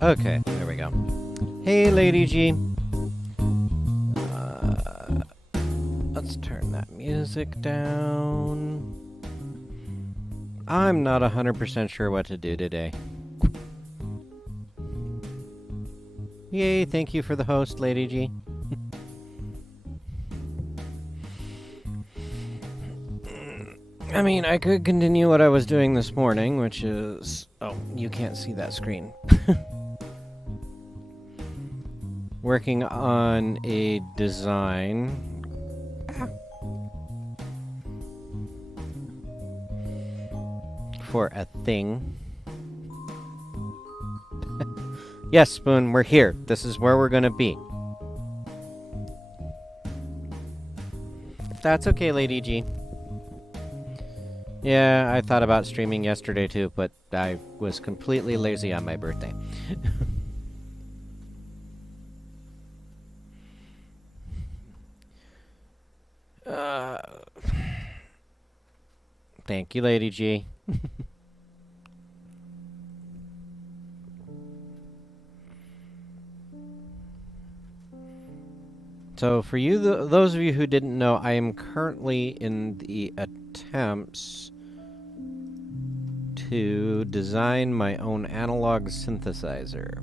Okay, there we go. Hey, Lady G. Let's turn that music down. I'm not 100% sure what to do today. Yay, thank you for the host, Lady G. I mean, I could continue what I was doing this morning, which is... Oh, you can't see that screen. Working on a design. For a thing. Yes, Spoon, we're here. This is where we're gonna be. That's okay, Lady G. Yeah, I thought about streaming yesterday too, but I was completely lazy on my birthday. Thank you, Lady G. So, for you, those of you who didn't know, I am currently in the attempts to design my own analog synthesizer.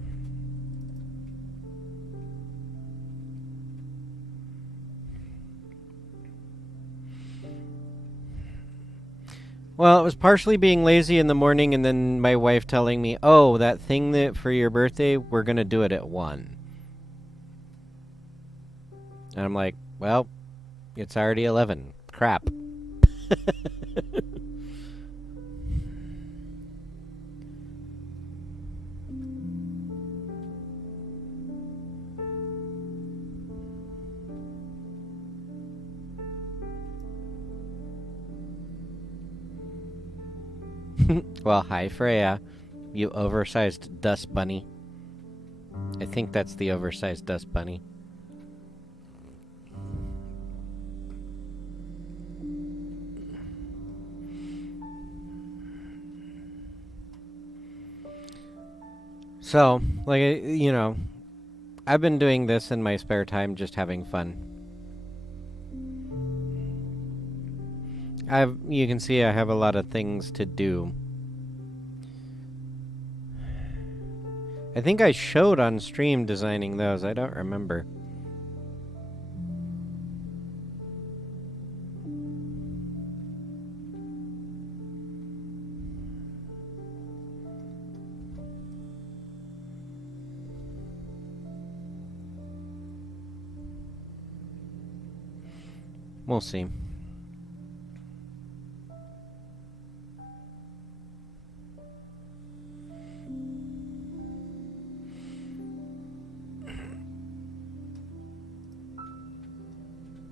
Well, it was partially being lazy in the morning, and then my wife telling me, "Oh, that thing that for your birthday, we're gonna do it at 1." And I'm like, "Well, it's already 11. Crap." Well, hi, Freya. You oversized dust bunny. I think that's the oversized dust bunny. So, like, you know, I've been doing this in my spare time, just having fun. You can see I have a lot of things to do. I think I showed on stream designing those. I don't remember. We'll see.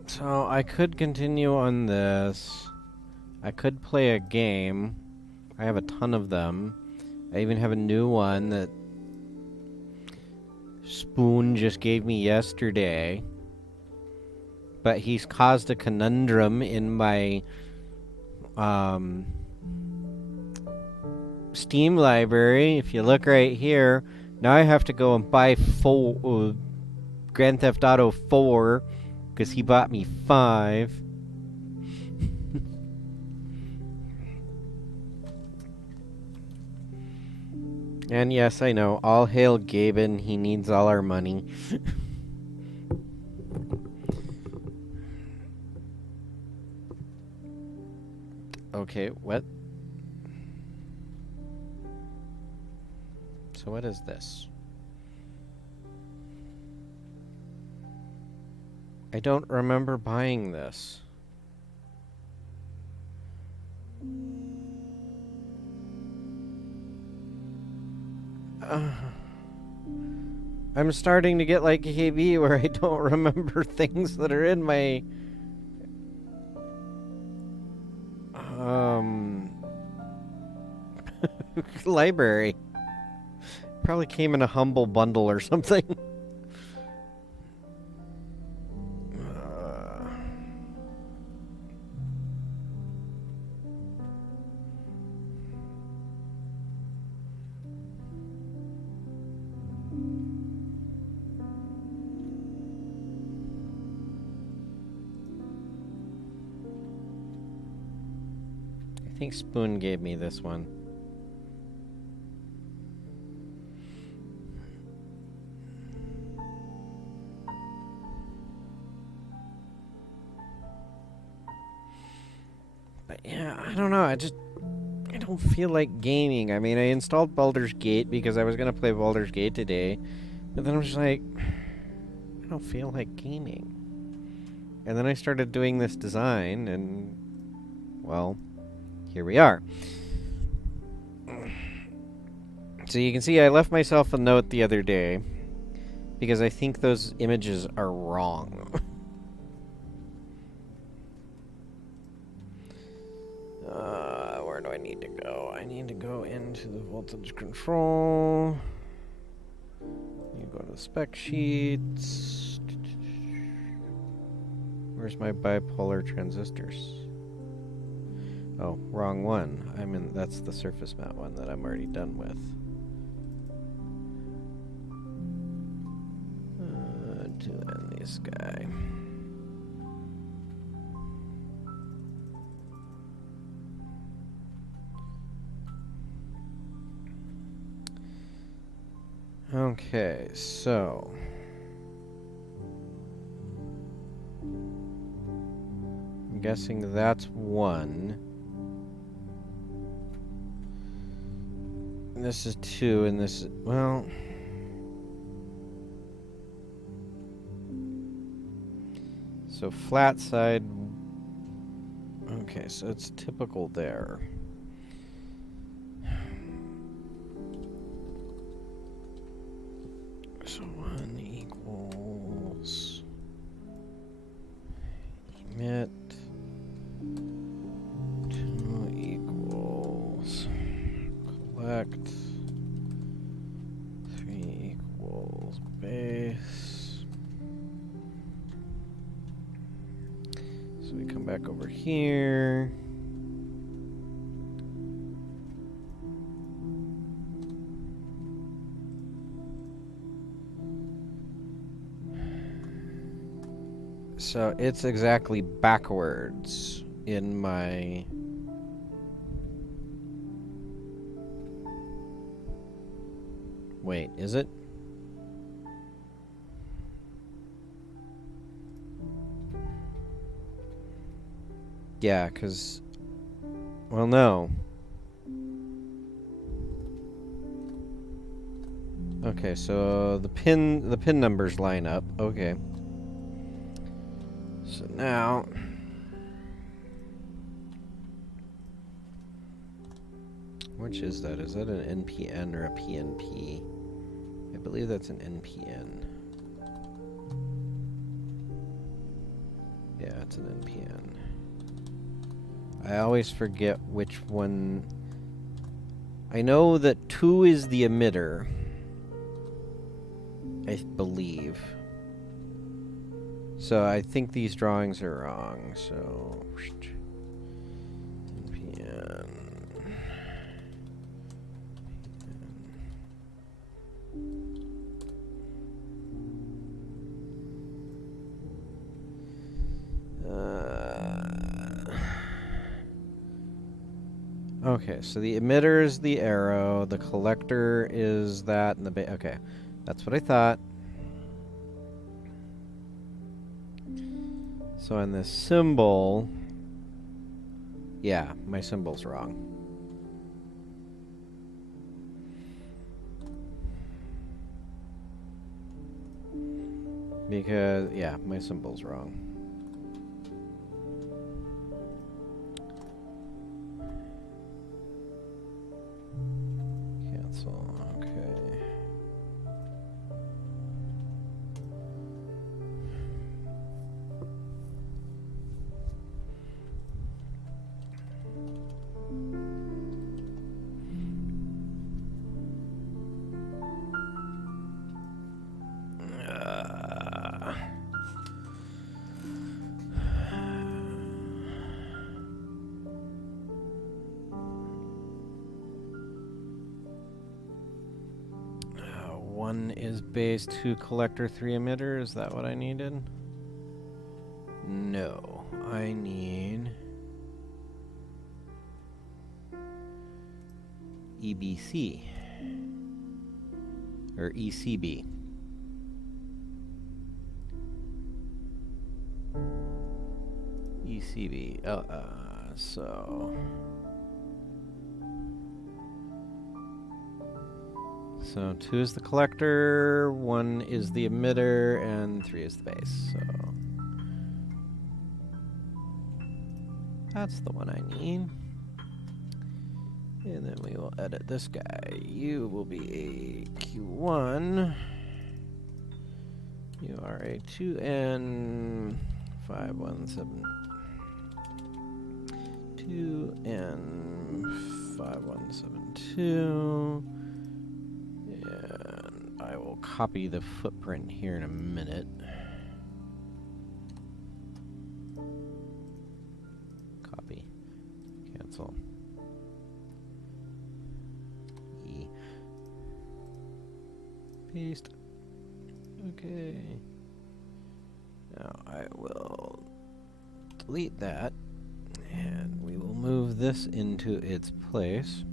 So, I could continue on this. I could play a game. I have a ton of them. I even have a new one that Spoon just gave me yesterday. But he's caused a conundrum in my Steam library. If you look right here, now I have to go and buy Grand Theft Auto 4 because he bought me 5. And yes, I know, all hail Gaben, he needs all our money. Okay, what? So what is this? I don't remember buying this. I'm starting to get like KB where I don't remember things that are in my library. Probably came in a humble bundle or something. I think Spoon gave me this one. But yeah, I don't know. I don't feel like gaming. I mean, I installed Baldur's Gate because I was gonna play Baldur's Gate today, but then I was just like, I don't feel like gaming. And then I started doing this design, and well, here we are. So you can see I left myself a note the other day because I think those images are wrong. Where do I need to go? I need to go into the voltage control. You go to the spec sheets. Where's my bipolar transistors? Oh, wrong one. That's the surface mount one that I'm already done with. To end this guy. Okay, so I'm guessing that's one. And this is two, and this is, well, so flat side. Okay, so it's typical there. So 1 equals emit, 2 equals collect, 3 equals base. So we come back over here. So it's exactly backwards in my... Wait, is it? Yeah, 'cause... Well, no. Okay, so the pin numbers line up. Okay. So now, which is that? Is that an NPN or a PNP? I believe that's an NPN. Yeah, it's an NPN. I always forget which one. I know that 2 is the emitter, I believe. So I think these drawings are wrong, so... NPN. Okay, so the emitter is the arrow, the collector is that, and the okay, that's what I thought. So on this symbol, yeah, my symbol's wrong. Because, yeah, my symbol's wrong. Cancel, okay. One is base, 2 collector, 3 emitter. Is that what I needed? No, I need EBC. Or ECB. ECB. So 2 is the collector, 1 is the emitter, and 3 is the base. So that's the one I need. And then we will edit this guy. You will be a Q1. You are a 2N517. 2N5172. And I will copy the footprint here in a minute. Copy. Cancel. E. Paste. Okay. Now I will delete that. And we will move this into its place.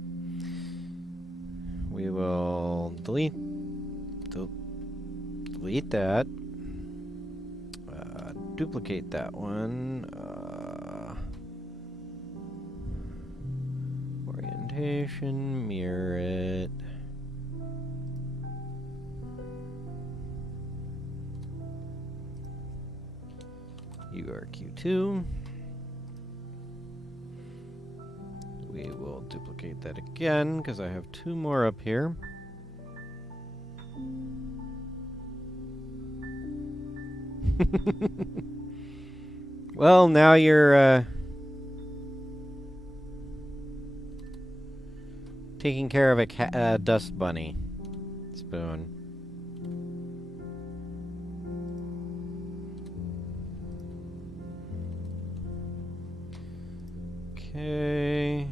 We will delete that. Duplicate that one. Orientation, mirror it. You are Q2. We will duplicate that again, because I have 2 more up here. Well, now you're taking care of a dust bunny. Spoon. Okay.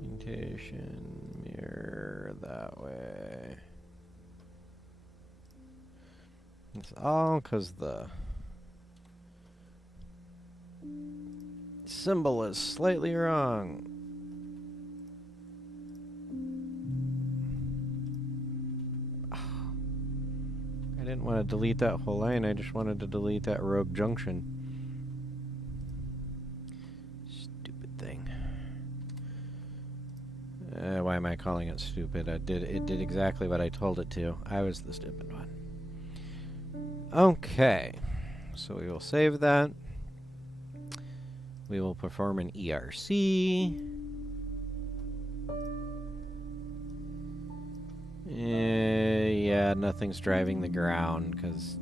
Orientation, mirror that way. It's all because the symbol is slightly wrong. I didn't want to delete that whole line, I just wanted to delete that rogue junction. Stupid thing. Why am I calling it stupid? It did exactly what I told it to. I was the stupid one. Okay, so we will save that. We will perform an ERC. Yeah, nothing's driving the ground because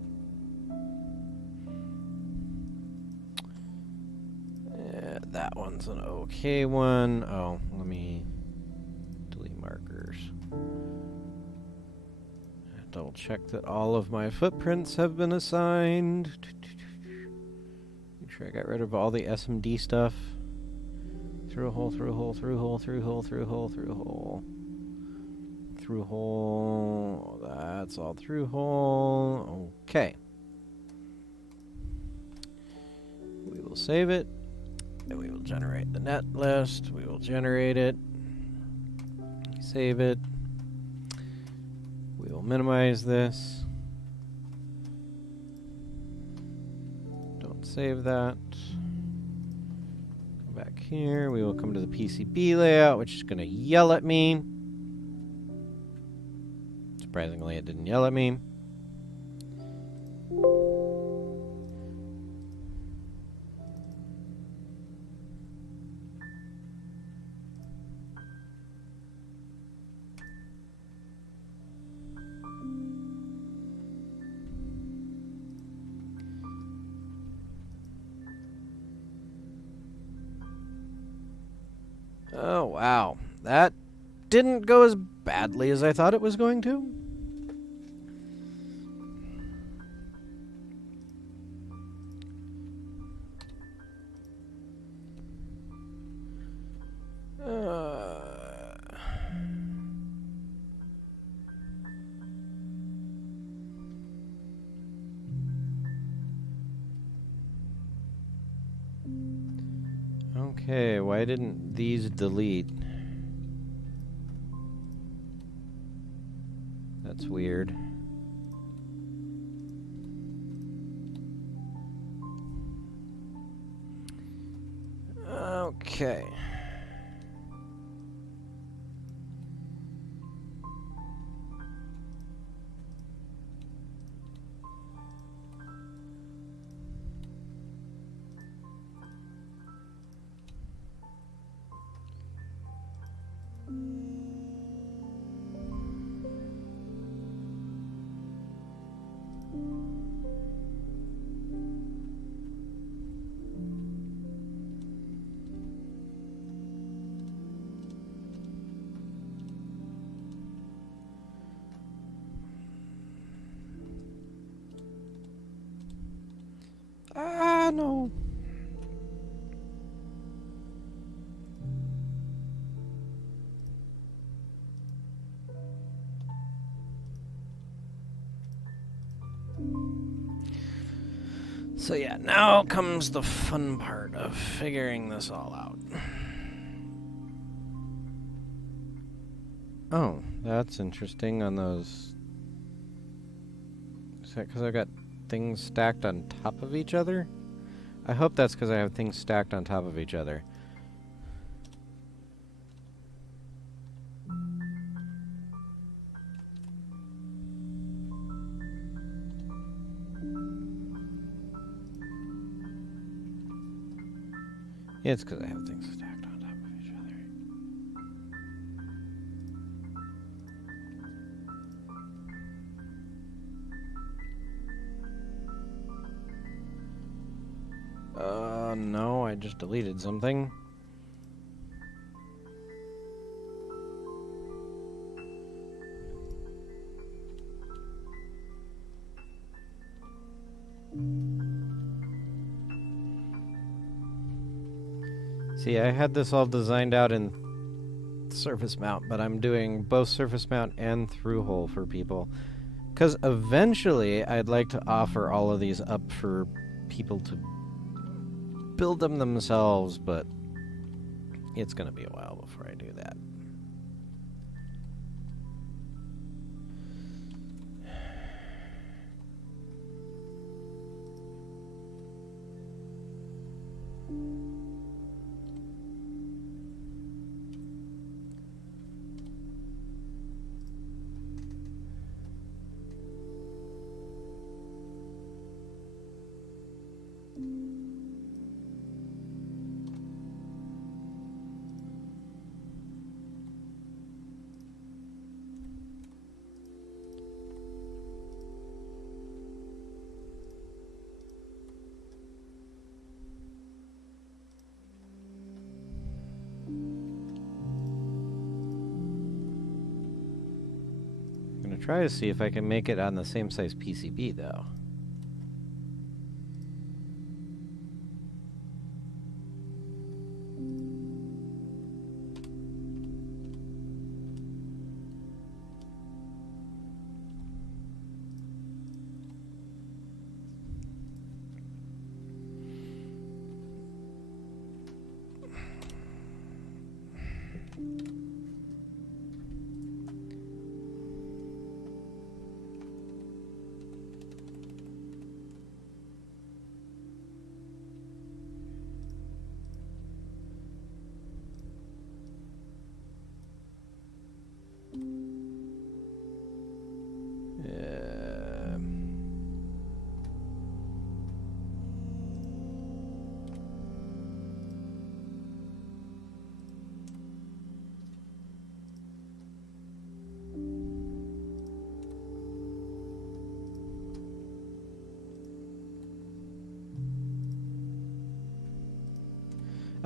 that one's an okay one. Oh, let me delete markers. Double check that all of my footprints have been assigned. Make sure I got rid of all the SMD stuff. Through a hole, through a hole, through a hole, through a hole, through a hole, through a hole. Through a hole. That's all through hole. Okay. We will save it. And we will generate the net list. We will generate it. Save it. We will minimize this. Don't save that. Come back here. We will come to the PCB layout, which is going to yell at me. Surprisingly, it didn't yell at me. Oh, wow. That didn't go as badly as I thought it was going to. Okay, why didn't these delete? That's weird. Okay. Ah, no. So yeah, now comes the fun part of figuring this all out. Oh, that's interesting on those. Is that because I've got things stacked on top of each other? I hope that's because I have things stacked on top of each other. Yeah, it's because I have things stacked on top of each other. No, I just deleted something. See, I had this all designed out in surface mount, but I'm doing both surface mount and through hole for people. Because eventually, I'd like to offer all of these up for people to build them themselves, but it's going to be a while before I do that. Try to see if I can make it on the same size PCB, though.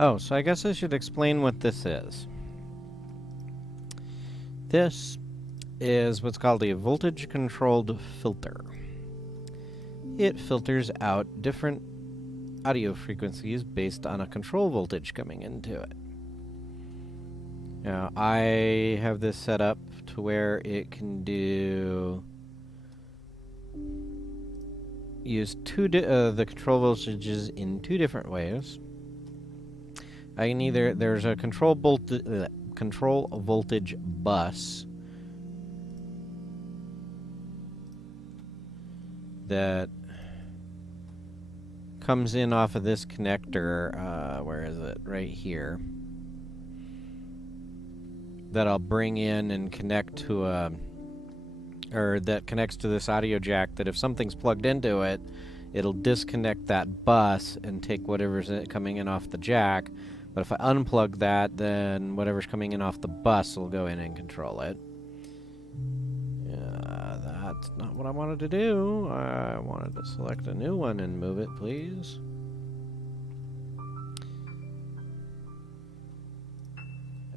Oh, so I guess I should explain what this is. This is what's called a voltage-controlled filter. It filters out different audio frequencies based on a control voltage coming into it. Now, I have this set up to where it can use the control voltages in two different ways. I can either, there's a control voltage bus that comes in off of this connector, where is it? Right here. That I'll bring in and connect to a, or that connects to this audio jack, that if something's plugged into it, it'll disconnect that bus and take whatever's coming in off the jack. But if I unplug that, then whatever's coming in off the bus will go in and control it. That's not what I wanted to do. I wanted to select a new one and move it, please.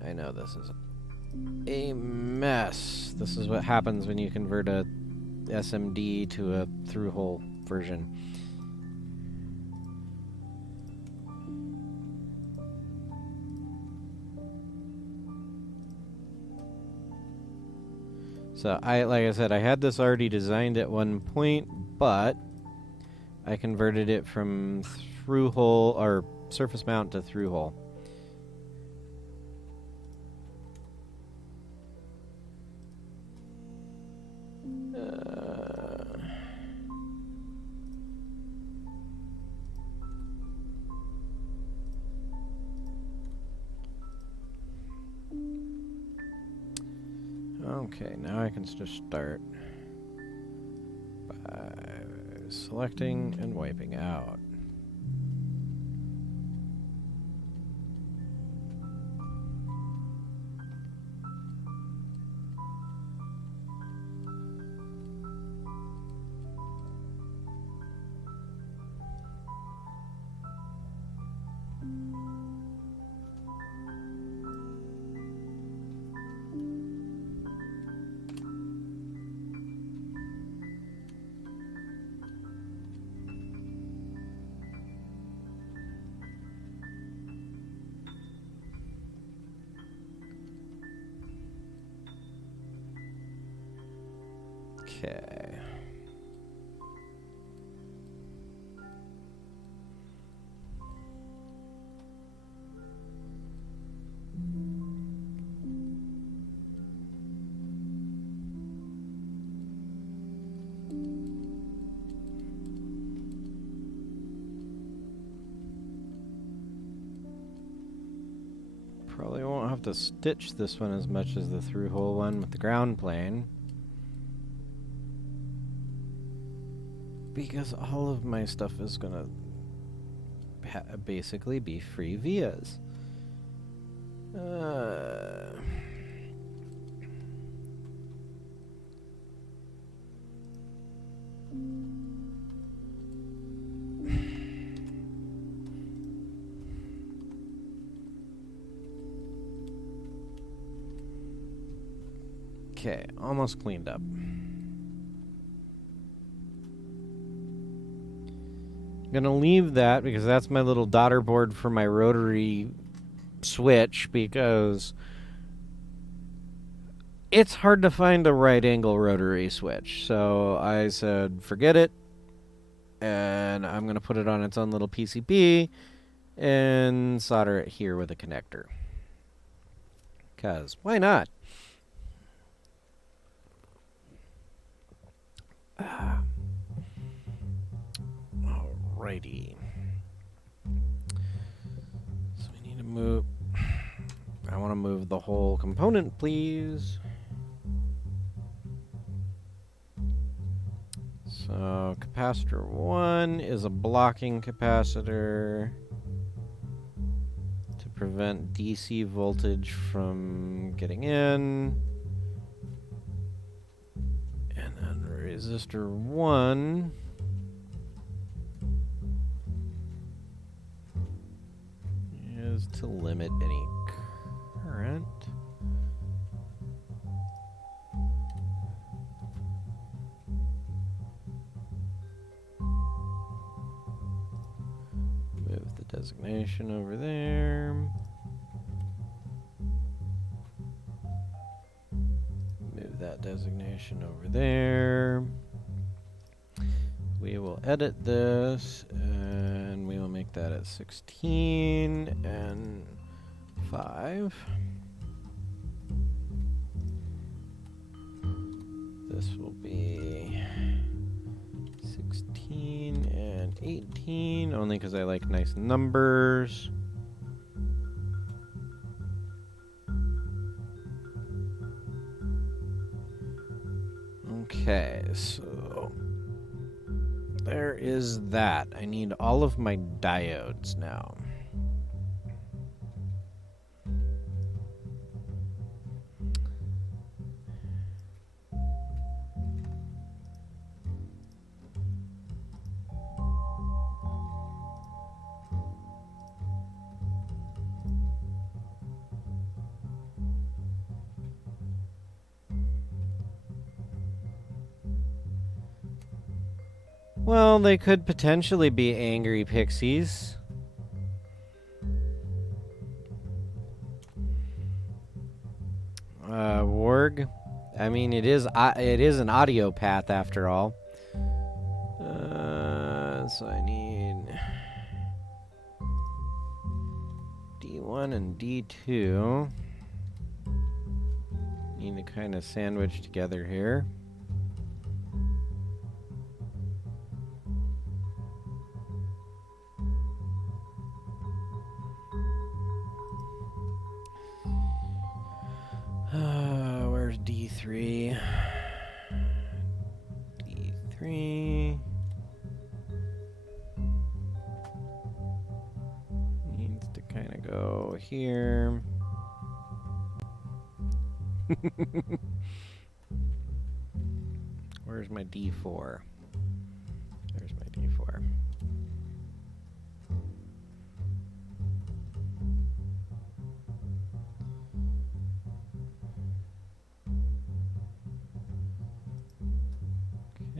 I know this is a mess. This is what happens when you convert a SMD to a through-hole version. So like I said, I had this already designed at one point, but I converted it from through-hole or surface mount to through-hole. Okay, now I can just start by selecting and wiping out. Okay. Probably won't have to stitch this one as much as the through-hole one with the ground plane, because all of my stuff is gonna basically be free vias. Okay, almost cleaned up. Gonna leave that because that's my little daughter board for my rotary switch, because it's hard to find a right angle rotary switch. So I said forget it, and I'm gonna put it on its own little PCB and solder it here with a connector, cause why not? Alrighty. So we need to move. I want to move the whole component, please. So capacitor 1 is a blocking capacitor to prevent DC voltage from getting in. And then resistor 1 is to limit any current. Move the designation over there. Move that designation over there. We will edit this, and we will make make that at 16 and 5. This will be 16 and 18, only because I like nice numbers. Okay, so there is that. I need all of my diodes now. Well, they could potentially be angry pixies. Warg. I mean, it is an audio path after all. So I need D1 and D2. Need to kind of sandwich together here. Where's D3? D3 needs to kind of go here. Where's my D4? There's my D4.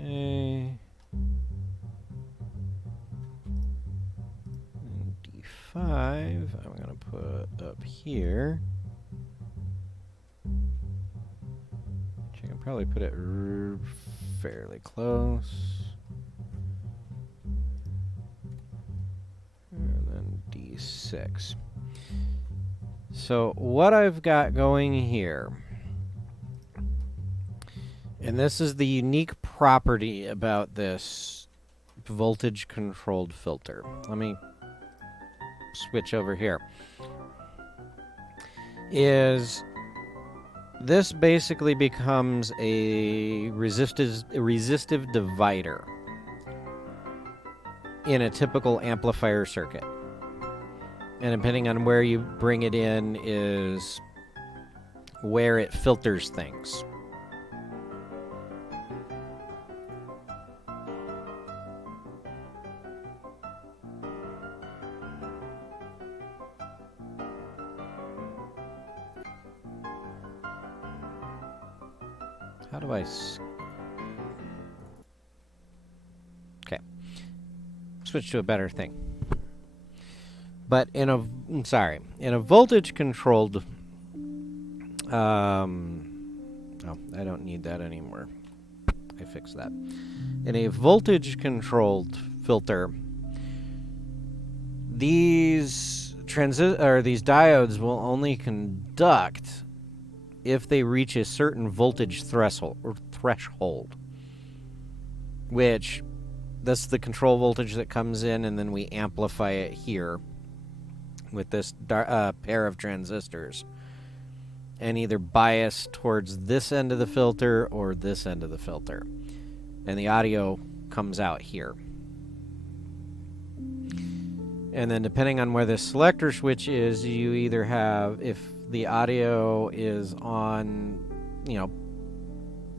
Okay. And D5, I'm going to put up here. Which I can probably put it fairly close. And then D6. So what I've got going here, and this is the unique property about this voltage controlled filter. Let me switch over here. Is this basically becomes a resistive divider in a typical amplifier circuit. And depending on where you bring it in is where it filters things. How do I... Okay. Switch to a better thing. But in a... in a voltage-controlled... oh, I don't need that anymore. I fixed that. In a voltage-controlled filter, these these diodes will only conduct if they reach a certain voltage threshold, which that's the control voltage that comes in, and then we amplify it here with this pair of transistors, and either bias towards this end of the filter or this end of the filter, and the audio comes out here. And then depending on where this selector switch is, you either have, if the audio is on,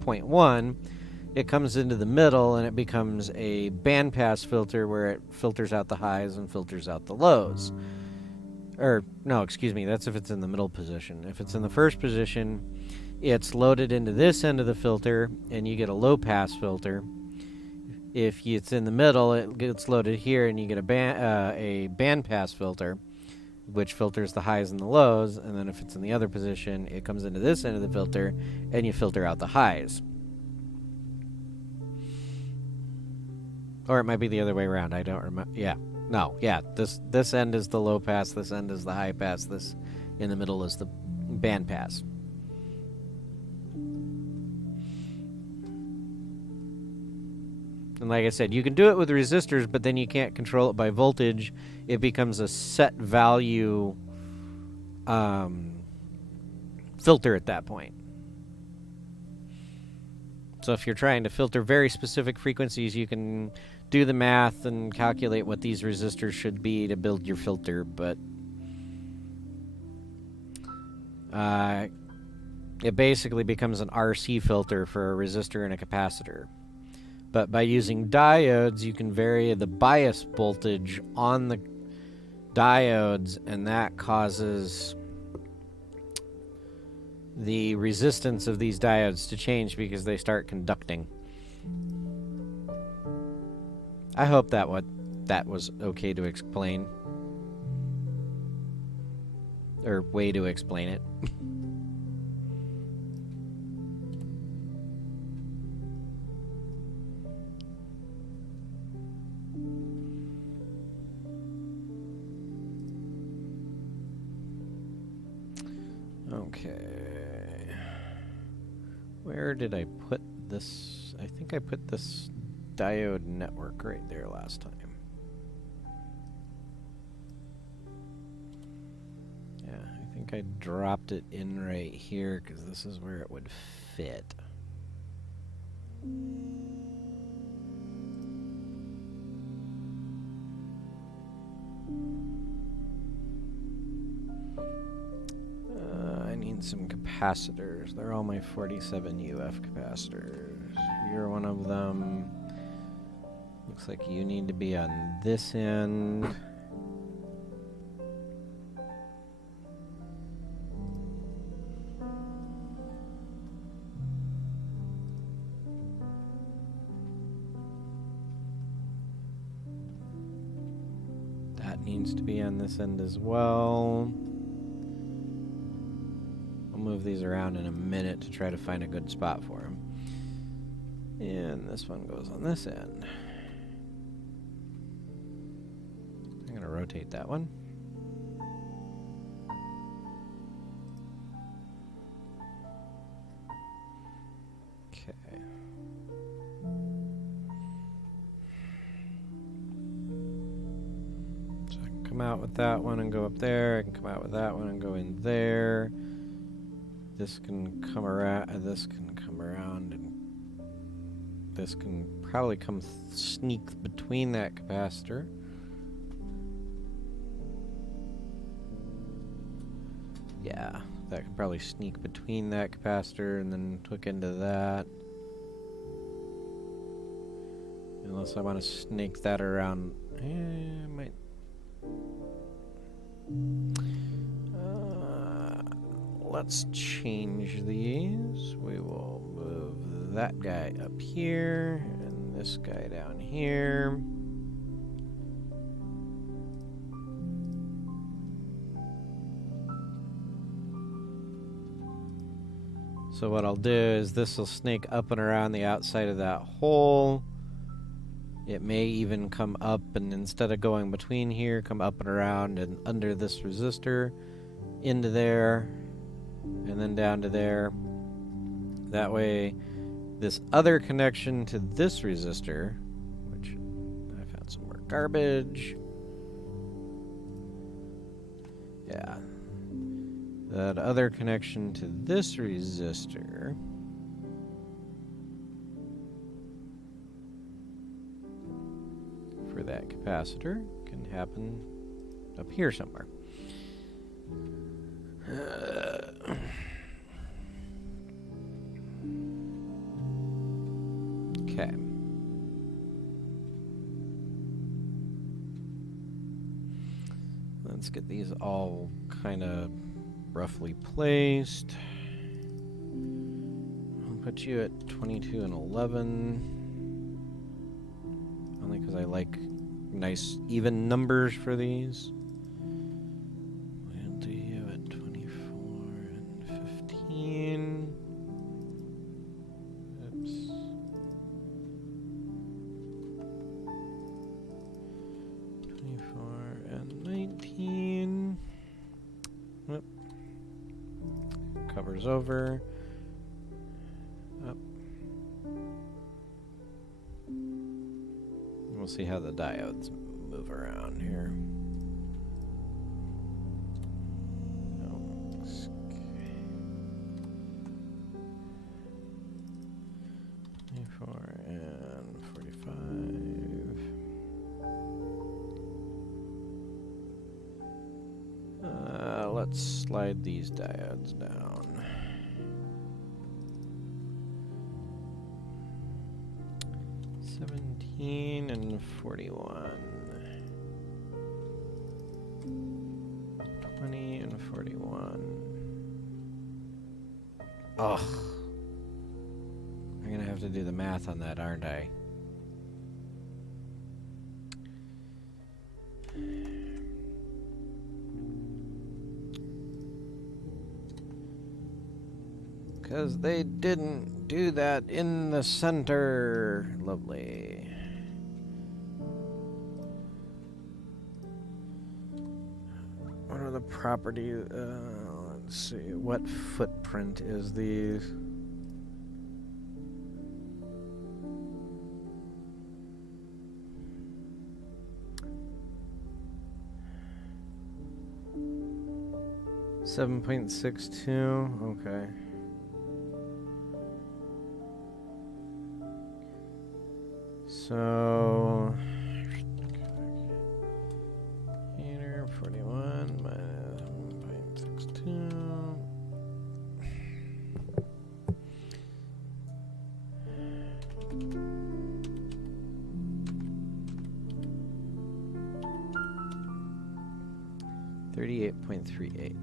point 1, it comes into the middle and it becomes a bandpass filter where it filters out the highs and filters out the lows. Or, no, excuse me, that's if it's in the middle position. If it's in the first position, it's loaded into this end of the filter and you get a low pass filter. If it's in the middle, it gets loaded here and you get a bandpass filter, which filters the highs and the lows. And then if it's in the other position, it comes into this end of the filter and you filter out the highs. Or it might be the other way around. I don't remember. Yeah. No, yeah, this end is the low pass, this end is the high pass, this in the middle is the band pass. And like I said, you can do it with resistors, but then you can't control it by voltage. It becomes a set value filter at that point. So if you're trying to filter very specific frequencies, you can do the math and calculate what these resistors should be to build your filter, but it basically becomes an RC filter for a resistor and a capacitor. But by using diodes, you can vary the bias voltage on the diodes, and that causes the resistance of these diodes to change because they start conducting. I hope that was okay to explain. Or way to explain it. Okay. Where did I put this? I think I put this diode network right there last time. Yeah, I think I dropped it in right here because this is where it would fit. I need some capacitors. They're all my 47 UF capacitors. You're one of them. Looks like you need to be on this end. That needs to be on this end as well. I'll move these around in a minute to try to find a good spot for them. And this one goes on this end. I'm going to rotate that one. Okay. So I can come out with that one and go up there. I can come out with that one and go in there. This can come around. This can come around, and this can probably come sneak between that capacitor. Yeah, that can probably sneak between that capacitor and then hook into that. Unless I want to snake that around. I might. Let's change these. We will move that guy up here and this guy down here. So what I'll do is this will snake up and around the outside of that hole. It may even come up, and instead of going between here, come up and around and under this resistor, into there, and then down to there. That way, this other connection to this resistor, which I found some more garbage. Yeah. That other connection to this resistor for that capacitor can happen up here somewhere. Okay. Let's get these all kind of roughly placed. I'll put you at 22 and 11. Only because I like nice even numbers for these. We'll do you at 24 and 15. Oops. 24 wires over. Up. We'll see how the diodes move around here. Let's slide these diodes down. And 41. 20 and 41. Ugh. I'm gonna have to do the math on that, aren't I? Because they didn't do that in the center. Lovely. What are the properties? Let's see. What footprint is these? .62. Okay. So, 41 minus 1.62. .38.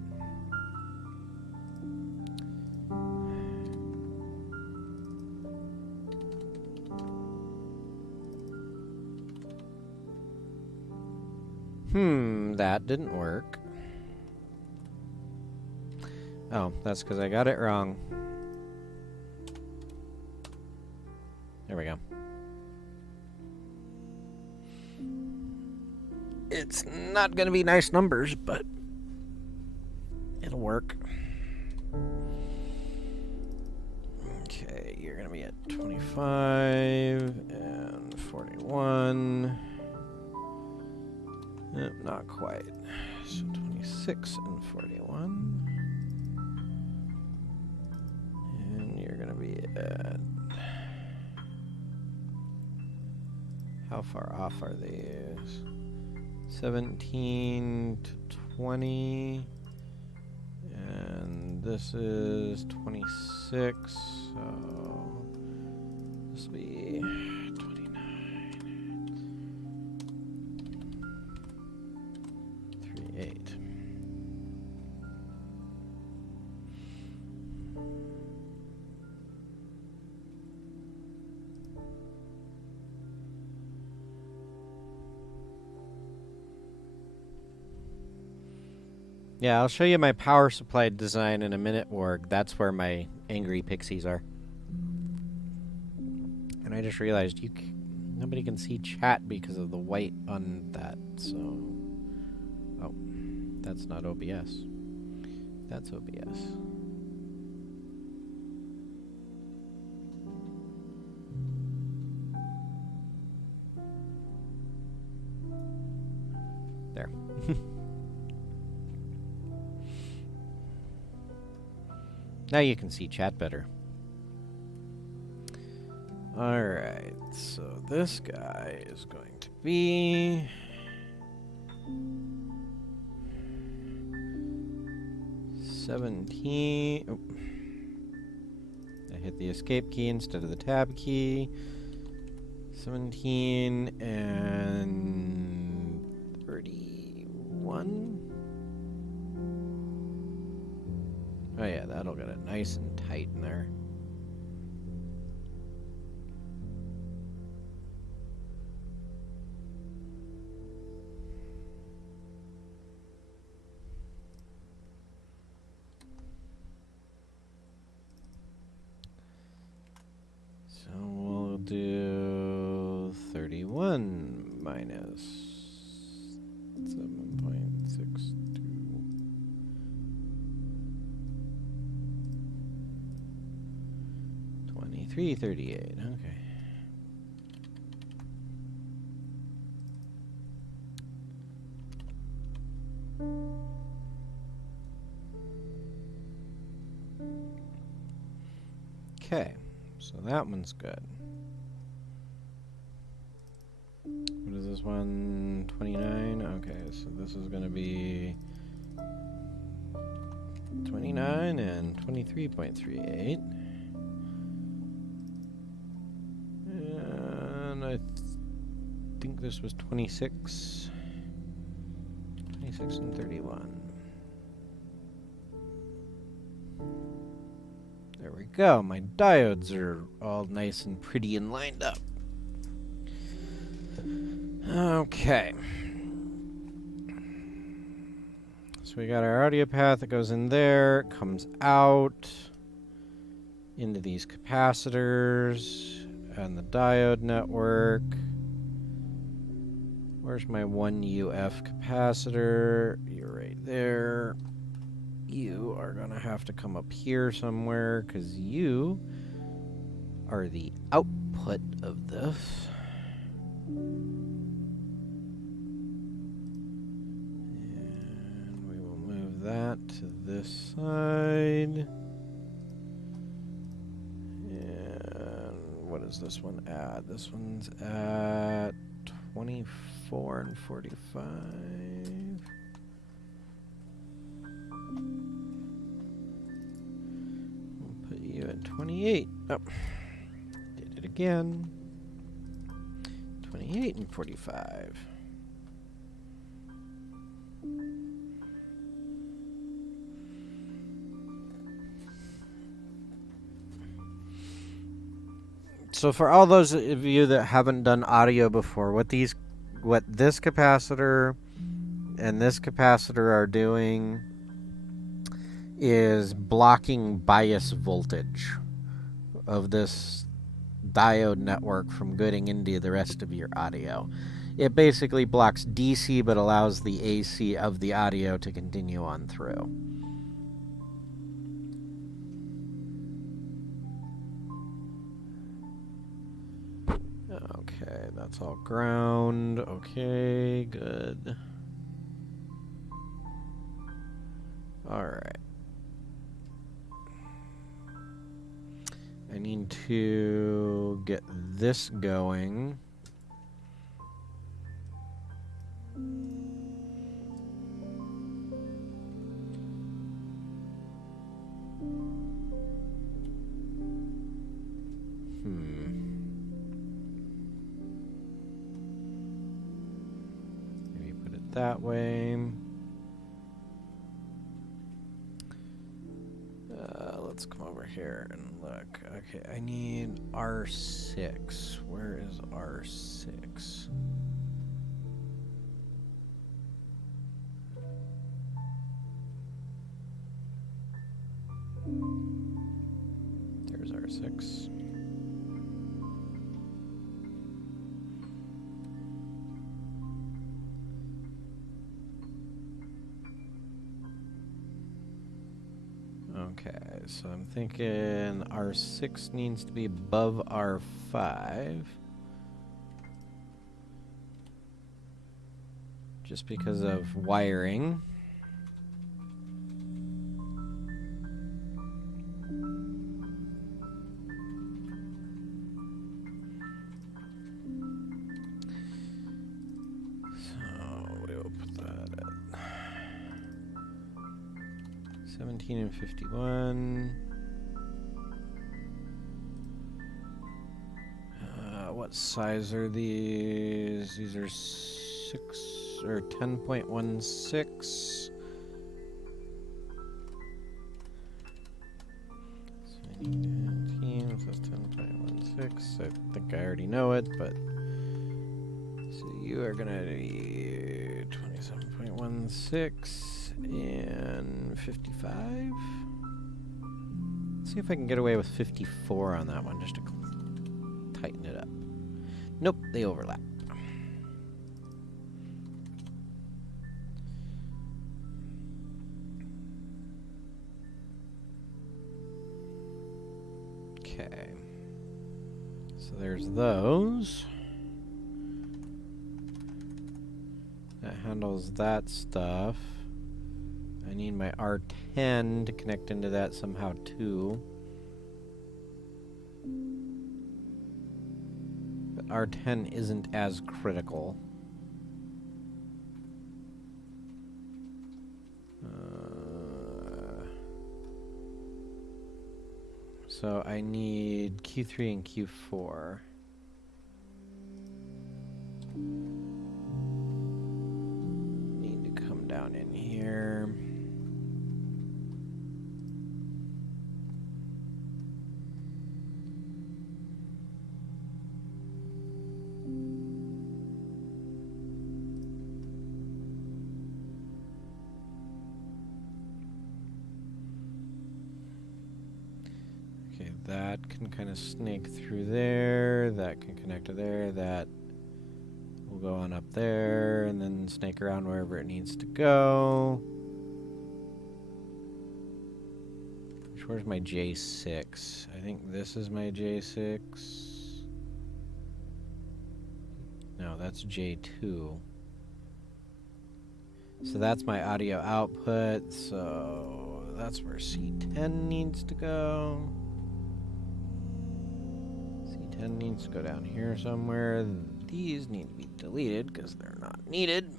That didn't work. Oh, that's because I got it wrong. There we go. It's not going to be nice numbers, but it'll work. Okay, you're going to be at 25 and 41. Not quite. So 26 and 41. And you're going to be at... How far off are these? 17 to 20. And this is 26. So this will be 29. 38. Yeah, I'll show you my power supply design in a minute, Org. That's where my angry pixies are. And I just realized nobody can see chat because of the white on that, so... Oh, that's not OBS. That's OBS. There. Now you can see chat better. Alright, so this guy is going to be... Oh. I hit the escape key instead of the tab key. 17 and 31. Oh yeah, that'll get it nice and tight in there. So we'll do 31 minus 7.62. 338, okay. Okay, so that one's good. What is this one? 29? Okay, so this is going to be 29 and 23.38. And I think this was 26. 26 and 31. There we go. My diodes are all nice and pretty and lined up. Okay. So we got our audio path that goes in there, comes out into these capacitors and the diode network. Where's my 1 UF capacitor? You're right there. You are going to have to come up here somewhere because you are the output of this. And we will move that to this side. And what is this one at? This one's at 24 and 45. We'll put you at 28. Oh, did it again. 28 and 45. So for all those of you that haven't done audio before, what this capacitor and this capacitor are doing is blocking bias voltage of this diode network from getting into the rest of your audio. It basically blocks DC but allows the AC of the audio to continue on through. Okay, that's all ground. Okay, good. All right. I need to get this going. Maybe put it that way. Let's come over here and look. Okay, I need R6. Where is R6? There's R6. Okay, so I'm thinking R6 needs to be above R5. Just because of wiring. So we'll put that at 17 and 51. What size are these? These are 6 or 10.16. So I need 10, this is 10.16. I think I already know it, but so you are gonna be 27.16 and 55. Let's see if I can get away with 54 on that one, just to tighten it up. Nope, they overlap. Okay. So there's those. That handles that stuff. I need my R10 to connect into that somehow too. But R10 isn't as critical. So I need Q3 and Q4. Need to come down in here. Okay, that can kind of snake through there. That can connect to there. That will go on up there and then snake around wherever it needs to go. Where's my J6? I think this is my J6. No, that's J2. So that's my audio output. So that's where C10 needs to go. C10 needs to go down here somewhere. These need to be deleted because they're not needed.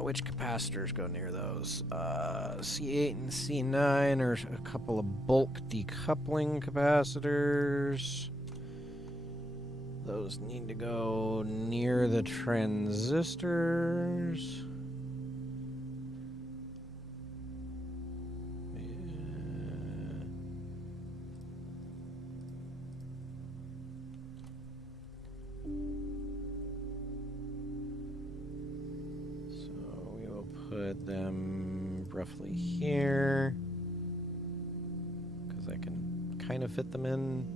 Which capacitors go near those? C8 and C9 are a couple of bulk decoupling capacitors. Those need to go near the transistors. Put them roughly here, because I can kind of fit them in.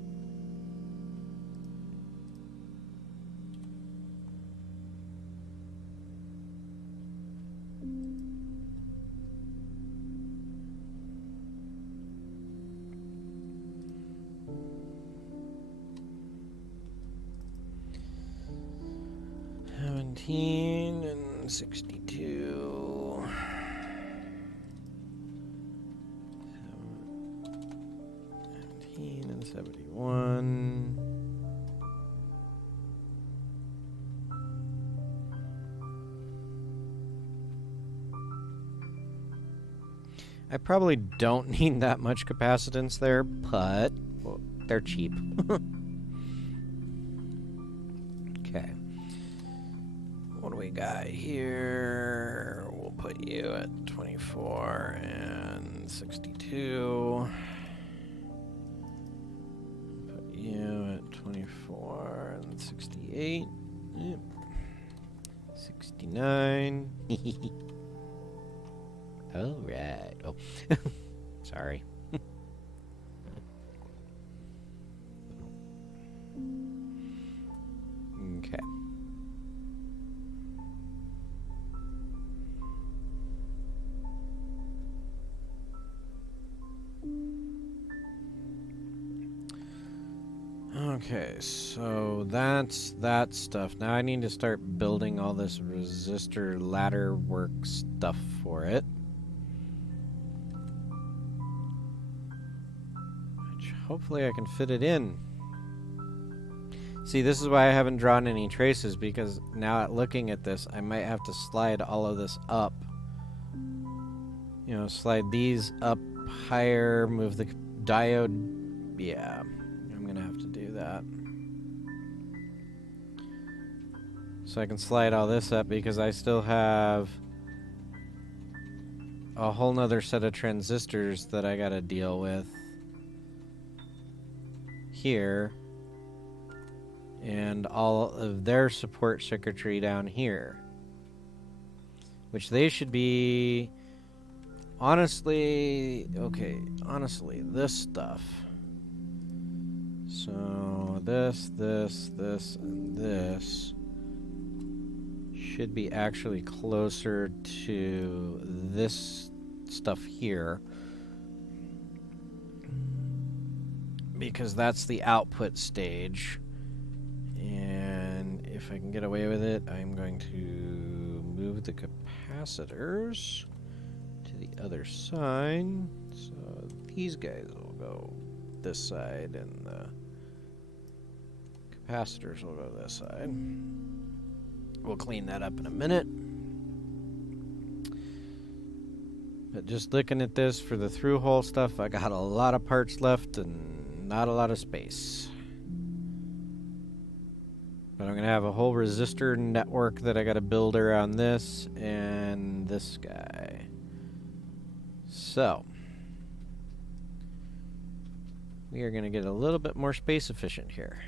And 62. 17 and 71. I probably don't need that much capacitance there, but well, they're cheap. Okay. What do we got here? We'll put you at 24 and 62. Put you at 24 and 68. Yep. 69. All right. Oh, sorry. Okay. Okay, so that's that stuff. Now I need to start building all this resistor ladder work stuff for it. Which hopefully I can fit it in. See, this is why I haven't drawn any traces, because now looking at this, I might have to slide all of this up. You know, slide these up higher, move the diode. Yeah, I'm gonna have to do that. So I can slide all this up because I still have a whole nother set of transistors that I gotta deal with here. And all of their support circuitry down here. Which they should be... Honestly, okay, honestly, this stuff. So this, and this should be actually closer to this stuff here, because that's the output stage. And if I can get away with it, I'm going to move the capacitors to the other side. So these guys will go this side, and the capacitors will go this side. We'll clean that up in a minute. But just looking at this for the through-hole stuff, I got a lot of parts left and not a lot of space. But I'm going to have a whole resistor network that I got to build around this and this guy. So we are going to get a little bit more space efficient here.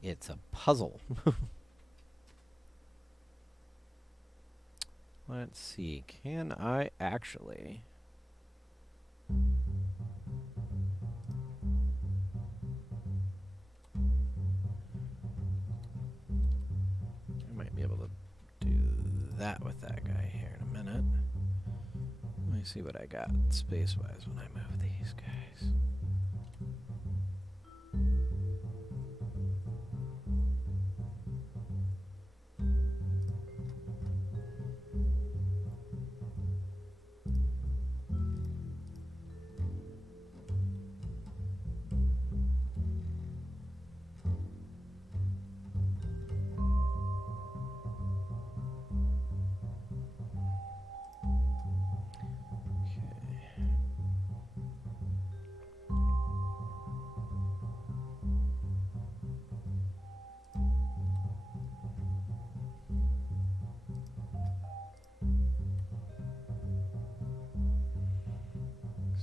It's a puzzle. Let's see. Can I actually... I might be able to do that with that guy here in a minute. Let me see what I got space-wise when I move these guys.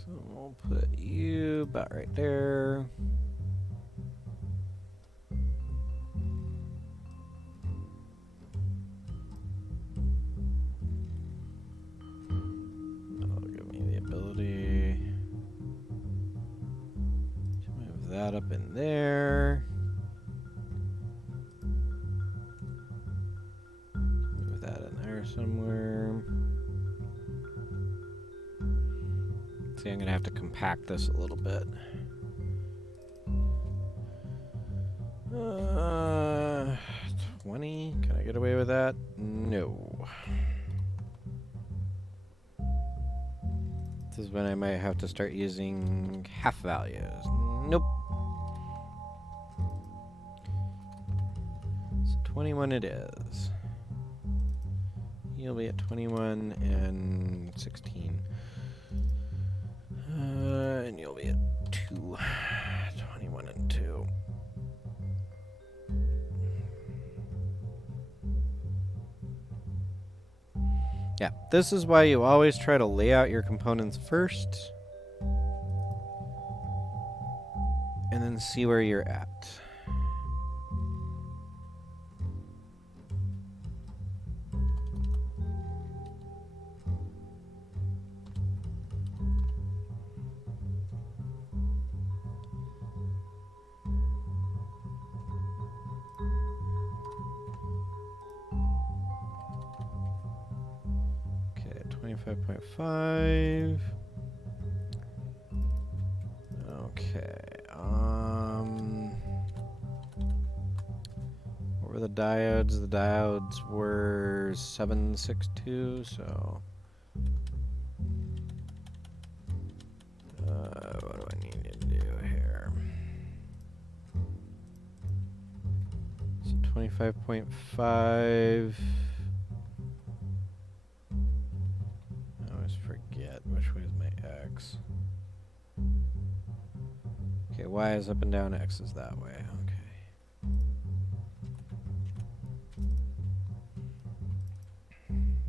We'll put you about right there. That'll give me the ability to move that up in there. Move that in there somewhere. See, I'm going to have to compact this a little bit. 20? Can I get away with that? No. This is when I might have to start using half values. Nope. So 21 it is. You'll be at 21 and 16. And you'll be at 2. 21 and 2. Yeah, this is why you always try to lay out your components first. And then see where you're at. Okay, 25.5. Okay. What were the diodes? The diodes were 762, so what do I need to do here? So 25.5. I always forget which way is my X. Okay, Y is up and down, X is that way. Okay. And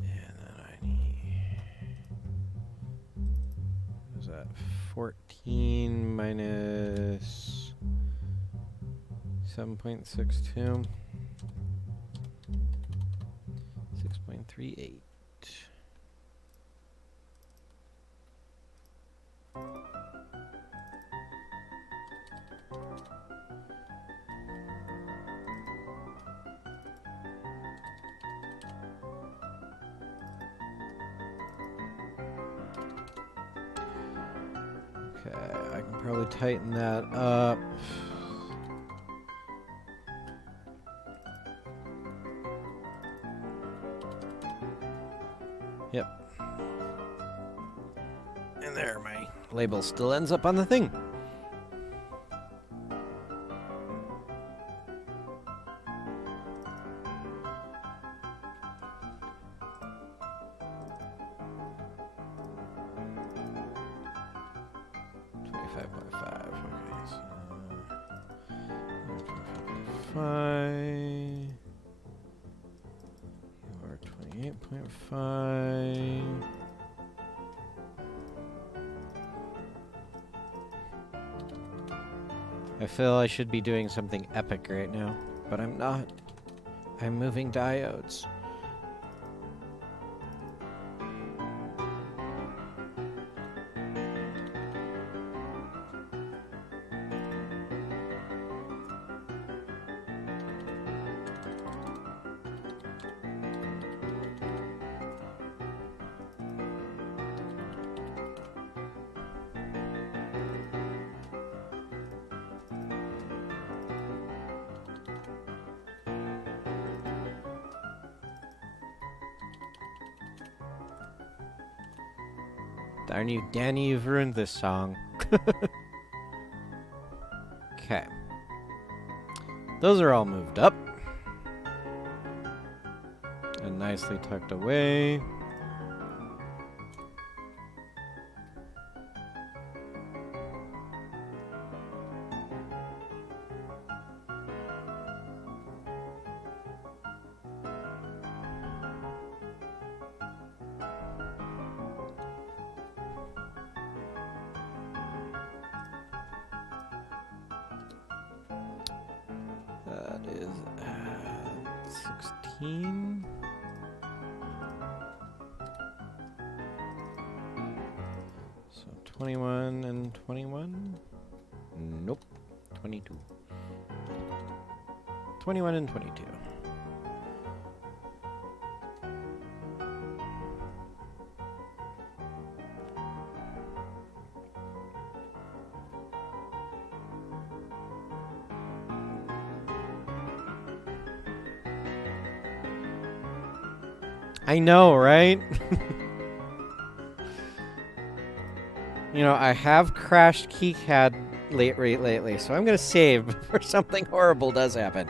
then I need... What is that? 14 minus 7.62. 6.38. Okay, I can probably tighten that up. Yep. And there, my label still ends up on the thing. I feel I should be doing something epic right now, but I'm not. I'm moving diodes. Darn you, Danny, you've ruined this song. Okay. Those are all moved up. And nicely tucked away. That is at 16. So 21 and 21? Nope. 22. 21 and 22. I know, right? You know, I have crashed KiCAD lately, so I'm gonna save before something horrible does happen.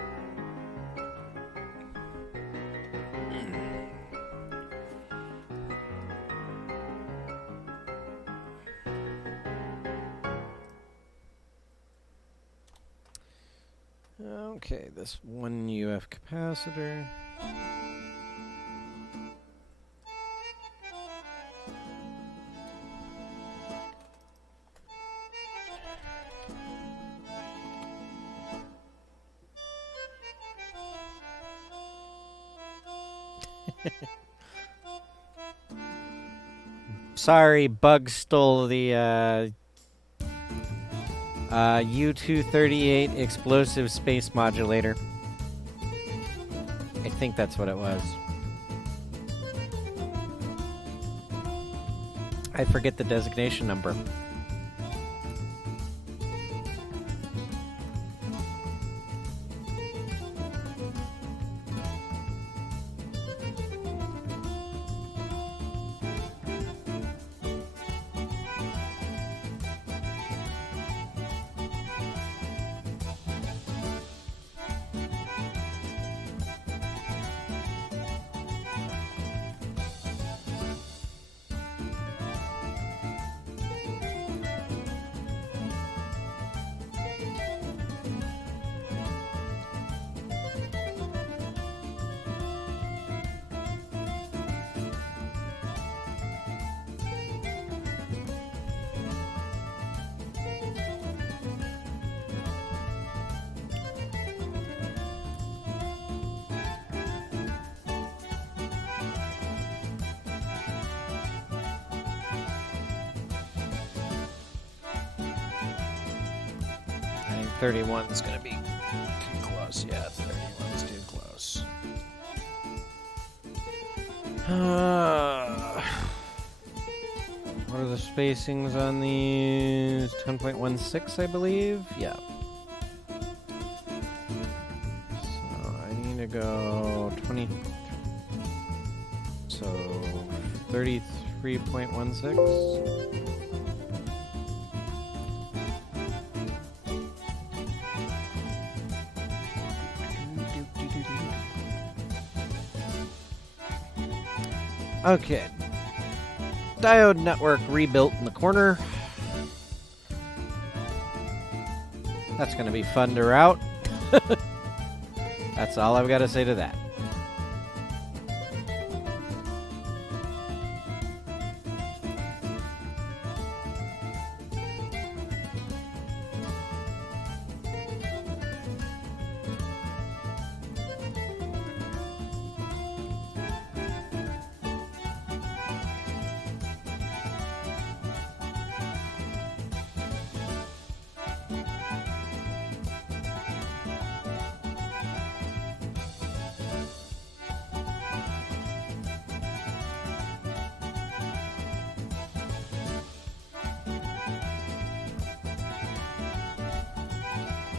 Okay, this 1 UF capacitor. Sorry, bugs stole the U-238 explosive space modulator. I think that's what it was. I forget the designation number. 31's gonna be too close. Yeah, 31's too close. What are the spacings on these? 10.16, I believe? Yeah. So I need to go 20. So 33.16. Okay. Diode network rebuilt in the corner. That's going to be fun to route. That's all I've got to say to that.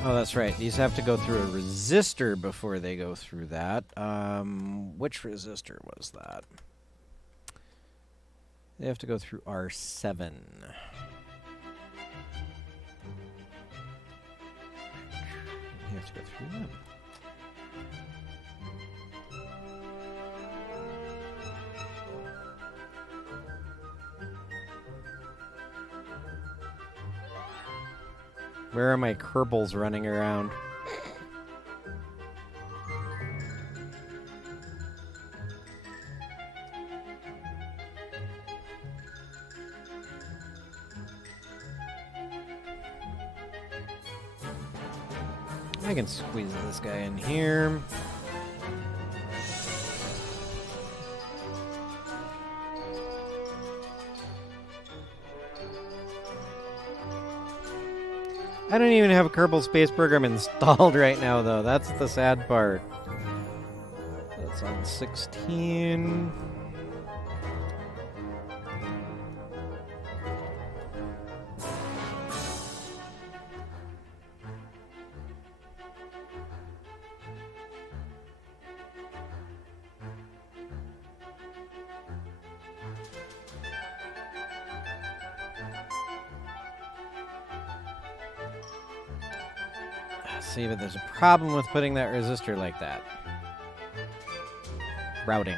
Oh, that's right. These have to go through a resistor before they go through that. Which resistor was that? They have to go through R7. They have to go through that. Where are my Kerbals running around? I can squeeze this guy in here. I don't even have a Kerbal Space Program installed right now, though. That's the sad part. That's on 16. See, but there's a problem with putting that resistor like that. Routing.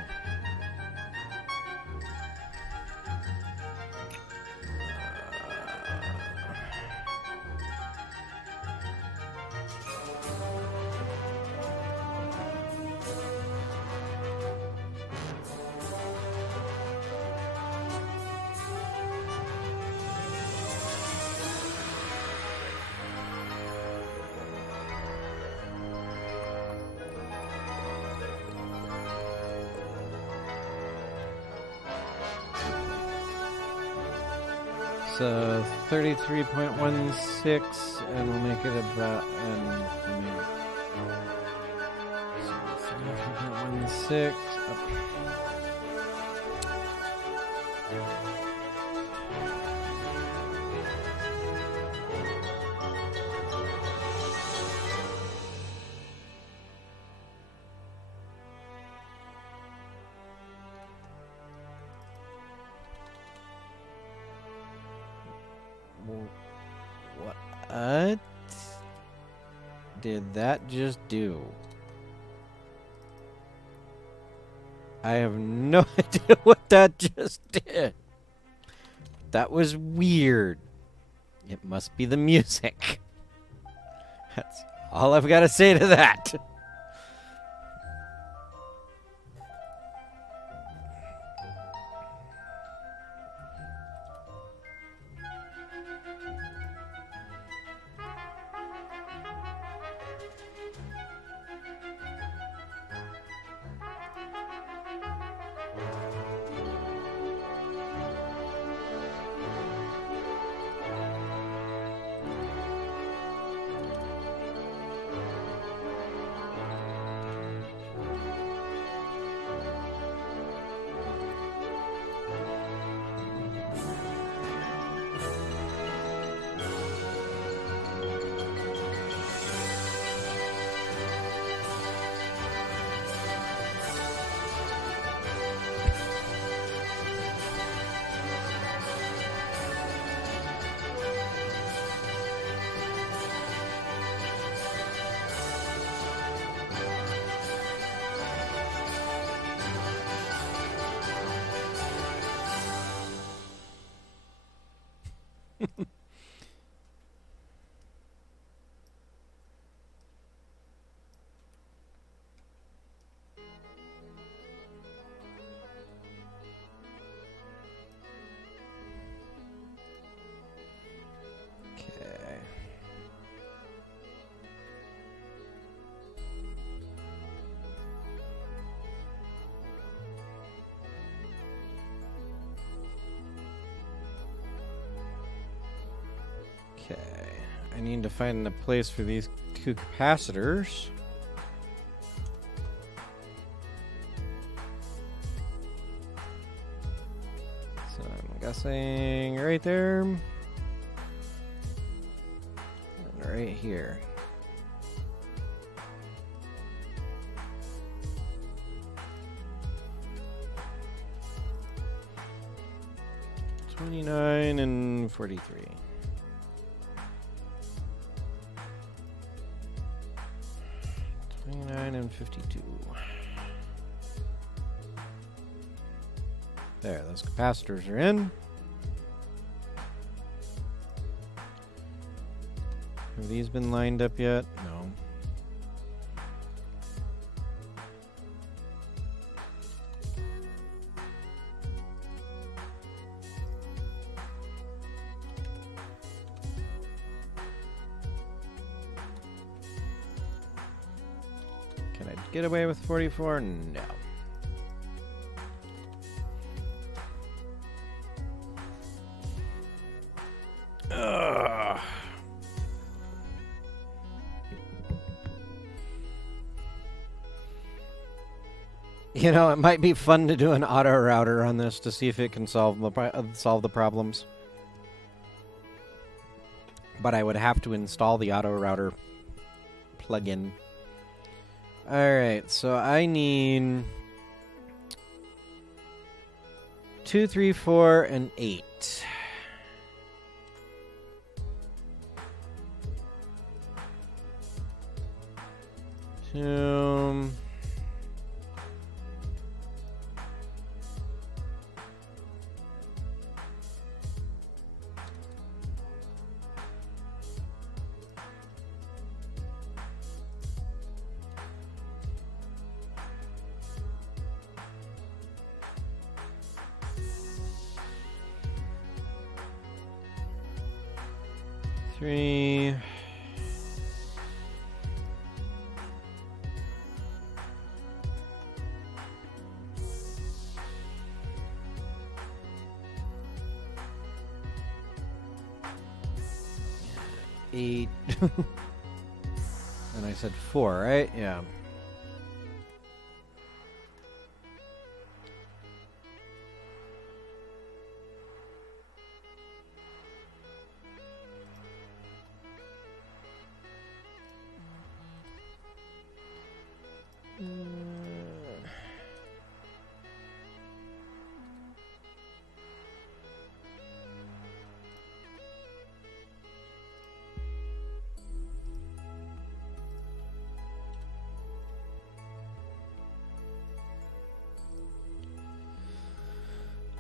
So 33.16, and we'll make it about so 33.16. What did that just do? I have no idea what that just did. That was weird. It must be the music. That's all I've got to say to that. I need to find a place for these two capacitors. So I'm guessing right there. And right here. $29 and $43. $29 and $52. There, those capacitors are in. Have these been lined up yet? No. Can I get away with 44? No. Ugh. You know, it might be fun to do an auto router on this to see if it can solve the problems. But I would have to install the auto router plugin. Alright, so I need 2, 3, 4, and 8. Two. Three. Eight. And I said 4, right? Yeah.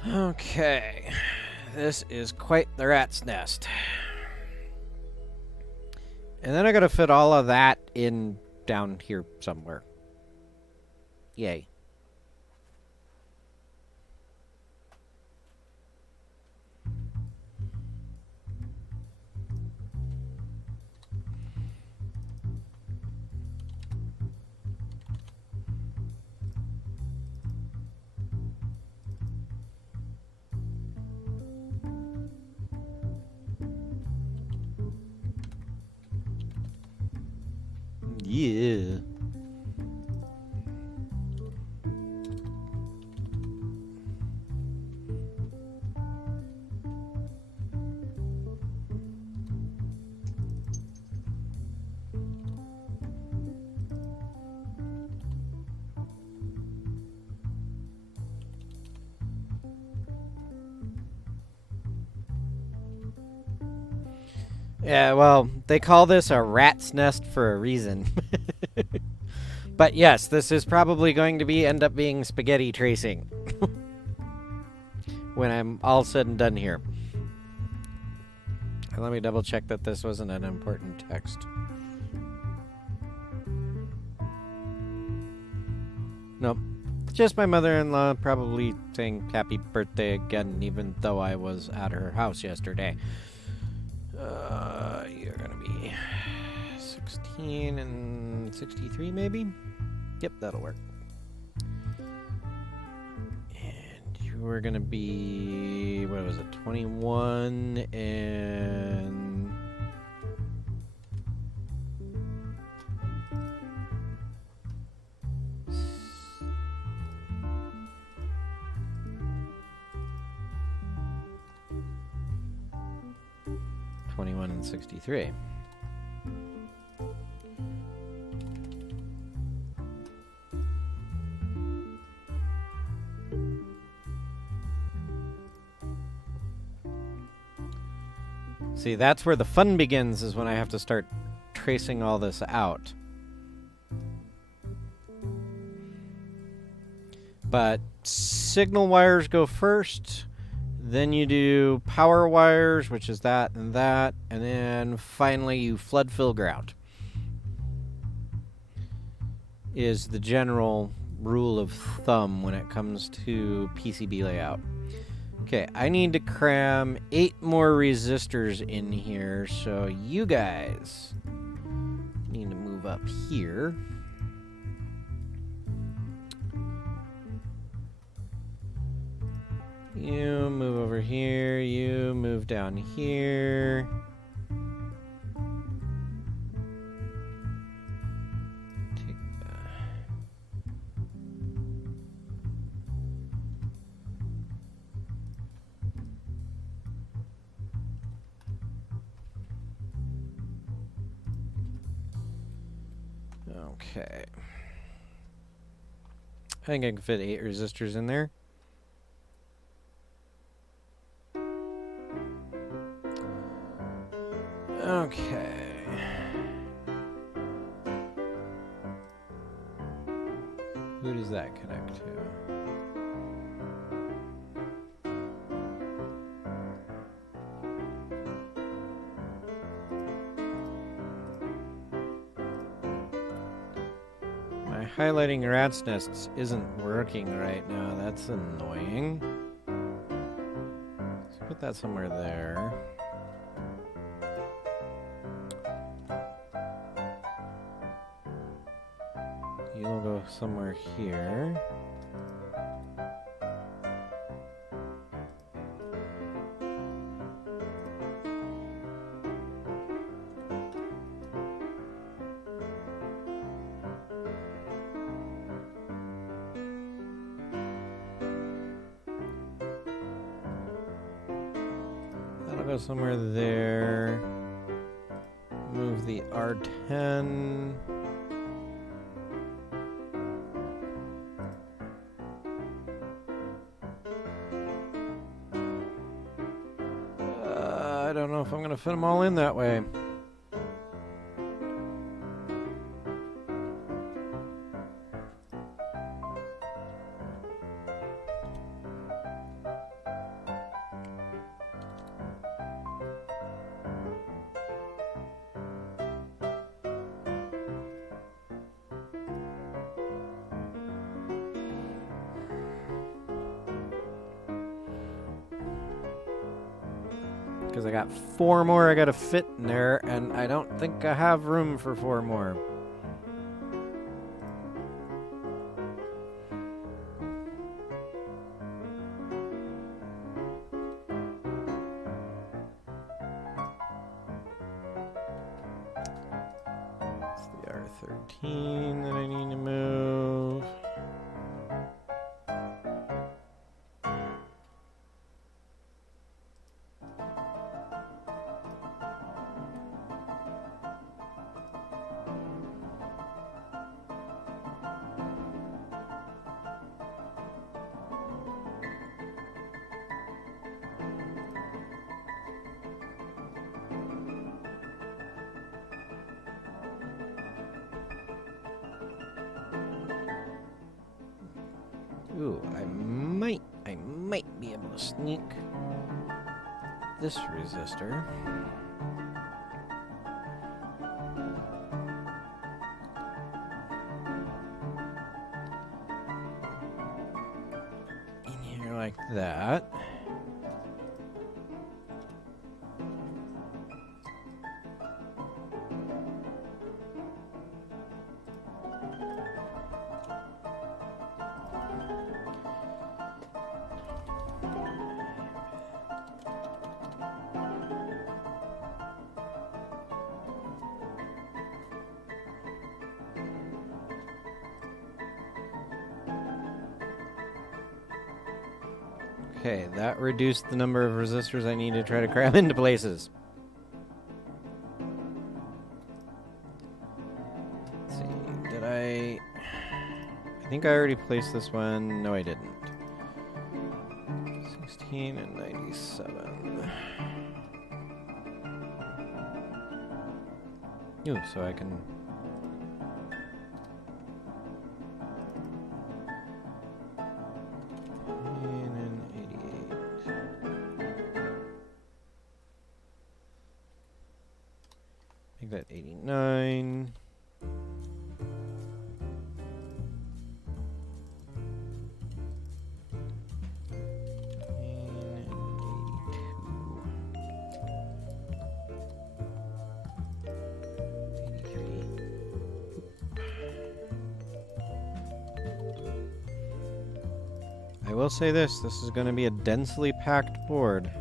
Okay, this is quite the rat's nest. And then I gotta fit all of that in down here somewhere. Yay. Yeah. Yeah, well, they call this a rat's nest for a reason. But yes, this is probably going to end up being spaghetti tracing when I'm all said and done here. And let me double check that this wasn't an important text. Nope. Just my mother-in-law probably saying happy birthday again, even though I was at her house yesterday. You're gonna be 16 and 63 maybe? Yep, that'll work. And you were gonna be, what was it, 21 and 21 and 63. See, that's where the fun begins, is when I have to start tracing all this out. But signal wires go first, then you do power wires, which is that, and then finally you flood fill ground. Is the general rule of thumb when it comes to PCB layout. Okay, I need to cram 8 more resistors in here, so you guys need to move up here. You move over here, you move down here. Take that. Okay. I think I can fit 8 resistors in there. Okay. Who does that connect to? My highlighting rat's nests isn't working right now. That's annoying. Let's put that somewhere there. You'll go somewhere here. That'll go somewhere there. Move the R10. I don't know if I'm going to fit them all in that way. Because I got 4 more I gotta fit in there, and I don't think I have room for 4 more. It's the R13 that I need to move. Ooh, I might be able to sneak this resistor. In here like that. Okay, that reduced the number of resistors I need to try to cram into places. think I already placed this one. No, I didn't. 16 and 97. Ooh, so I can... Make that 89. I will say this is going to be a densely packed board.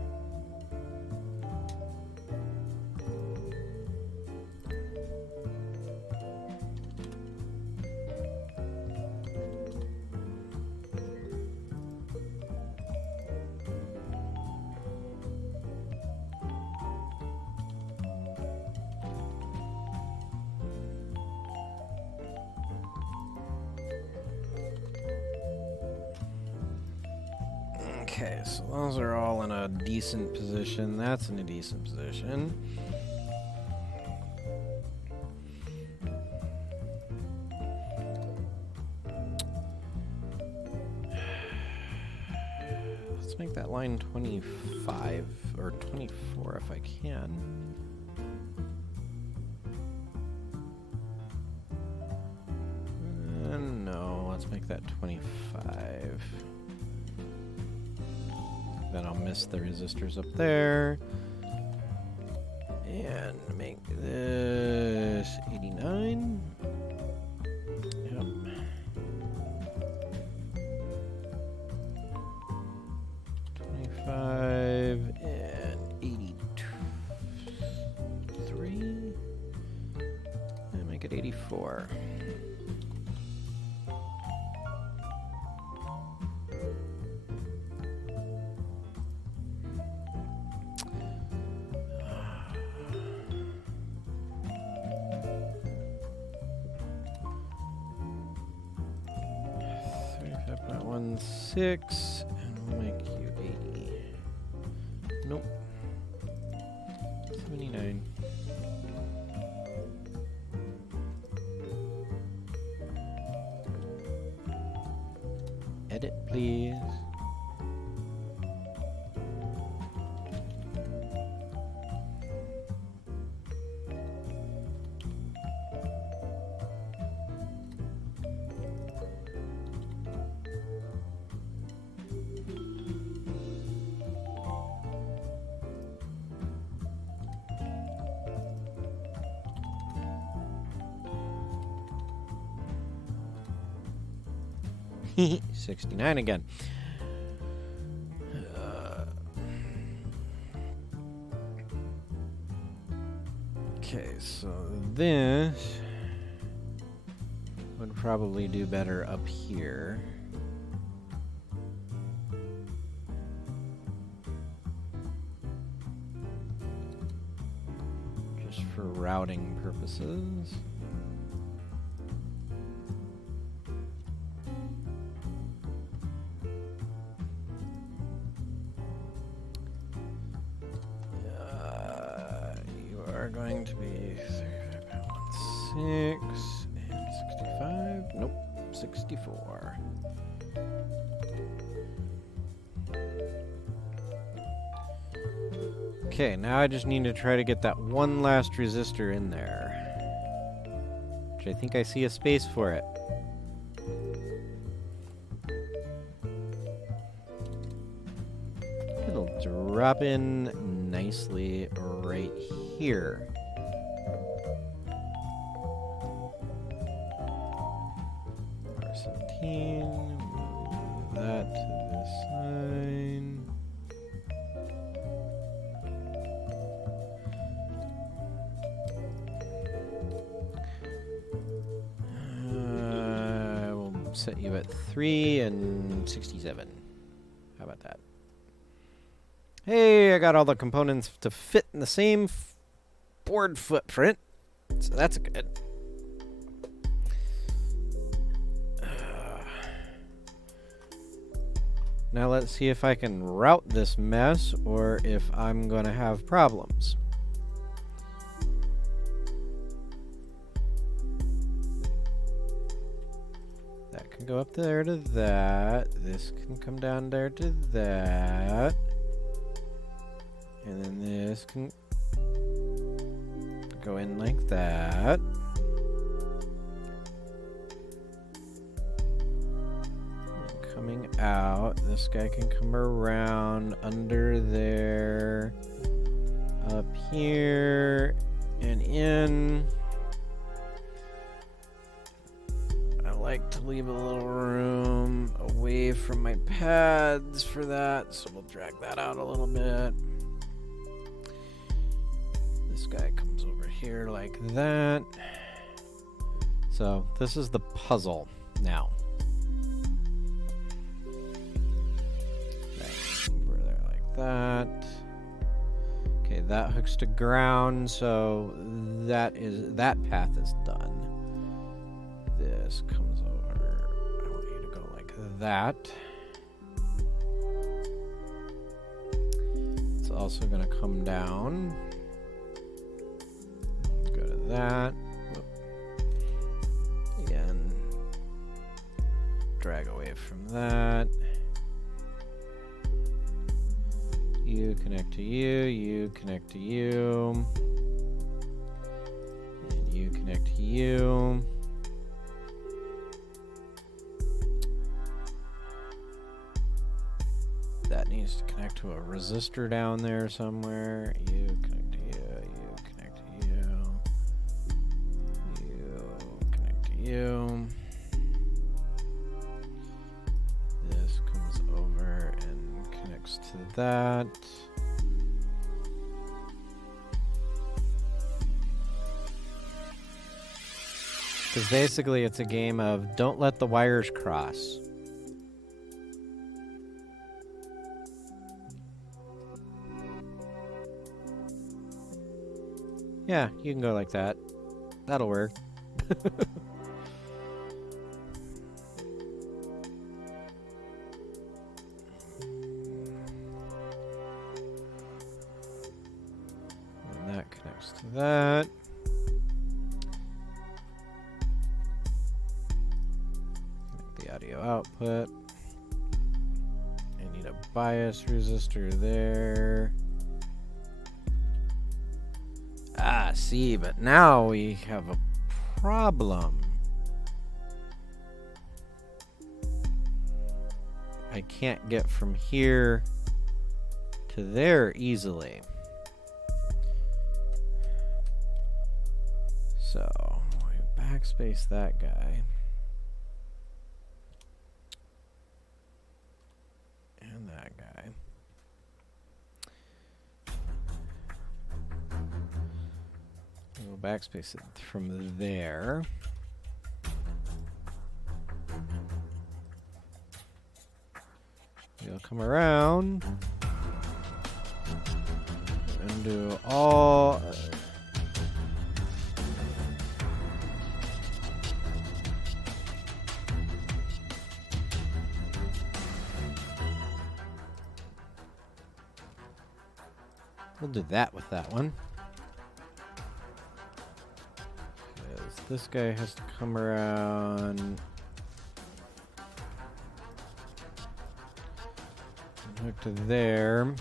Okay, so those are all in a decent position. That's in a decent position. Let's make that line 25 or 24 if I can. No, let's make that 25. Then I'll miss the resistors up there. And make this 89. Yep. And 83. And make it 84. Six, and we'll make you 80. Nope. 79. Edit, please. Hehe, 69 again. Okay, so this would probably do better up here. Just for routing purposes. Going to be 35.16 and 65. Nope, 64. Okay, now I just need to try to get that one last resistor in there, which I think I see a space for it. It'll drop in nicely right here. R17, move that to this side. We'll set you at 3 and 67. How about that? Hey, I got all the components to fit in the same board footprint, so that's good. Now let's see if I can route this mess or if I'm gonna have problems. That can go up there to that. This can come down there to that. And then this can go in like that. Coming out, this guy can come around under there, up here, and in. I like to leave a little room away from my pads for that, so we'll drag that out a little bit. This guy comes over here like that. So this is the puzzle now. Over there like that. Okay, that hooks to ground, so that path is done. This comes over. I want you to go like that. It's also going to come down. Go to that. Again. Drag away from that. You connect to you, you connect to you, and you connect to you. That needs to connect to a resistor down there somewhere. You connect to you, you connect to you, you connect to you. This comes over and connects to that. Because basically it's a game of don't let the wires cross. Yeah, you can go like that. That'll work. And that connects to that. The audio output. I need a bias resistor there. Ah, see, but now we have a problem. I can't get from here to there easily. So, we backspace that guy. And that guy. We'll backspace it from there. You'll come around and do all. We'll do that with that one. This guy has to come around and hook to there.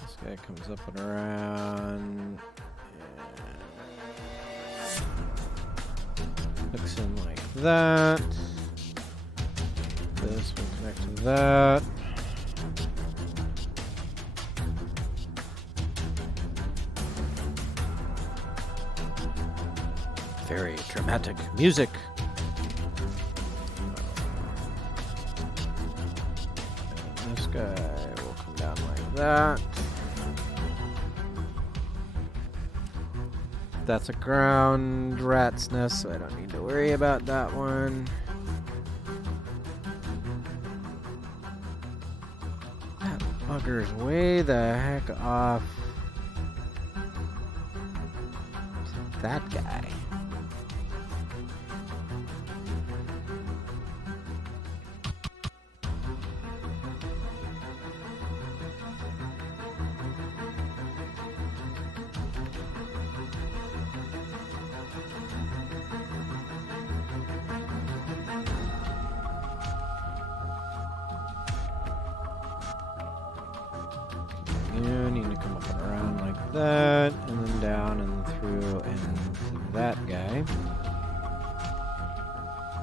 This guy comes up and around and hooks in like that. This will connect to that. Very dramatic music. This guy will come down like that. That's a ground rat's nest, so I don't need to worry about that one. That bugger's way the heck off to that guy. that, and then down and through and that guy.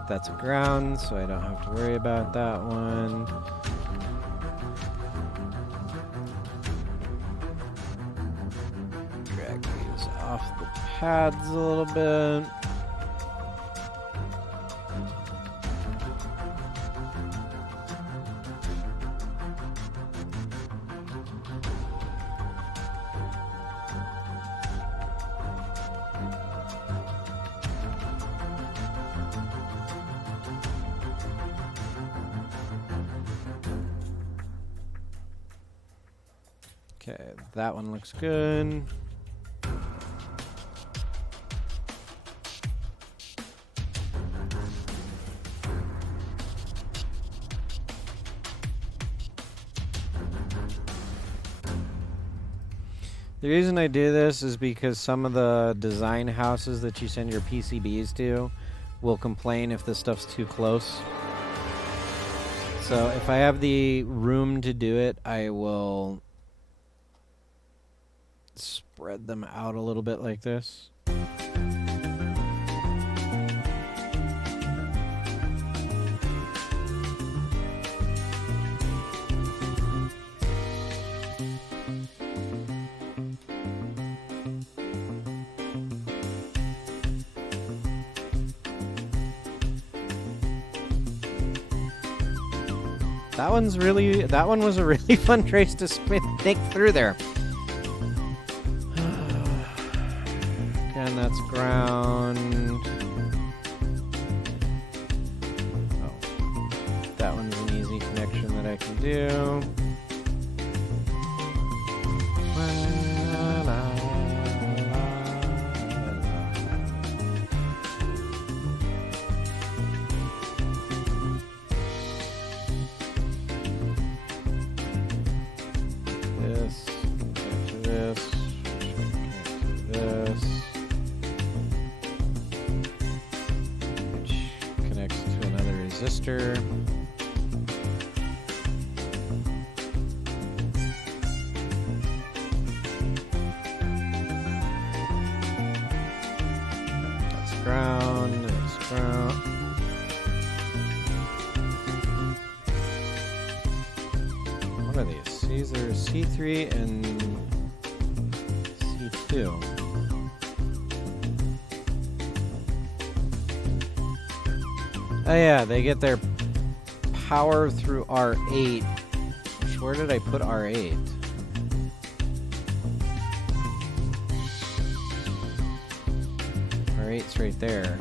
That's a ground, so I don't have to worry about that one. Drag these off the pads a little bit. Okay, that one looks good. The reason I do this is because some of the design houses that you send your PCBs to will complain if this stuff's too close. So if I have the room to do it, I will spread them out a little bit like this. That one was a really fun trace to think through there. And that's ground. Oh, that one's an easy connection that I can do. Resistor. That's ground. That's ground. What are these? These are C3 and C2. Oh yeah, they get their power through R8. Where did I put R8? R8's right there.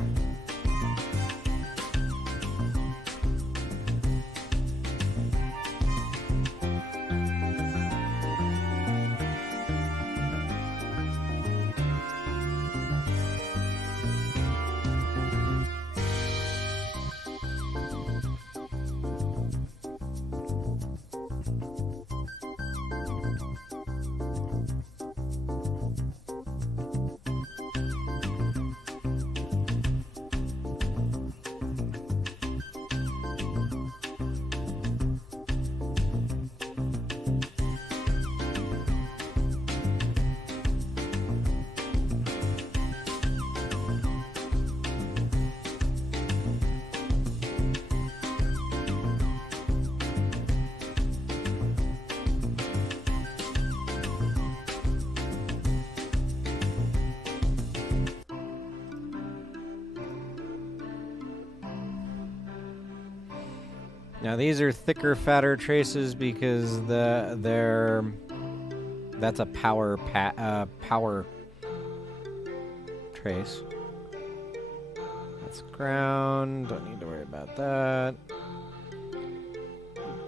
Now these are thicker, fatter traces because that's a power trace. That's ground. Don't need to worry about that.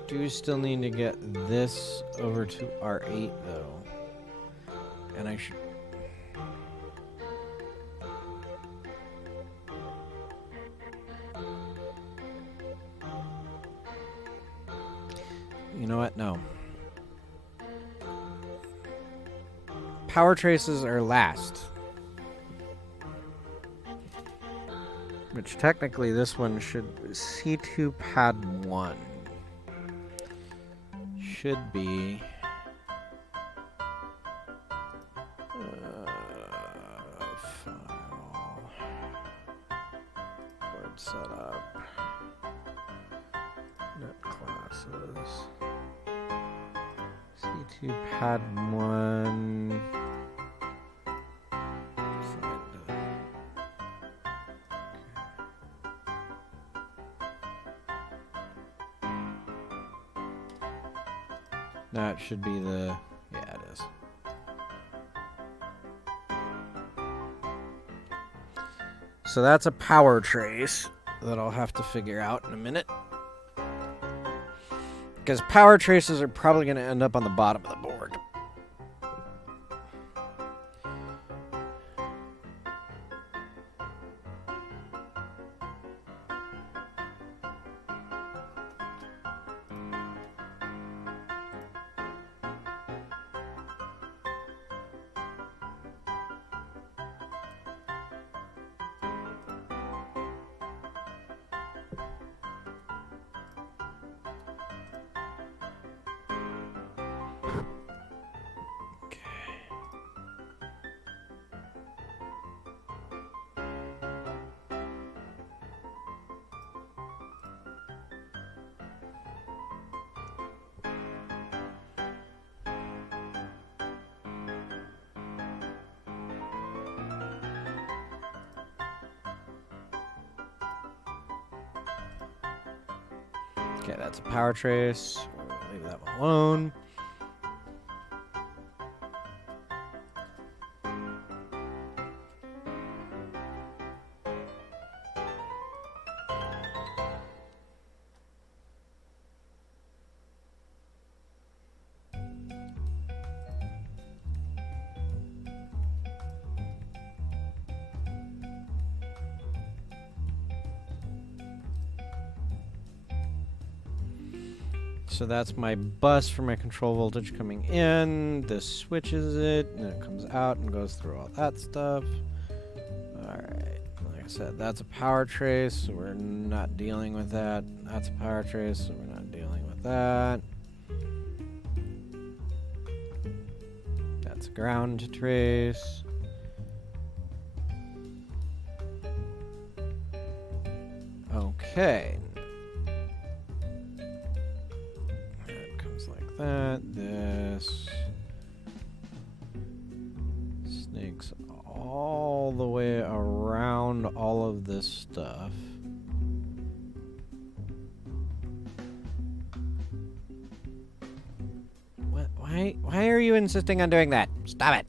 Do still need to get this over to R8 though, and I should. You know what? No. Power traces are last. Which technically this one should C2 pad 1 should be setup. Net classes. C2 pad 1. That should be the... yeah, it is. So that's a power trace that I'll have to figure out in a minute. Because power traces are probably going to end up on the bottom of the board. Okay, that's a power trace. We'll leave that one alone. So that's my bus for my control voltage coming in. This switches it, and it comes out and goes through all that stuff. Alright, like I said, that's a power trace, so we're not dealing with that. That's a power trace, so we're not dealing with that. That's a ground trace. Okay. That, this snakes all the way around all of this stuff. What? Why are you insisting on doing that? Stop it.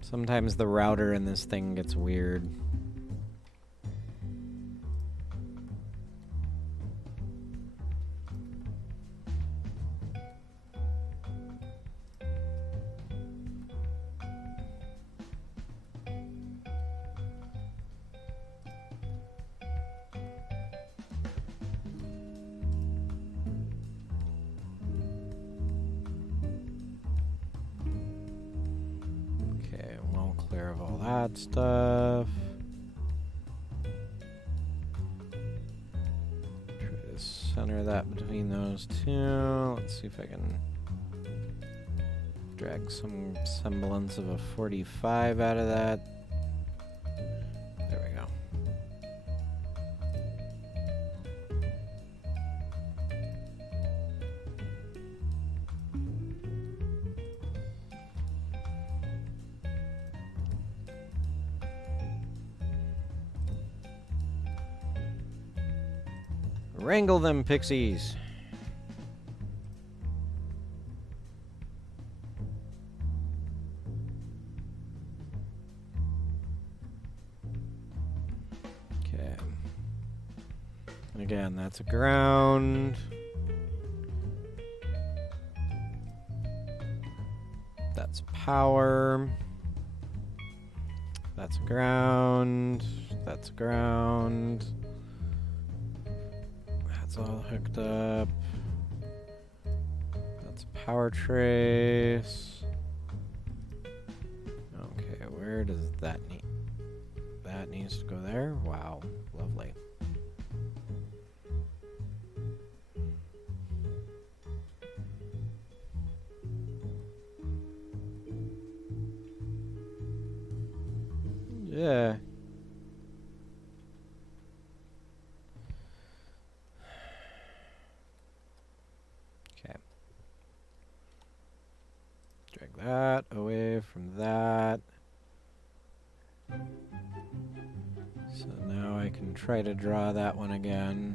Sometimes the router in this thing gets weird. That stuff. Try to center that between those two. Let's see if I can drag some semblance of a 45 out of that. There we go. Wrangle them, pixies. Okay. Again, that's a ground. That's power. That's ground. That's ground. That's all hooked up. That's a power trace. Okay, where does that need? That needs to go there? Wow, lovely. Yeah. Okay. Drag that away from that. So now I can try to draw that one again.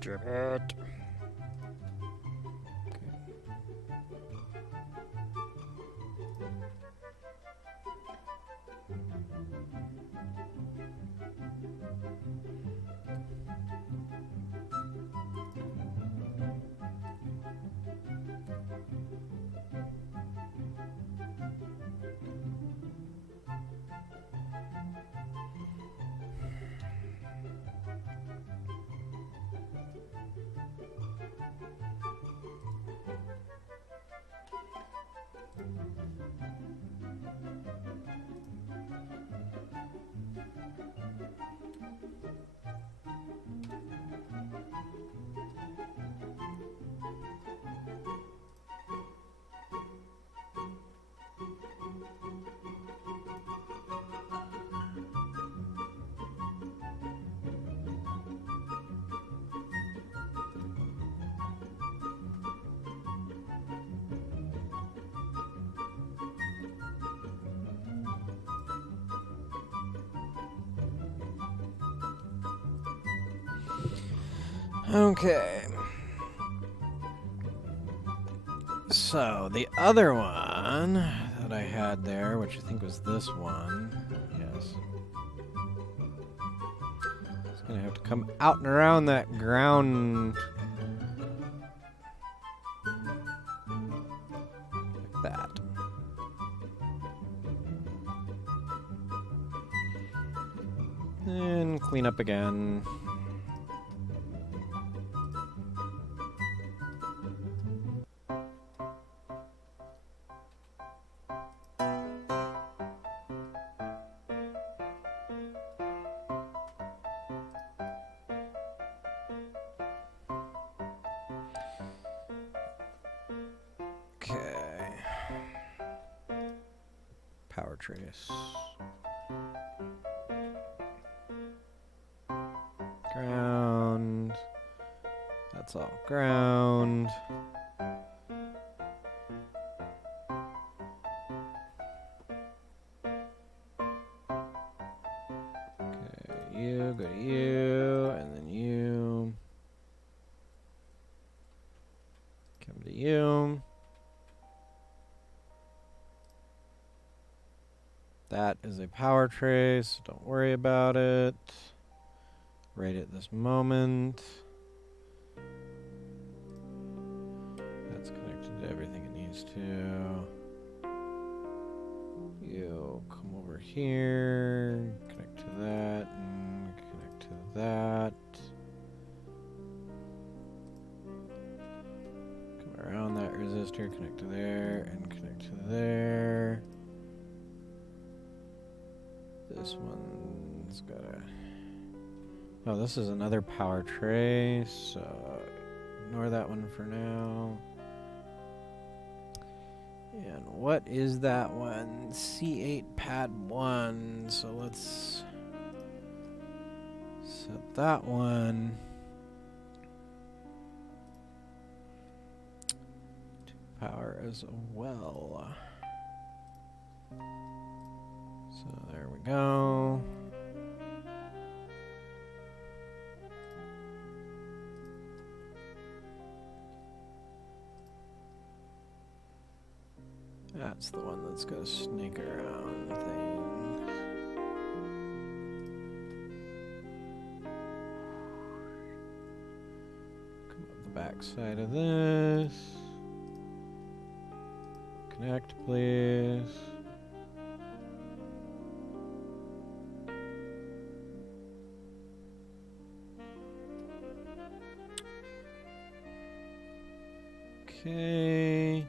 Strip it. Okay. So, the other one that I had there, which I think was this one, yes. It's gonna have to come out and around that ground. Like that. And clean up again. Okay. Power trace. Ground. That's all ground. Okay, you, go to you, and then you. Come to you. That is a power trace, don't worry about it. Right at this moment. That's connected to everything it needs to. You come over here, connect to that, and connect to that. Come around that resistor, connect to there, and connect to there. This one's gotta... Oh, this is another power trace, so ignore that one for now. And what is that one? C8 pad 1. So let's set that one to power as well. So there we go. That's the one that's got to snake around things. Come up the back side of this. Connect, please. Okay.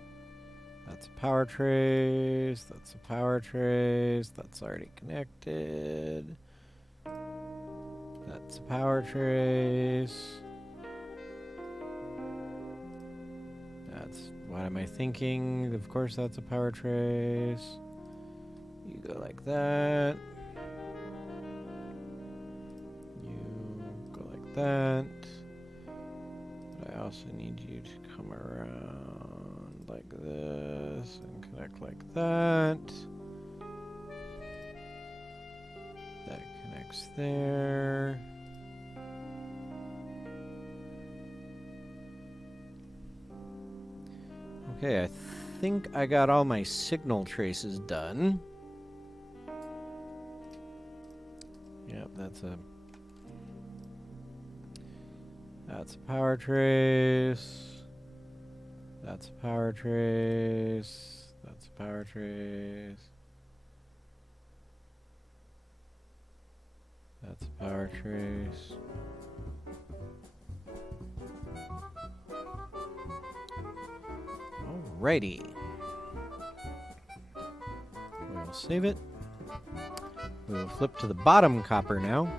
That's a power trace. That's a power trace. That's already connected. That's a power trace. That's, what am I thinking? Of course that's a power trace. You go like that. You go like that. But I also need you to come around like this and connect like that. That connects there. Okay, I think I got all my signal traces done. Yep, that's a power trace. That's a power trace. That's a power trace. That's a power trace. Alrighty. We will save it. We will flip to the bottom copper now.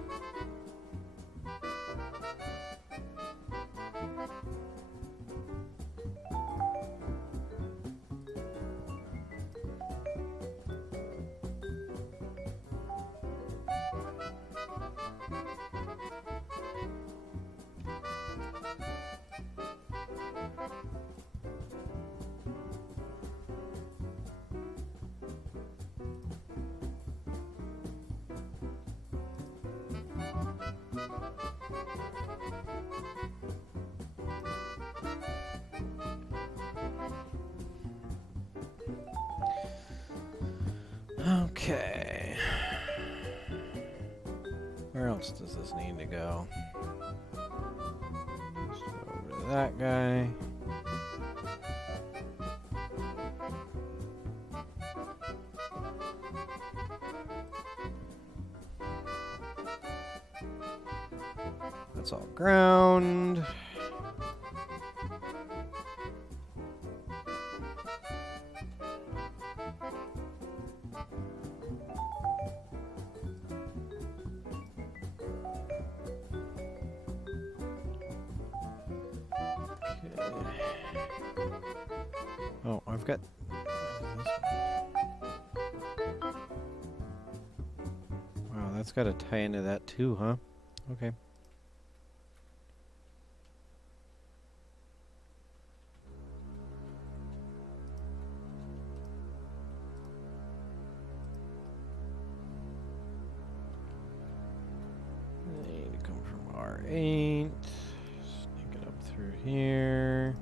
Okay. Where else does this need to go? Just go over to that guy. That's all ground. Oh, I've got... Wow, that's got to tie into that too, huh? Okay. They need to come from R8. Sneak it up through here.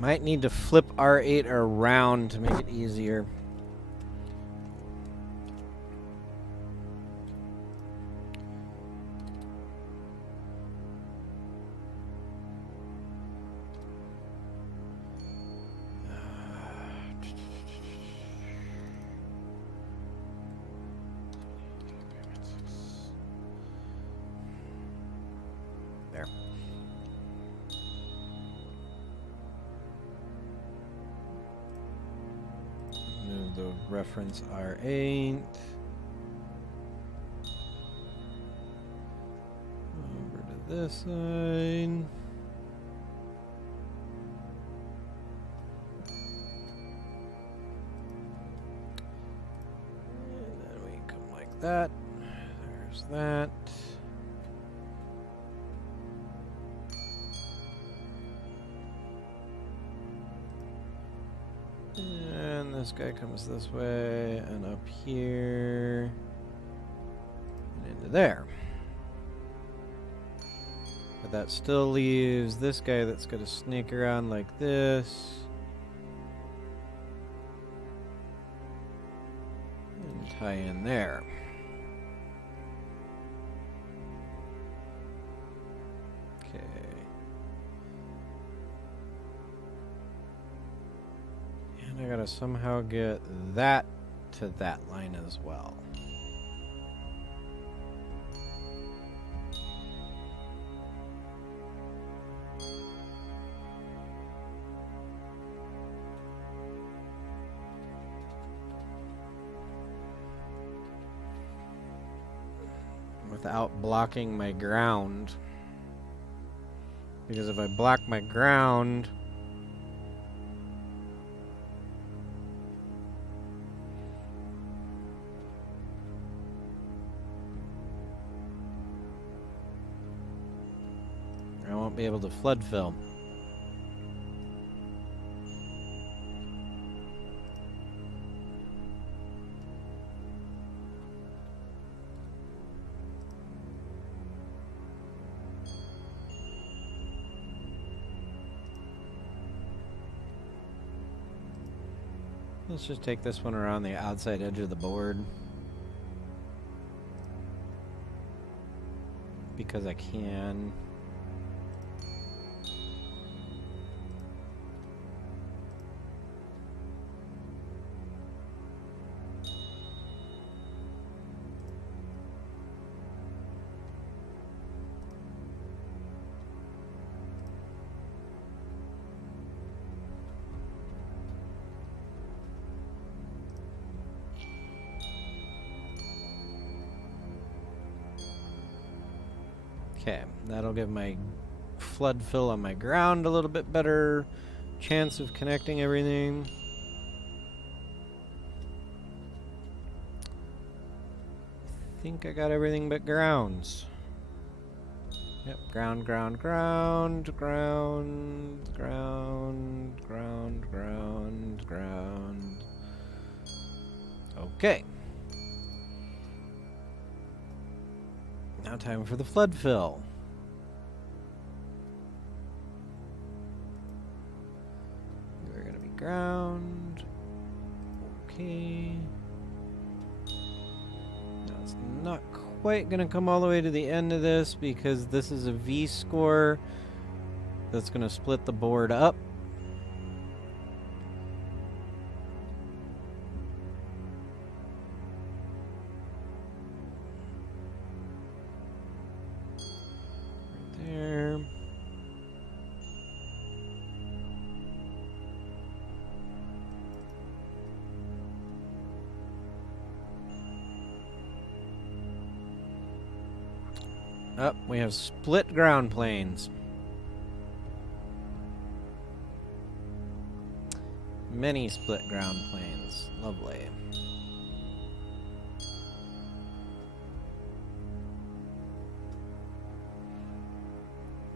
Might need to flip R8 around to make it easier. There. Move the reference R8. Over to this side. And then we come like that. There's that. And this guy comes this way and up here and into there. But that still leaves this guy that's going to sneak around like this and tie in there. I gotta somehow get that to that line as well. without blocking my ground. Because if I block my ground, I won't be able to flood fill. Let's just take this one around the outside edge of the board. Because I can. Okay, that'll give my flood fill on my ground a little bit better chance of connecting everything. I think I got everything but grounds. Yep, ground, ground, ground, ground, ground, ground, ground, ground. Okay. Now time for the flood fill. We're gonna be ground. Okay. That's not quite gonna come all the way to the end of this because this is a V-score that's gonna split the board up. Up, we have split ground planes. Many split ground planes. Lovely.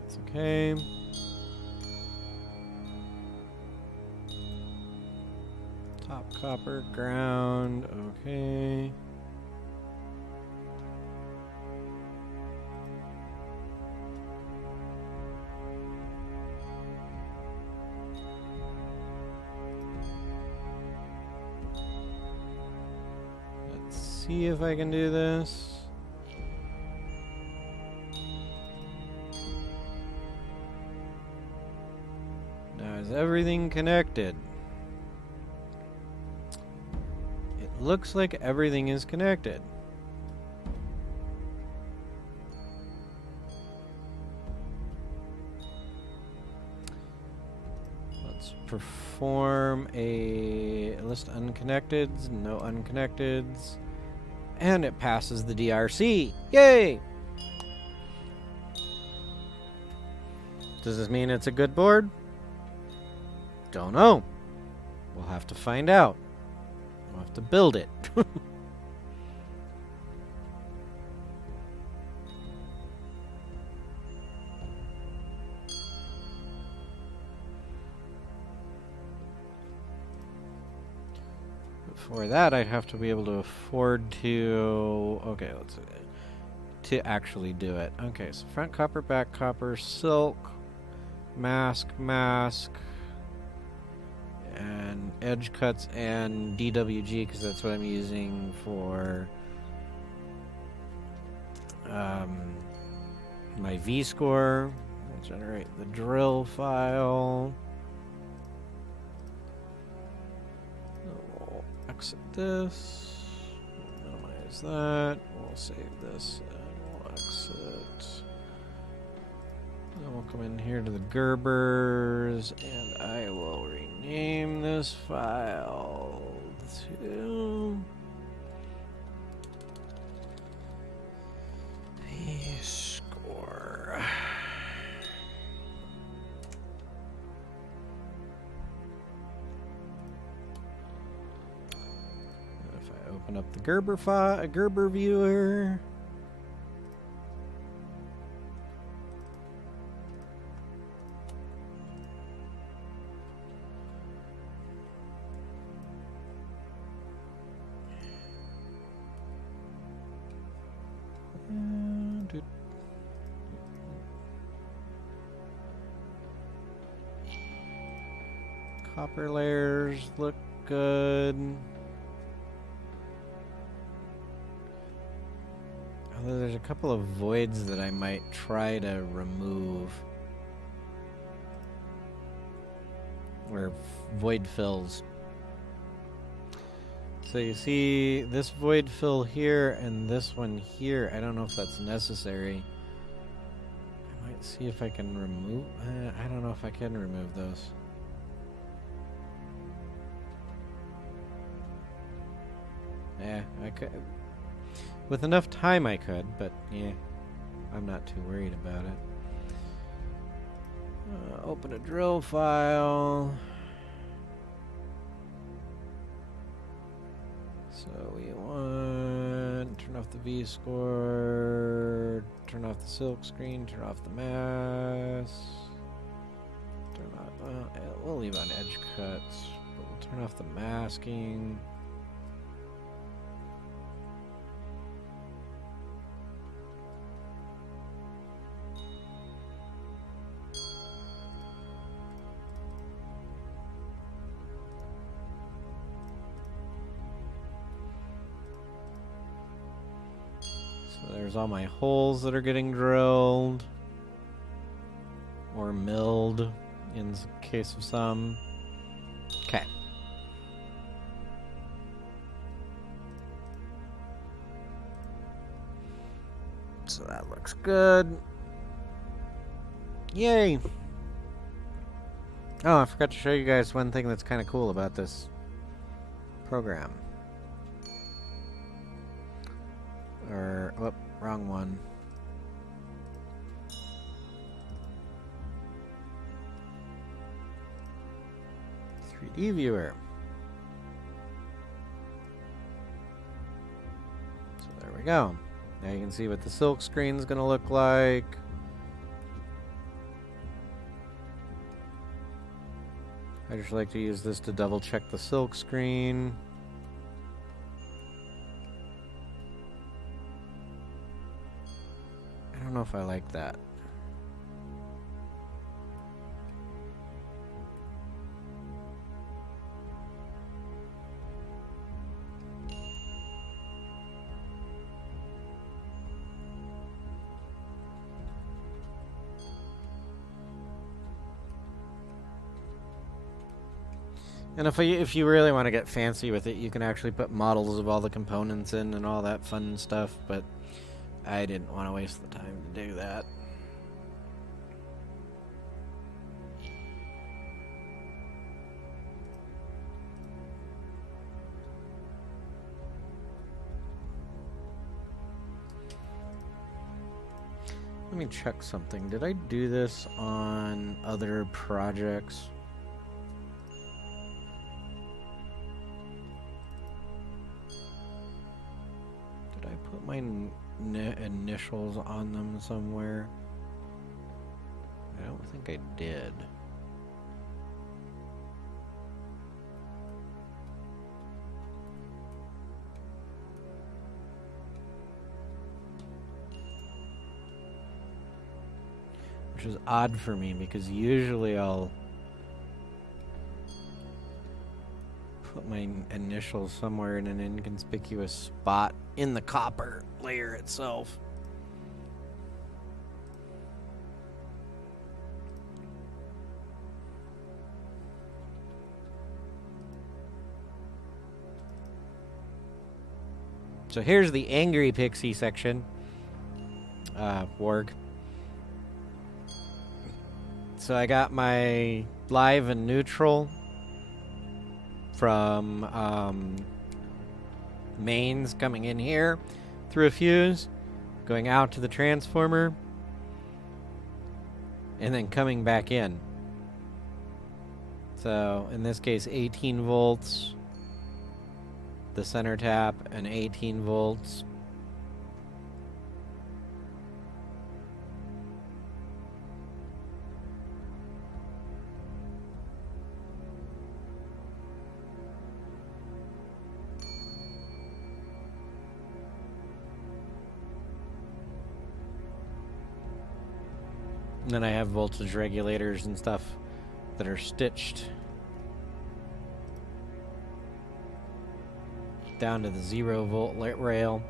It's okay. Top copper, ground, okay. See if I can do this. Now, is everything connected? It looks like everything is connected. Let's perform a list unconnecteds, no unconnecteds. And it passes the DRC. Yay! Does this mean it's a good board? Don't know. We'll have to find out. We'll have to build it. For that, I'd have to be able to afford to... Okay, let's see. To actually do it. Okay, so front copper, back copper, silk, mask, mask, and edge cuts and DWG, because that's what I'm using for my V-score. We'll generate the drill file. Exit this, minimize that, we'll save this, and we'll exit. Then we'll come in here to the Gerbers, and I will rename this file to Open up the Gerber viewer. Copper layers look good. Although there's a couple of voids that I might try to remove. Or void fills. So you see this void fill here and this one here. I don't know if that's necessary. I might see if I can remove... I don't know if I can remove those. Yeah, I could. With enough time I could, but yeah, I'm not too worried about it. Open a drill file. So we want turn off the V-score, turn off the silk screen, turn off the mask, turn off, well, we'll leave on edge cuts, but we'll turn off the masking. There's all my holes that are getting drilled or milled in case of some. Okay. So that looks good. Yay! Oh, I forgot to show you guys one thing that's kind of cool about this program. Or, whoop, wrong one. 3D viewer. So there we go. Now you can see what the silk screen is going to look like. I just like to use this to double check the silk screen. I don't know if I like that. And if you really want to get fancy with it, you can actually put models of all the components in and all that fun stuff, but I didn't want to waste the time to do that. Let me check something. Did I do this on other projects? My initials on them somewhere? I don't think I did. Which is odd for me because usually I'll put my initials somewhere in an inconspicuous spot in the copper layer itself. So here's the angry pixie section. Warg. So I got my live and neutral from mains coming in here through a fuse, going out to the transformer, and then coming back in. So in this case 18 volts the center tap, and 18 volts. And then I have voltage regulators and stuff that are stitched down to the 0 volt rail.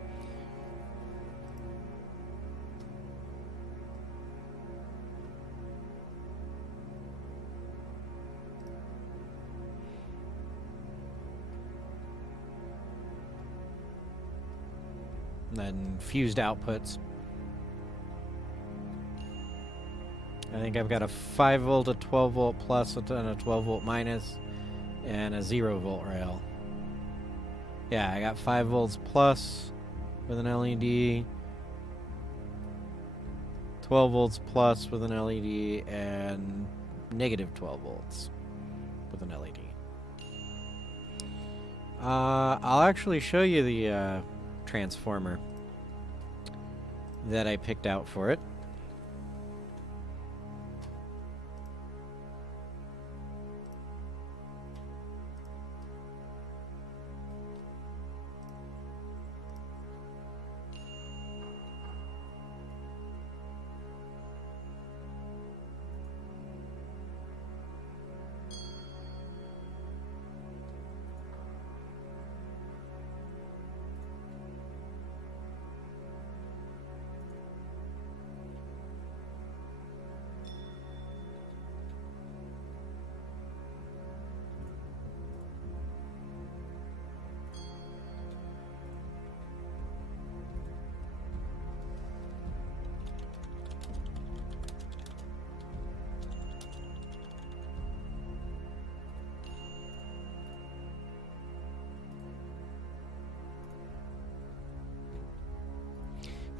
And then fused outputs. I think I've got a 5 volt, a 12 volt plus, and a 12 volt minus, and a 0 volt rail. Yeah, I got 5 volts plus with an LED, 12 volts plus with an LED, and negative 12 volts with an LED. I'll actually show you the transformer that I picked out for it.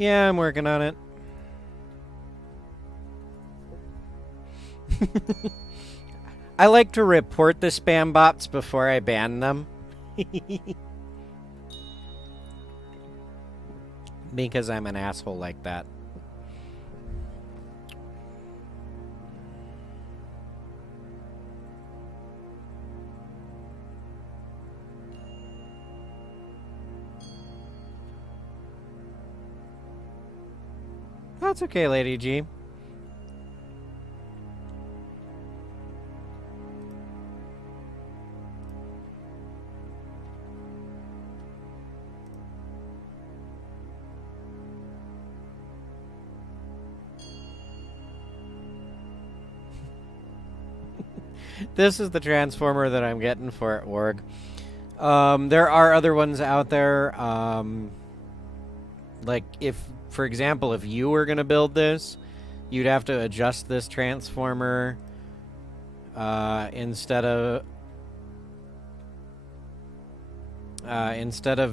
Yeah, I'm working on it. I like to report the spam bots before I ban them. Because I'm an asshole like that. That's okay, Lady G. This is the transformer that I'm getting for org. There are other ones out there. Like if, for example, if you were gonna build this, you'd have to adjust this transformer instead of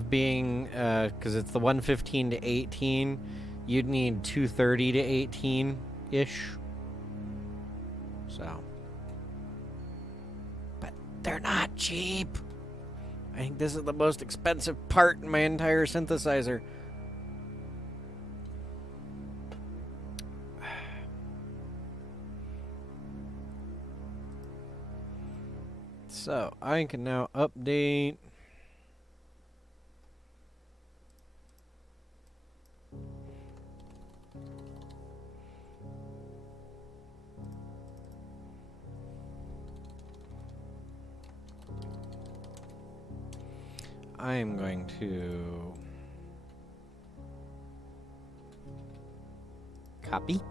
being because it's the 115 to 18, you'd need 230 to 18 ish. So, but they're not cheap. I think this is the most expensive part in my entire synthesizer. So, I can now update. I am going to copy.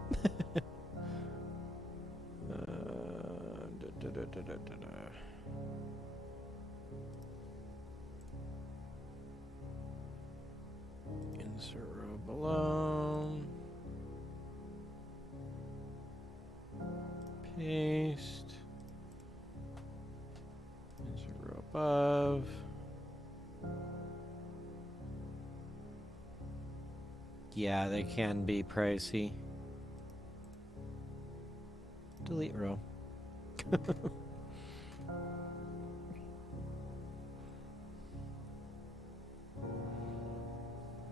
Insert row below. Paste. Insert row above. Yeah, they can be pricey. Delete row.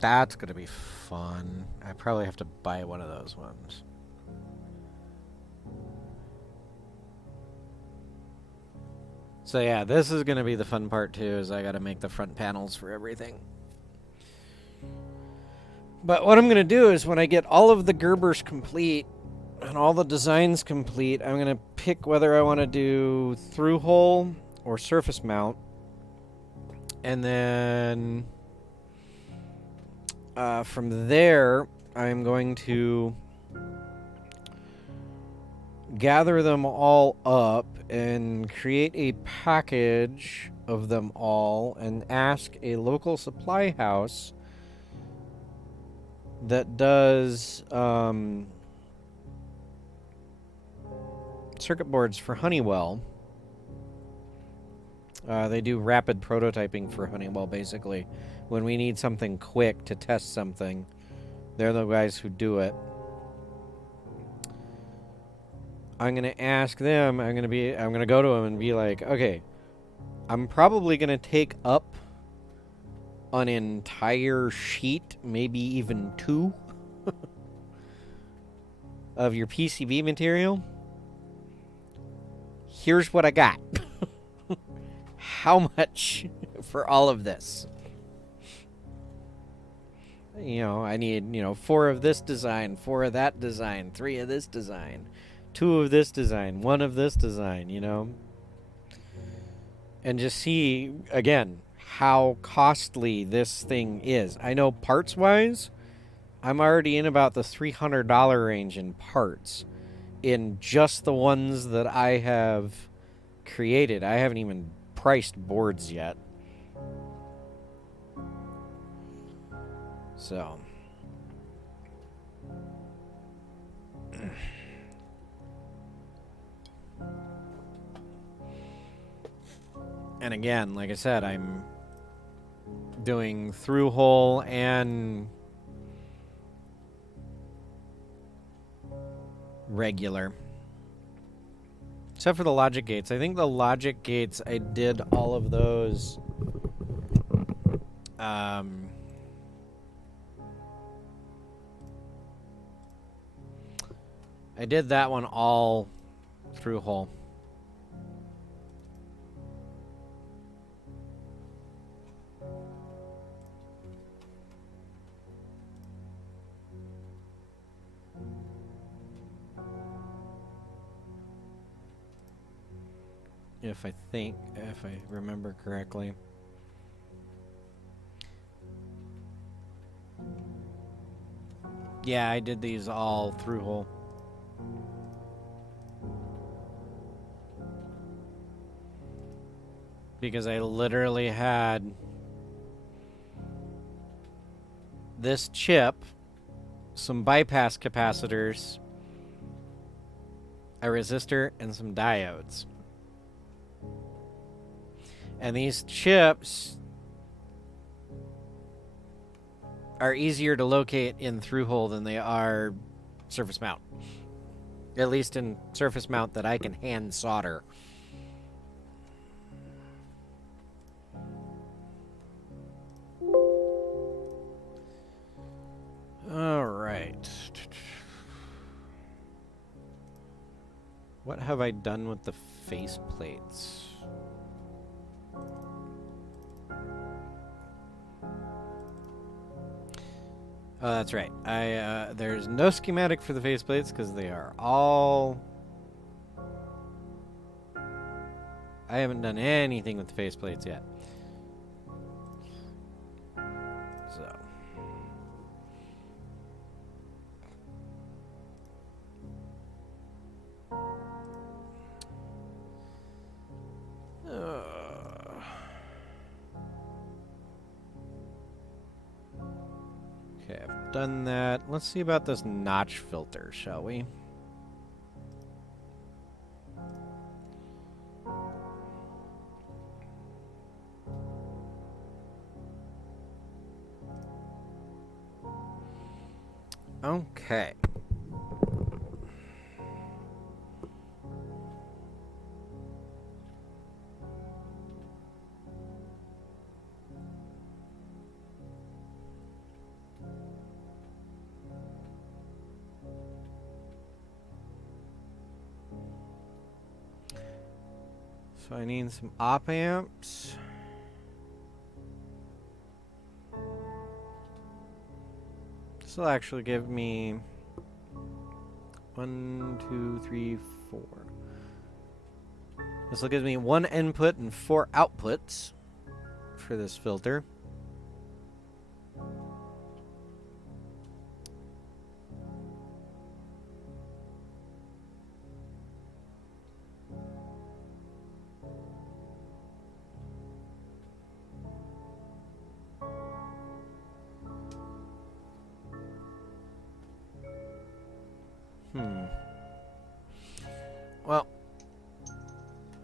That's gonna be fun. I probably have to buy one of those ones. So yeah, this is gonna be the fun part too, is I gotta make the front panels for everything. But what I'm gonna do is when I get all of the Gerbers complete and all the designs complete, I'm gonna pick whether I want to do through hole or surface mount, and then from there I'm going to gather them all up and create a package of them all and ask a local supply house that does circuit boards for Honeywell. They do rapid prototyping for Honeywell, basically. When we need something quick to test something, they're the guys who do it. I'm going to ask them, I'm going to go to them and be like, okay, I'm probably going to take up an entire sheet, maybe even 2, of your PCB material. Here's what I got. How much for all of this? You know, I need, 4 of this design, 4 of that design, 3 of this design, 2 of this design, 1 of this design, And just see, again, how costly this thing is. I know parts-wise, I'm already in about the $300 range in parts in just the ones that I have created. I haven't even priced boards yet. So. And again, like I said, I'm doing through hole and regular. Except for the logic gates. I think the logic gates, I did all of those. I did that one all through hole. If I remember correctly. Yeah, I did these all through hole. Because I literally had this chip, some bypass capacitors, a resistor, and some diodes. And these chips are easier to locate in through hole than they are surface mount. At least in surface mount that I can hand solder. All right. What have I done with the face plates? Oh, that's right. There's no schematic for the faceplates because they are all... I haven't done anything with the faceplates yet. So... Okay, I've done that. Let's see about this notch filter, shall we? Okay. So I need some op amps. This will actually give me 1, 2, 3, 4. This will give me 1 input and 4 outputs for this filter. Well,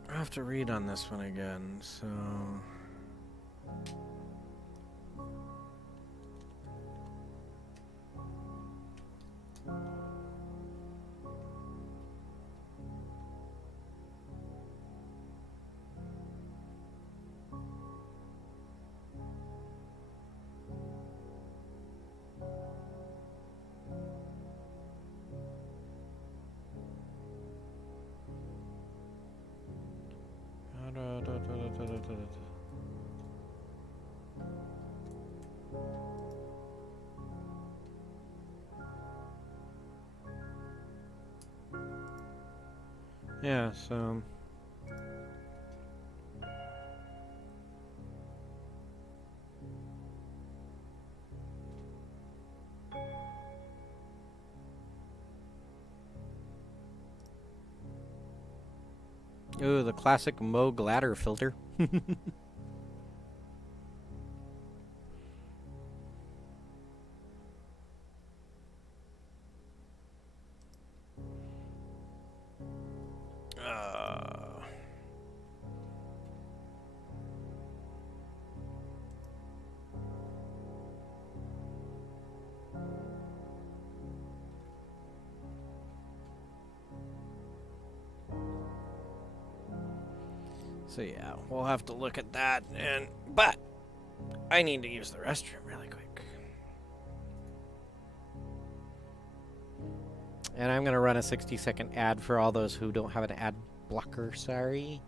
I have to read on this one again, so... Yeah, so... Ooh, the classic Moog ladder filter. So yeah, we'll have to look at that, but I need to use the restroom really quick. And I'm gonna run a 60-second ad for all those who don't have an ad blocker, sorry.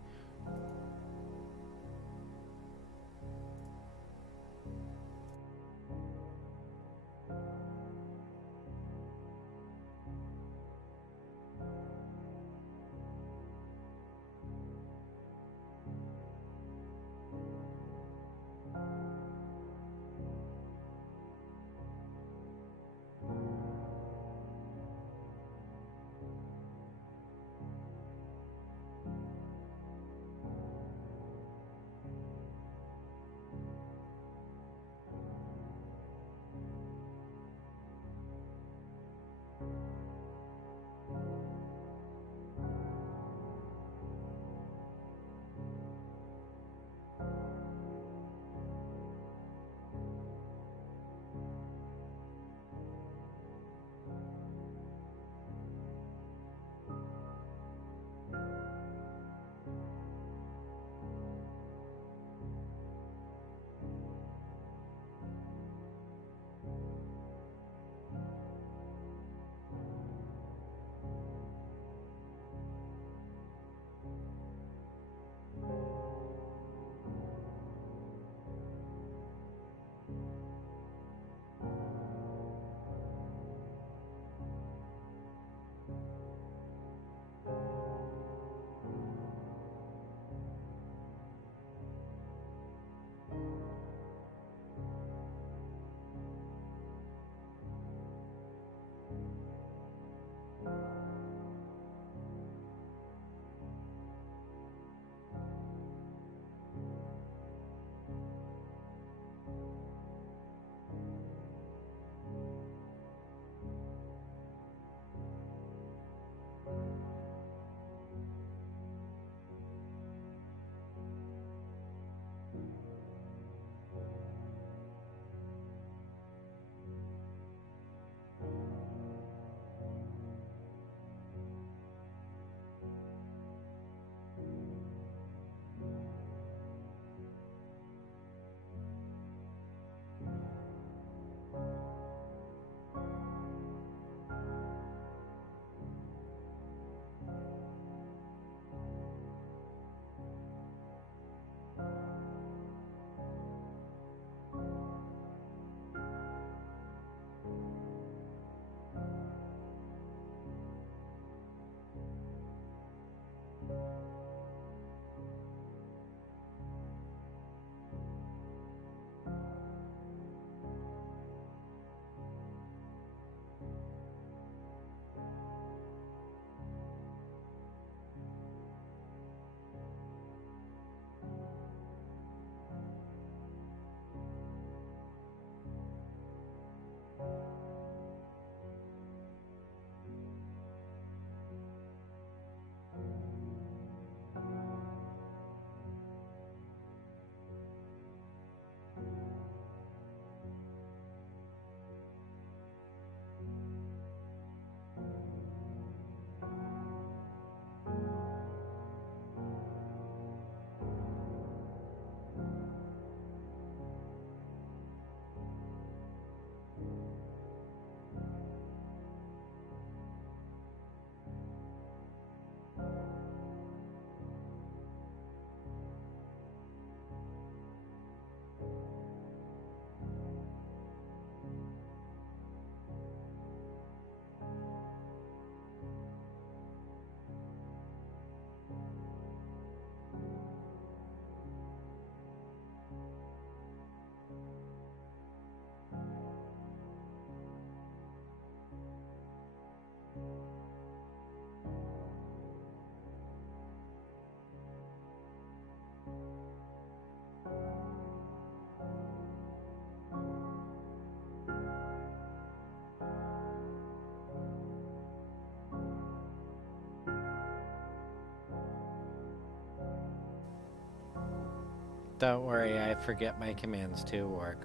Don't worry, I forget my commands to work.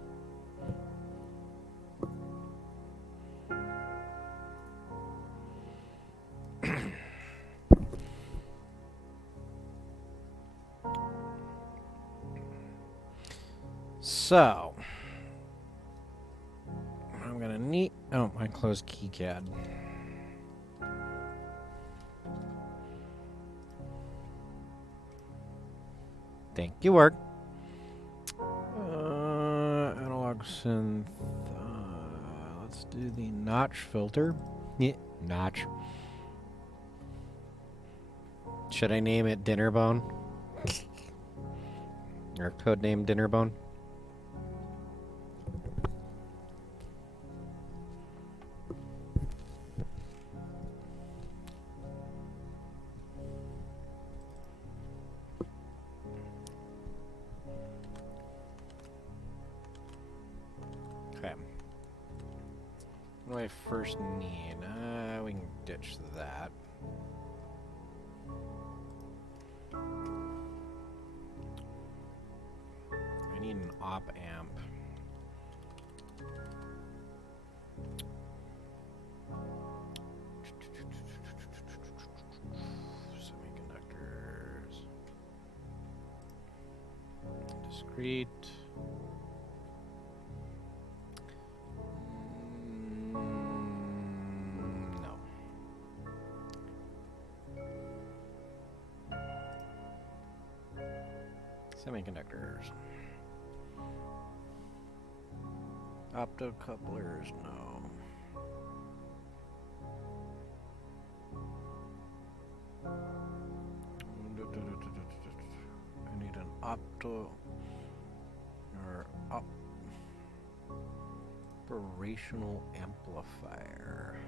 So, I'm gonna need. Oh, I closed KiCAD. Thank you, work. Analog synth. Let's do the notch filter. Yeah, notch. Should I name it Dinnerbone? Or codename Dinnerbone? Okay. What do I first need? We can ditch that. I need an op amp. Semiconductors. Discrete. No. Semiconductors. Optocouplers, no. I need an operational amplifier.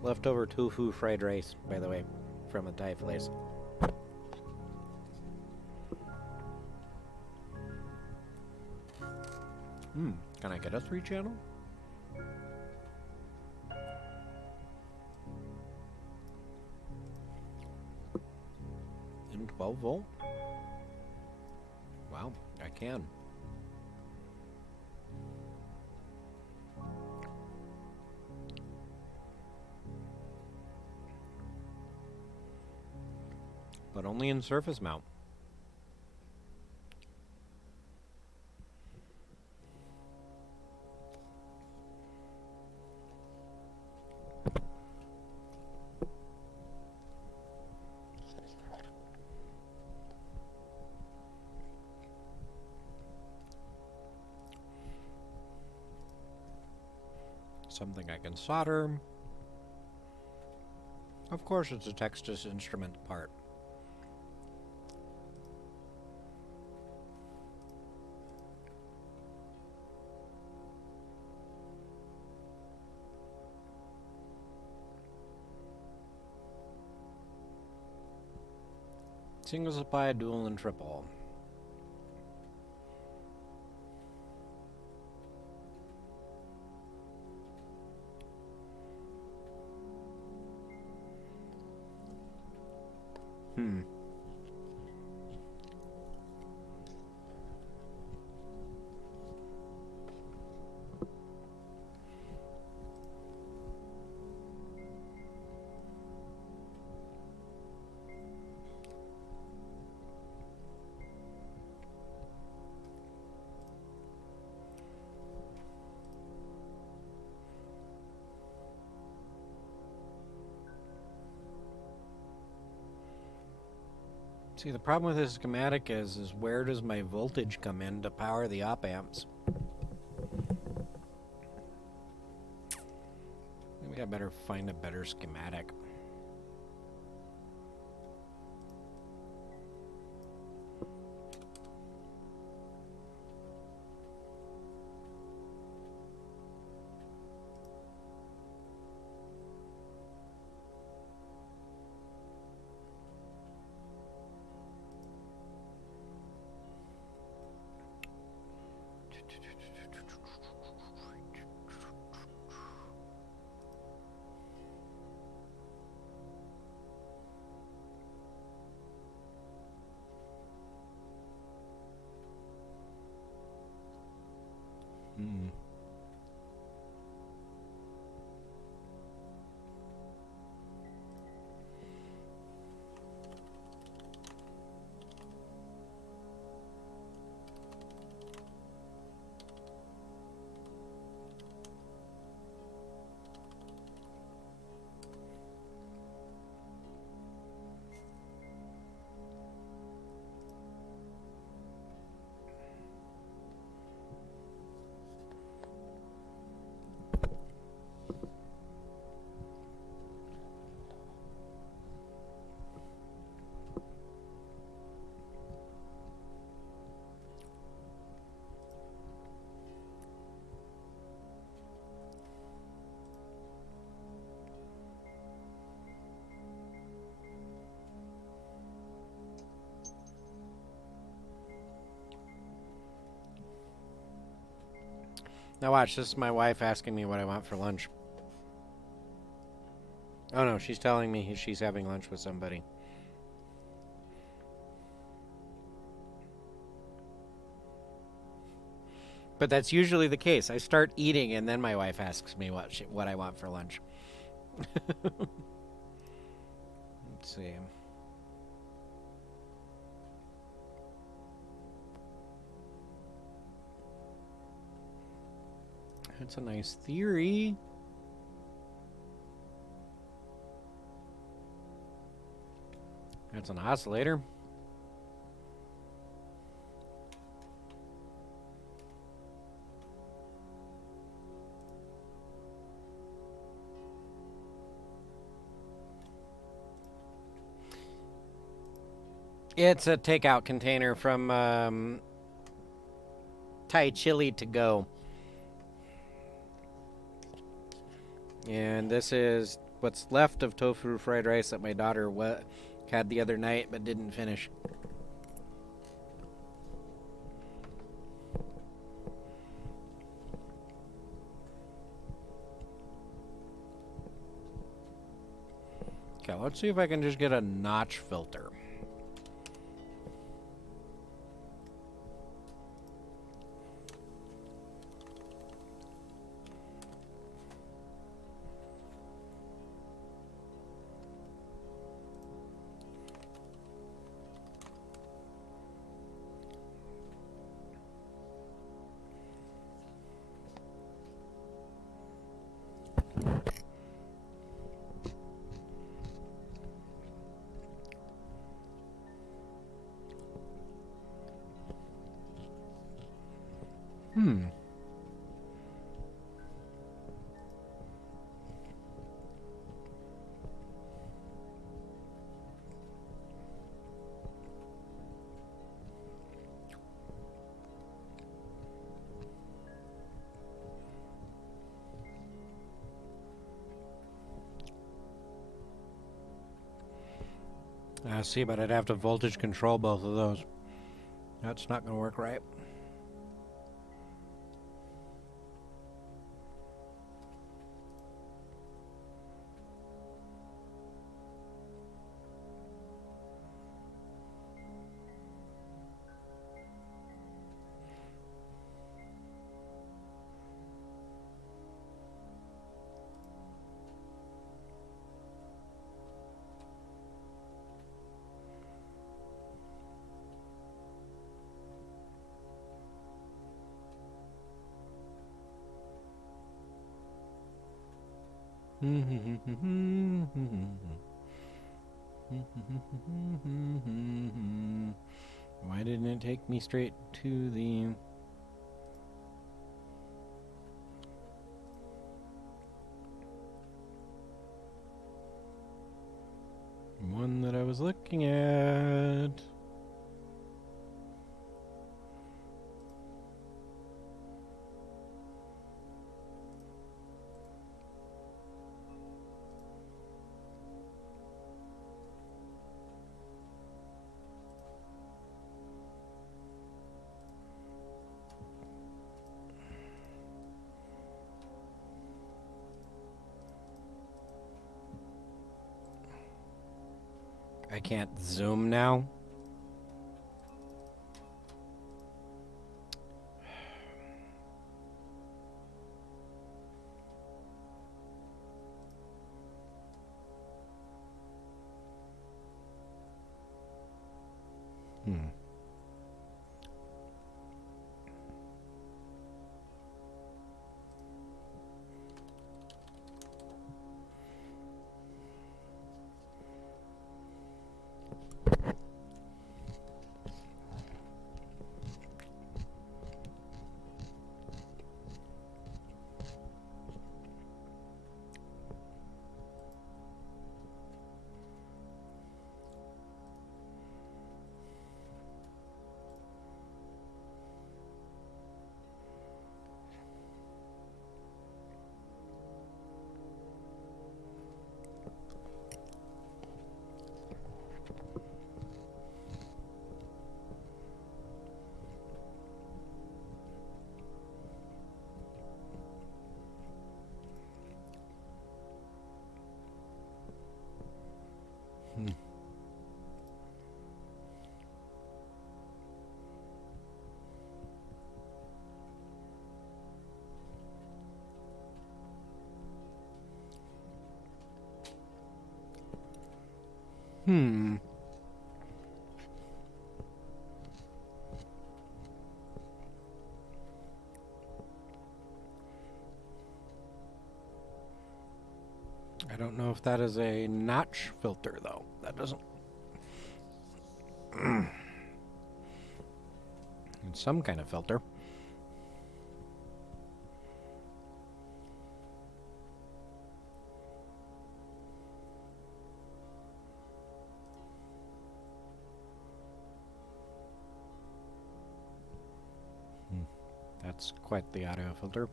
Leftover tofu fried rice, by the way, from a Thai place. Can I get a 3-channel? In 12 volt? Wow, I can. But only in surface mount. Something I can solder. Of course, it's a Texas Instrument part. Single supply, dual, and triple. See, the problem with this schematic is where does my voltage come in to power the op amps? Maybe I better find a better schematic. Now watch, this is my wife asking me what I want for lunch. Oh no, she's telling me she's having lunch with somebody. But that's usually the case. I start eating and then my wife asks me what I want for lunch. Let's see. That's a nice theory. That's an oscillator. It's a takeout container from Thai Chili to go. And this is what's left of tofu fried rice that my daughter had the other night but didn't finish. Okay, let's see if I can just get a notch filter. See, but I'd have to voltage control both of those. That's not going to work right. Why didn't it take me straight to the... one that I was looking at? I can't zoom now. I don't know if that is a notch filter, though. That doesn't... It's some kind of filter. That's quite the audio filter.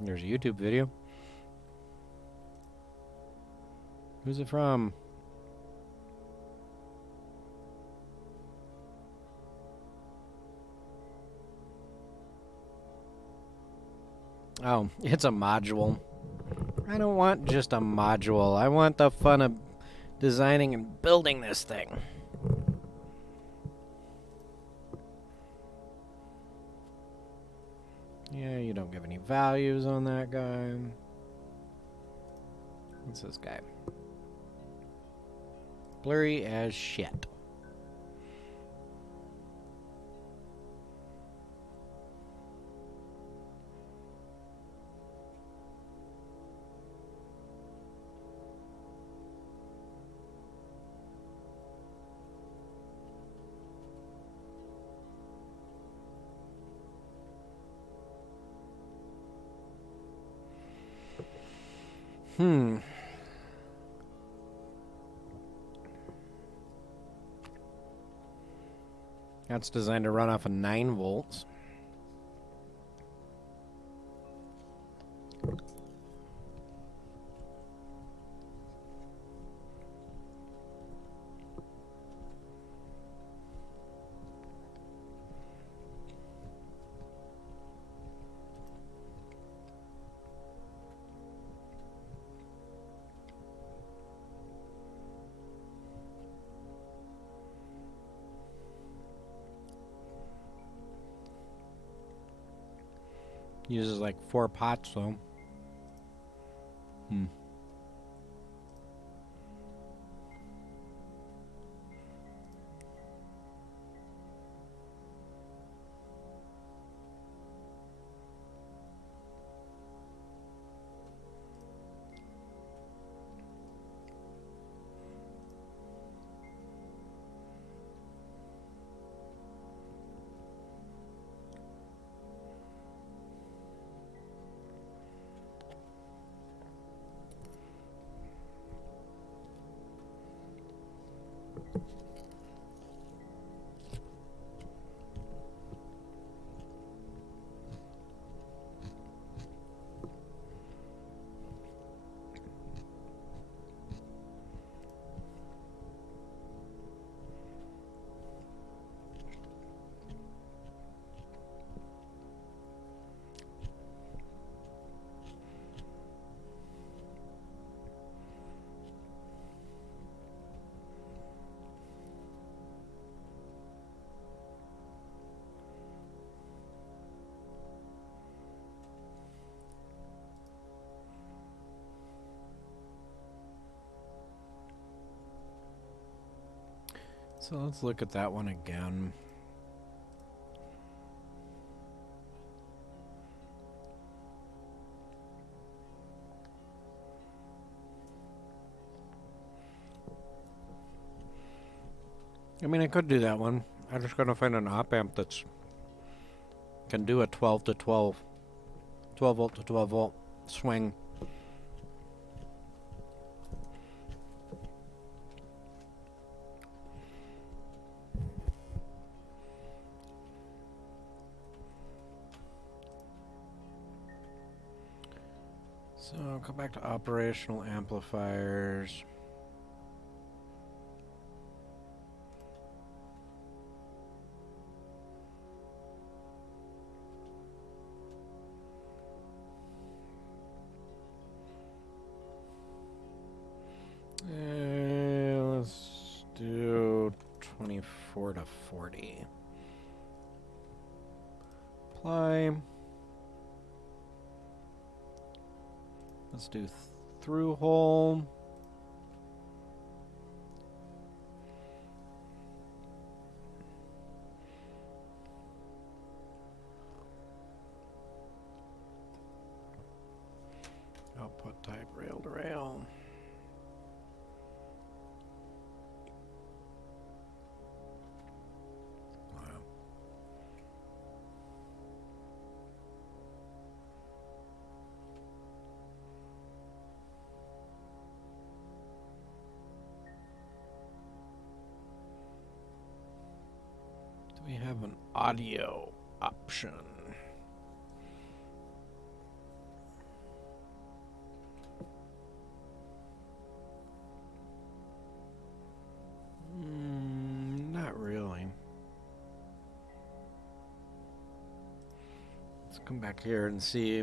There's a YouTube video. Who's it from? Oh, it's a module. I don't want just a module. I want the fun of designing and building this thing. Yeah, you don't give any values on that guy. What's this guy? Blurry as shit. That's designed to run off of 9 volts. Uses like 4 pots, though. So let's look at that one again. I mean, I could do that one. I'm just gonna find an op amp that's can do a 12 to 12, 12 volt to 12 volt swing. So go back to operational amplifiers. Let's do 24 to 40. Apply. Let's do through hole. Output type rail to rail. We have an audio option. Not really. Let's come back here and see.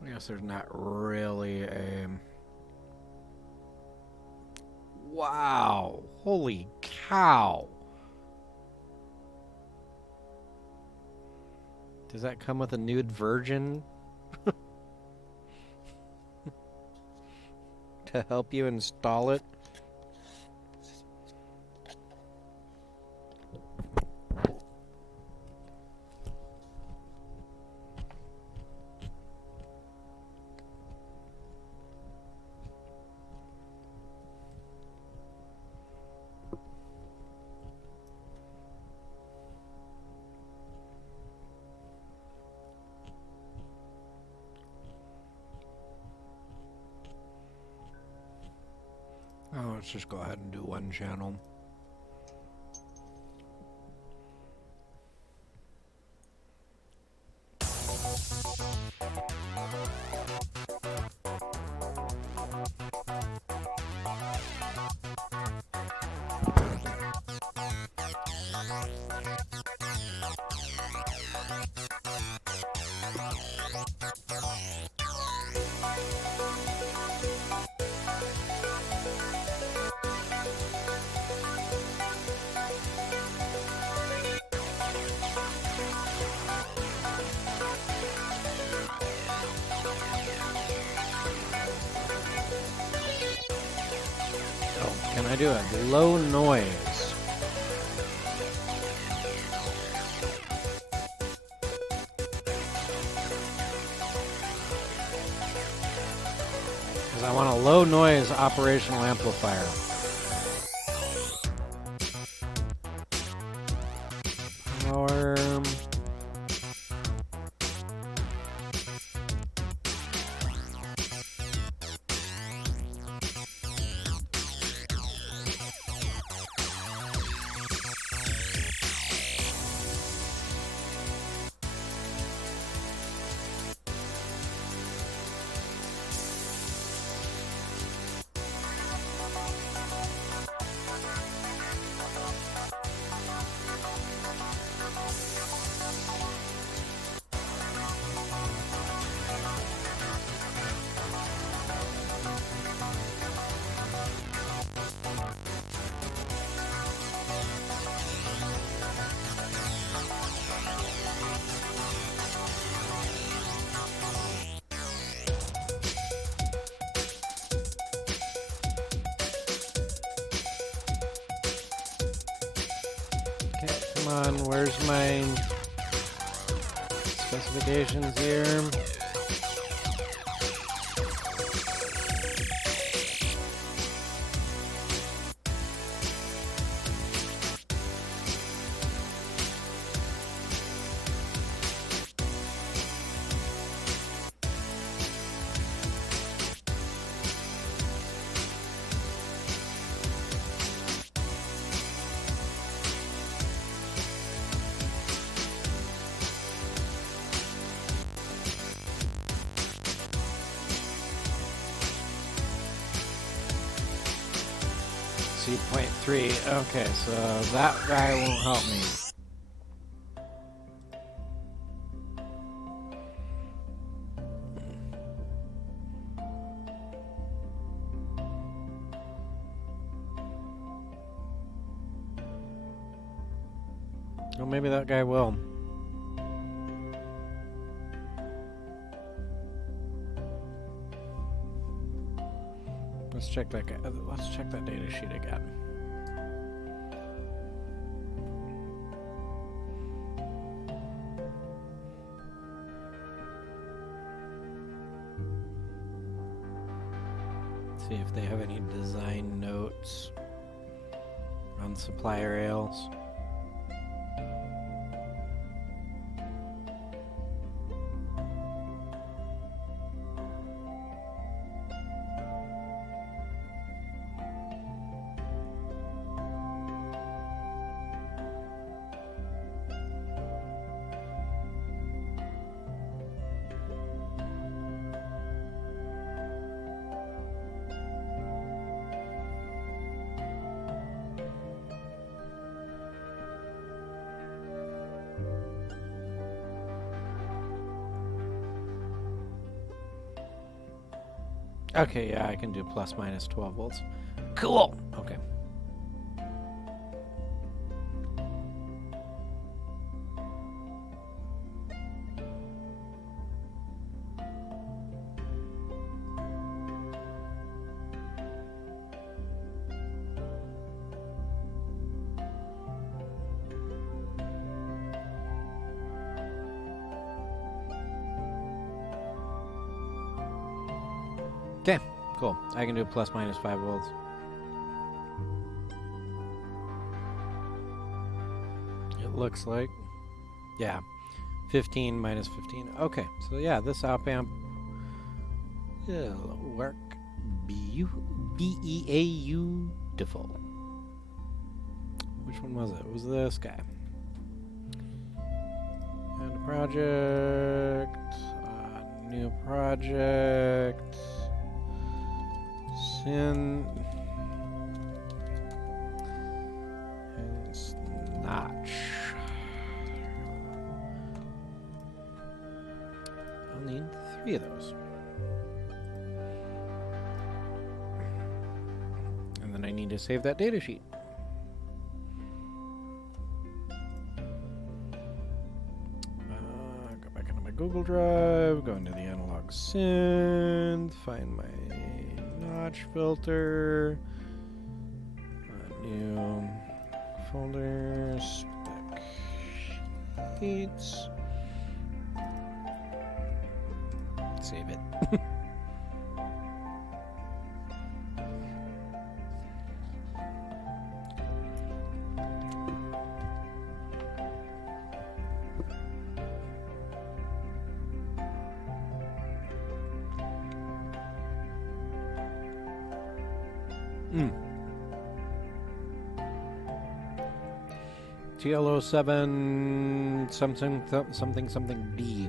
I guess there's not really a... Wow! Holy cow! Does that come with a nude virgin? To help you install it? Oh, let's just go ahead and do one channel. Can I do a low noise? Because I want a low noise operational amplifier. Power. Come on, where's my specifications here? .3. Okay, so that guy won't help me. Well, maybe that guy will. Let's check that guy. Let's check that data sheet again. See if they have any design notes on supplier rails. Okay, yeah, I can do plus minus 12 volts. Cool! Okay. Okay, cool. I can do plus minus 5 volts. It looks like. Yeah. 15 minus 15. Okay, so yeah, this op amp will work beautiful. Which one was it? It was this guy. And project. New project. Sin and notch. I'll need 3 of those. And then I need to save that data sheet. Go back into my Google Drive, go into the analog synth, find my notch filter, new folder, spec sheets, save it. TL07 something D.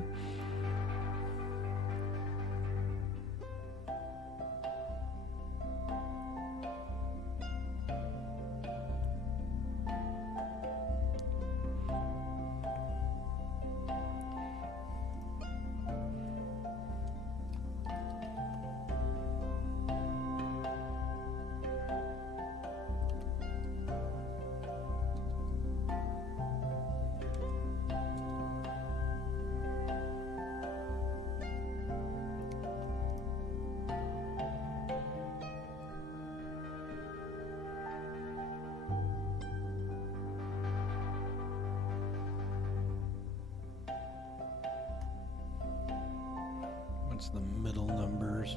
That's the middle numbers.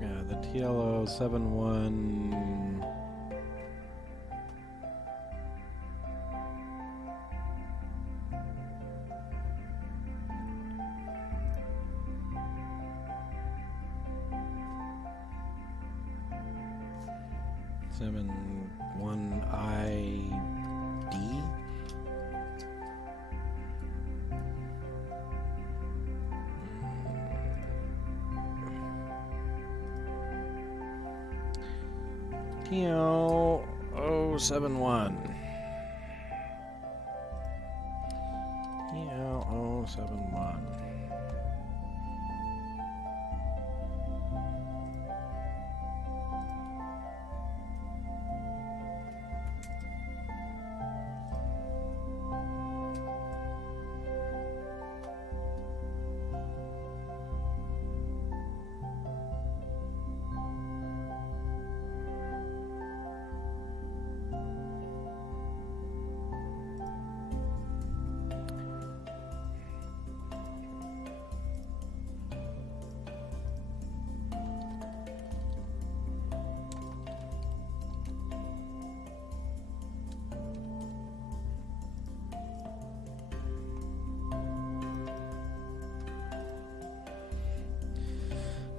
Yeah, the TLO 71. TL071. TL071.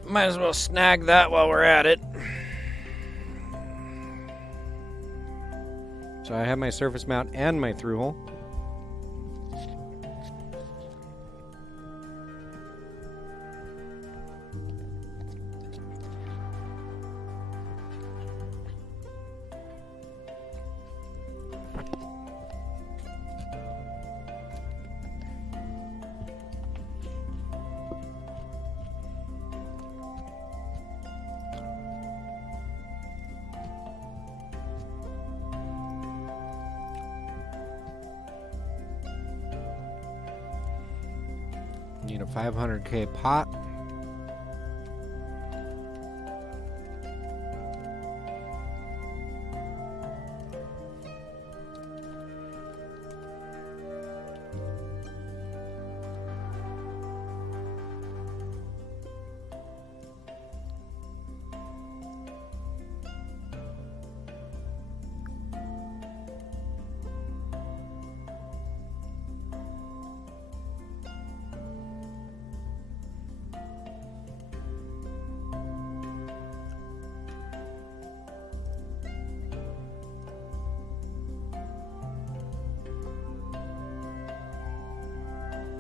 Might as well snag that while we're at it. So I have my surface mount and my through hole. Need a 500K pot.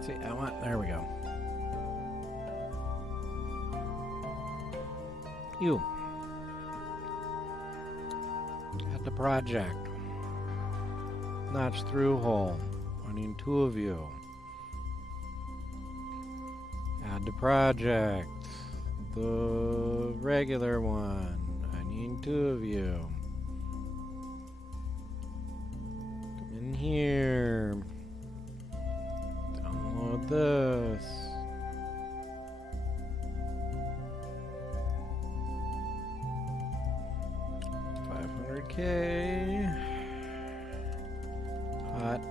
See, there we go. You. Add the project. Notch through hole. I need 2 of you. Add the project. The regular one. I need 2 of you. Come in here. Download this. $500K. Hot.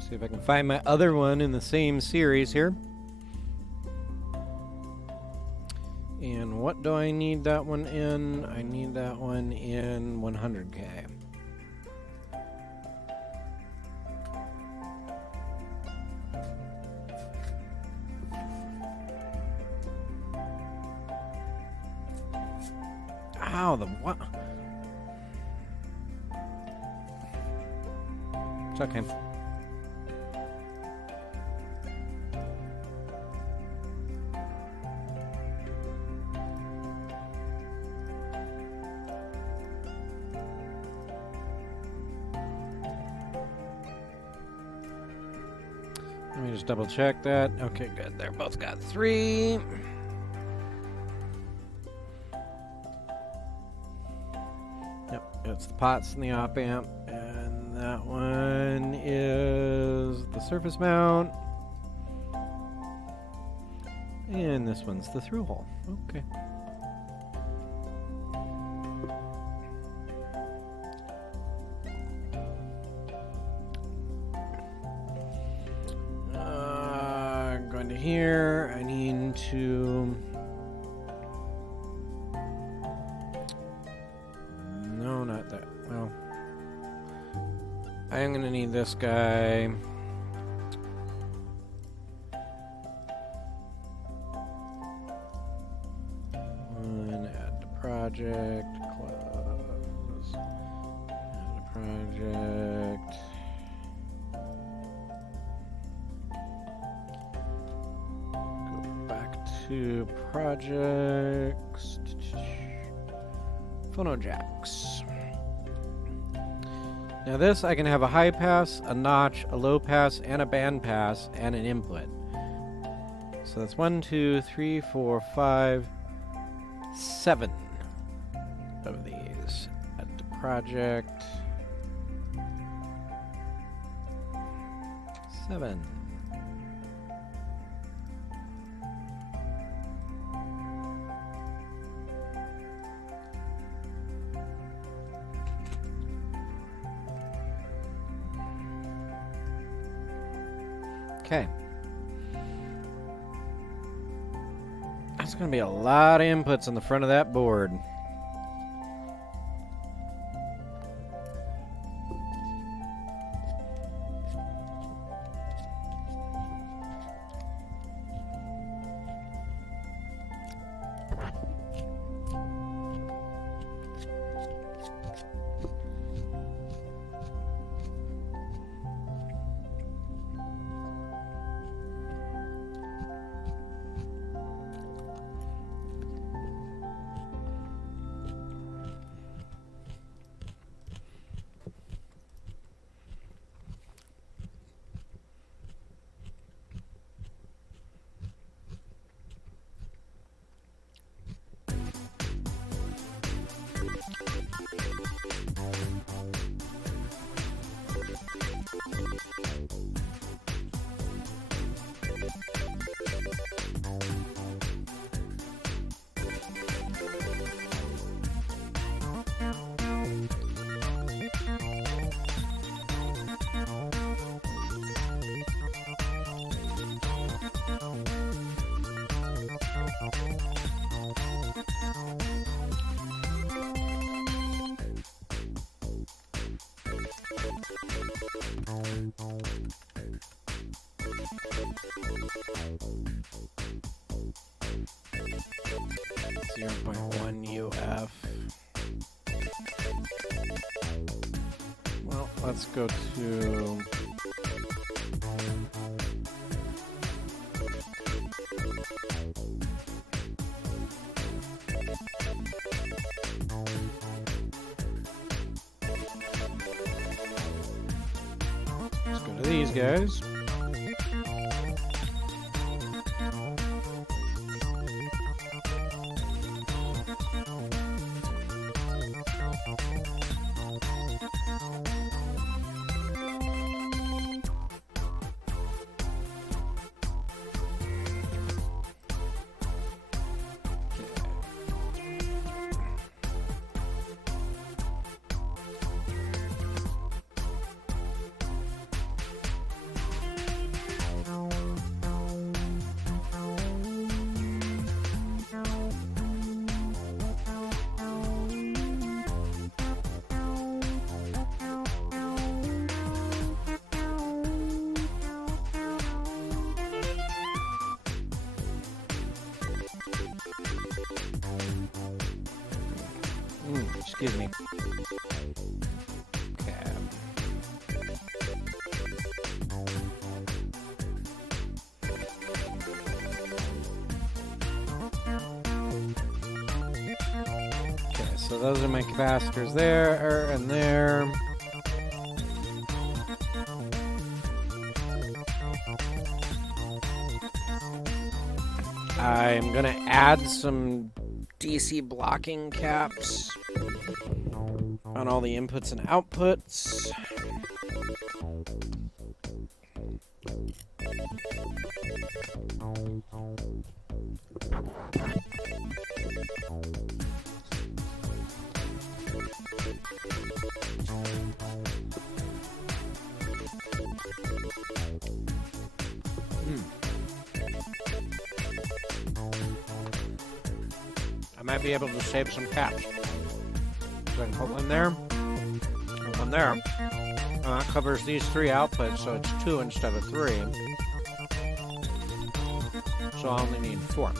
See if I can find my other one in the same series here. And what do I need that one in? I need that one in 100K. Ow, the what? It's okay. just double check that. Okay, good. They're both got 3. Yep, it's the pots and the op amp. And that one is the surface mount. And this one's the through hole. Okay. Going to here. I need to... No, not that. No. I am going to need this guy. Add to project. Close. Add to project. Go back to projects. Phono jacks. Now this, I can have a high pass, a notch, a low pass, and a band pass, and an input. So that's 1, 2, 3, 4, 5, 7 of these. Add to project. 7. Okay. That's going to be a lot of inputs on the front of that board. .1 UF. Well, let's go to these guys. Excuse me. Okay, so those are my capacitors there and there. I'm gonna add some DC blocking caps on all the inputs and outputs. I might be able to save some caps. So I can put one there, and one there. That covers these 3 outputs, so it's 2 instead of 3. So I only need 4.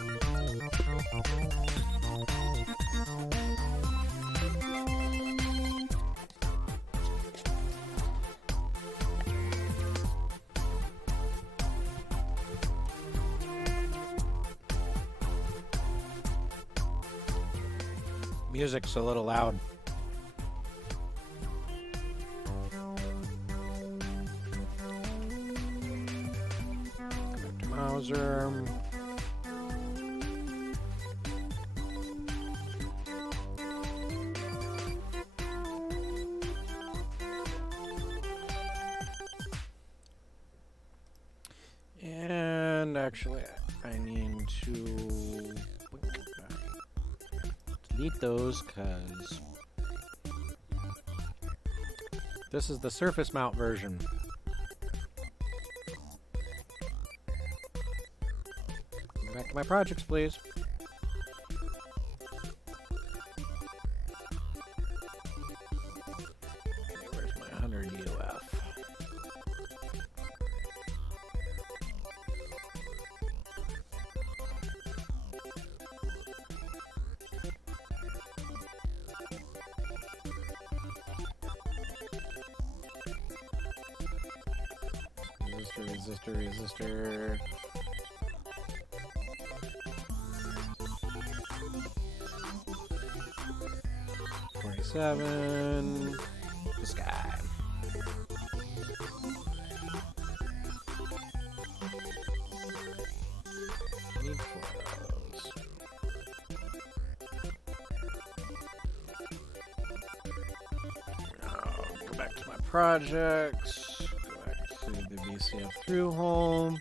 Music's a little loud. Mauser. And actually, I need to delete those because this is the surface mount version. Back to my projects, please. Okay, where's my 100 UF? Resistor. 47. This guy. Need 4 of those. Now, go back to my projects. Go back to the VCF through hole.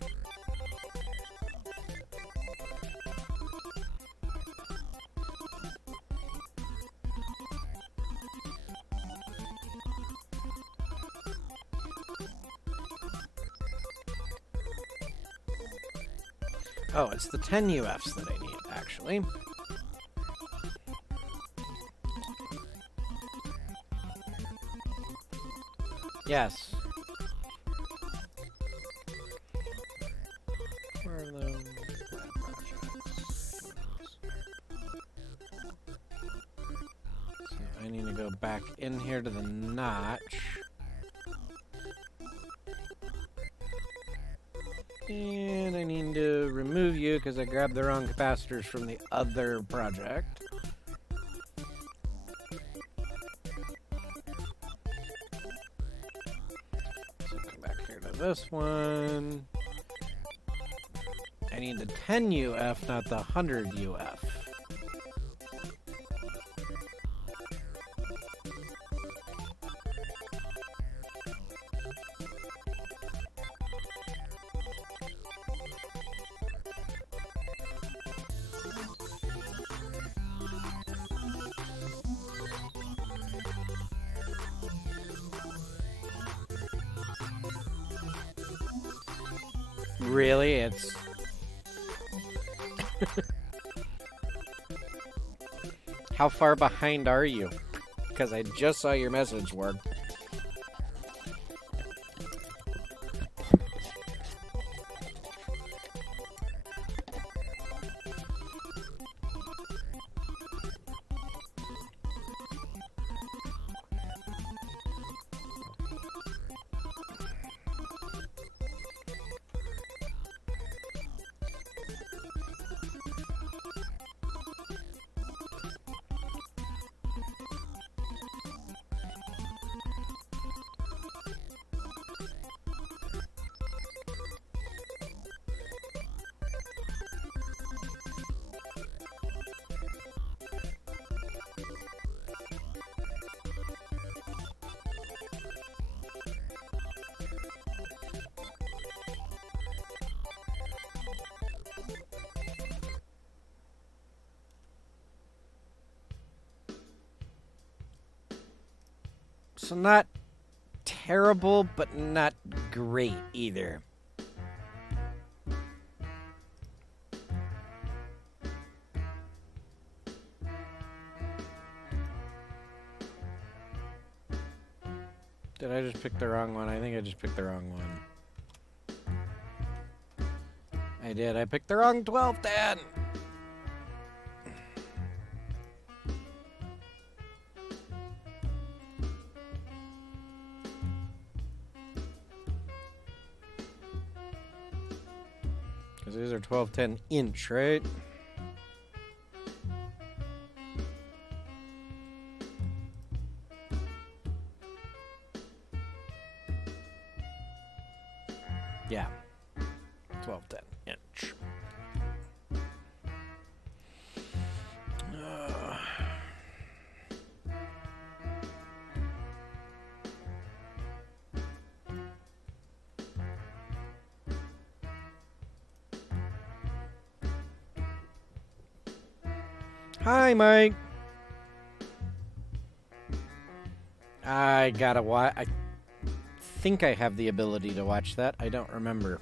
Oh, it's the 10 UFs that I need, actually. Yes. Where are those? So I need to go back in here to the notch. And I need to remove you because I grabbed the wrong capacitors from the other project. So come back here to this one. I need the 10 UF, not the 100 UF. Really? It's... How far behind are you? Because I just saw your message work. So not terrible, but not great either. Did I just pick the wrong one? I think I just picked the wrong one. I did. I picked the wrong 1210. Because these are 1210 inch, right? Yeah. 1210 inch. Hi, Mike. I gotta watch. I think I have the ability to watch that. I don't remember.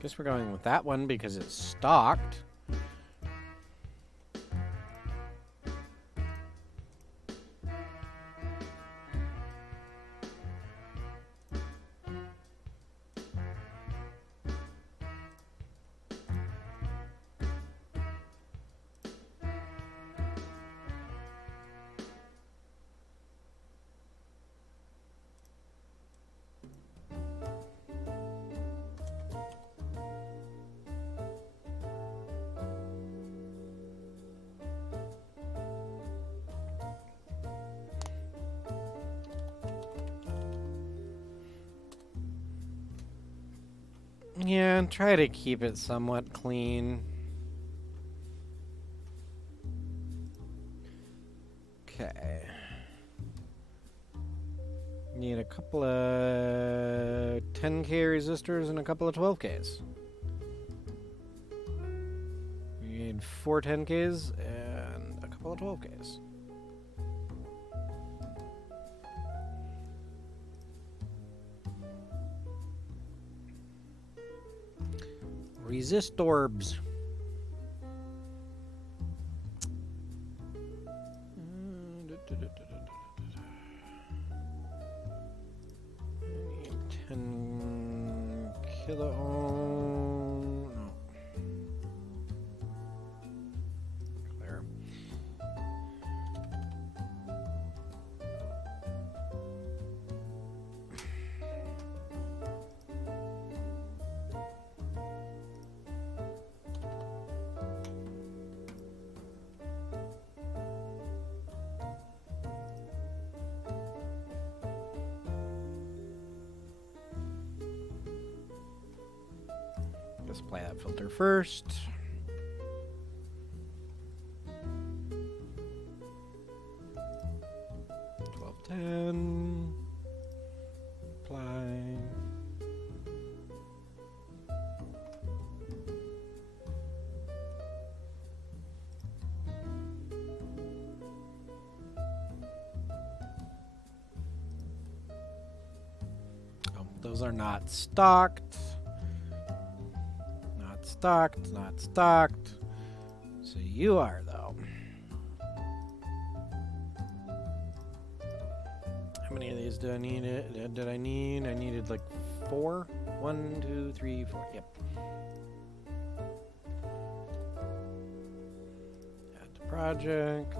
Guess we're going with that one because it's stocked. Yeah, and try to keep it somewhat clean. Okay. Need a couple of 10K resistors and a couple of 12Ks. We need 4 10Ks and a couple of 12Ks. Resistorbs. I need 10 kilo ohm. No. There. Let's apply that filter first. $12.10. Apply. Oh, those are not stocked. Not stocked. So you are, though. How many of these do I need? Did I need? I needed like 4. 1, 2, 3, 4. Yep. Add to project.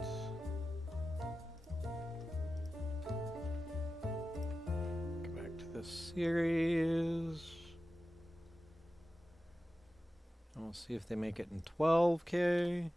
Go back to this series. We'll see if they make it in 12K.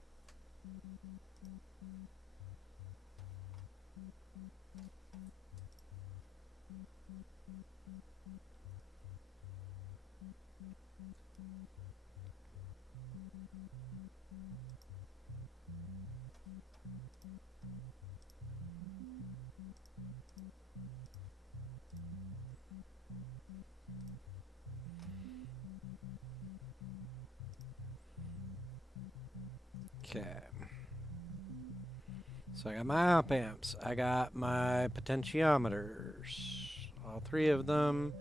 Okay. So I got my op amps. I got my potentiometers. All three of them.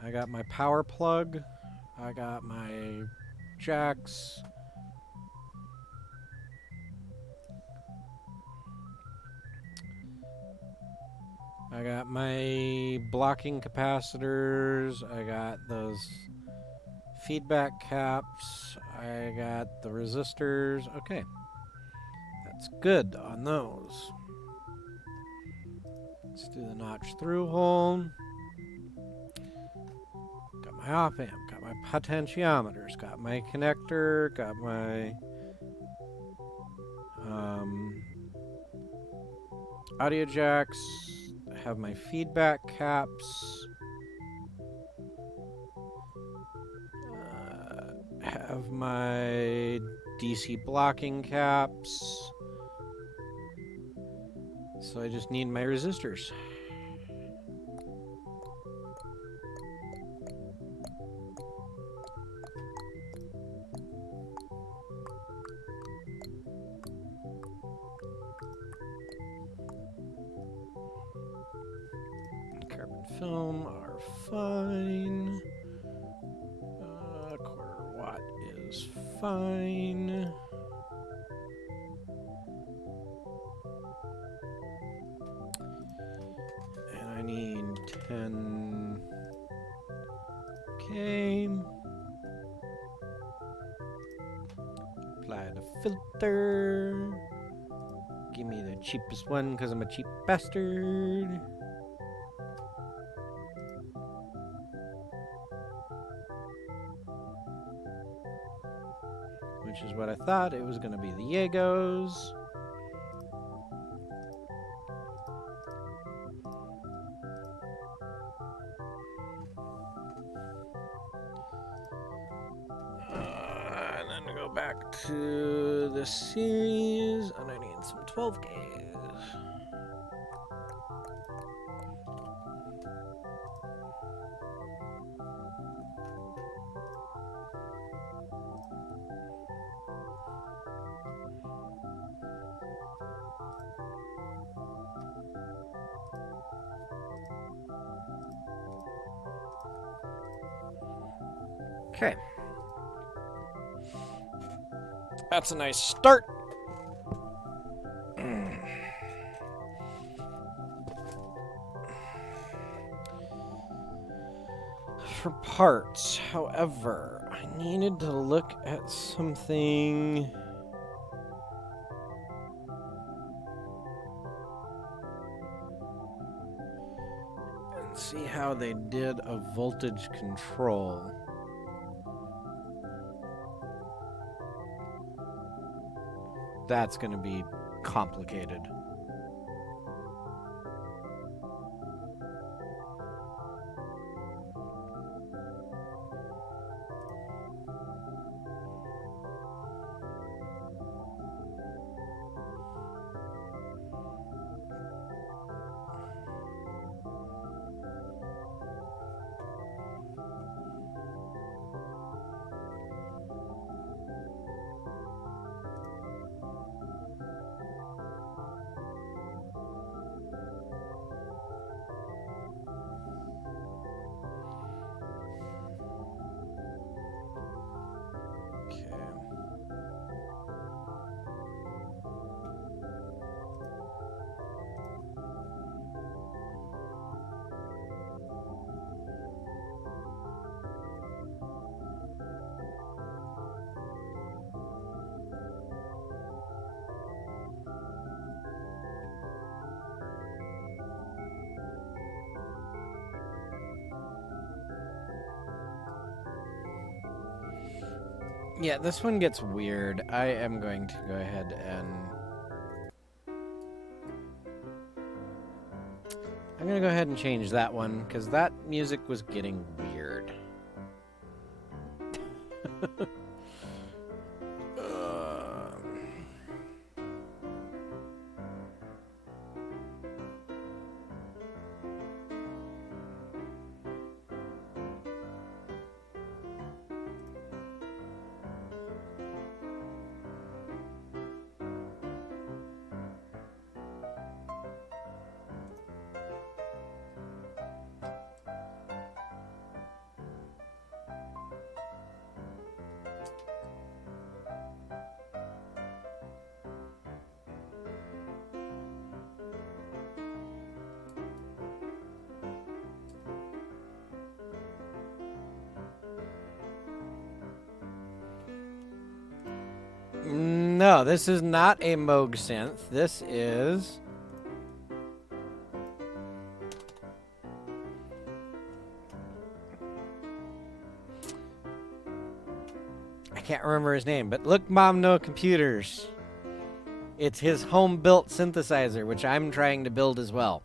I got my power plug. I got my jacks. I got my blocking capacitors. I got those feedback caps. I got the resistors. Okay. That's good on those. Let's do the notch through hole. Got my op amp. Got my potentiometers. Got my connector. Got my audio jacks. Have my feedback caps. Have my DC blocking caps. So I just need my resistors. Carbon film are fine. Quarter watt is fine. And I need 10K. Apply the filter. Give me the cheapest one because I'm a cheap bastard. Which is what I thought. It was going to be the Yegos. And then go back to the series. And I need some 12Ks. Okay. That's a nice start. For parts, however, I needed to look at something. And see how they did a voltage control. That's going to be complicated. Yeah, this one gets weird. I am going to go ahead and... I'm going to go ahead and change that one, because that music was getting weird. No, this is not a Moog synth. This is... I can't remember his name, but look, Mom, no computers. It's his home-built synthesizer, which I'm trying to build as well.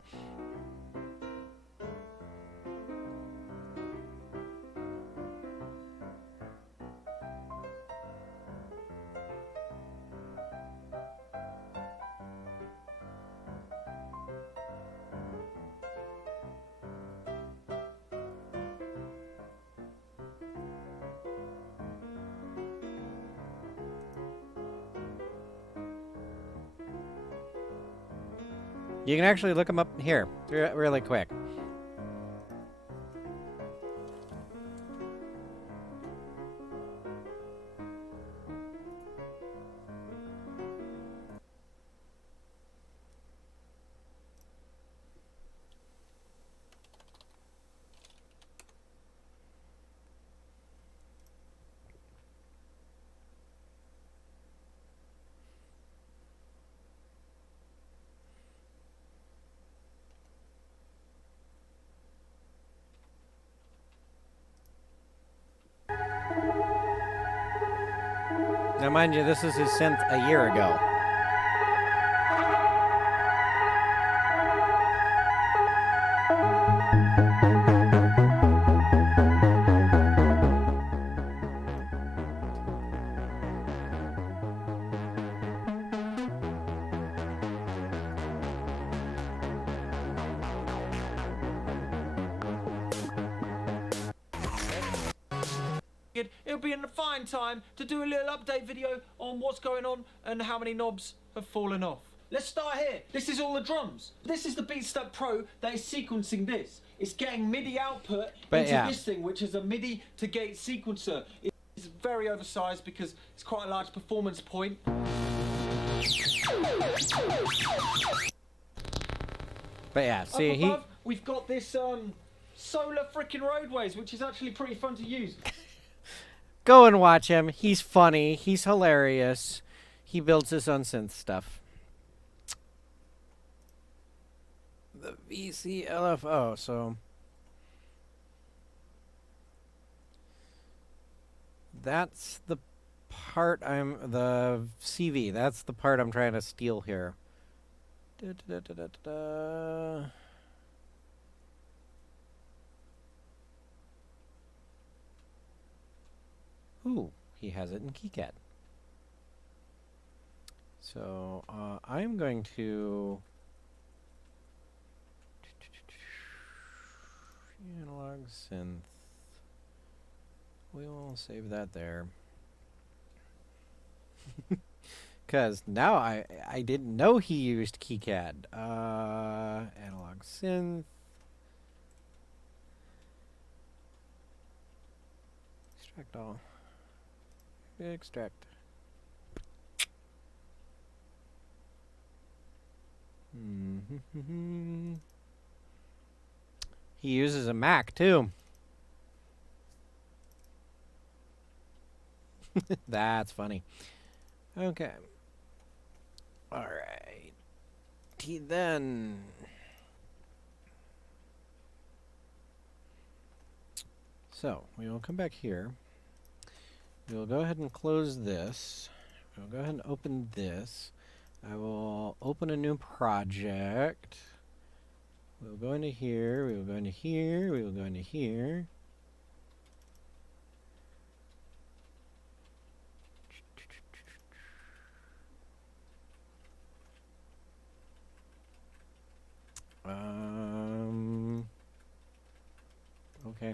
You can actually look them up here, really quick. Now, mind you, this is his synth a year ago. It'll be a fine time to do a little update video on what's going on and how many knobs have fallen off. Let's start here. This is all the drums. This is the BeatStuck Pro that is sequencing this. It's getting MIDI output into this thing, which is a MIDI to gate sequencer. It's very oversized because it's quite a large performance point. But yeah, see, Up above, we've got this solar frickin' roadways, which is actually pretty fun to use. Go and watch him. He's funny. He's hilarious. He builds his own synth stuff. The VCLFO, so... That's the part the CV, that's the part I'm trying to steal here. Ooh, he has it in KiCAD. So, I'm going to... Analog synth. We will save that there. Because now I didn't know he used KiCAD. Analog synth. Extract all. Extract. He uses a Mac too. That's funny. Okay. Alright. Then. So, we will come back here. We will go ahead and close this. We'll go ahead and open this. I will open a new project. We'll go into here. We will go into here. We will go into here. Okay.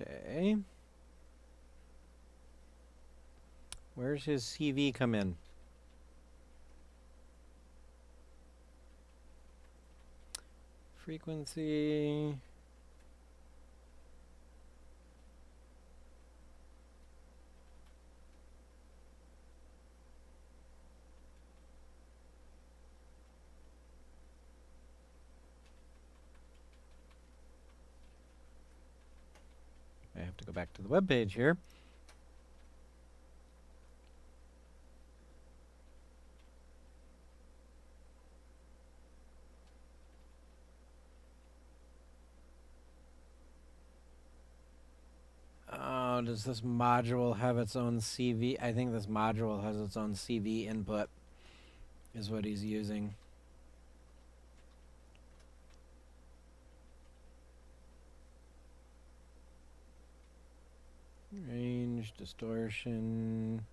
Okay. Where's his CV come in? Frequency. have to go back to the web page here. Oh, does this module have its own CV? I think this module has its own CV input, is what he's using. Range, distortion.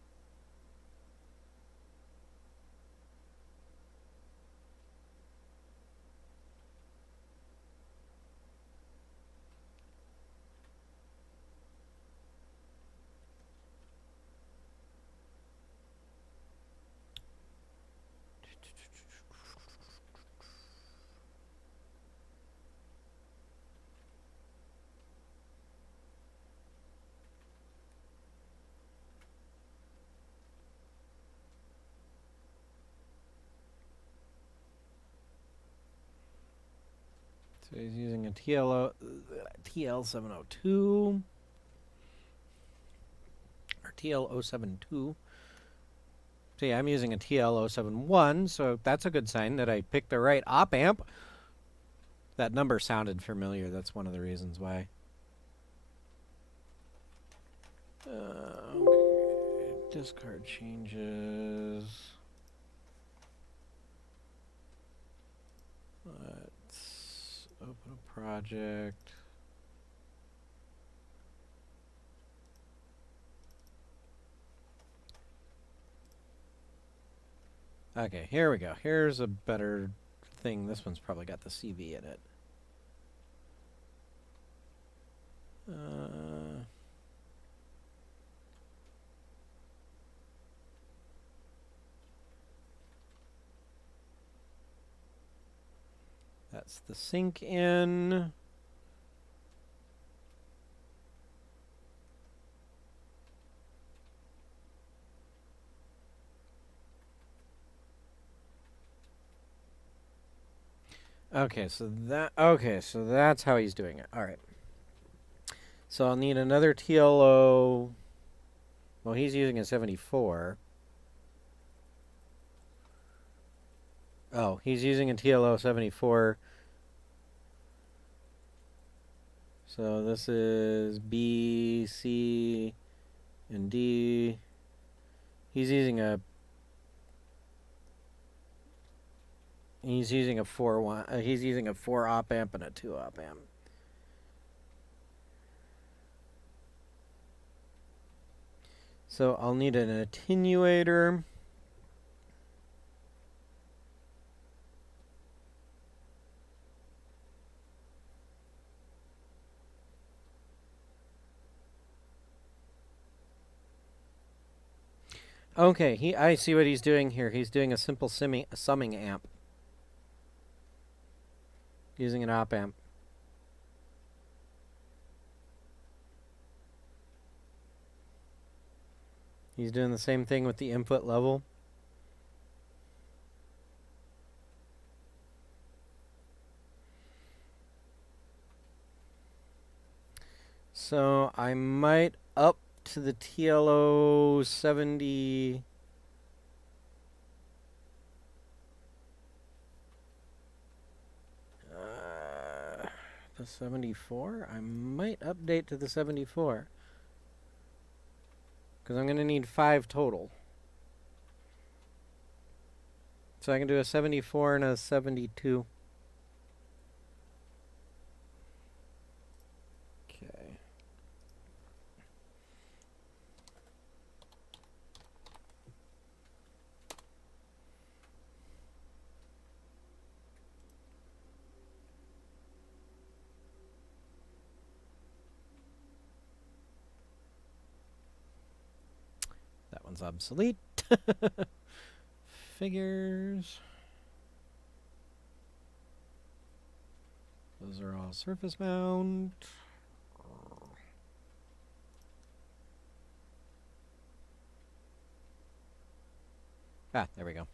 So he's using a TL702 or TL072. So yeah, I'm using a TL071, so that's a good sign that I picked the right op amp. That number sounded familiar. That's one of the reasons why. Okay. Discard changes. Let's open a project. Okay, here we go. Here's a better thing. This one's probably got the CV in it. That's the sync in. Okay, so that's how he's doing it. All right. So I'll need another TLO. Well, he's using a 74. Oh, he's using a TLO 74. So this is B, C, and D. He's using a 4 he's using a 4 op amp and a 2 op amp. So I'll need an attenuator. Okay, I see what he's doing here. He's doing a simple summing amp. Using an op amp. He's doing the same thing with the input level. So I might up to the TLO 70. The 74? I might update to the 74. Because I'm going to need 5 total. So I can do a 74 and a 72. Okay. That one's obsolete. Figures. Those are all surface mount. Ah, there we go.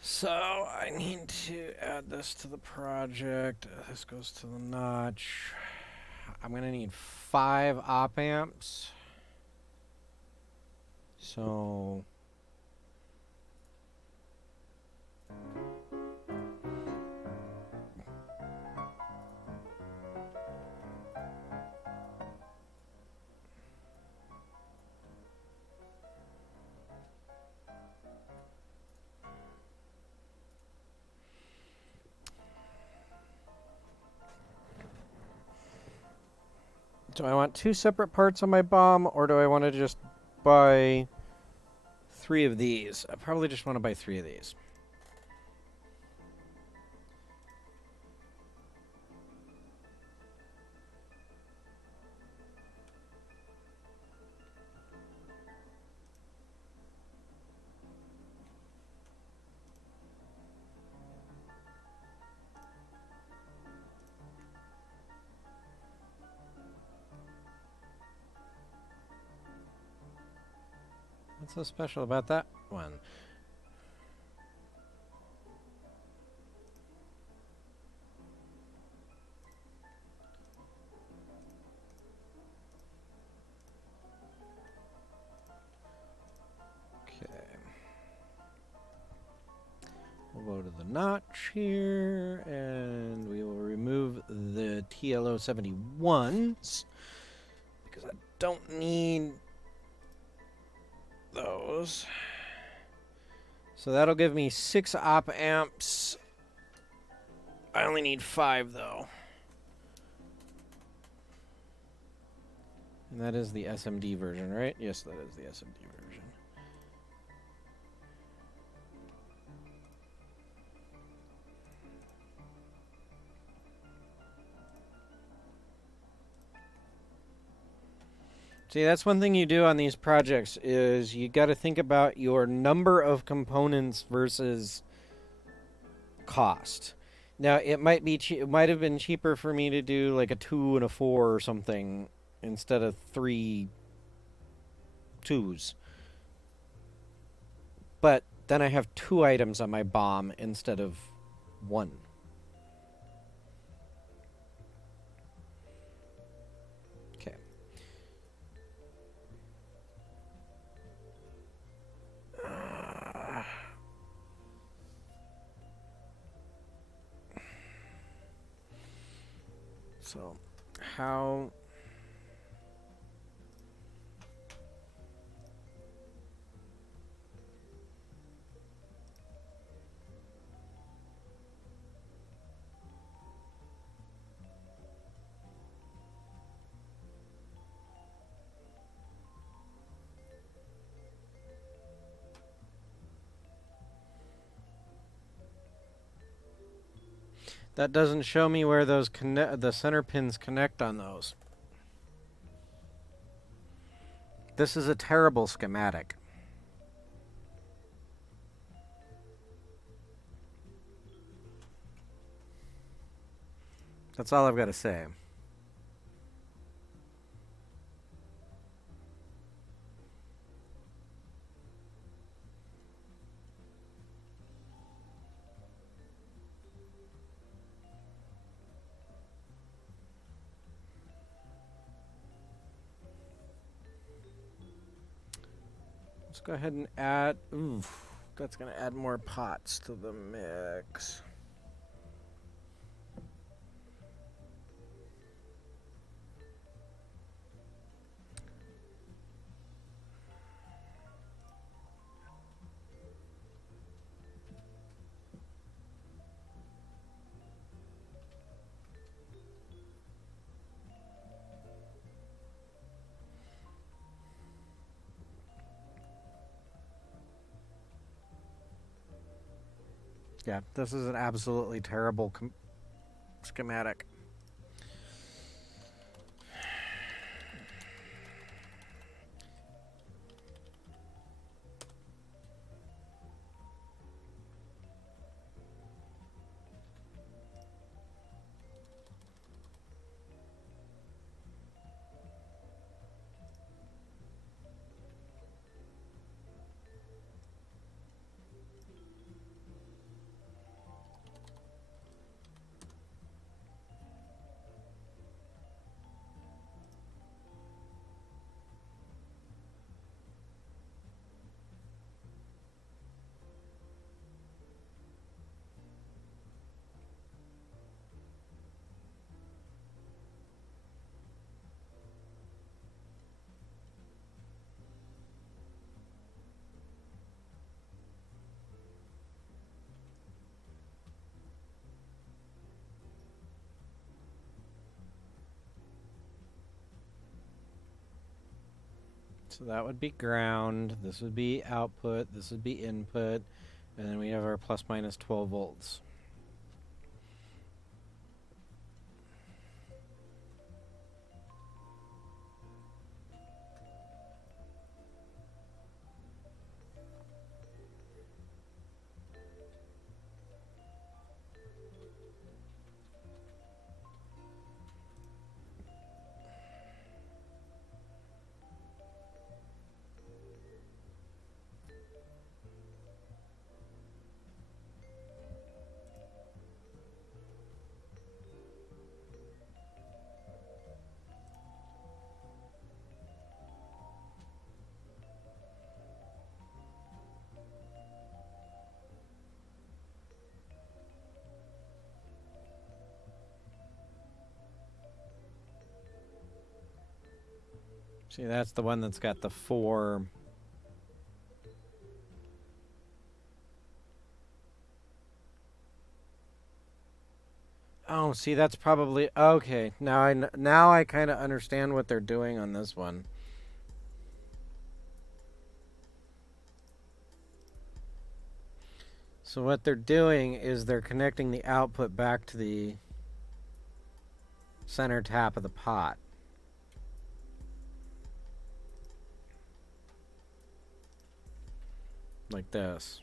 So I need to add this to the project. This goes to the notch. I'm gonna need 5 op amps. So do I want 2 separate parts on my bomb, or do I want to just buy 3 of these? I probably just want to buy 3 of these. What's so special about that one? Okay. We'll go to the notch here, and we will remove the TLO71s because I don't need those. So that'll give me 6 op amps. I only need 5 though. And that is the SMD version, right? Yes, that is the SMD version. See, that's one thing you do on these projects is you got to think about your number of components versus cost. Now, it might be it might have been cheaper for me to do like a 2 and a 4 or something instead of 3 2s. But then I have 2 items on my bomb instead of 1. Okay. So, how... That doesn't show me where those the center pins connect on those. This is a terrible schematic. That's all I've got to say. Let's go ahead and add... Oof, that's going to add more pots to the mix. Yeah, this is an absolutely terrible schematic. So that would be ground, this would be output, this would be input, and then we have our plus minus 12 volts. See, that's the one that's got the 4. Oh, see, that's probably okay. Now I kind of understand what they're doing on this one. So what they're doing is they're connecting the output back to the center tap of the pot. Like this.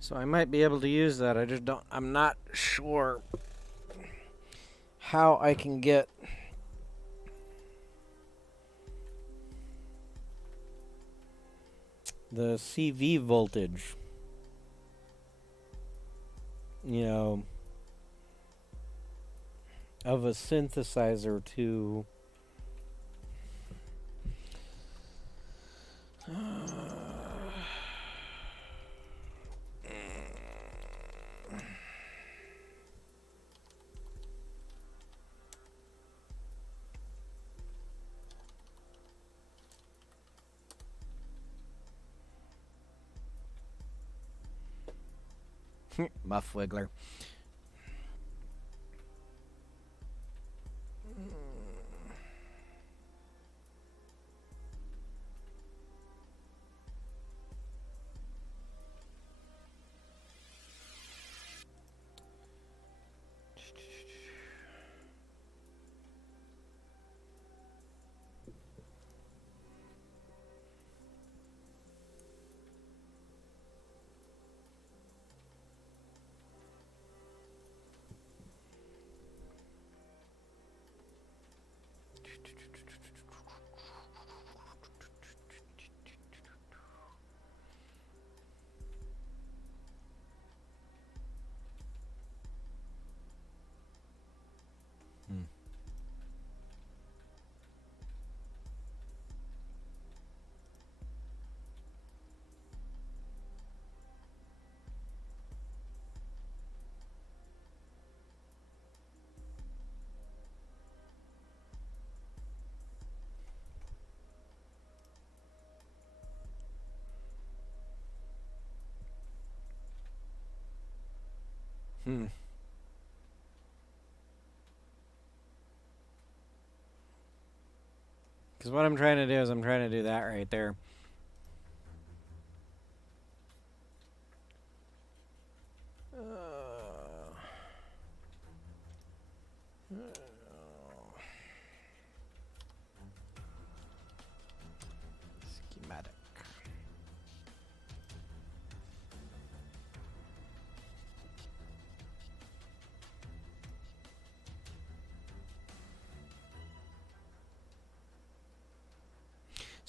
So I might be able to use that. I'm not sure how I can get the CV voltage, you know, of a synthesizer to Muff Wiggler. Because what I'm trying to do is I'm trying to do that right there. Schematic.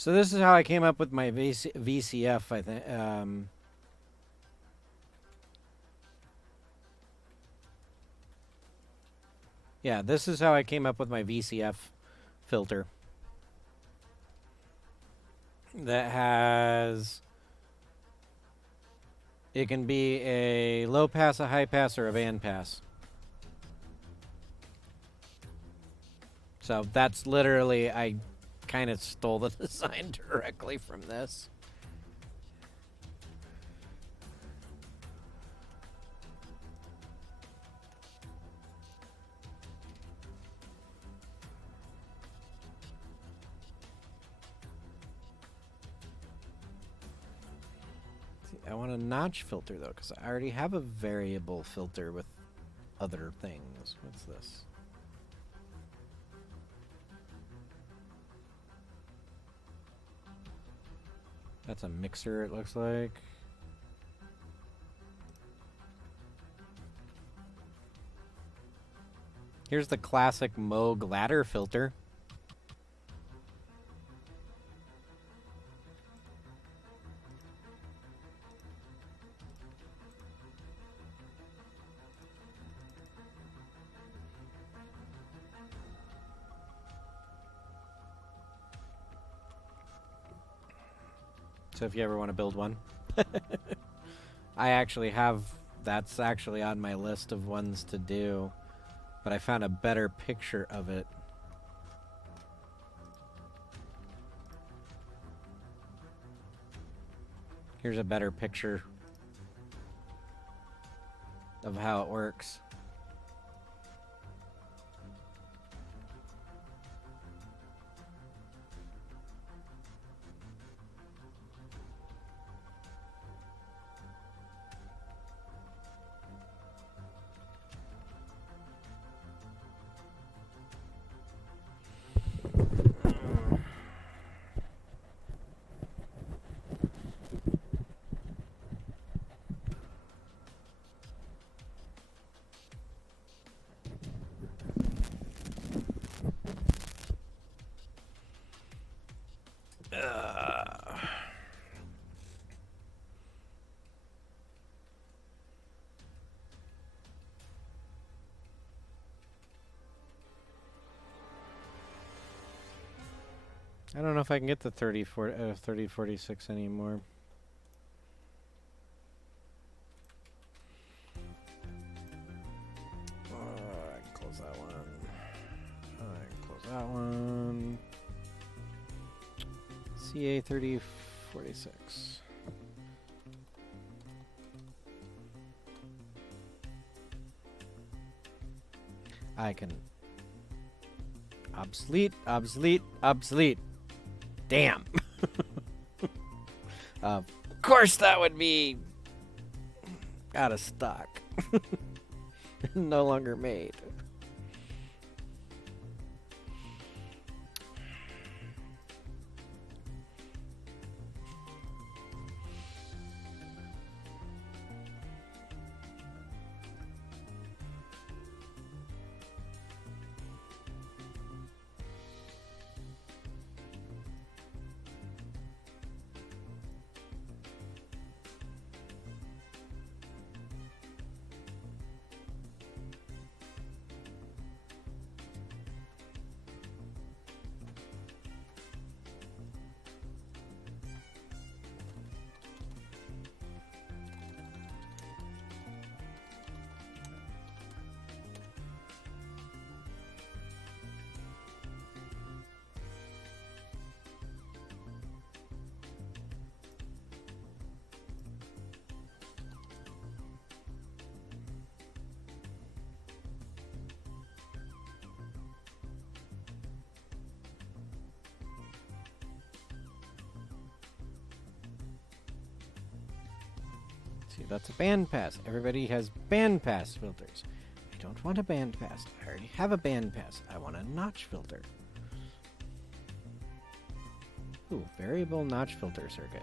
So this is how I came up with my VCF, I think. Yeah, this is how I came up with my VCF filter. That has... It can be a low pass, a high pass, or a band pass. So that's literally, I kind of stole the design directly from this. I want a notch filter though, because I already have a variable filter with other things. What's this? That's a mixer, it looks like. Here's the classic Moog ladder filter. So if you ever want to build one. I actually have, that's actually on my list of ones to do, but I found a better picture of it. Here's a better picture of how it works. I don't know if I can get the 3046 anymore. I can close that one. I can close that one. CA 3046. I can obsolete. Damn. Of course that would be out of stock. No longer made. See, that's a bandpass. Everybody has bandpass filters. I don't want a bandpass. I already have a bandpass. I want a notch filter. Ooh, variable notch filter circuit.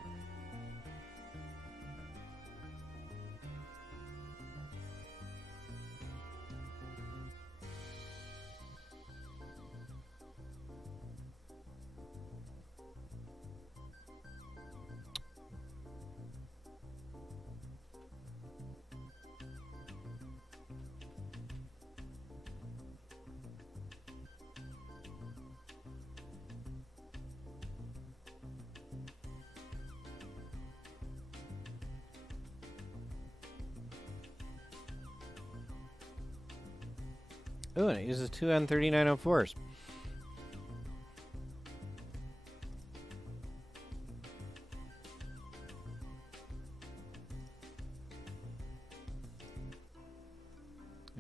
Oh, and it uses two N3904s.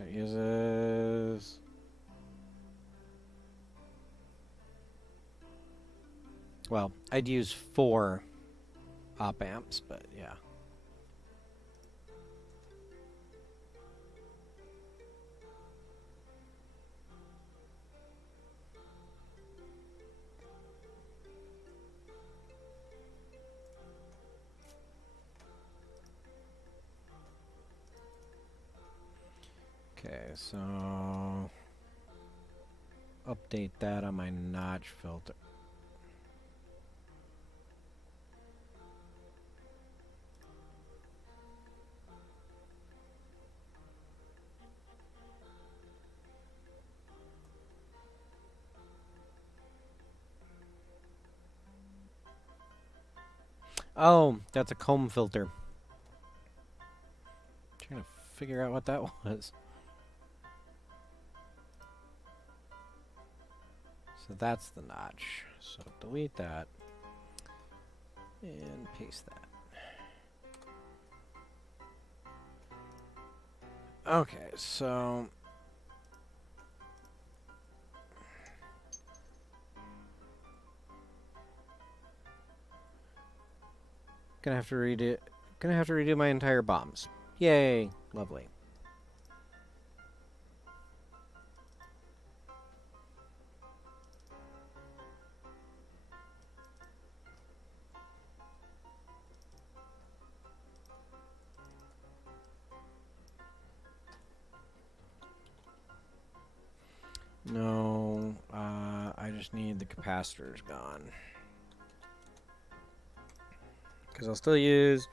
It uses... Well, I'd use 4 op amps, but yeah. Okay, so update that on my notch filter. Oh, that's a comb filter. Trying to figure out what that was. So that's the notch. So delete that. And paste that. Okay, so... Gonna have to redo my entire bombs. Yay! Lovely. No, I just need the capacitors gone. Because I'll still use...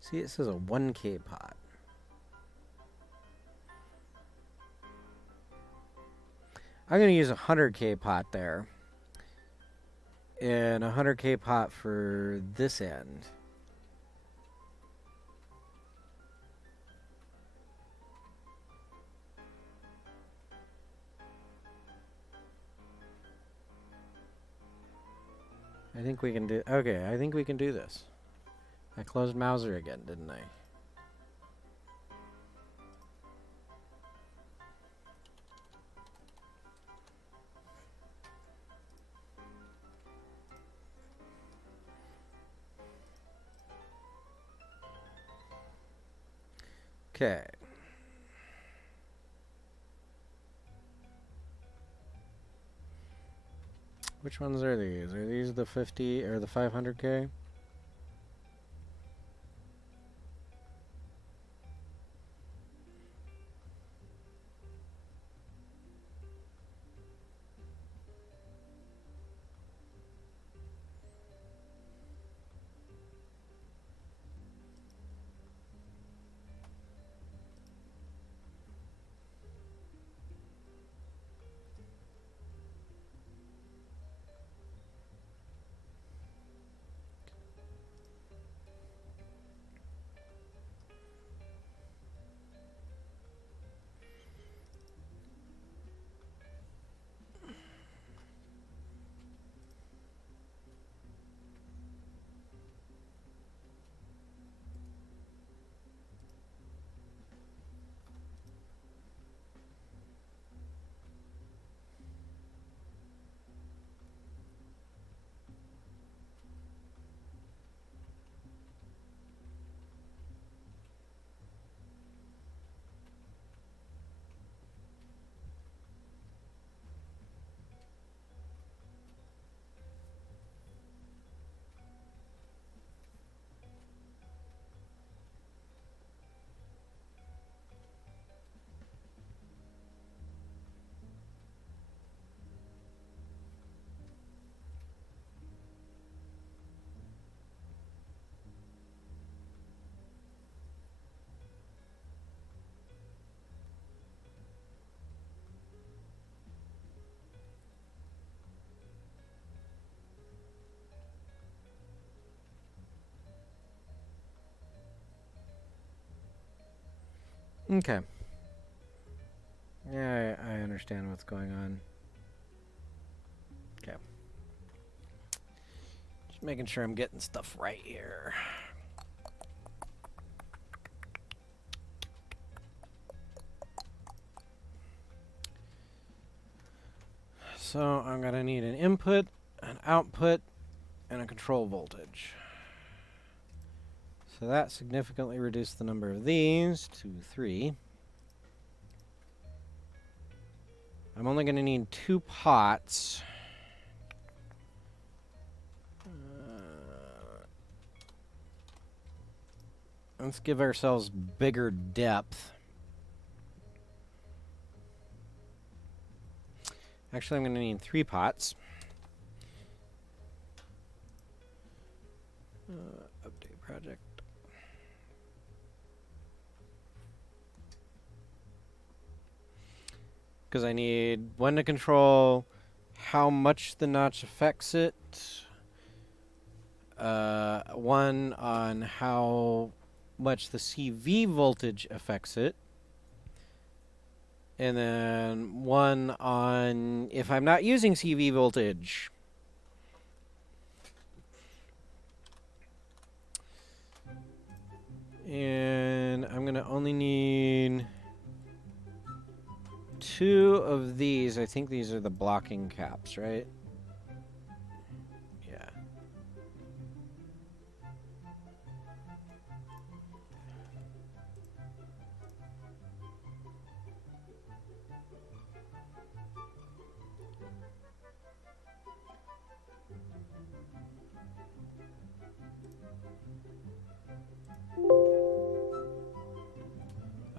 See, it says a 1K pot. I'm going to use a 100K pot there. And a 100K pot for this end. I think we can do... Okay, I think we can do this. I closed Mauser again, didn't I? Okay. Which ones are these? Are these the 50 or the 500K? Okay. Yeah, I understand what's going on. Okay. Just making sure I'm getting stuff right here. So I'm gonna need an input, an output, and a control voltage. So that significantly reduced the number of these to 3. I'm only gonna need 2 pots. Let's give ourselves bigger depth. Actually, I'm going to need 3 pots. Update project. Because I need one to control how much the notch affects it. One on how much the CV voltage affects it. And then one on if I'm not using CV voltage. And I'm going to only need 2 of these. I think these are the blocking caps, right? Yeah.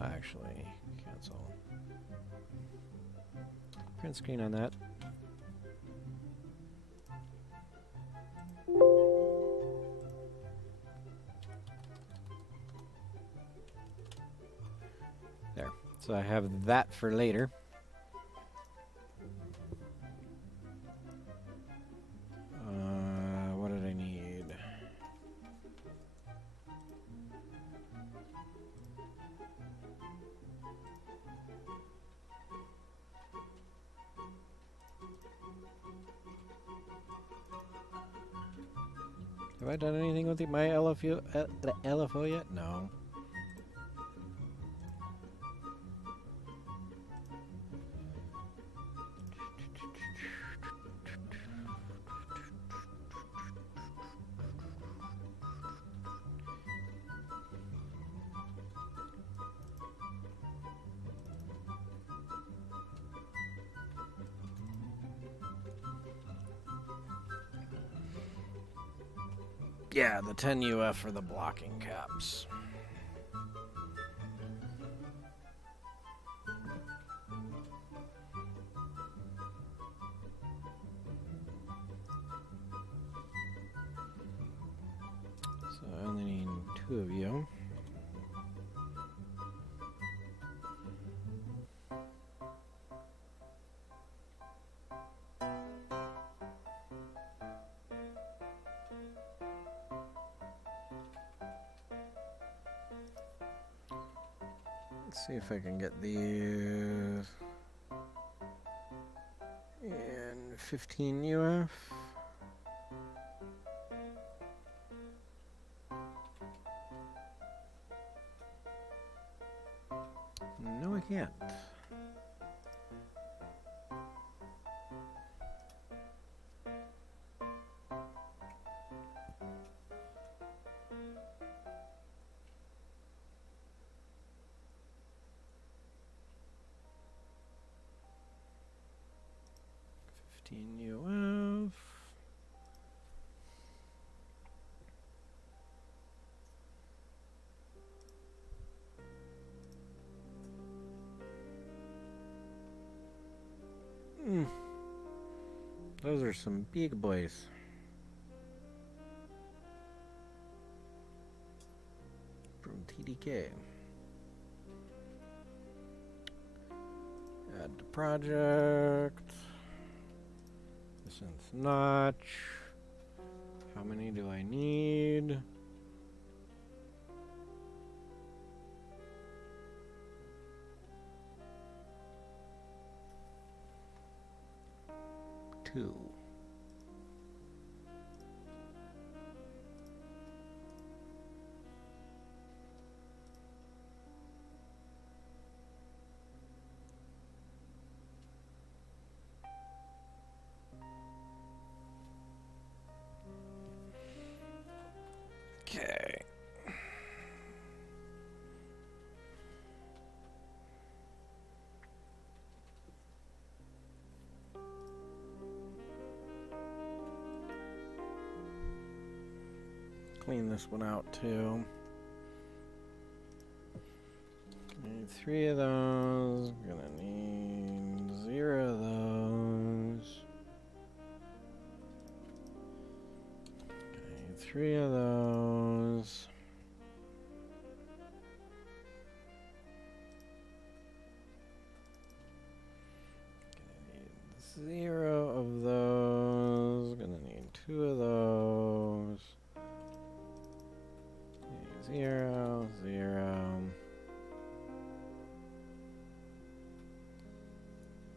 Actually, cancel. Print screen on that. There. So I have that for later. What did I need? Have I done anything with my LFO yet? No. Yeah, the 10 UF are the blocking caps. So I only need 2 of you. Let's see if I can get these in 15 UF. No, I can't. UF. Those are some big boys. From TDK. Add to project. Distance notch. How many do I need? 2. Okay. Clean this one out too. Need 3 of those. Gonna need 0 of those. Gonna need 3 of those. Gonna need 0 of those. Gonna need 2 of those. 0, 0.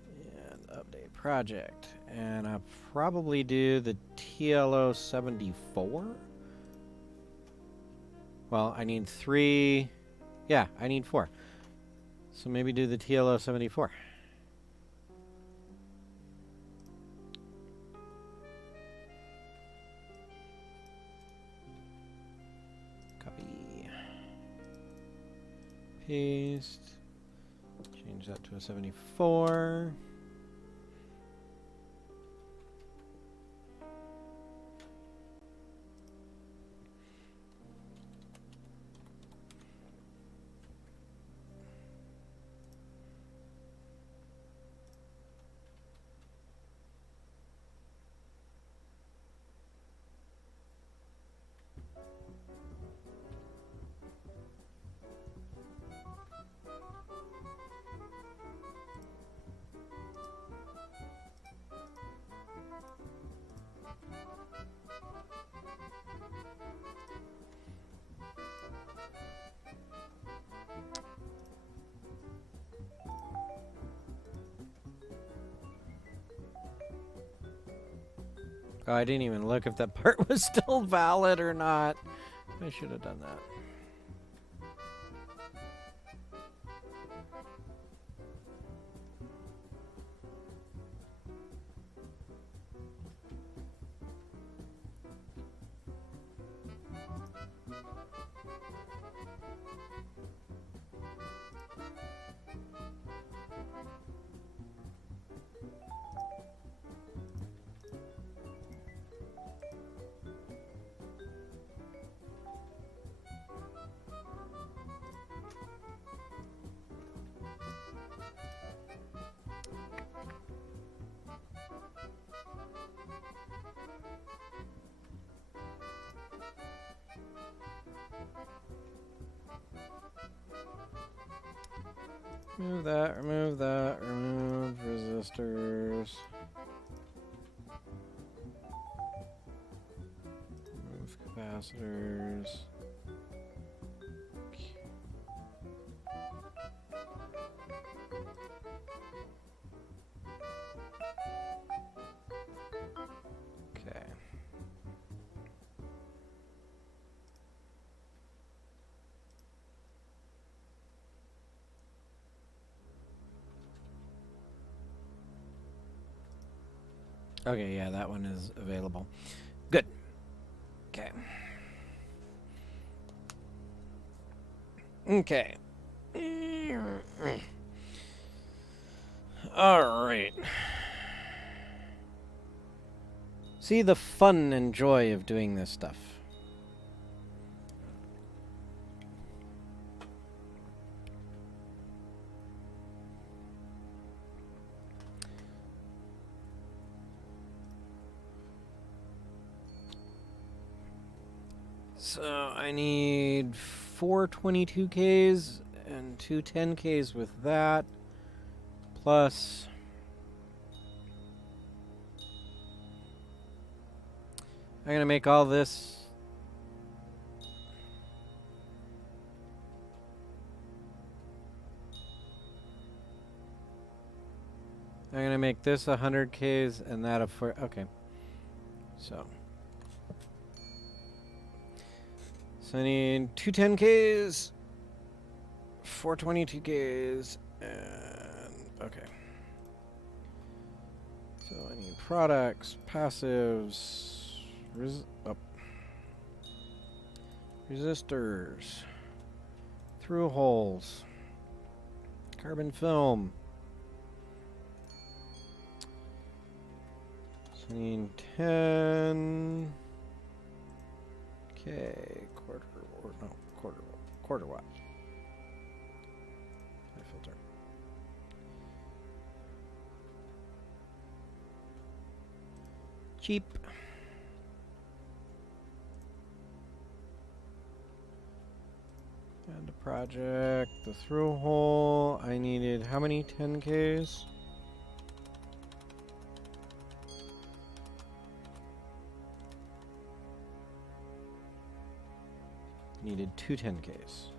And update project. And I'll probably do the TLO 74. Well, I need 3. Yeah, I need 4. So maybe do the TLO 74. Copy. Paste. Change that to a 74. Oh, I didn't even look if that part was still valid or not. I should have done that. Remove that, remove that, remove resistors. Remove capacitors. Okay. Okay, yeah, that one is available. Good. Okay. Okay. All right. See the fun and joy of doing this stuff. So I need 4 22Ks and 2 10Ks with that, plus I'm gonna make all this I'm gonna make this 100Ks and that a 4. Okay. So I need 210Ks, 422Ks, and okay. So I need products, passives, resistors, through holes, carbon film. So I need 10. Okay, quarter watt. My filter. Cheap. And a project. The through hole. I needed how many 10Ks? Needed 2 10Ks.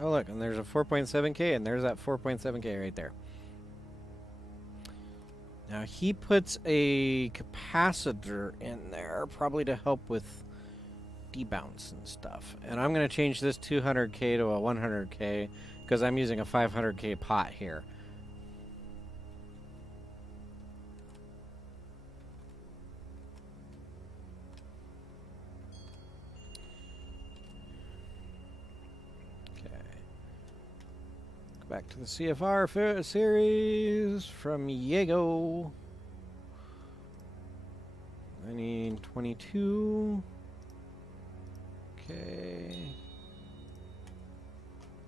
Oh look, and there's a 4.7K, and there's that 4.7K right there. Now he puts a capacitor in there, probably to help with debounce and stuff. And I'm going to change this 200K to a 100K, because I'm using a 500K pot here. Back to the CFR series from Yago. I need 22. Okay.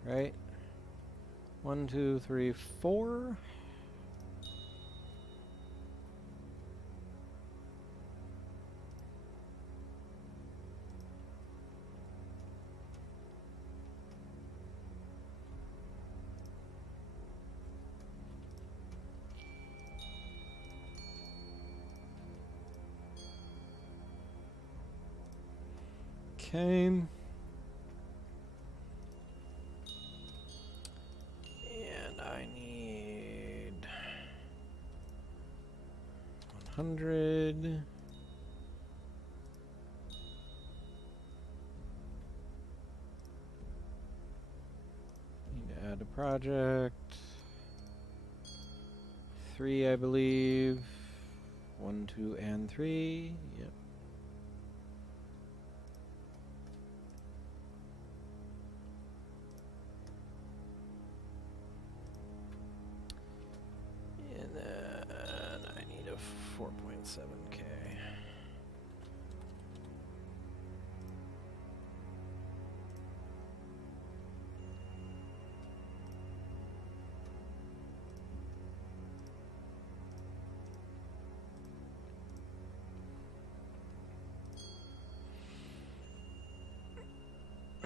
Right. 1, 2, 3, 4. Okay. And I need 100. Need to add a project. 3, I believe. 1, 2, and 3. Yep. And then I need a 4.7K.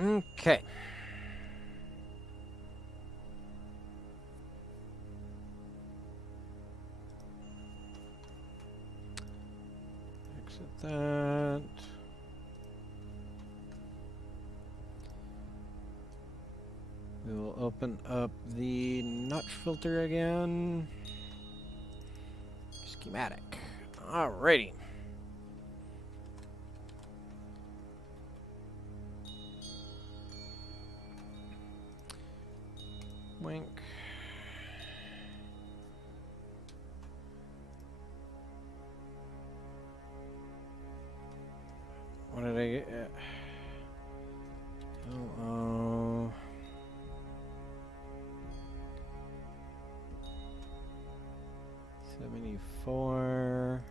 Okay. Exit that. We will open up the notch filter again. Schematic. Alrighty. Wink. What did I get? Oh. 74.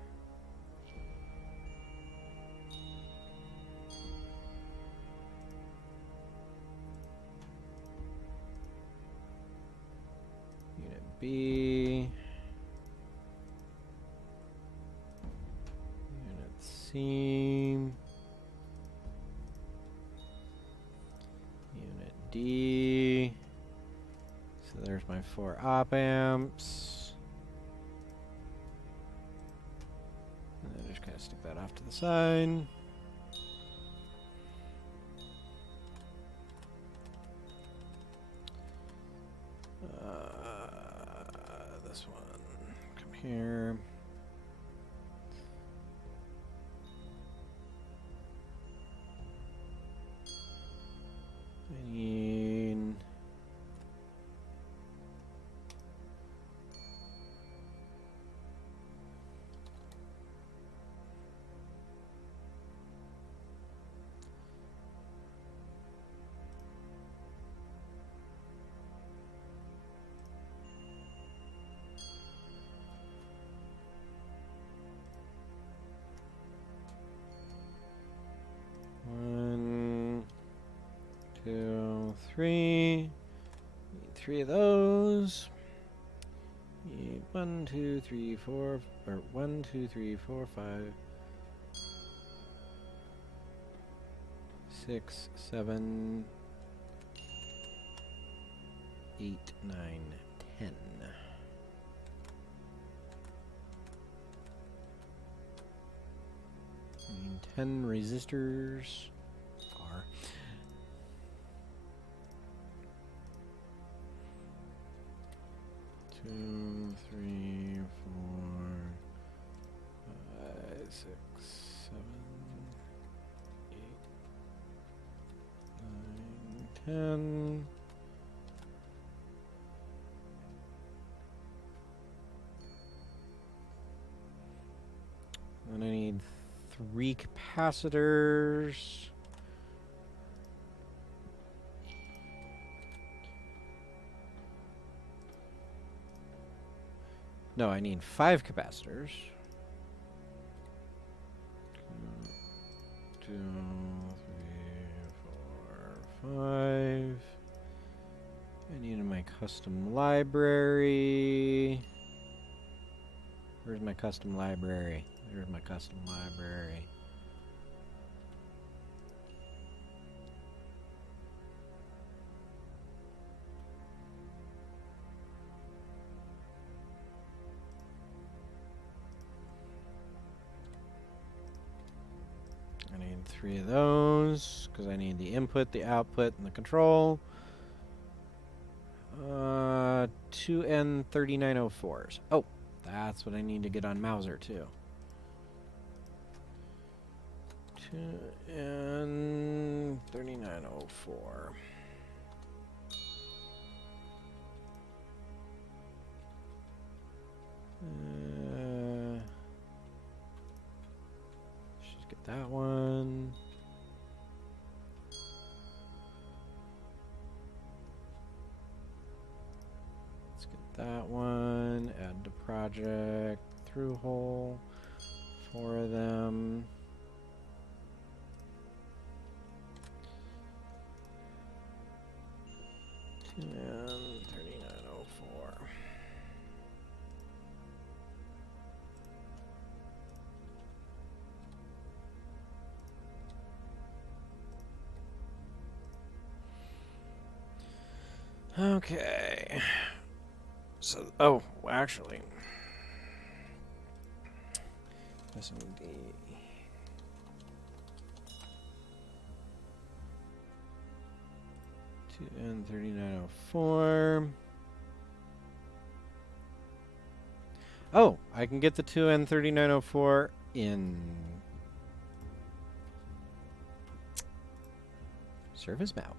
Unit B. Unit C. Unit D. So there's my 4 op amps. And I'm just gonna stick that off to the side. here. I need... One, two, three. Need 3 of those. Need 1, 2, 3, 4, or 1, 2, 3, 4, 5, 6, 7, 8, 9, 10. I need 10 resistors. R. Two, three, 4, 5, 6, 7, 8, 9, 10. And I need 3 capacitors. No, I need 5 capacitors. 2, 3, 4, 5. I need my custom library. Where's my custom library? There's my custom library. I need 3 of those because I need the input, the output, and the control. 2 N3904s. Oh, that's what I need to get on Mauser too. 2 N3904. Should get that one. Let's get that one. Add to project. Through hole. 4 of them. And 3904. Okay. So, oh, actually, SMD. N3904. Oh, I can get the 2N3904 in service mount.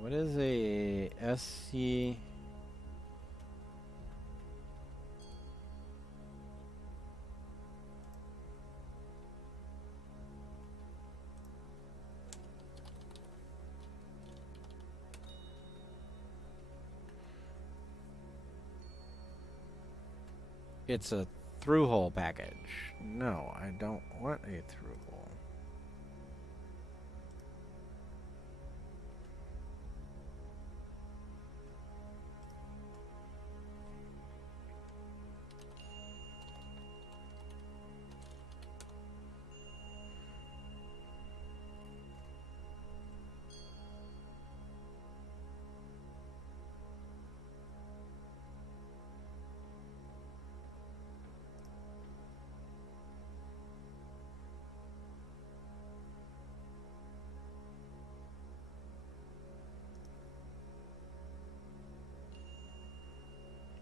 What is a SC? It's a through-hole package. No, I don't want a through-hole.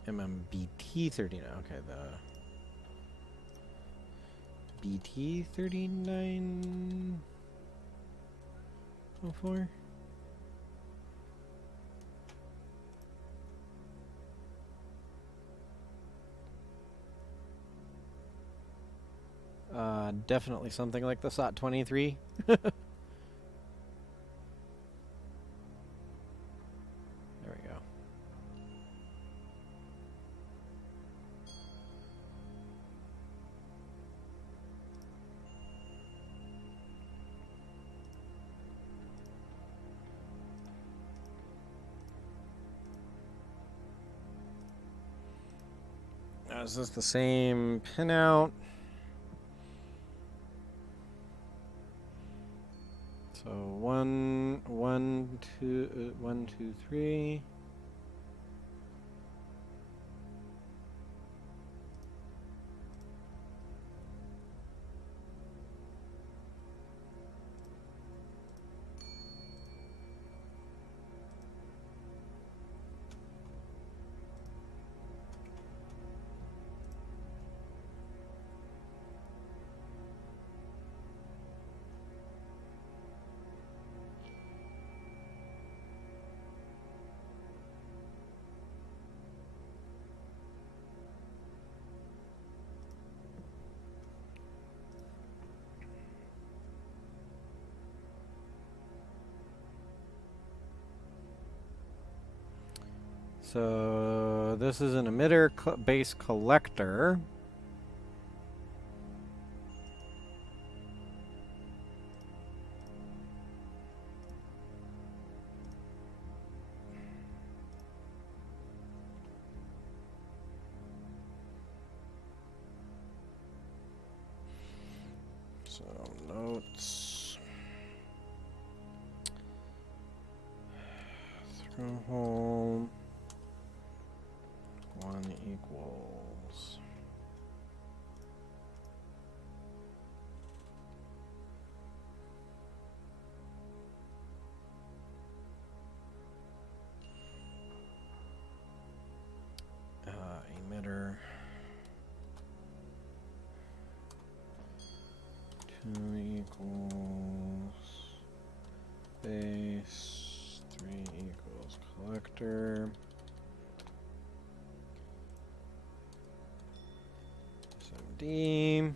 MMBT39. Okay, the BT3904. Definitely something like the SOT23. There we go. Now, is this the same pinout? So 1, 2, 3. So this is an emitter base collector. So notes. Through hole. 1 equals. Emitter. 2 equals base. 3 equals collector. SMD.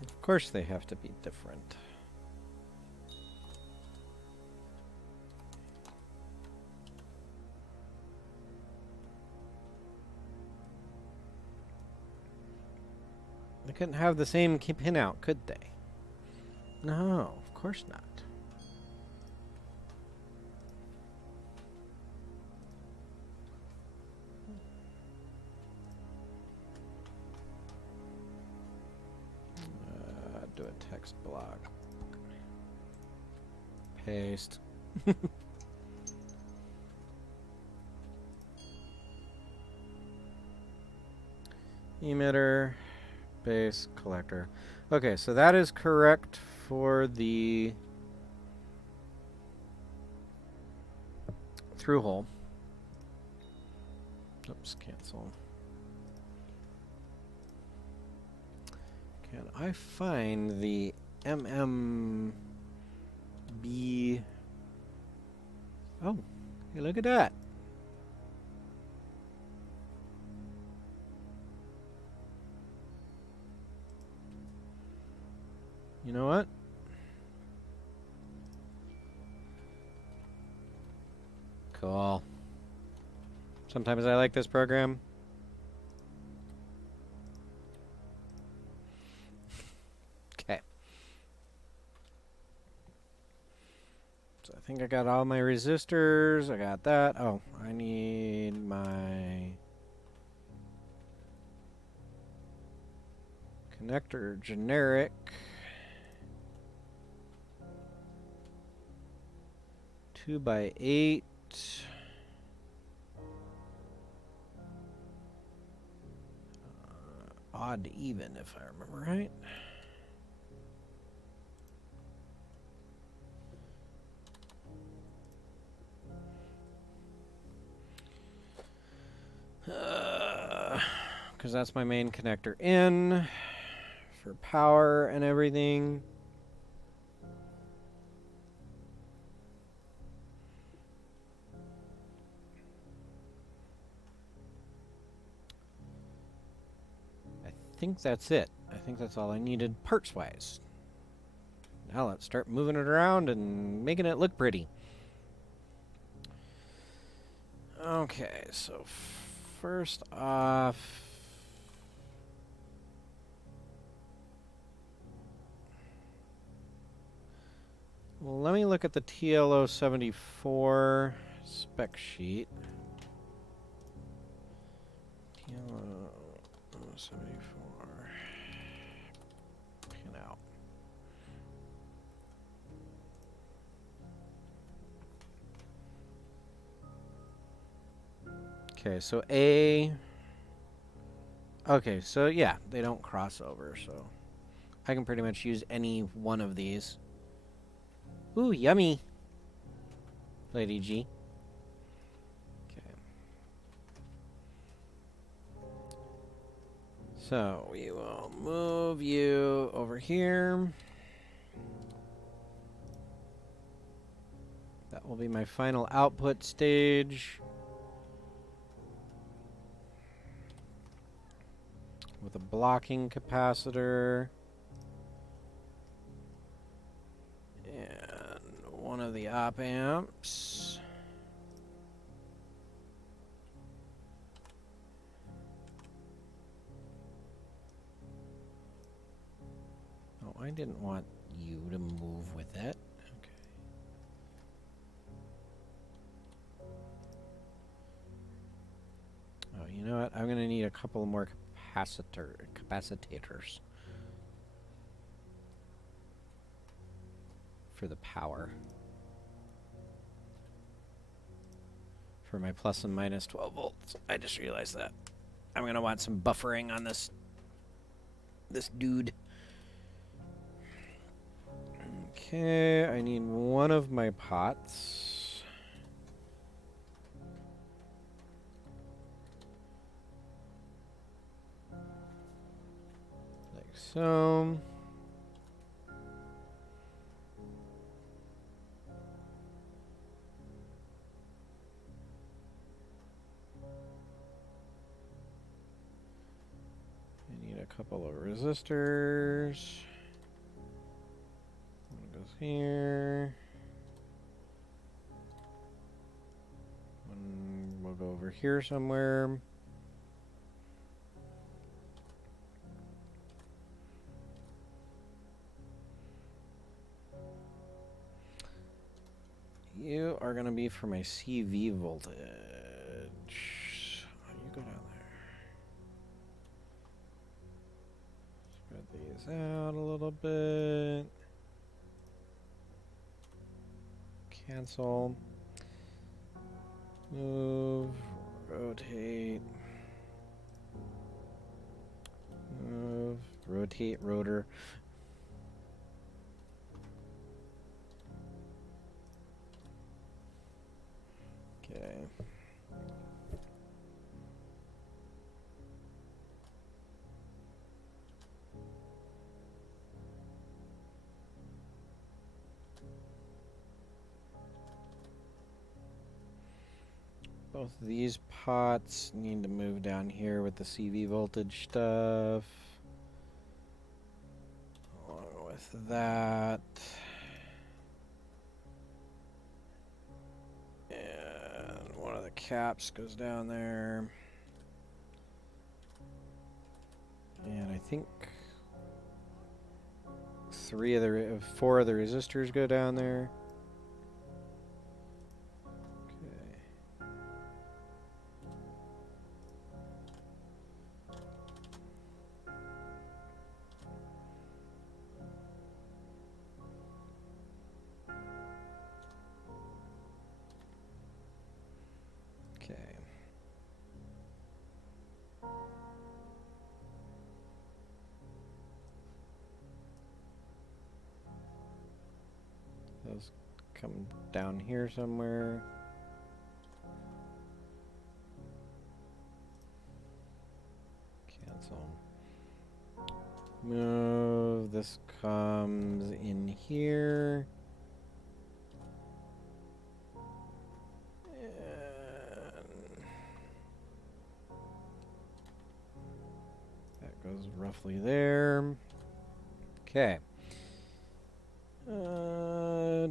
Of course they have to be different. They couldn't have the same pinout, could they? No, of course not. Do a text block. Paste. Emitter, base, collector. Okay, so that is correct for the through hole. Oops, cancel. Can I find the MMB? Oh, hey, look at that. You know what? Cool. Sometimes I like this program. Okay. So I think I got all my resistors. I got that. Oh, I need my connector generic. Two by 8. Odd to even, if I remember right. Because that's my main connector in for power and everything. I think that's it. I think that's all I needed parts-wise. Now let's start moving it around and making it look pretty. Okay, so first off, well, let me look at the TLO74 spec sheet. TLO74. Pin out. Okay, so A. Okay, so yeah, they don't cross over, so I can pretty much use any one of these. Ooh, yummy. Lady G. Okay. So we will move you over here. That will be my final output stage. With a blocking capacitor. And one of the op amps. Oh, I didn't want you to move with it. Okay. Oh, you know what? I'm going to need a couple more capacitors for the power. For my plus and minus 12 volts. I just realized that. I'm going to want some buffering on this dude. Okay, I need one of my pots. Like so. I need a couple of resistors. One goes here. One will go over here somewhere. You are going to be for my CV voltage. You go down there. Spread these out a little bit. Cancel. Move. Rotate. Move. Rotate rotor. Okay. Both of these pots need to move down here with the CV voltage stuff. Along with that. And one of the caps goes down there. And I think four of the resistors go down there. come down here somewhere. Cancel. Move. This comes in here. That goes roughly there. Okay. I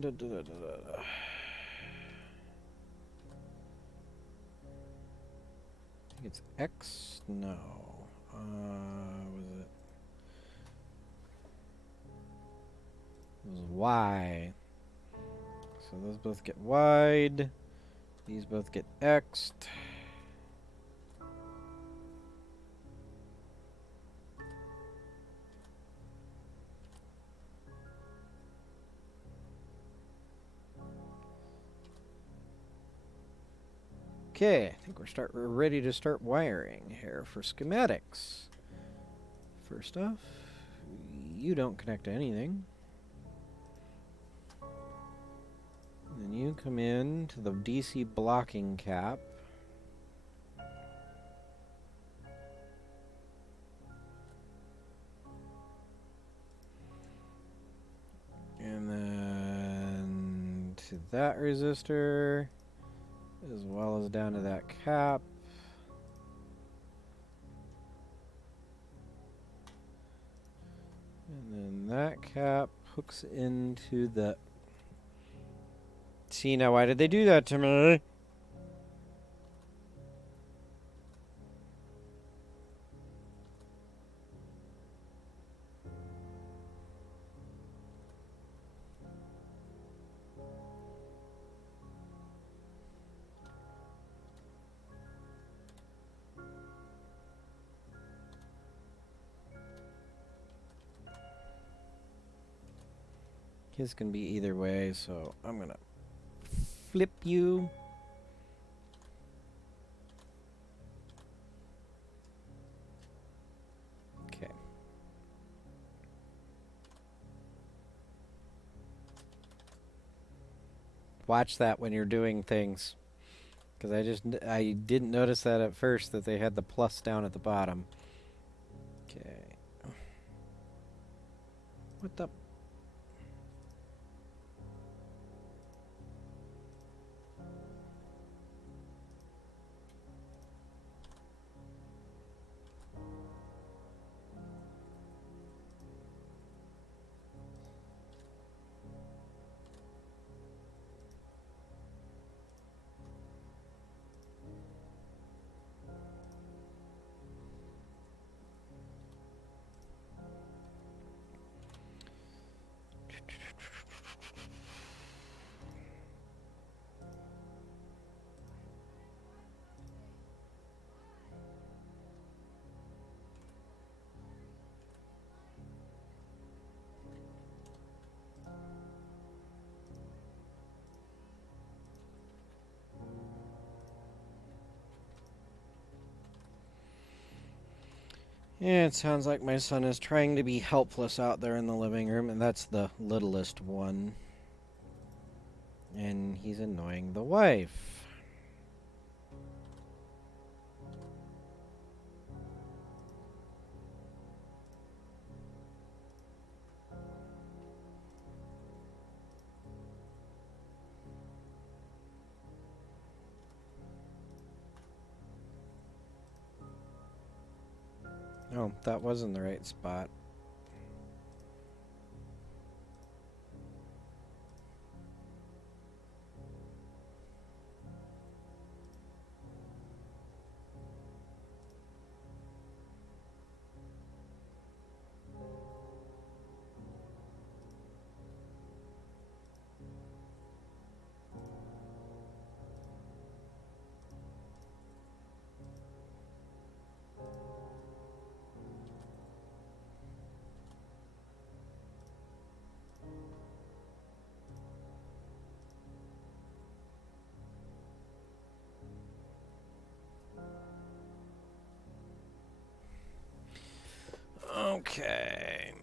think it's X? No. Was it? It was Y. So those both get wide. These both get X'd. Okay, I think we're ready to start wiring here for schematics. First off, you don't connect to anything. Then you come in to the DC blocking cap. And then to that resistor, as well as down to that cap. And then that cap hooks into the... See, now why did they do that to me? His can be either way, so I'm gonna flip you. Okay. Watch that when you're doing things, because I didn't notice that at first, that they had the plus down at the bottom. Okay. What the? Yeah, it sounds like my son is trying to be helpless out there in the living room, and that's the littlest one. And he's annoying the wife. Oh, that wasn't the right spot. Okay.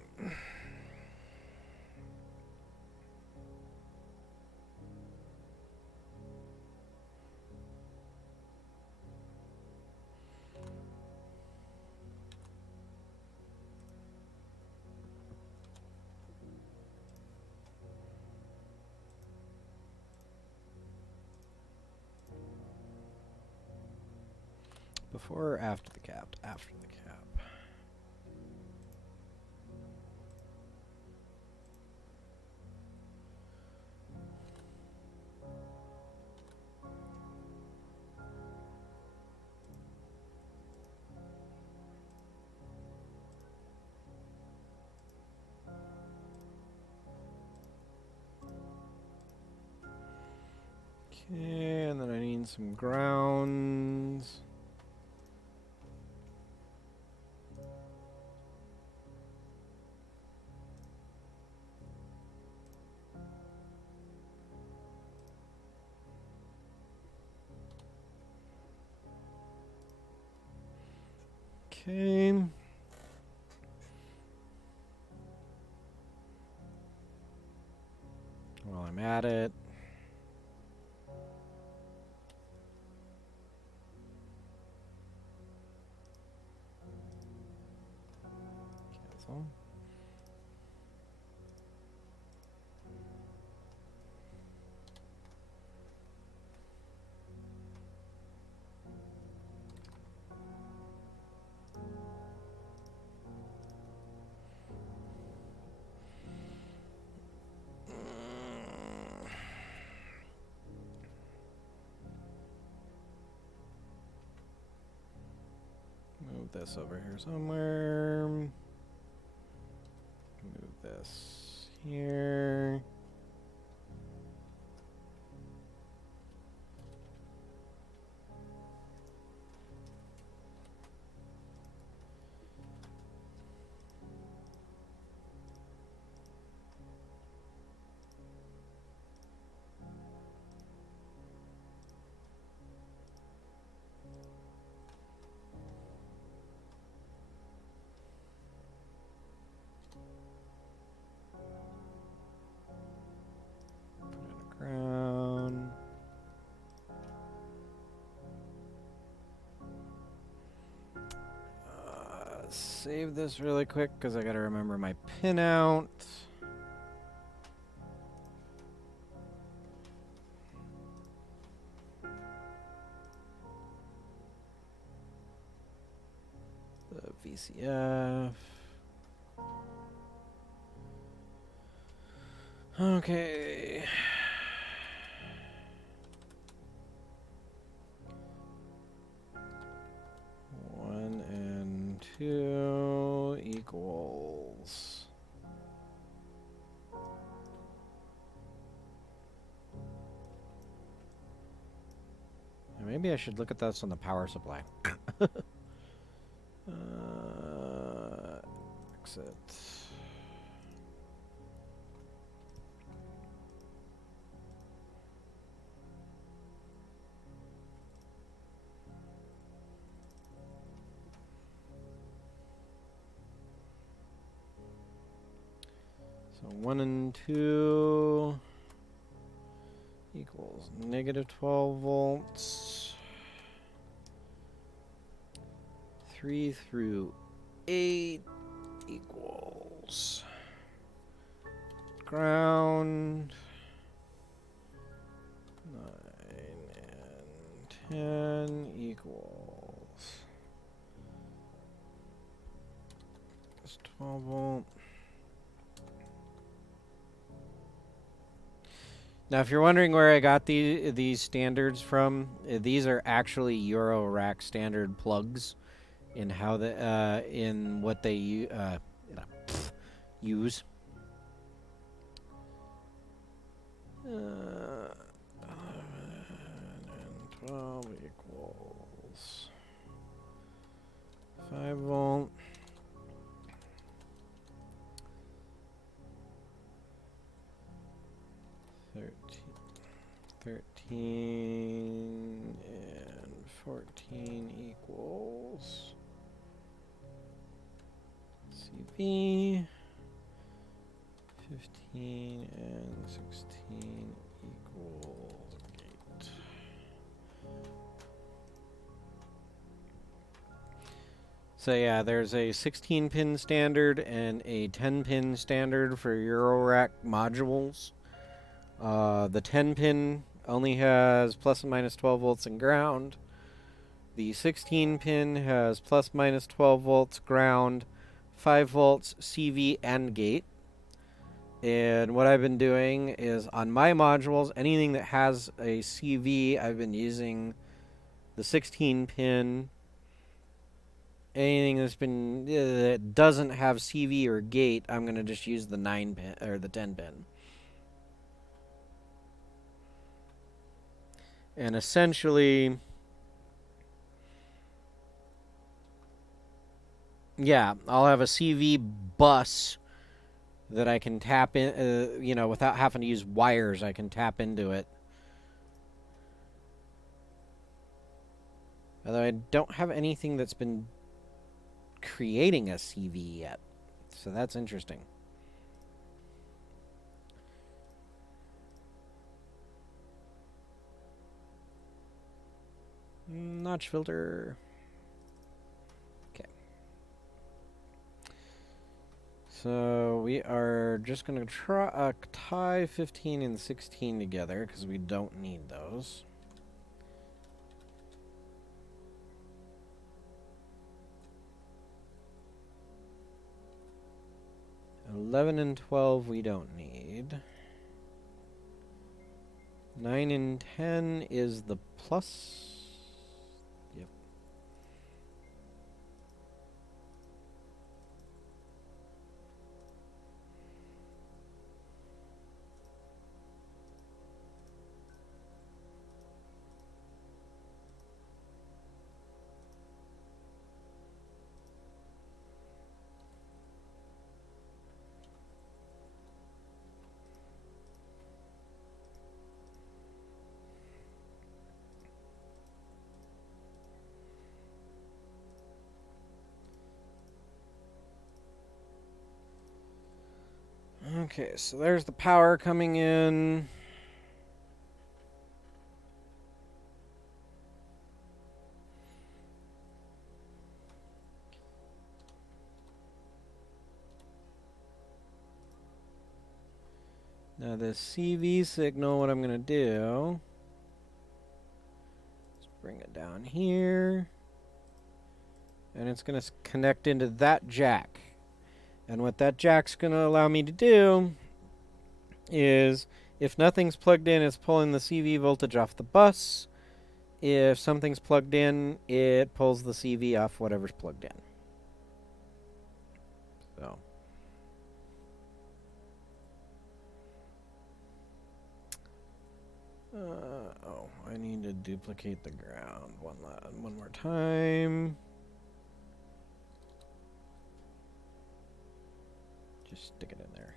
Before or after the cap? After the cap. Okay, and then I need some grounds. Okay. While I'm at it. Cancel. Move this over here somewhere. Move this here. Ground. Save this really quick because I gotta remember my pinout. The VCF. Okay. One and two equals. Yeah, maybe I should look at this on the power supply. Exit. So 1 and 2 equals negative 12 volts. 3 through 8 equals ground. 9 and 10 equals this 12 volt. Now, if you're wondering where I got these standards from, these are actually Euro rack standard plugs in how the in what they use. 11 and 12 equals 5 volt. 13 and 14 equals CB. 15 and 16 equal gate. So yeah, there's a 16-pin standard and a 10-pin standard for Eurorack modules. The 10-pin only has plus and minus 12 volts and ground. The 16 pin has plus minus 12 volts ground, 5 volts CV and gate. And what I've been doing is on my modules, anything that has a CV, I've been using the 16 pin. Anything that's been that doesn't have CV or gate, I'm gonna just use the 9 pin or the 10 pin. And essentially, yeah, I'll have a CV bus that I can tap in, without having to use wires. I can tap into it. Although I don't have anything that's been creating a CV yet. So that's interesting. Notch filter. Okay. So we are just going to try tie 15 and 16 together because we don't need those. $11 and $12 we don't need. 9 and 10 is the plus. Yep. Okay, so there's the power coming in. Now the CV signal, what I'm going to do, let's bring it down here. And it's going to connect into that jack. And what that jack's going to allow me to do is, if nothing's plugged in, it's pulling the CV voltage off the bus. If something's plugged in, it pulls the CV off whatever's plugged in. So. I need to duplicate the ground one more time. Just stick it in there.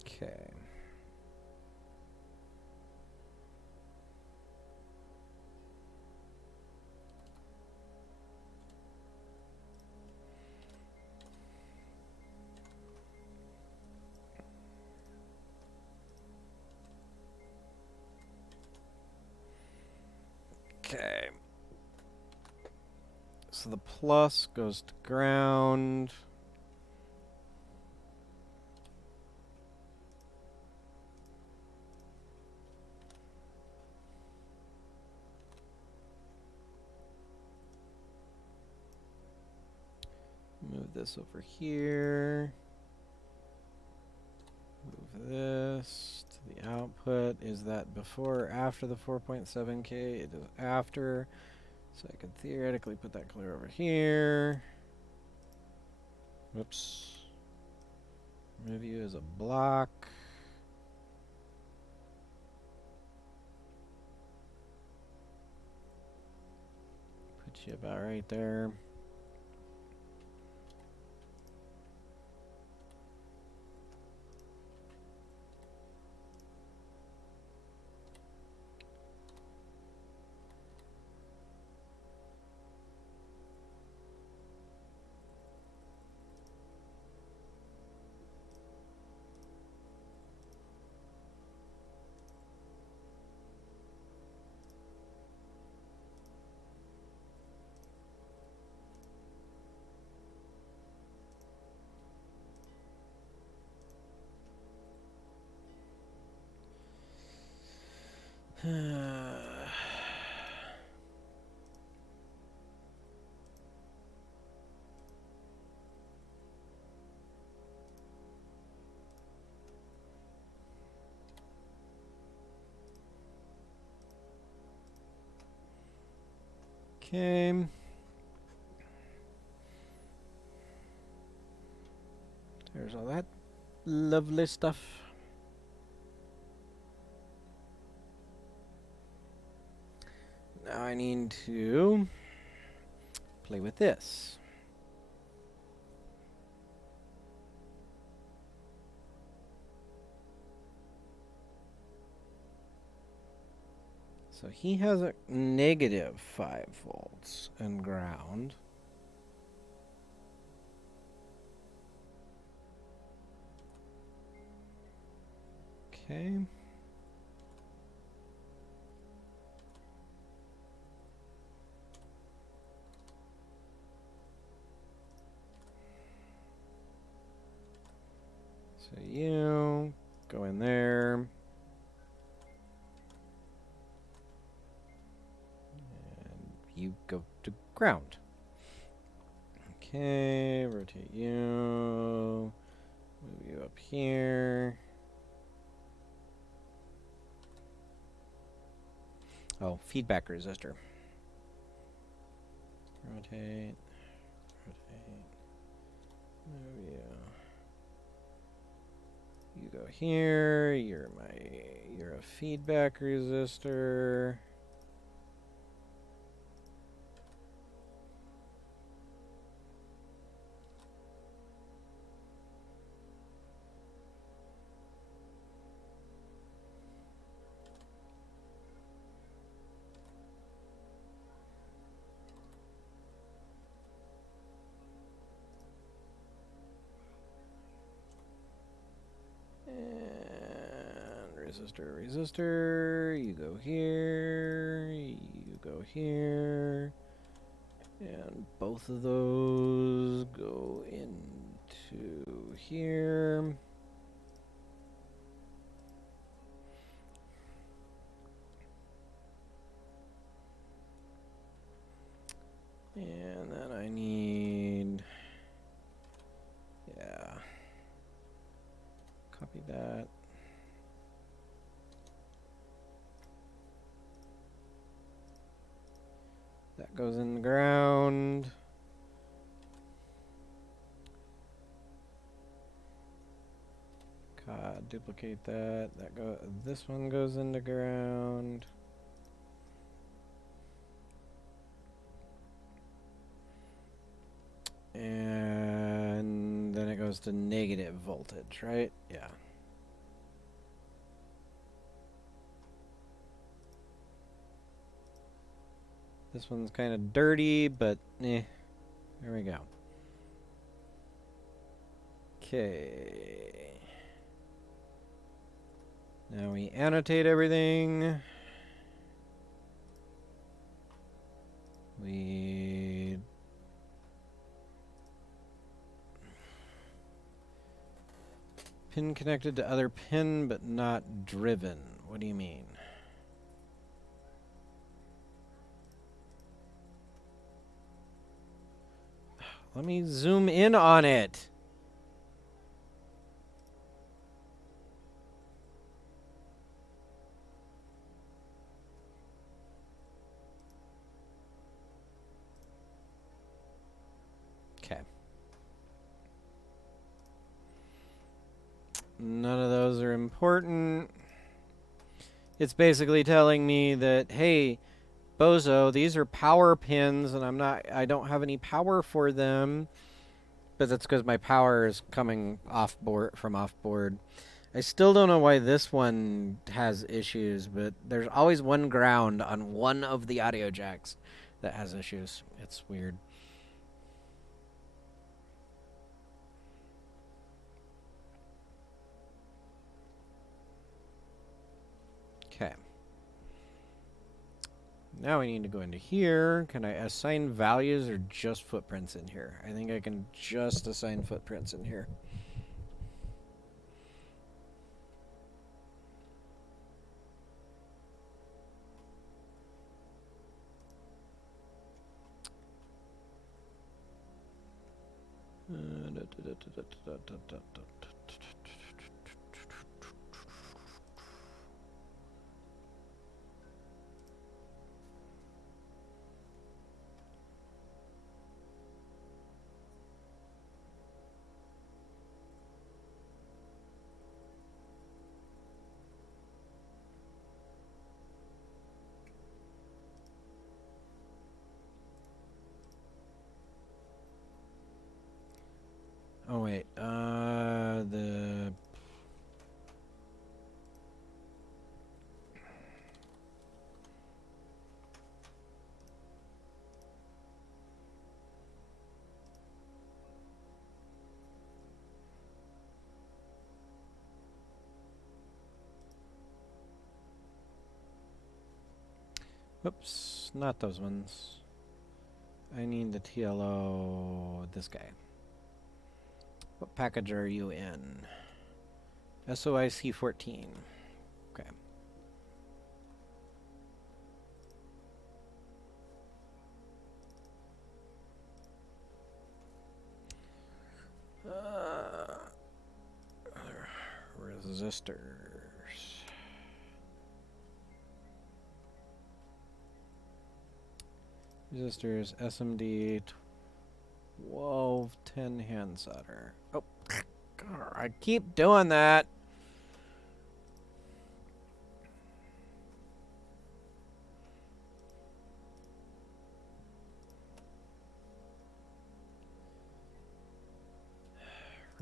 Okay. Okay. So the plus goes to ground. Move this over here. Move this to the output. Is that before or after the 4.7K? It is after. So I could theoretically put that clear over here. Whoops. Move you as a block. Put you about right there. Okay. There's all that lovely stuff. Now I need to play with this. So he has a negative 5 volts and ground. Okay. So you go in there. And you go to ground. Okay, rotate you. Move you up here. Oh, feedback resistor. Rotate. Rotate. Move you. You go here. You're a feedback resistor. Resistor, you go here, you go here, and both of those go into here. And then I need, yeah, copy that. That goes in the ground. Duplicate that. This one goes into ground. And then it goes to negative voltage, right? Yeah. This one's kind of dirty, but there we go. Okay. Now we annotate everything. We pin connected to other pin, but not driven. What do you mean? Let me zoom in on it. Okay. None of those are important. It's basically telling me that, hey, bozo, these are power pins and I don't have any power for them. But that's because my power is coming from off board. I still don't know why this one has issues, but there's always one ground on one of the audio jacks that has issues. It's weird. Okay. Now I need to go into here. Can I assign values or just footprints in here? I think I can just assign footprints in here. Oh wait, the Whoops, not those ones. I need the TLO, this guy. What package are you in? SOIC 14. Okay. Resistors. Resistors, SMD 1210 hand solder. Oh, I keep doing that.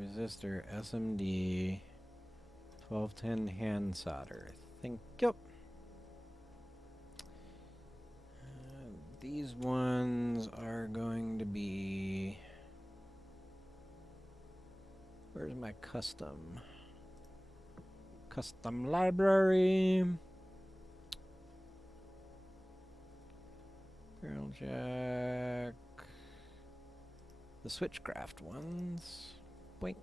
Resistor, SMD 1210 hand solder. Thank you. These ones are going to be... Where's my custom? Custom library. Barrel jack. The switchcraft ones. Boink.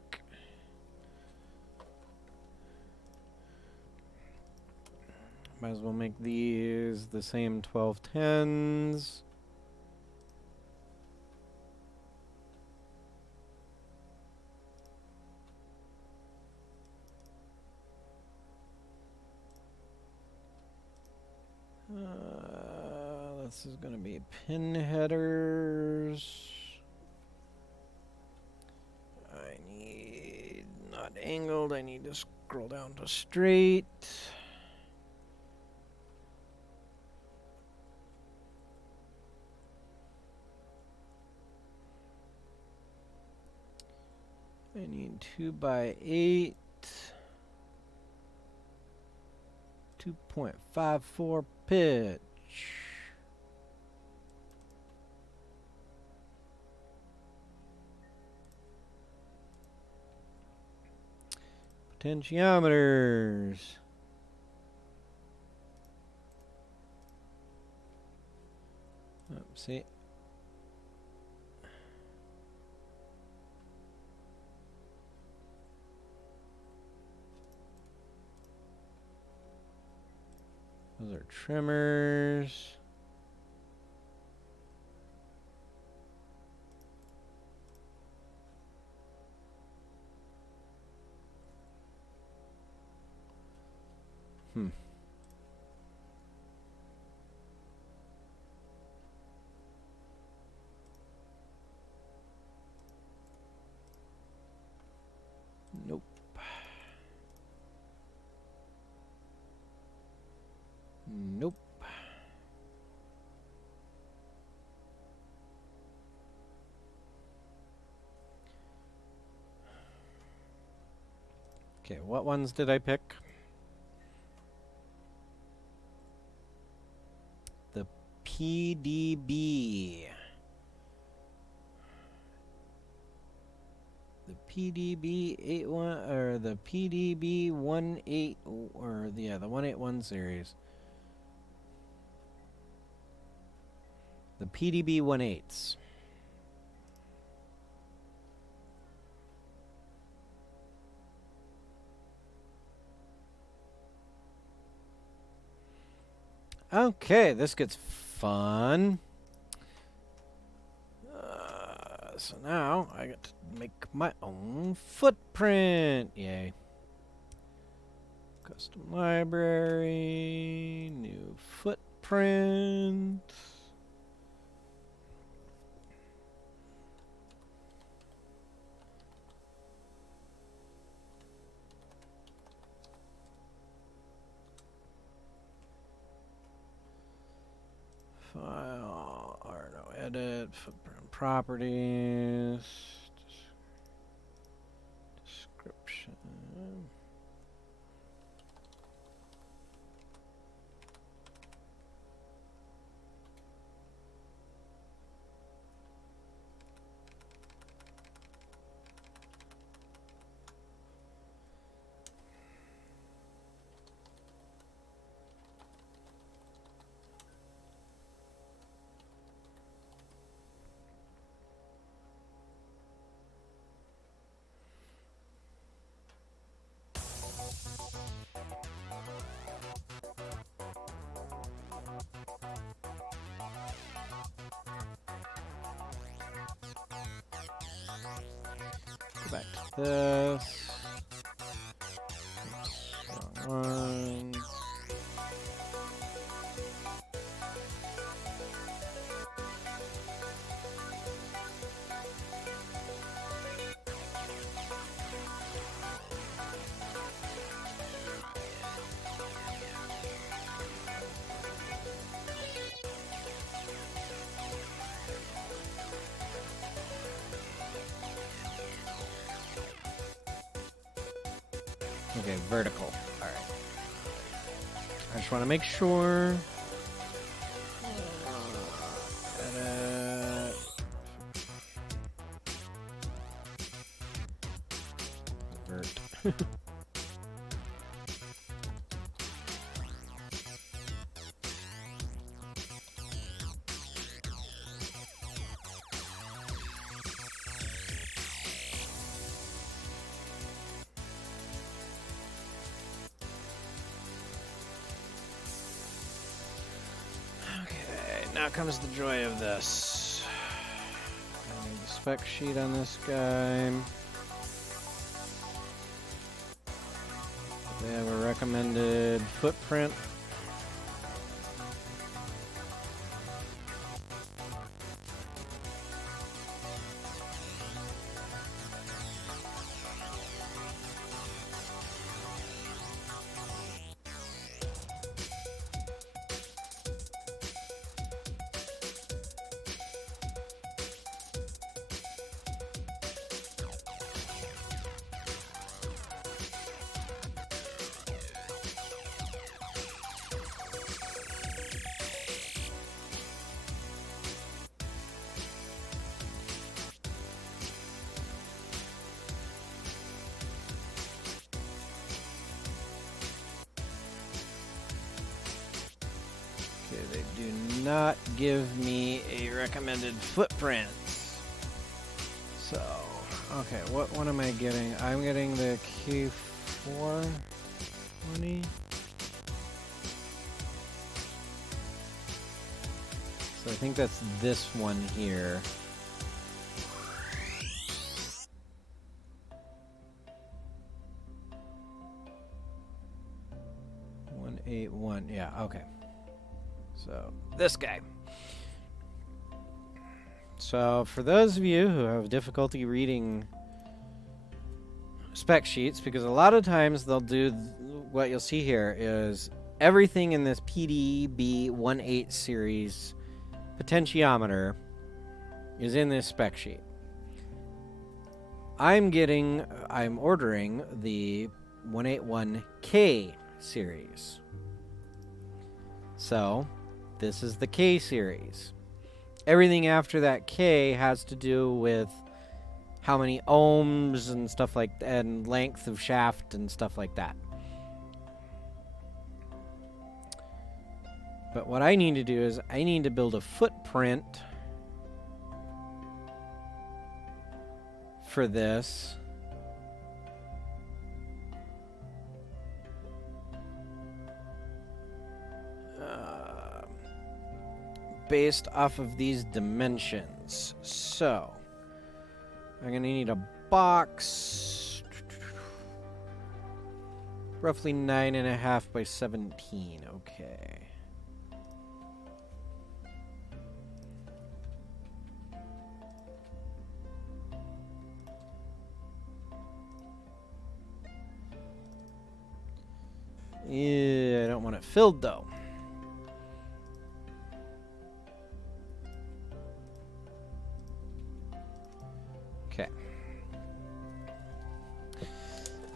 Might as well make these the same 1210s. This is going to be pin headers. I need not angled, I need to scroll down to straight. I need 2x8, 2.54 pitch. Potentiometers. See. Those are trimmers. Nope. Nope. Okay, what ones did I pick? The PDB. The PDB 81 or the PDB 18 or the 181 series. The PDB 18s. Okay, this gets fun. So now I get to make my own footprint. Yay. Custom library, new footprint. File, or no, edit, footprint properties, description. Go back to this. Oops, wrong one. Okay, vertical. All right. I just want to make sure. Edit. Vert. Now comes the joy of this. The spec sheet on this guy. They have a recommended footprint. They do not give me a recommended footprint. So, okay, what one am I getting? I'm getting the Q420. So I think that's this one here. $181, yeah, okay. So, this guy. So, for those of you who have difficulty reading spec sheets, because a lot of times they'll do what you'll see here is everything in this PDB-18 series potentiometer is in this spec sheet. I'm ordering the 181K series. So, this is the K series. Everything after that K has to do with how many ohms and stuff like that, and length of shaft and stuff like that. But what I need to do is I need to build a footprint for this. Based off of these dimensions. So, I'm gonna need a box. Roughly 9.5 by 17. Okay. Yeah, I don't want it filled though. Okay.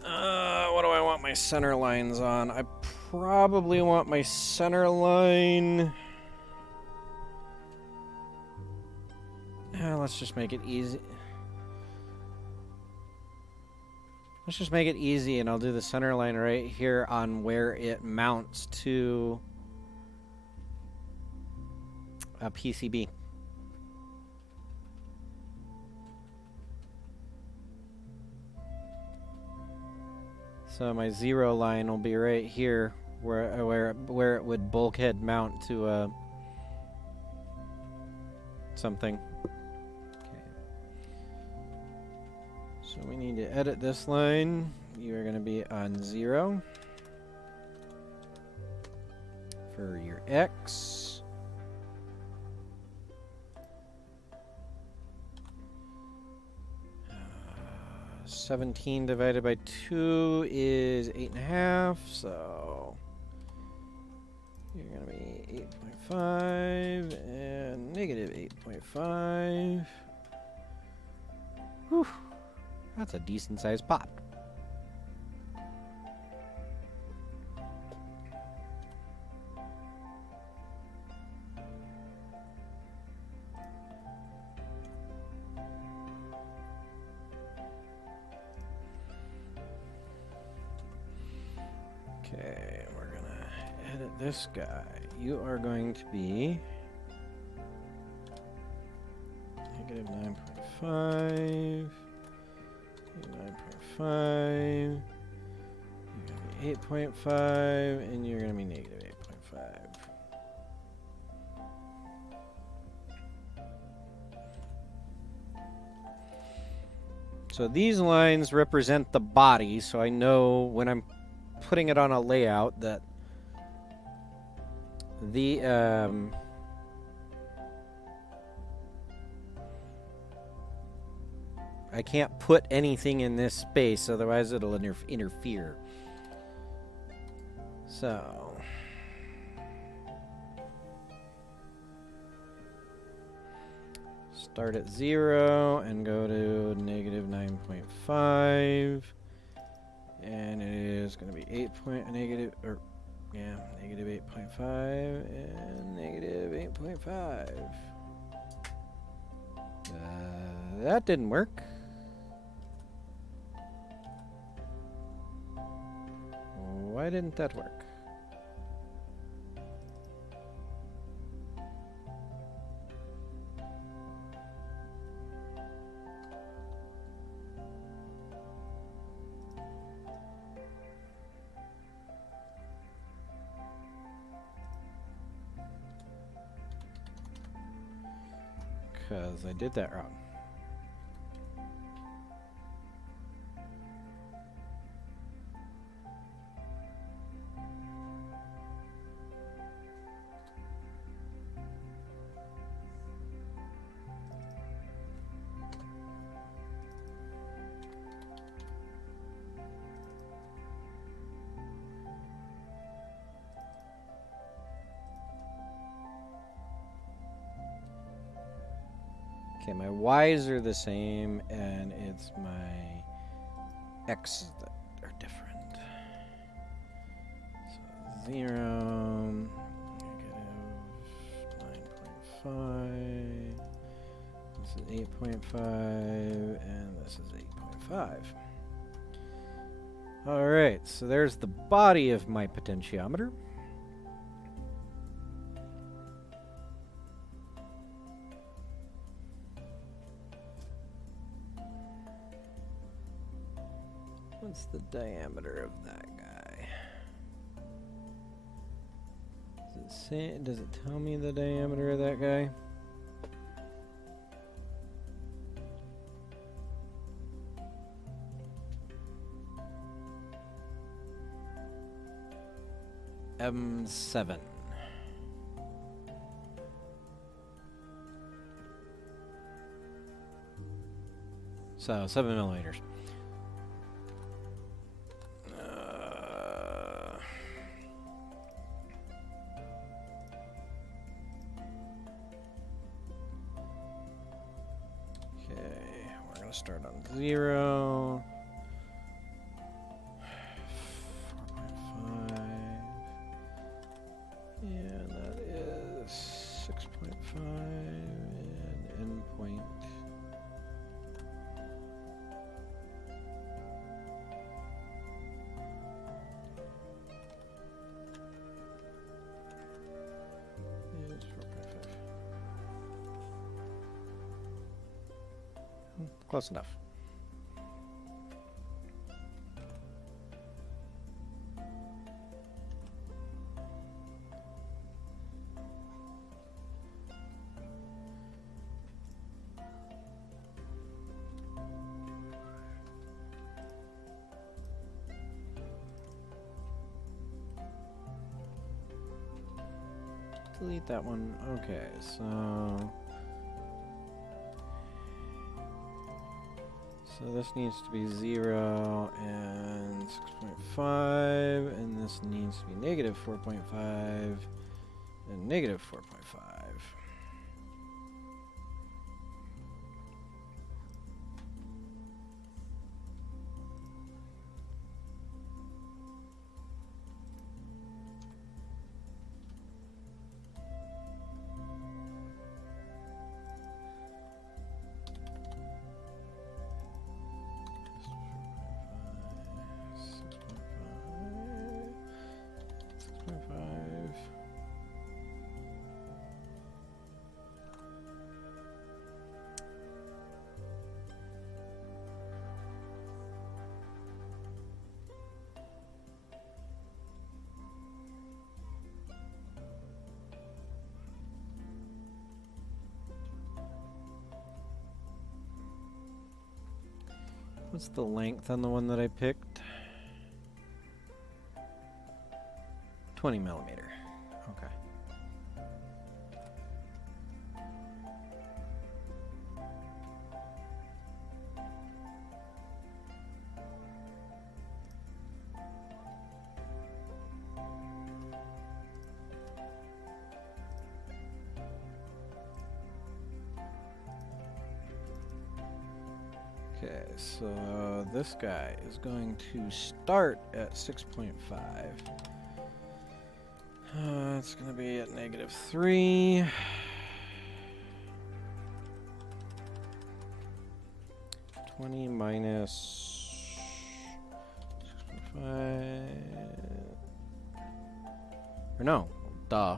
What do I want my center lines on? I probably want my center line. Let's just make it easy. Let's just make it easy, and I'll do the center line right here on where it mounts to a PCB. So my 0 line will be right here, where it would bulkhead mount to something. So we need to edit this line. You are going to be on 0 for your X. Uh, 17 divided by 2 is 8.5, so you're going to be 8.5 and negative 8.5. Whew. That's a decent sized pot. Okay, we're gonna edit this guy. You are going to be negative 9.5. 9.5, 8.5, and you're going to be negative 8.5. So these lines represent the body, so I know when I'm putting it on a layout that the I can't put anything in this space, otherwise it'll interfere. So start at 0 and go to negative 9.5, and it is going to be negative 8.5 and negative 8.5. That didn't work. Why didn't that work? Because I did that wrong. Okay, my Y's are the same, and it's my X's that are different. So 0, negative 9.5, this is 8.5, and this is 8.5. Alright, so there's the body of my potentiometer. What's the diameter of that guy? Does it tell me the diameter of that guy? M7. So 7 millimeters. Okay, we're gonna start on 0. 4.5. Yeah, that is 6.5 and endpoint. Yeah, it's 4.5. Close enough. Delete that one. Okay, so this needs to be 0 and 6.5, and this needs to be negative 4.5 and negative 4.5. What's the length on the one that I picked? 20 millimeter. Okay. Okay, so this guy is going to start at 6.5. It's going to be at negative 3. (20 minus 6.5). Or no, duh.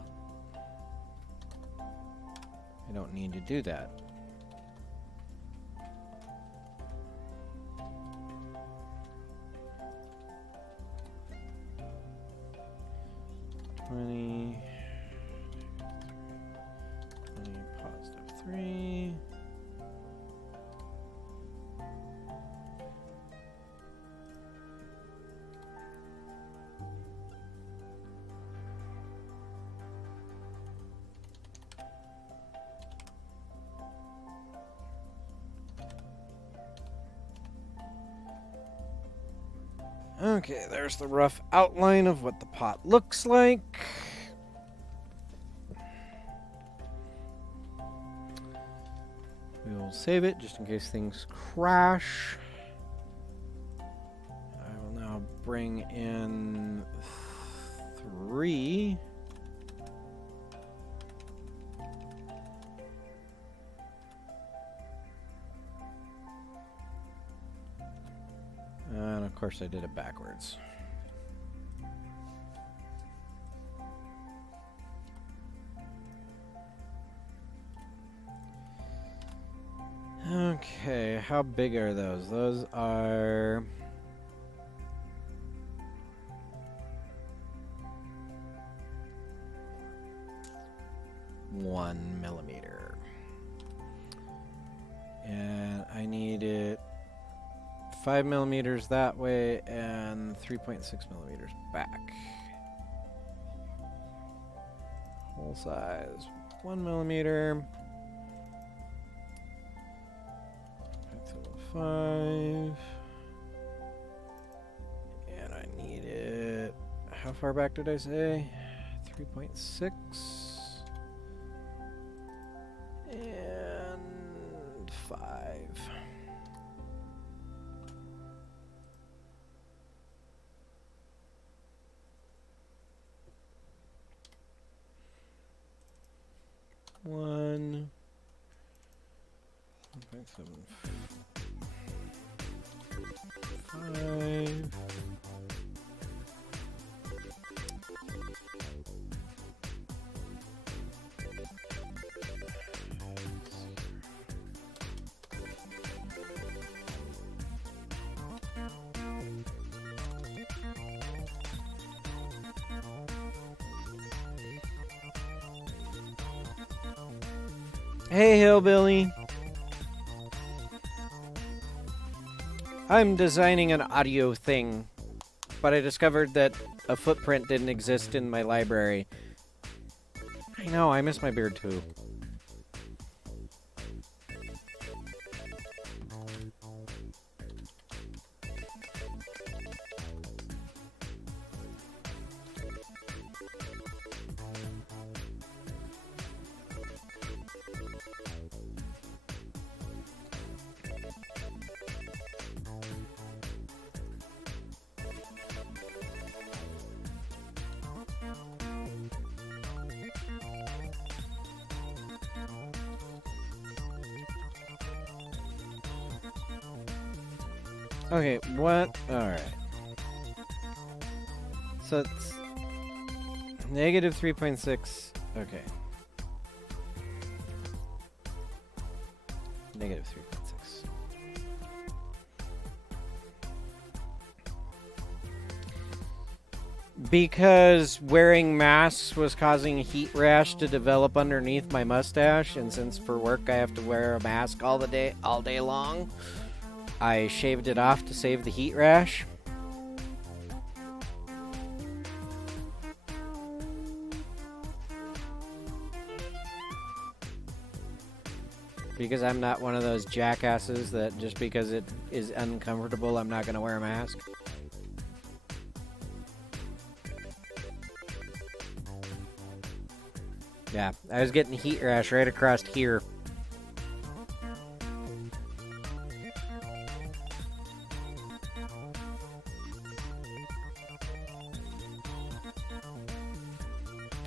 I don't need to do that. Positive 3. Okay, there's the rough outline of what the pot looks like. We will save it just in case things crash. I will now bring in 3. And of course I did it backwards. Okay, how big are those? Those are 1 millimeter. And I need it 5 millimeters that way and 3.6 millimeters back. Hole size 1 millimeter. 5. And I need it. How far back did I say? 3.6. And 5. One. 1.7. 5. Hey, Hillbilly. I'm designing an audio thing, but I discovered that a footprint didn't exist in my library. I know, I miss my beard too. Okay, what? Alright. So it's negative 3.6. Okay. Negative 3.6. Because wearing masks was causing a heat rash to develop underneath my mustache, and since for work I have to wear a mask all day long, I shaved it off to save the heat rash. Because I'm not one of those jackasses that just because it is uncomfortable, I'm not going to wear a mask. Yeah, I was getting heat rash right across here.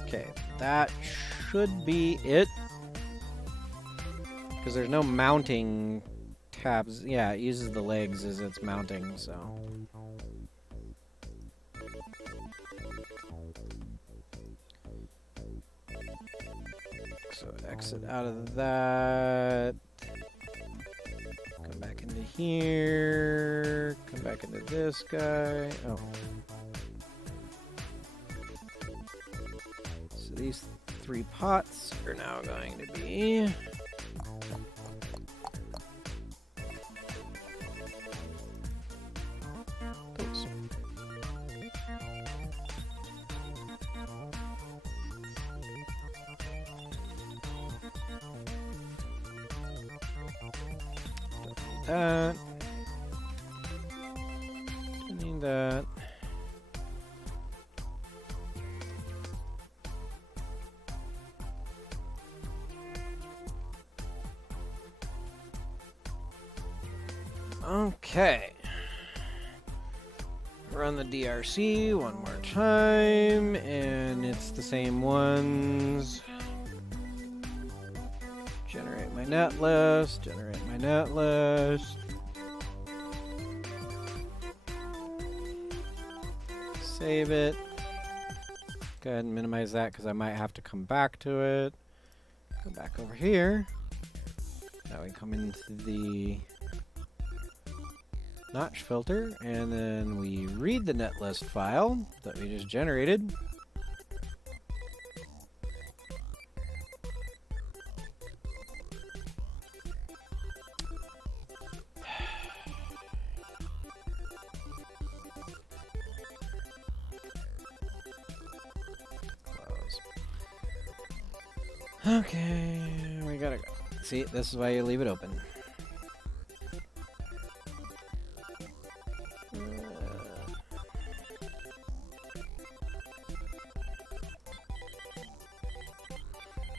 Okay, that should be it. Because there's no mounting tabs. Yeah, it uses the legs as its mounting, so. So exit out of that. Come back into here. Come back into this guy. Oh. So these 3 pots are now going to be those. That. I need that. Okay. Run the DRC one more time, and it's the same ones. Generate my net list, generate my net list. Save it. Go ahead and minimize that because I might have to come back to it. Go back over here. Now we come into the notch filter, and then we read the netlist file that we just generated. Close. Okay, we gotta go. See, this is why you leave it open.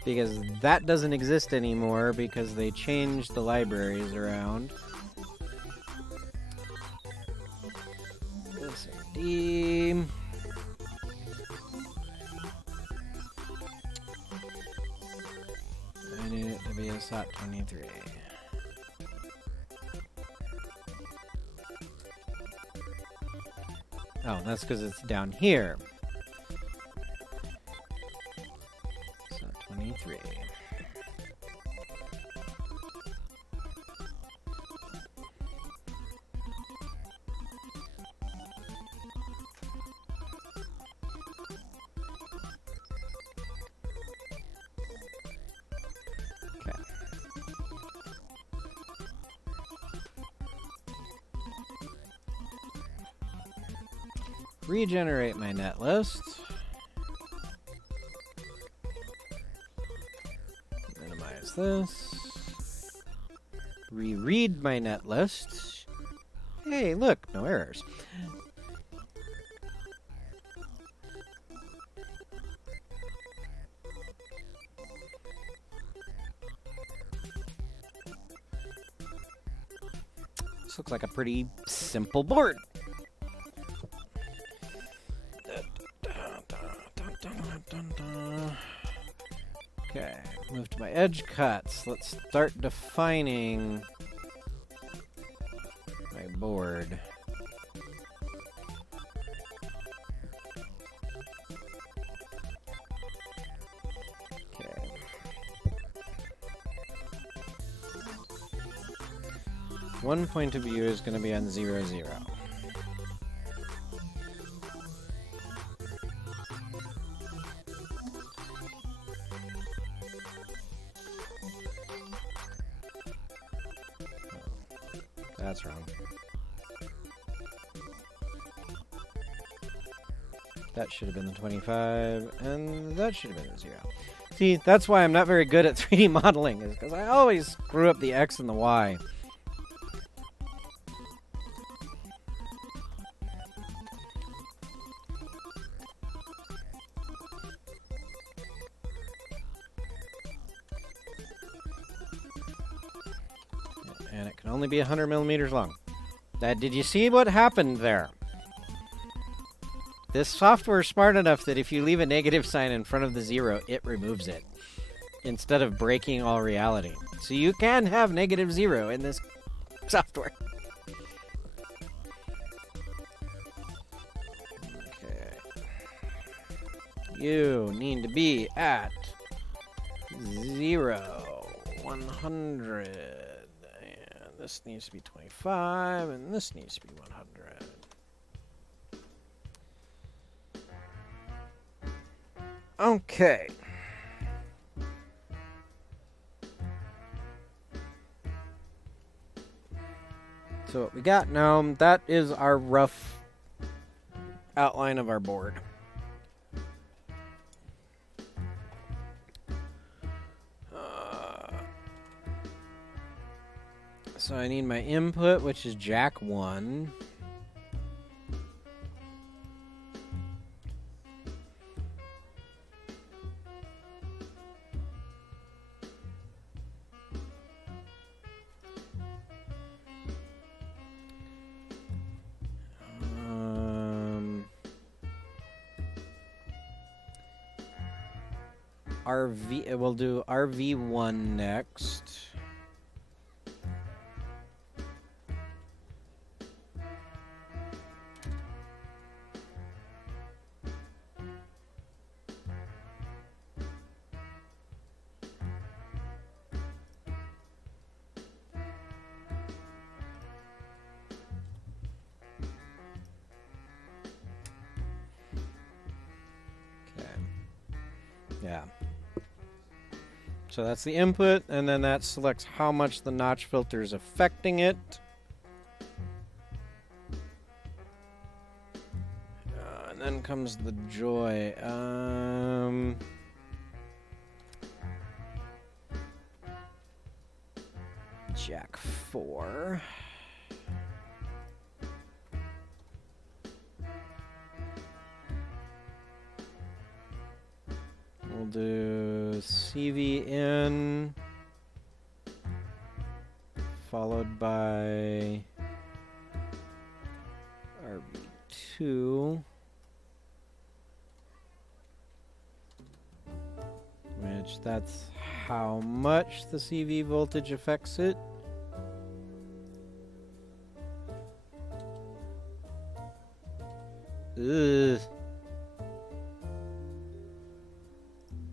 Because that doesn't exist anymore because they changed the libraries around. SMD. I need it to be a SOT 23. Oh, that's because it's down here. SOT 23. Regenerate my net list. Minimize this. Reread my net list. Hey, look, no errors. This looks like a pretty simple board. Okay, move to my edge cuts. Let's start defining my board. Okay. One point of view is going to be on 0, 0. That's wrong. That should have been the 25, and that should have been the 0. See, that's why I'm not very good at 3D modeling, is because I always screw up the X and the Y. And it can only be 100 millimeters long. Did you see what happened there? This software is smart enough that if you leave a negative sign in front of the 0, it removes it, instead of breaking all reality. So you can have negative 0 in this software. Okay. You need to be at 0, 100. This needs to be 25, and this needs to be 100. Okay. So what we got now, that is our rough outline of our board. So I need my input, which is jack 1. We'll do RV1 next. Yeah. So that's the input, and then that selects how much the notch filter is affecting it. And then comes the joy. Jack 4. We'll do CV in, followed by RB2, which that's how much the CV voltage affects it. Ugh.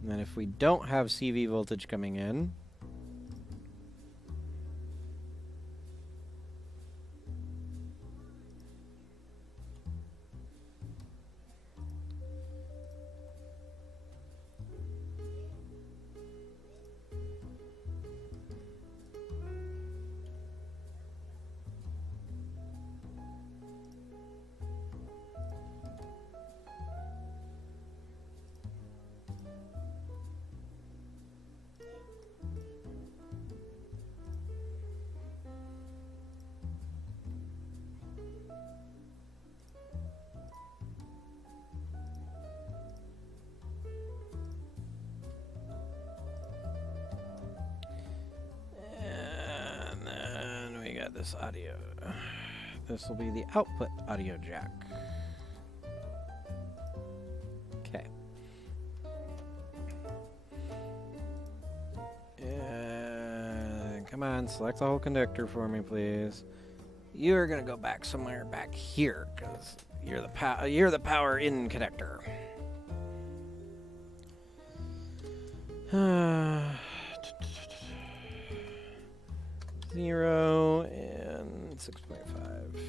And then if we don't have CV voltage coming in, this audio. This will be the output audio jack. Okay. Come on, select the whole conductor for me, please. You're gonna go back somewhere back here, because you're the power in connector. 0 and 6.5.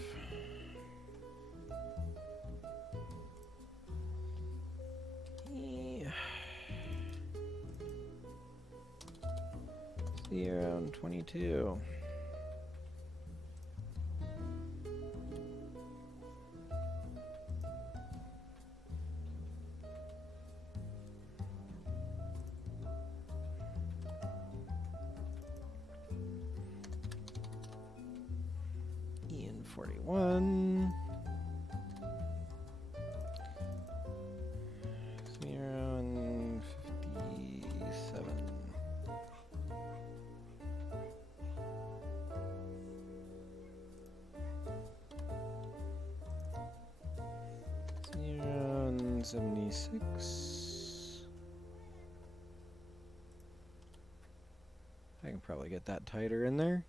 Yeah. 0 and 22. Ian 41. 0 and 57. 0 and 76. I can probably get that tighter in there.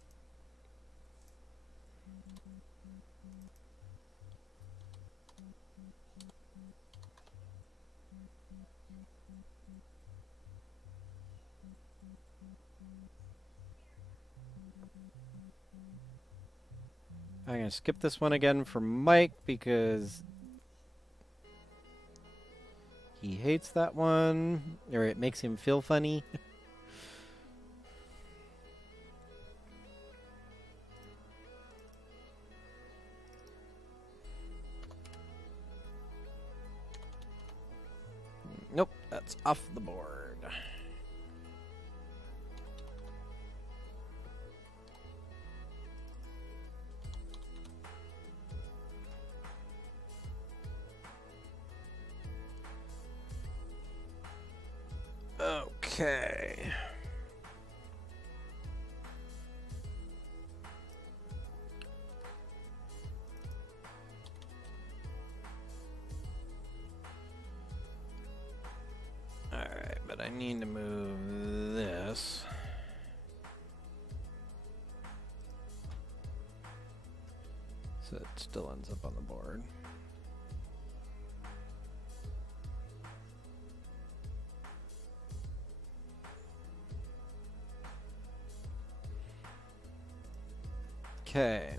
I'm going to skip this one again for Mike because he hates that one, or it makes him feel funny. Nope, that's off the board. Okay. Alright, but I need to move this. So it still ends up on the board. Okay.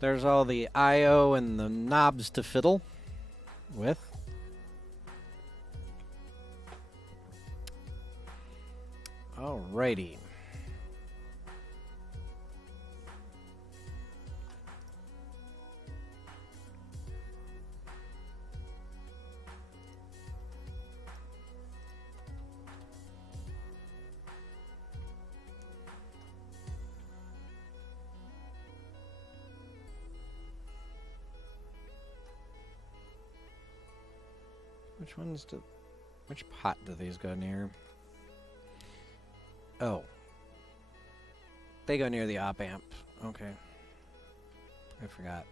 There's all the I/O and the knobs to fiddle with. Alrighty. Which pot do these go near? Oh. They go near the op amp. Okay. I forgot.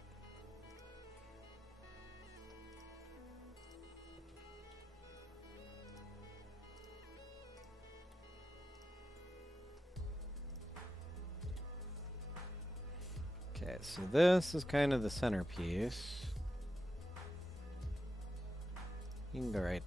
Okay, so this is kind of the centerpiece. You can go right.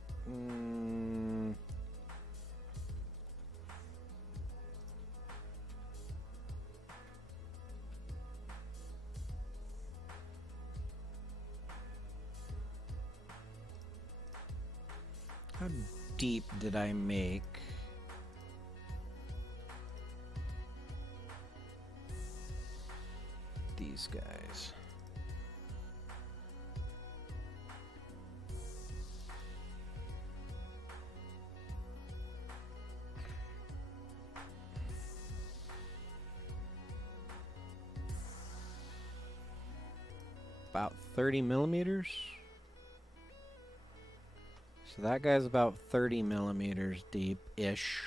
How deep did I make? These guys. About 30 millimeters. So that guy's about 30 millimeters deep-ish.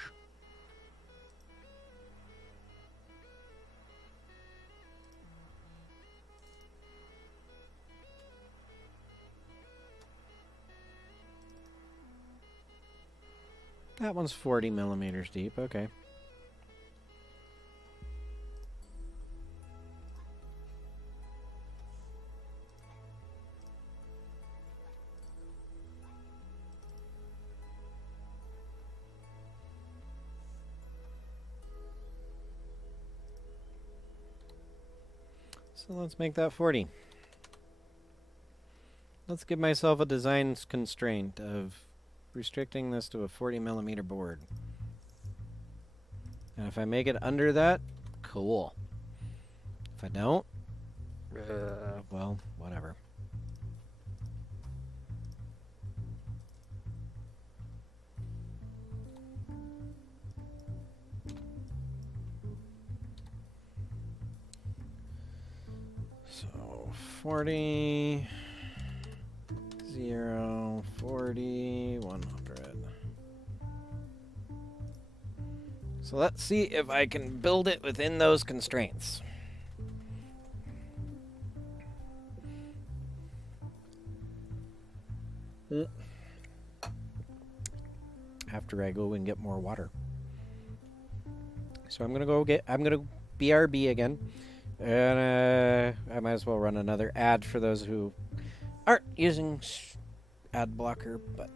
That one's 40 millimeters deep, okay. So let's make that 40. Let's give myself a design constraint of restricting this to a 40 millimeter board. And if I make it under that, cool. If I don't, well, whatever. So 40, 0, 40, 100. So let's see if I can build it within those constraints. After I go and get more water. So I'm gonna BRB again. And I might as well run another ad for those who aren't using ad blocker, but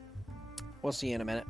we'll see you in a minute.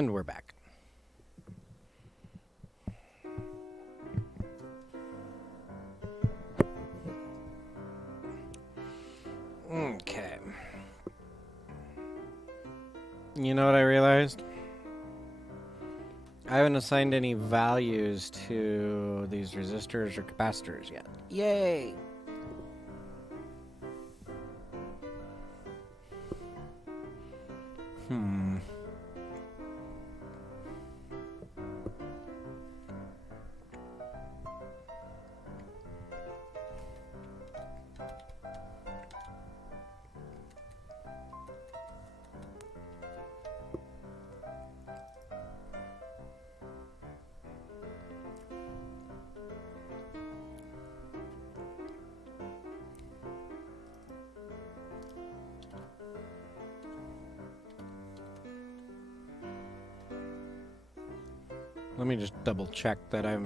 And we're back. Okay. You know what I realized? I haven't assigned any values to these resistors or capacitors yet. Yay! Let me just double check that I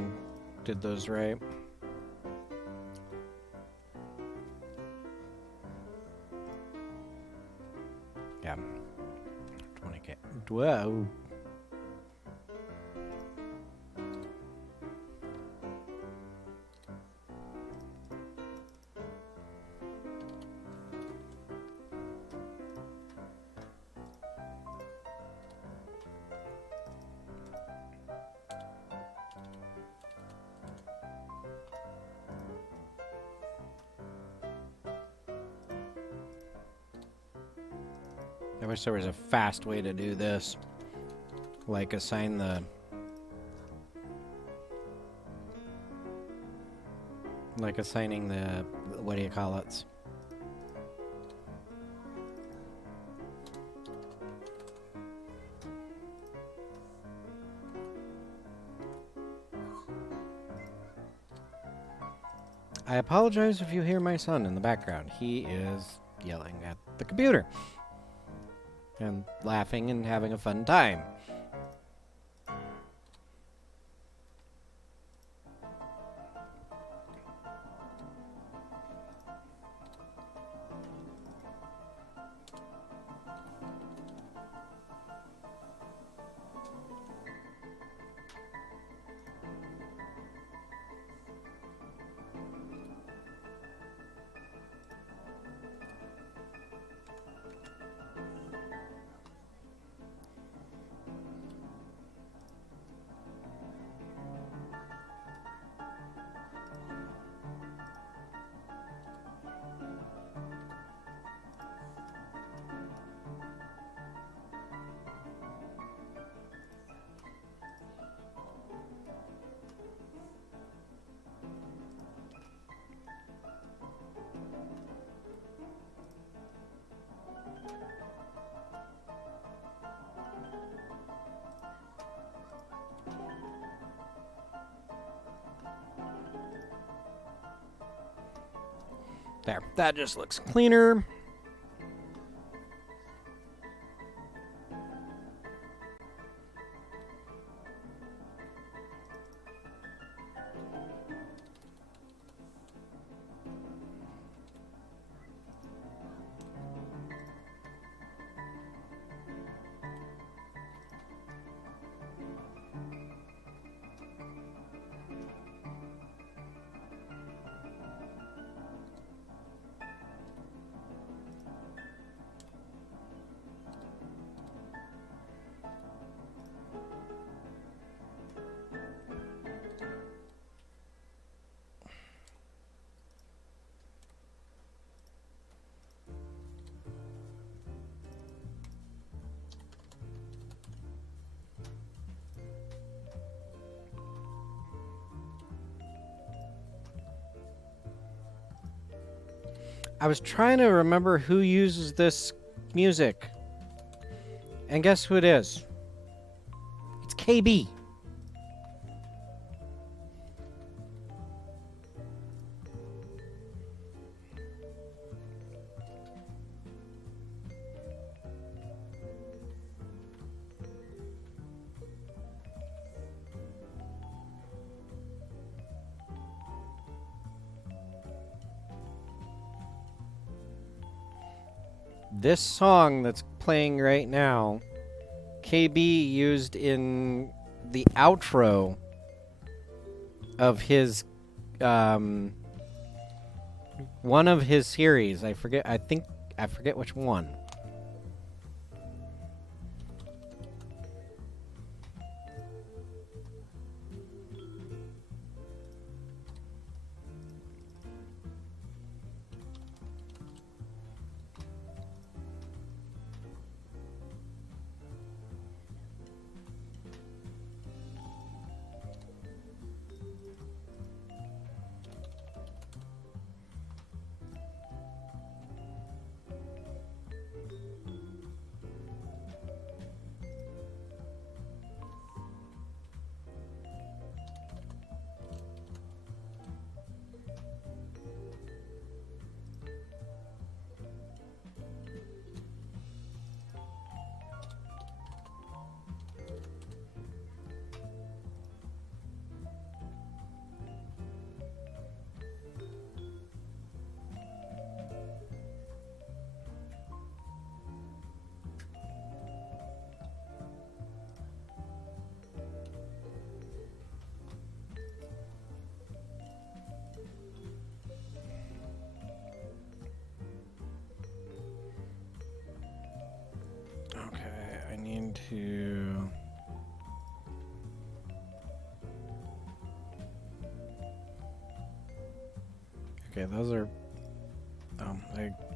did those right. Yeah. 20K. Whoa. I wish there was a fast way to do this. Like assign the... Like assigning the... What do you call it? I apologize if you hear my son in the background. He is yelling at the computer. And laughing and having a fun time. There, that just looks cleaner. I was trying to remember who uses this music. And guess who it is? It's KB. This song that's playing right now KB used in the outro of his one of his series. I forget which one. Okay, I need to... Okay, those are...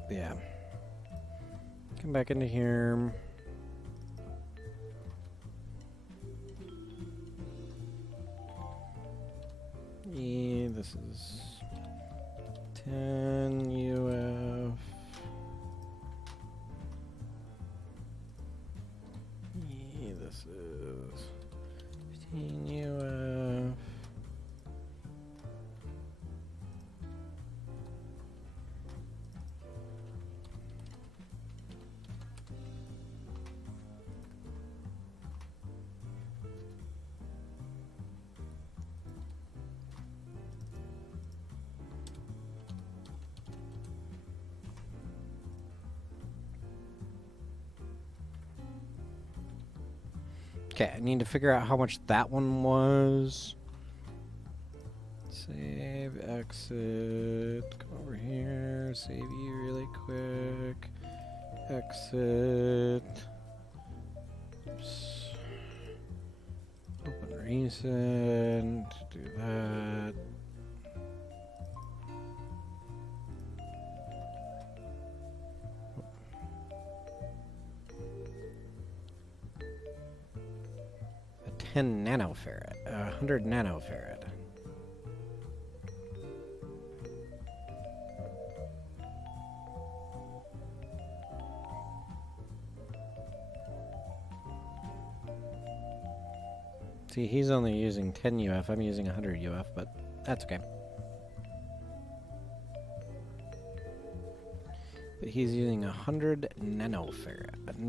yeah. Come back into here. Yeah, this is 10 UF. Yeah, this is 15 UF. Okay, I need to figure out how much that one was. Save, exit, come over here, save you really quick, exit, oops. Open recent, do that. A 10 nanofarad, 100 nanofarad. See, he's only using 10 UF, I'm using 100 UF, but that's okay. But he's using 100 nanofarts.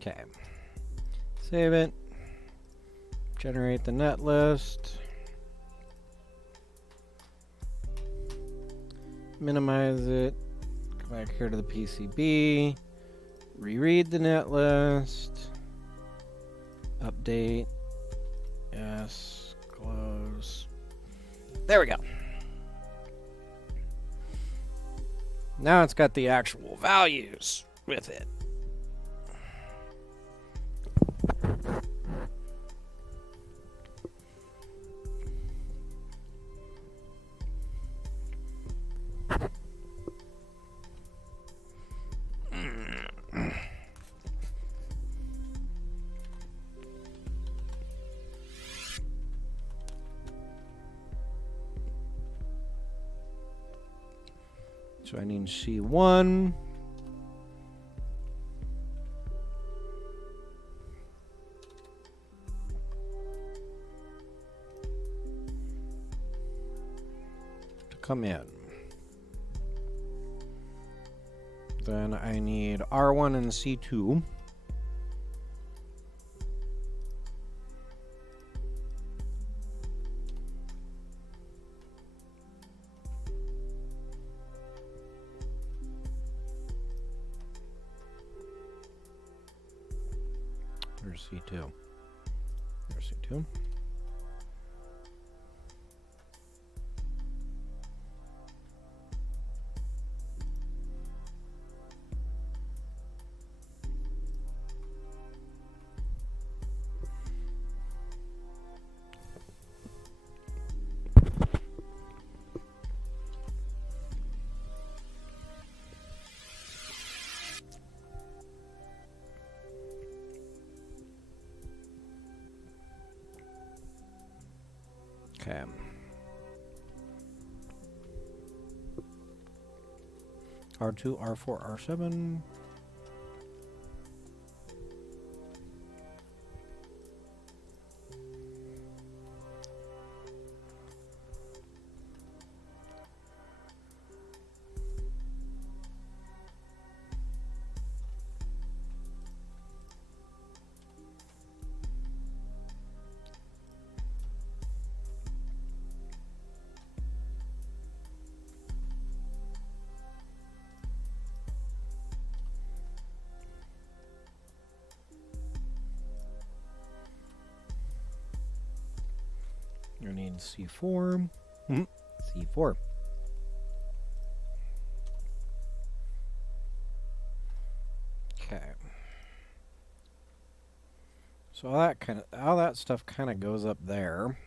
Okay, save it, generate the net list, minimize it, go back here to the PCB, reread the net list, update, yes, close. There we go. Now it's got the actual values with it. So I need C1. come in. Then I need R1 and C2. There's C2. There's C2. Okay. R2, R4, R7. I need C4. C4. Okay. So all that stuff kind of goes up there.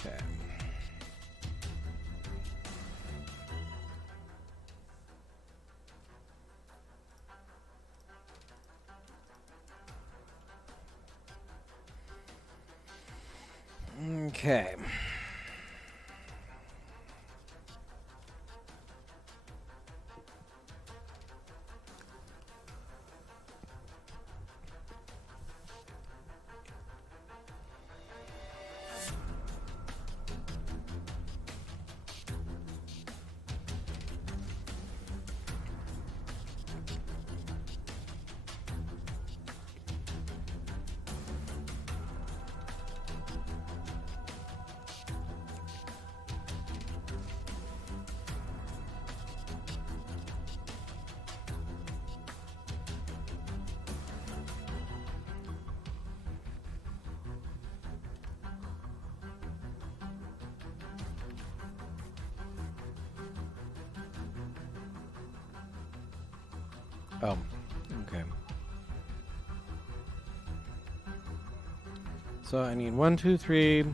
Okay. Okay. Oh, okay. So I need 1, 2, 3.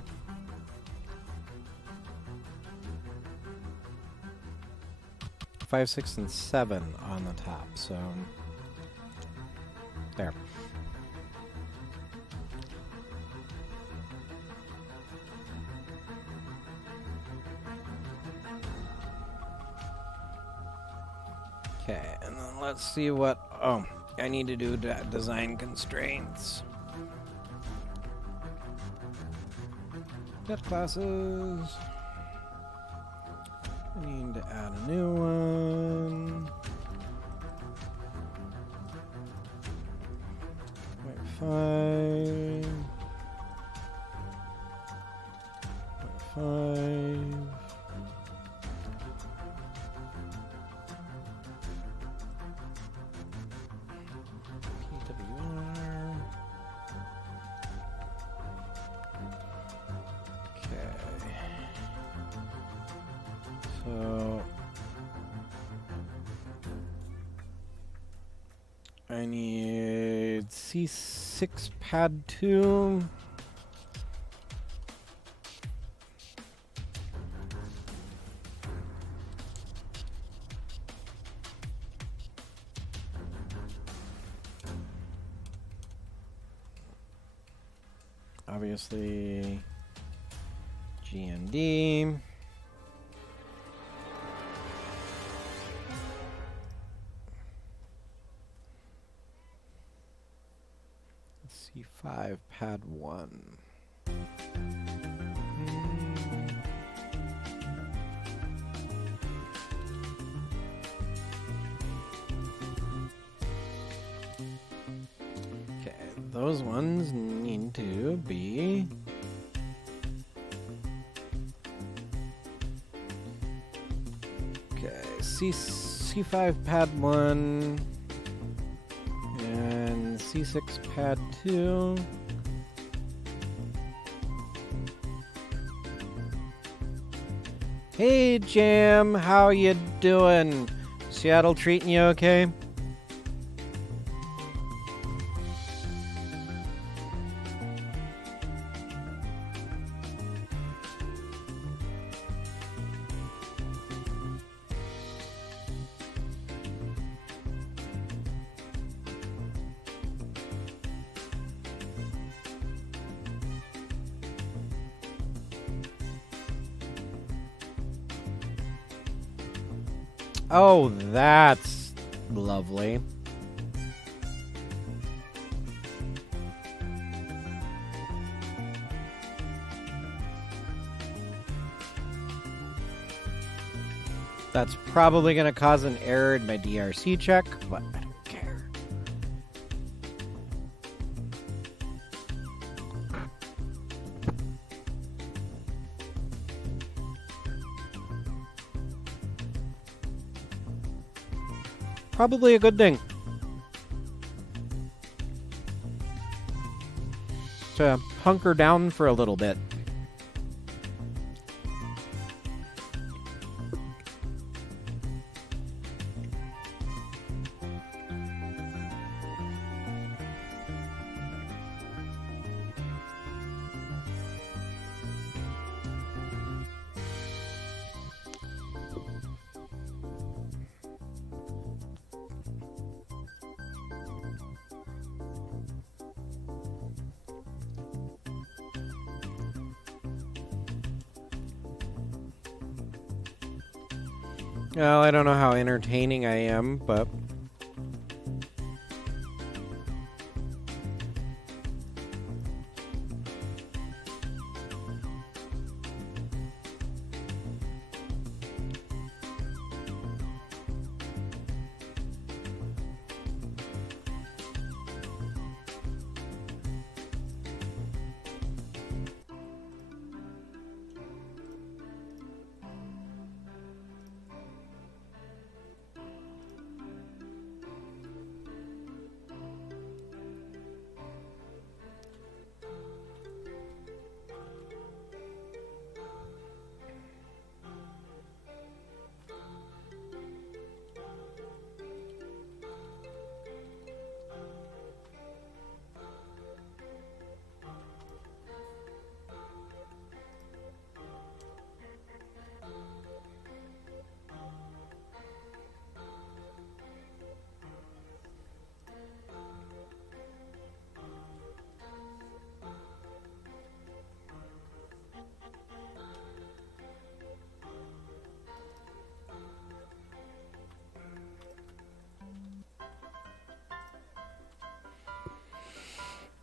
5, 6, and 7 on the top. So there. Okay, and then let's see what... Oh, I need to do design constraints. Net classes. I need to add a new one. 0.5. 0.5. I need C6 pad 2. obviously GND. C5 pad 1. Okay, those ones need to be C5 pad 1 and C6 pad 2. Hey Jam, how you doing? Seattle treating you okay? Oh, that's lovely. That's probably going to cause an error in my DRC check, but I don't care. Probably a good thing. To hunker down for a little bit. Well, I don't know how entertaining I am, but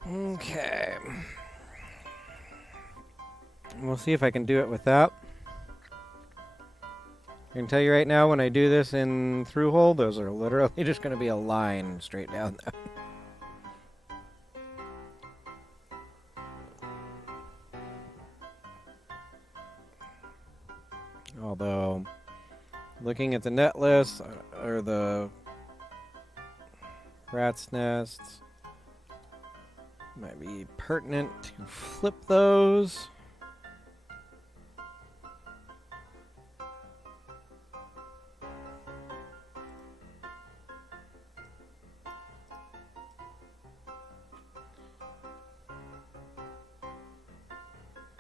okay. We'll see if I can do it with that. I can tell you right now, when I do this in through hole, those are literally just going to be a line straight down there. Although, looking at the net list, or the rat's nests, might be pertinent to flip those.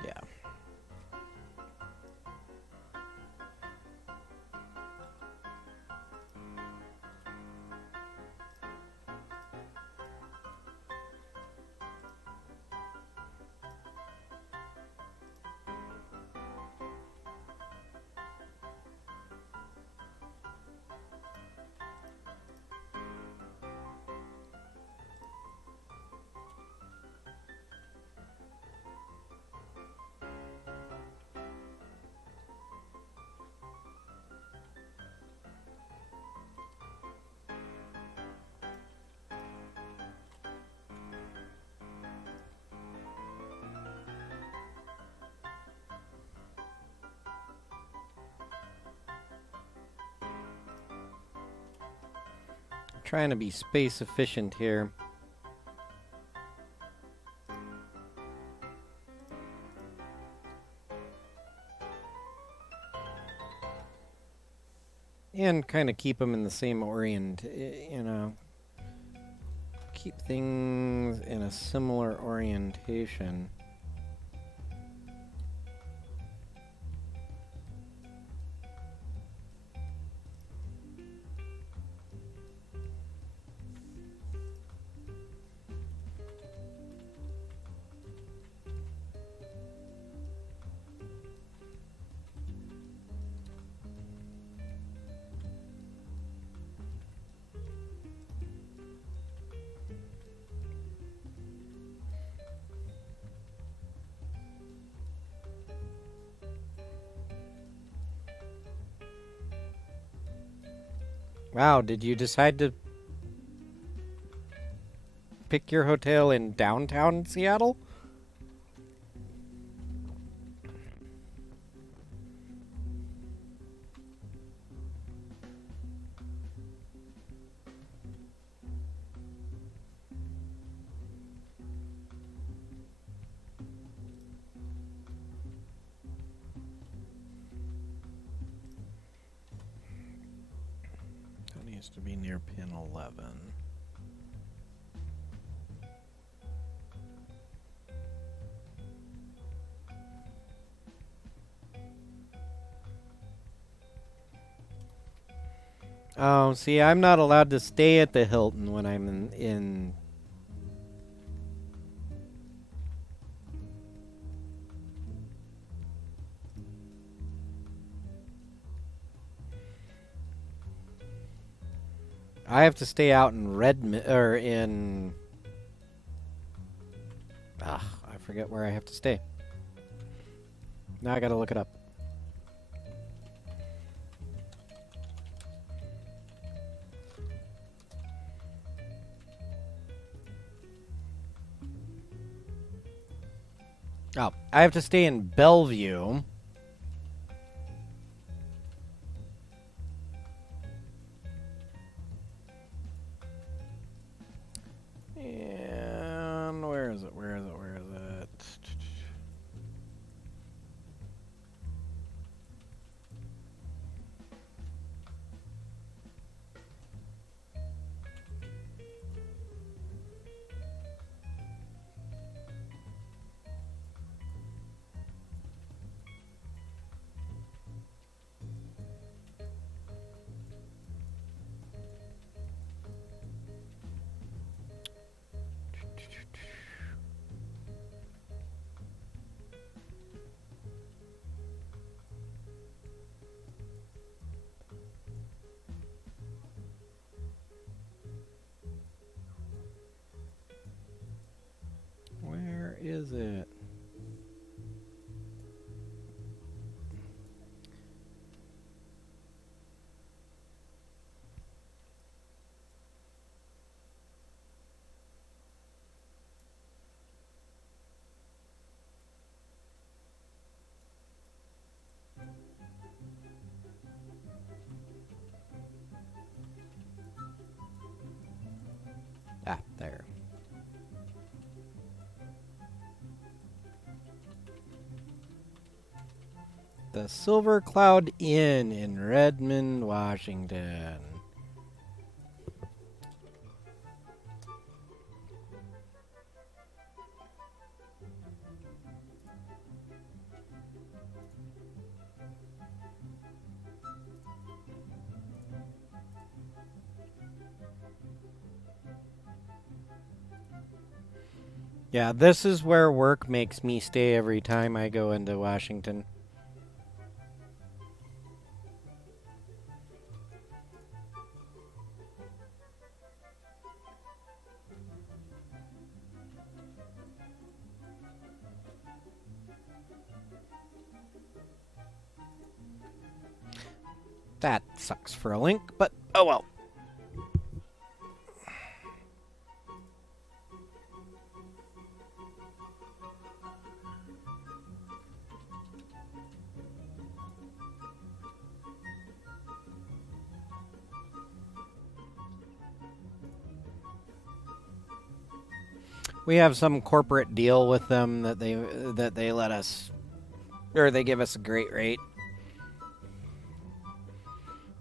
Yeah. trying to be space efficient here. And kind of keep them in the same you know, keep things in a similar orientation. Wow, did you decide to pick your hotel in downtown Seattle? That needs to be near pin 11. Oh, see, I'm not allowed to stay at the Hilton when I'm in I have to stay out in Redmond, or in... I forget where I have to stay. Now I gotta look it up. Oh, I have to stay in Bellevue. And where is it? Where is it? Where is it? Where is it? Ah, there. The Silver Cloud Inn in Redmond, Washington. Yeah, this is where work makes me stay every time I go into Washington. That sucks for a link, but oh well. We have some corporate deal with them that they let us, or they give us a great rate.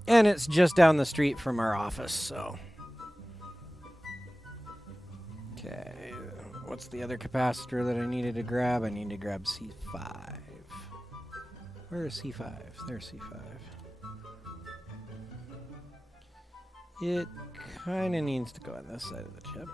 And it's just down the street from our office, so. Okay, what's the other capacitor that I needed to grab? I need to grab C5. Where is C5? There's C5. It kind of needs to go on this side of the chip.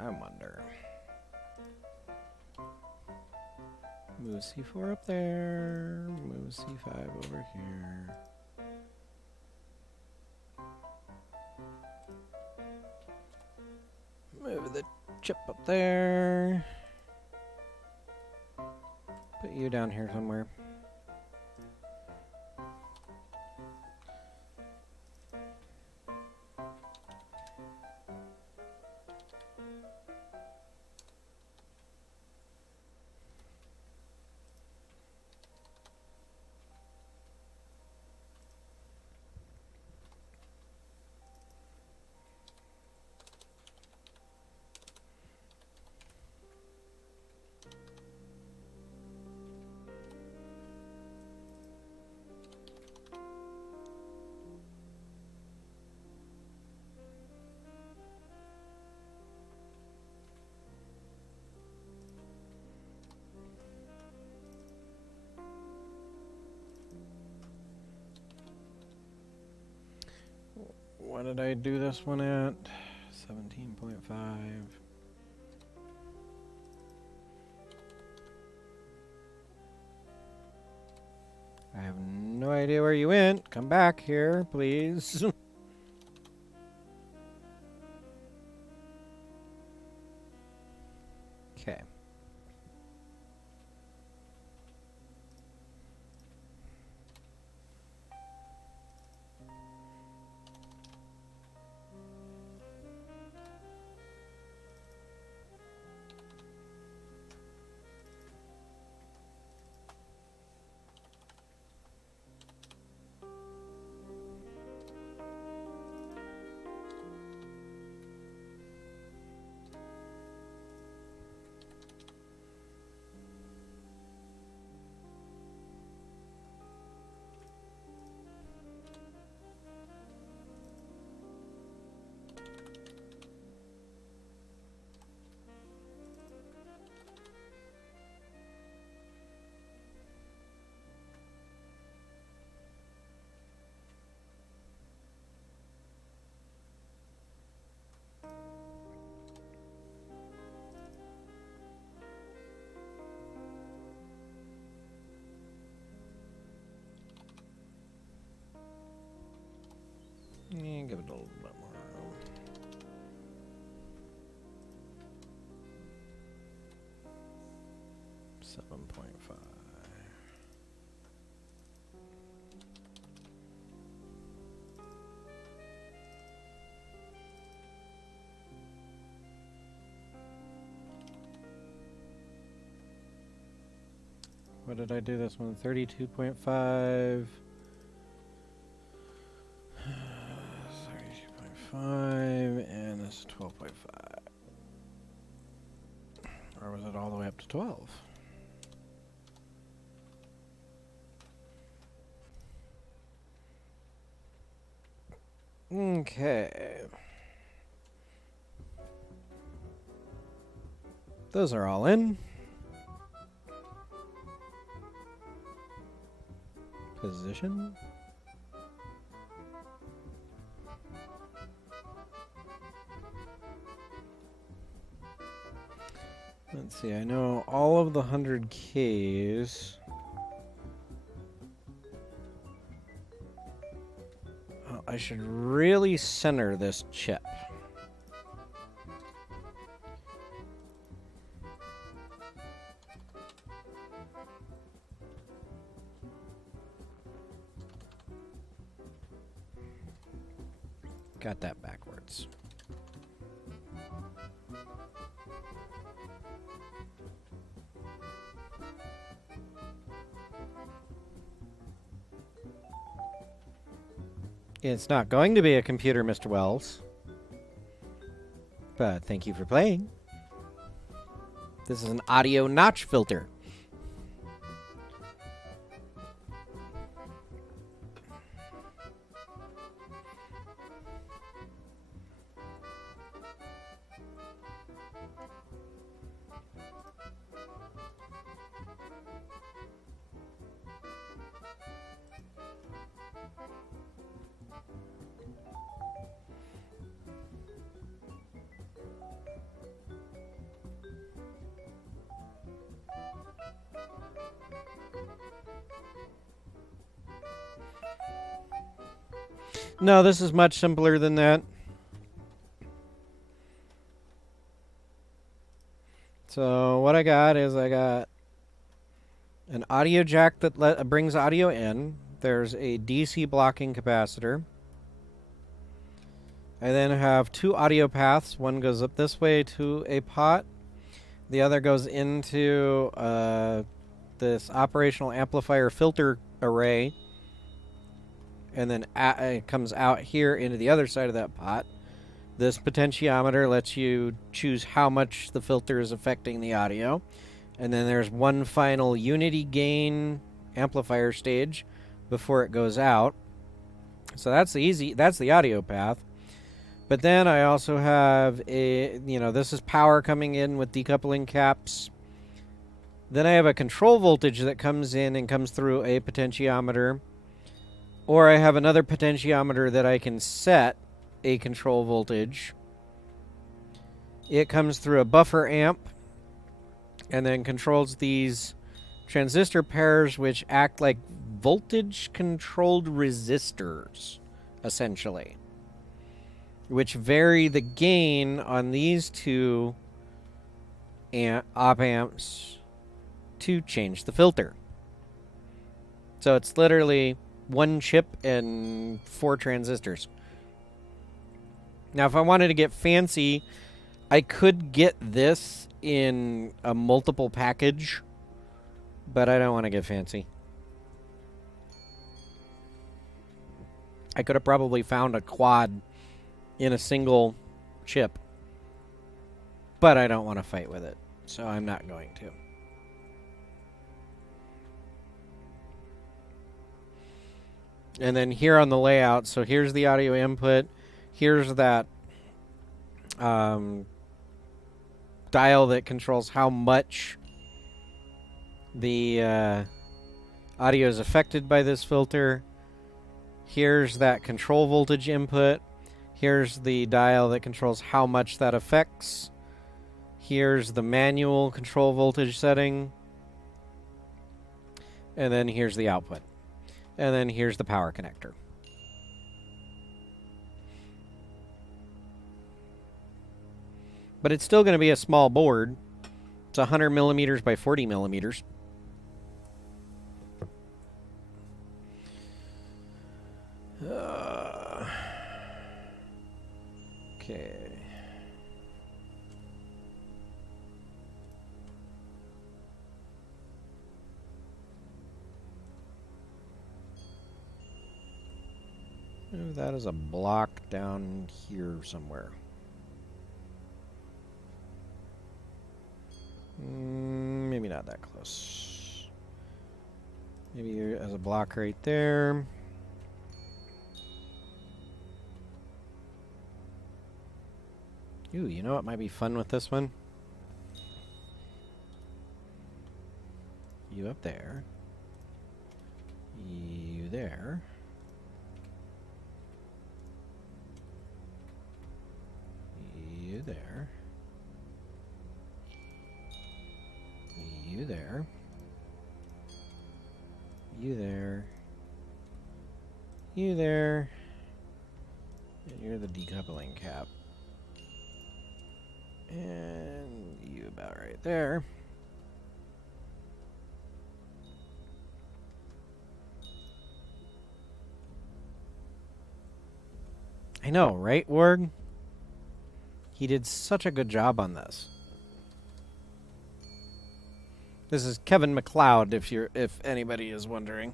I wonder. Move C4 up there. Move C5 over here. Move the chip up there. Put you down here somewhere. What did I do this one at? 17.5. I have no idea where you went. Come back here, please. Okay. Yeah, give it a little bit more room. $7.5. What did I do this one? 32.5. 32.5, and this is 12.5. Or was it all the way up to 12? Okay. Those are all in. Position. Let's see, I know all of the 100Ks. Oh, I should really center this chip. Got that backwards. It's not going to be a computer, Mr. Wells. But thank you for playing. This is an audio notch filter. No, this is much simpler than that. So what I got is I got an audio jack that brings audio in. There's a DC blocking capacitor. I then have two audio paths. One goes up this way to a pot. The other goes into this operational amplifier filter array. And then it comes out here into the other side of that pot. This potentiometer lets you choose how much the filter is affecting the audio. And then there's one final unity gain amplifier stage before it goes out. So that's the audio path. But then I also have this is power coming in with decoupling caps. Then I have a control voltage that comes in and comes through a potentiometer. Or I have another potentiometer that I can set a control voltage. It comes through a buffer amp and then controls these transistor pairs, which act like voltage-controlled resistors, essentially, which vary the gain on these two op amps to change the filter. So it's literally one chip and 4 transistors. Now, if I wanted to get fancy, I could get this in a multiple package, but I don't want to get fancy. I could have probably found a quad in a single chip, but I don't want to fight with it, so I'm not going to. And then here on the layout, so here's the audio input. Here's that dial that controls how much the audio is affected by this filter. Here's that control voltage input. Here's the dial that controls how much that affects. Here's the manual control voltage setting. And then here's the output. And then here's the power connector. But it's still going to be a small board. It's 100 millimeters by 40 millimeters. Okay. That is a block down here somewhere. Maybe not that close. Maybe as a block right there. Ooh, you know what might be fun with this one? You up there. You there. You there. You there. You there. You there. And you're the decoupling cap. And you about right there. I know, right, Warg? He did such a good job on this. This is Kevin MacLeod, if anybody is wondering.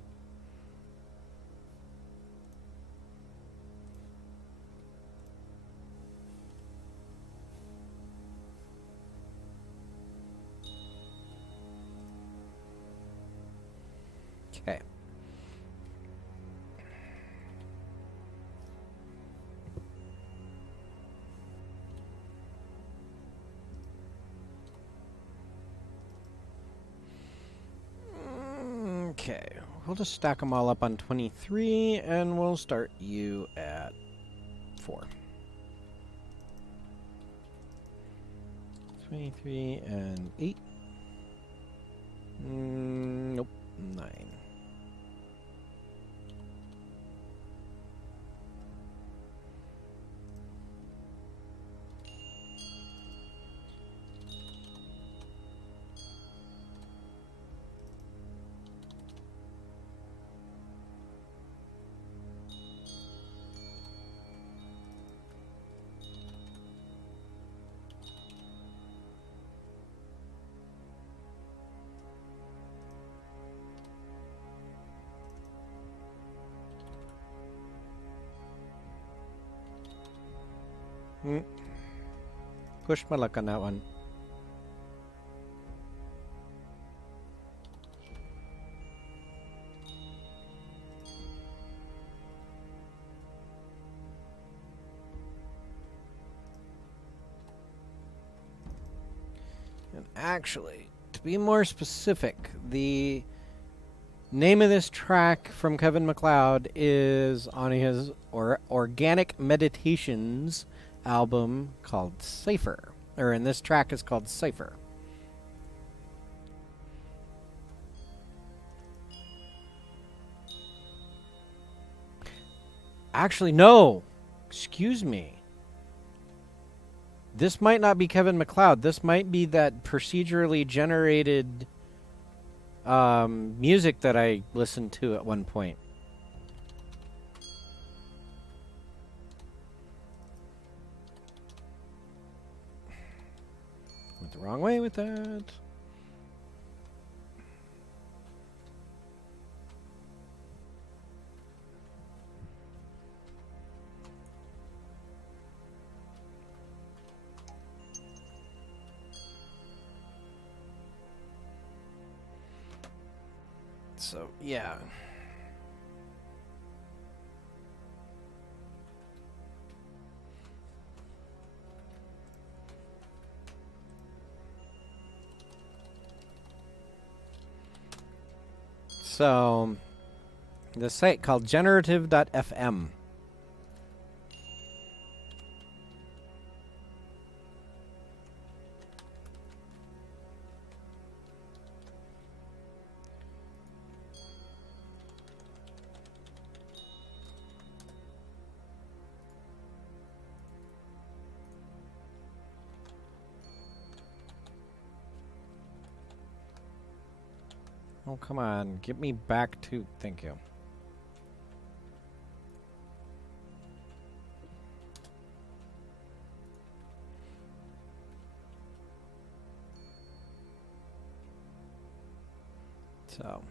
Okay. Okay, we'll just stack them all up on 23, and we'll start you at 4. 23 and 8. Nope, 9. Push my luck on that one. And actually, to be more specific, the name of this track from Kevin MacLeod is on his Organic Meditations album called Cypher. Or in this track is called Cypher. Actually, no. Excuse me. This might not be Kevin MacLeod. This might be that procedurally generated music that I listened to at one point. Went the wrong way with that. So, yeah. So, the site called generative.fm. Oh, come on. Get me back to... Thank you. So...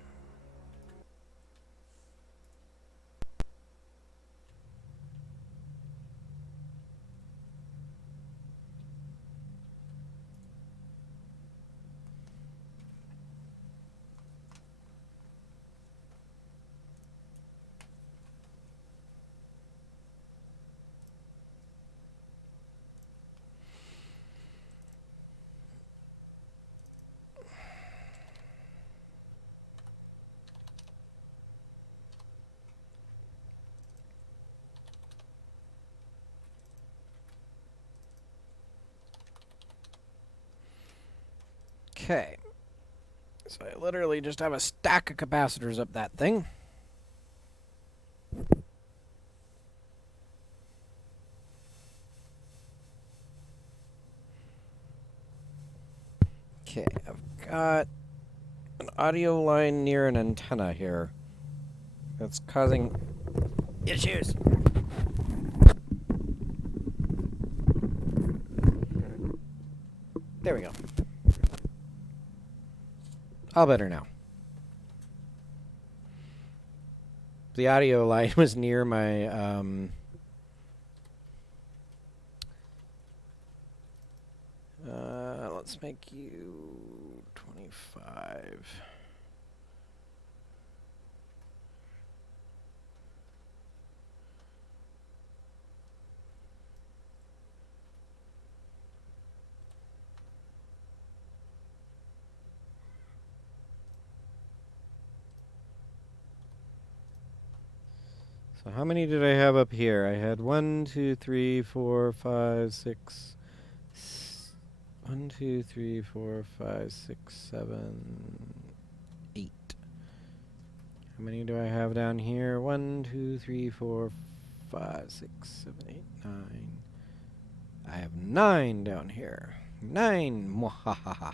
Okay. So I literally just have a stack of capacitors up that thing. Okay, I've got an audio line near an antenna here that's causing issues. There we go. All better now. The audio line was near my, let's make you 25. So how many did I have up here? I had 1, 2, 3, 4, 5, 6. 1, 2, 3, 4, 5, 6, 7, 8. How many do I have down here? 1, 2, 3, 4, 5, 6, 7, 8, 9. I have 9 down here. 9! Mwahaha.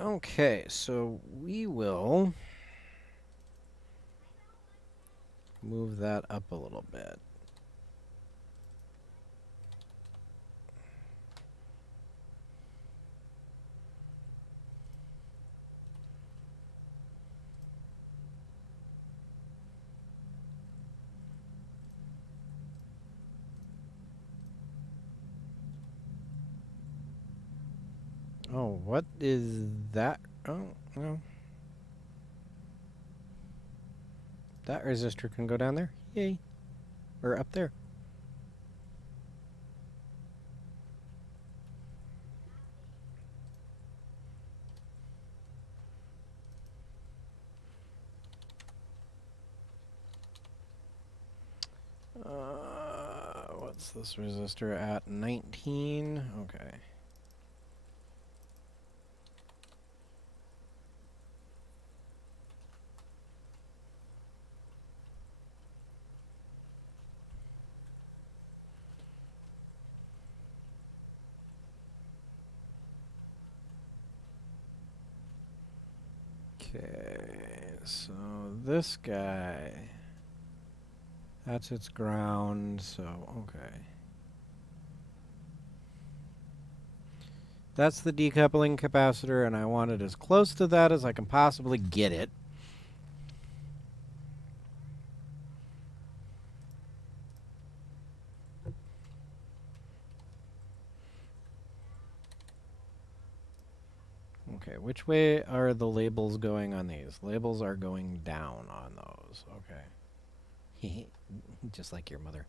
Okay, so we will move that up a little bit. Oh, what is that? Oh, no. That resistor can go down there. Yay. Or up there. What's this resistor at? 19? Okay. Okay, so this guy, that's its ground, so okay. That's the decoupling capacitor, and I want it as close to that as I can possibly get it. Okay, which way are the labels going on these? Labels are going down on those. Okay. Just like your mother.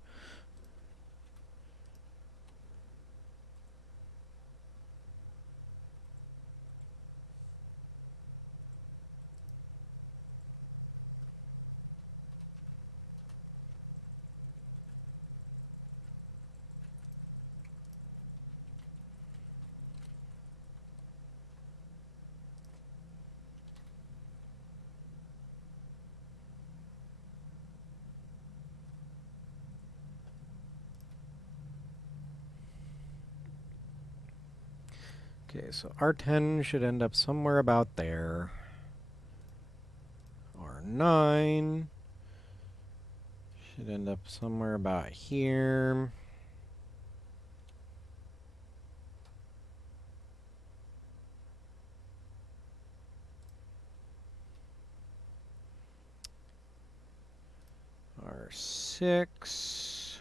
Okay, so R10 should end up somewhere about there. R9 should end up somewhere about here. R6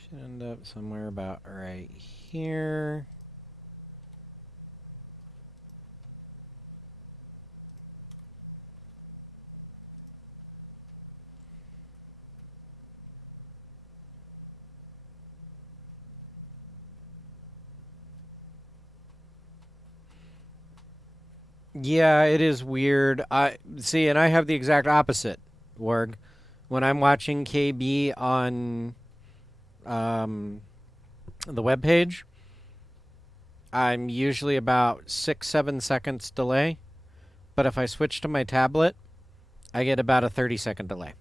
should end up somewhere about right here. Yeah, it is weird. I see, and I have the exact opposite, Warg. When I'm watching KB on the web page, I'm usually about 6-7 seconds delay. But if I switch to my tablet, I get about a 30-second delay.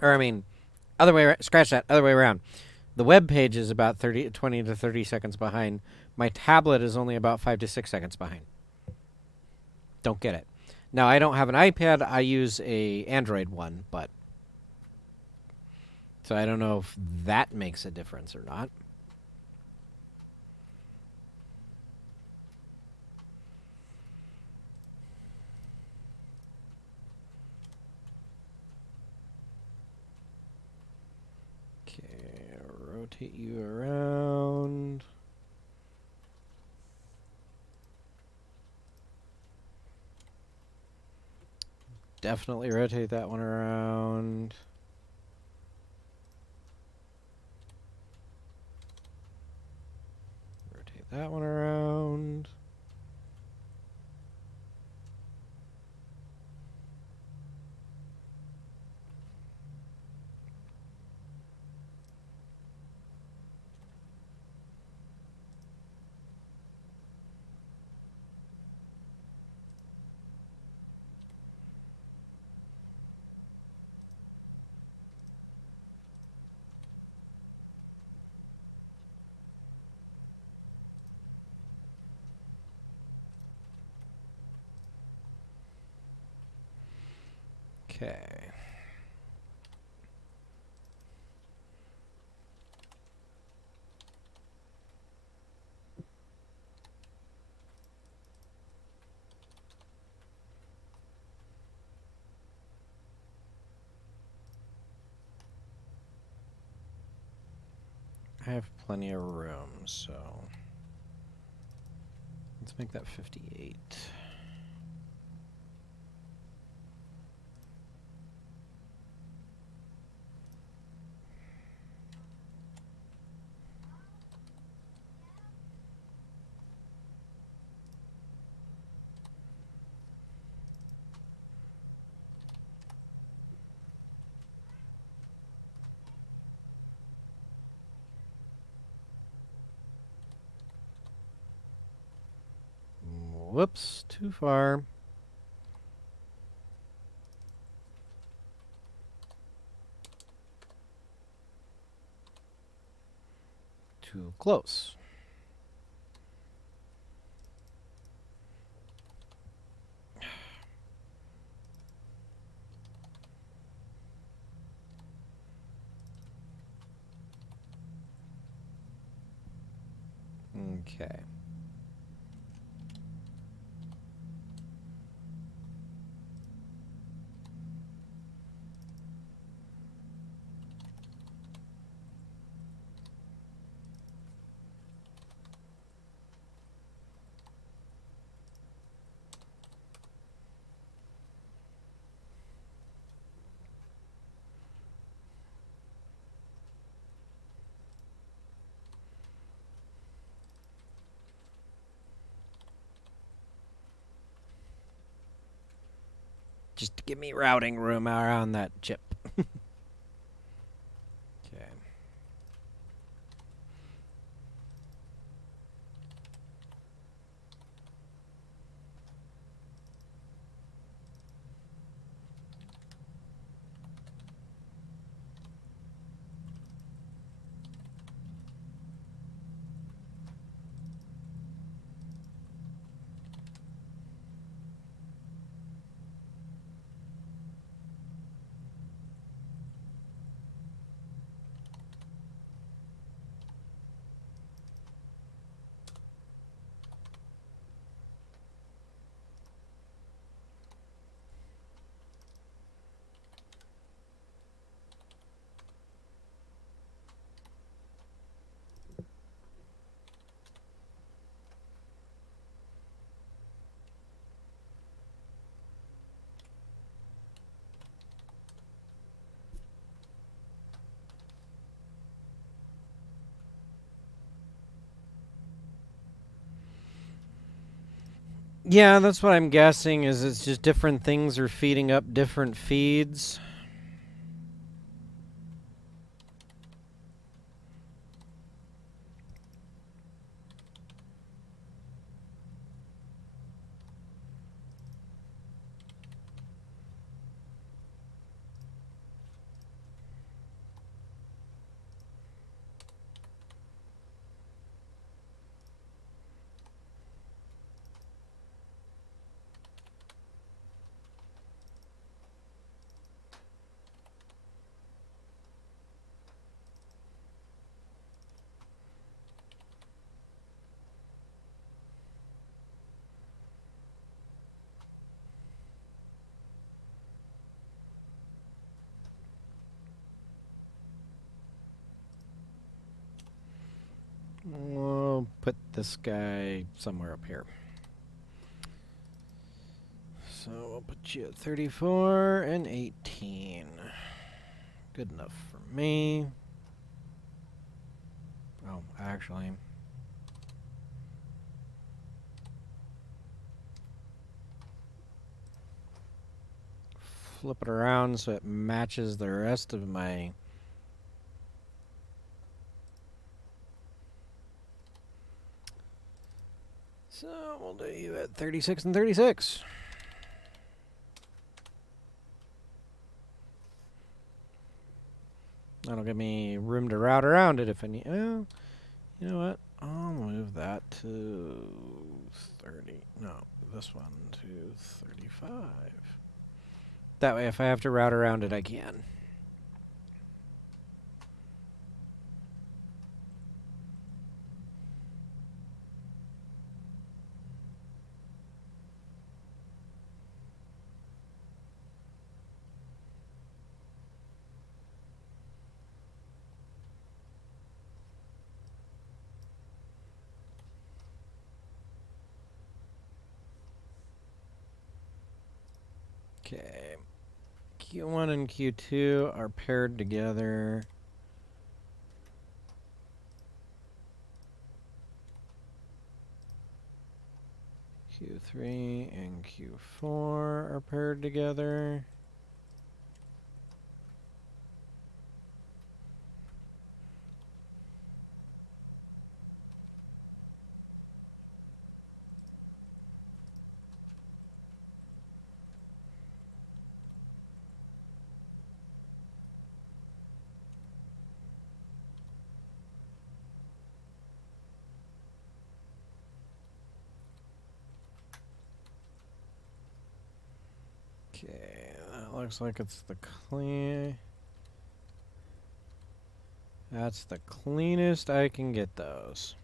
Or I mean, Scratch that. Other way around. The web page is about 20 to 30 seconds behind. My tablet is only about 5 to 6 seconds behind. Don't get it. Now, I don't have an iPad. I use a Android one, but... So I don't know if that makes a difference or not. Okay, rotate you around. Definitely rotate that one around. Rotate that one around. Okay. I have plenty of room, so let's make that 58. Whoops, too far. Too close. Okay. Just to give me routing room around that chip. Okay. Yeah, that's what I'm guessing, is it's just different things are feeding up different feeds. this guy somewhere up here. So we'll put you at 34 and 18. Good enough for me. Oh, actually. Flip it around so it matches the rest of my... So we'll do you at 36 and 36. That'll give me room to route around it if I need... Well, you know what? I'll move that to 30. No, this one to 35. That way, if I have to route around it, I can. Okay. Q1 and Q2 are paired together. Q3 and Q4 are paired together. Okay, that looks like it's the clean. That's the cleanest I can get those.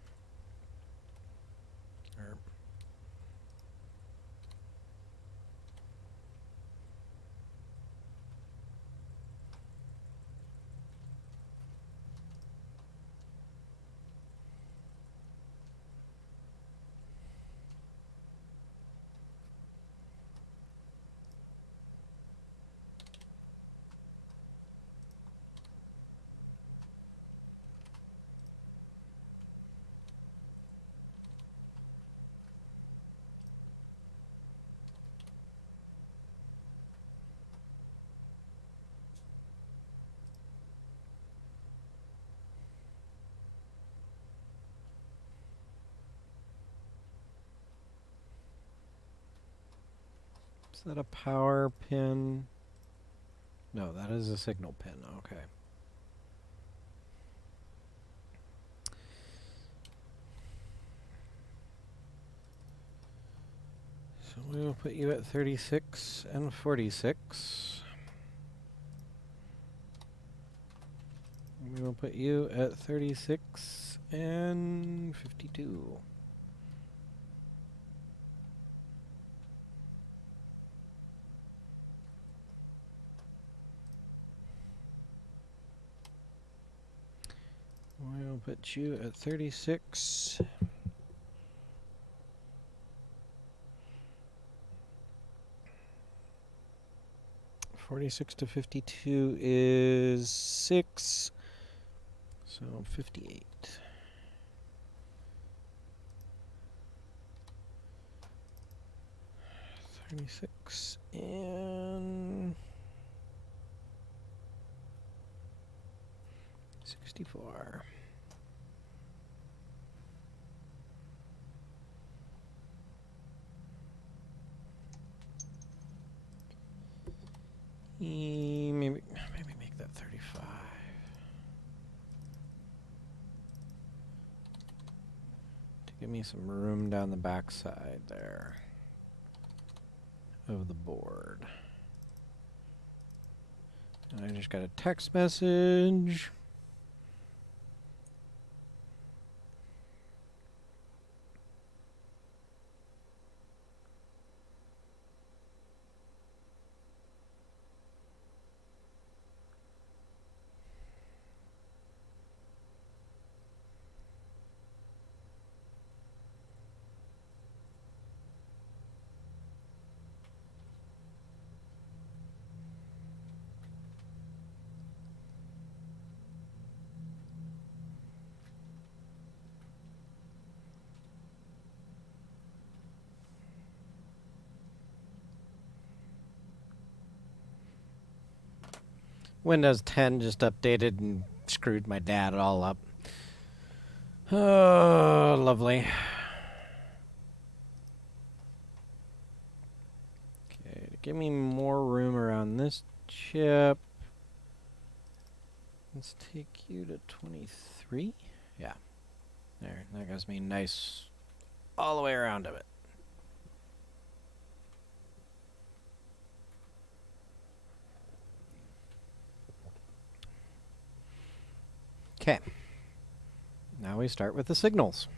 Is that a power pin? No, that is a signal pin. Okay. So we will put you at 36 and 46. We will put you at 36 and 52. We'll put you at 36. (46 to 52 is 6, so 58. (36) and 64. Maybe make that 35. To give me some room down the back side there of the board. And I just got a text message. Windows 10 just updated and screwed my dad all up. Oh, lovely. Okay, to give me more room around this chip, let's take you to 23. Yeah. There, that gives me nice all the way around of it. Okay. Now we start with the signals.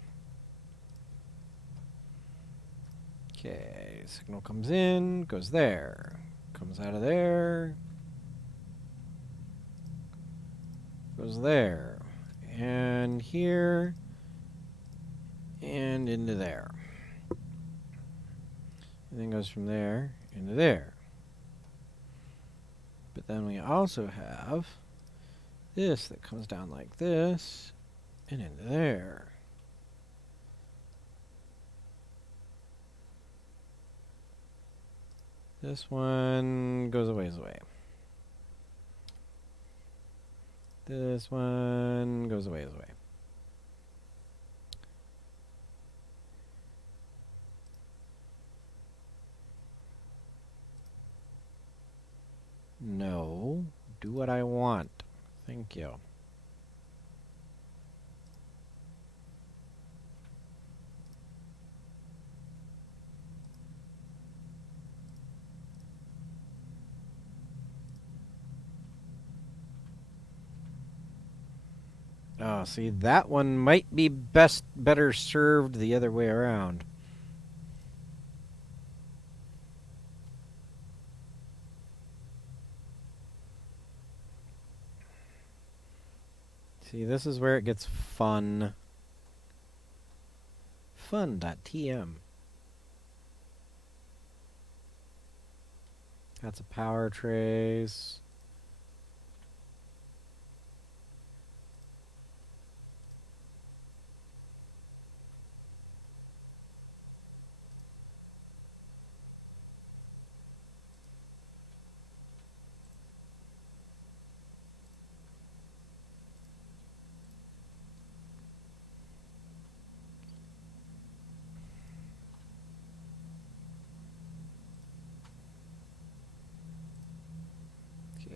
Okay, signal comes in, goes there, comes out of there, goes there, and here, and into there. And then goes from there into there. But then we also have this that comes down like this and into there. This one goes a ways away. This one goes a ways away. No, do what I want. Thank you. Oh, see, that one might be better served the other way around. See, this is where it gets fun. Fun.tm. That's a power trace.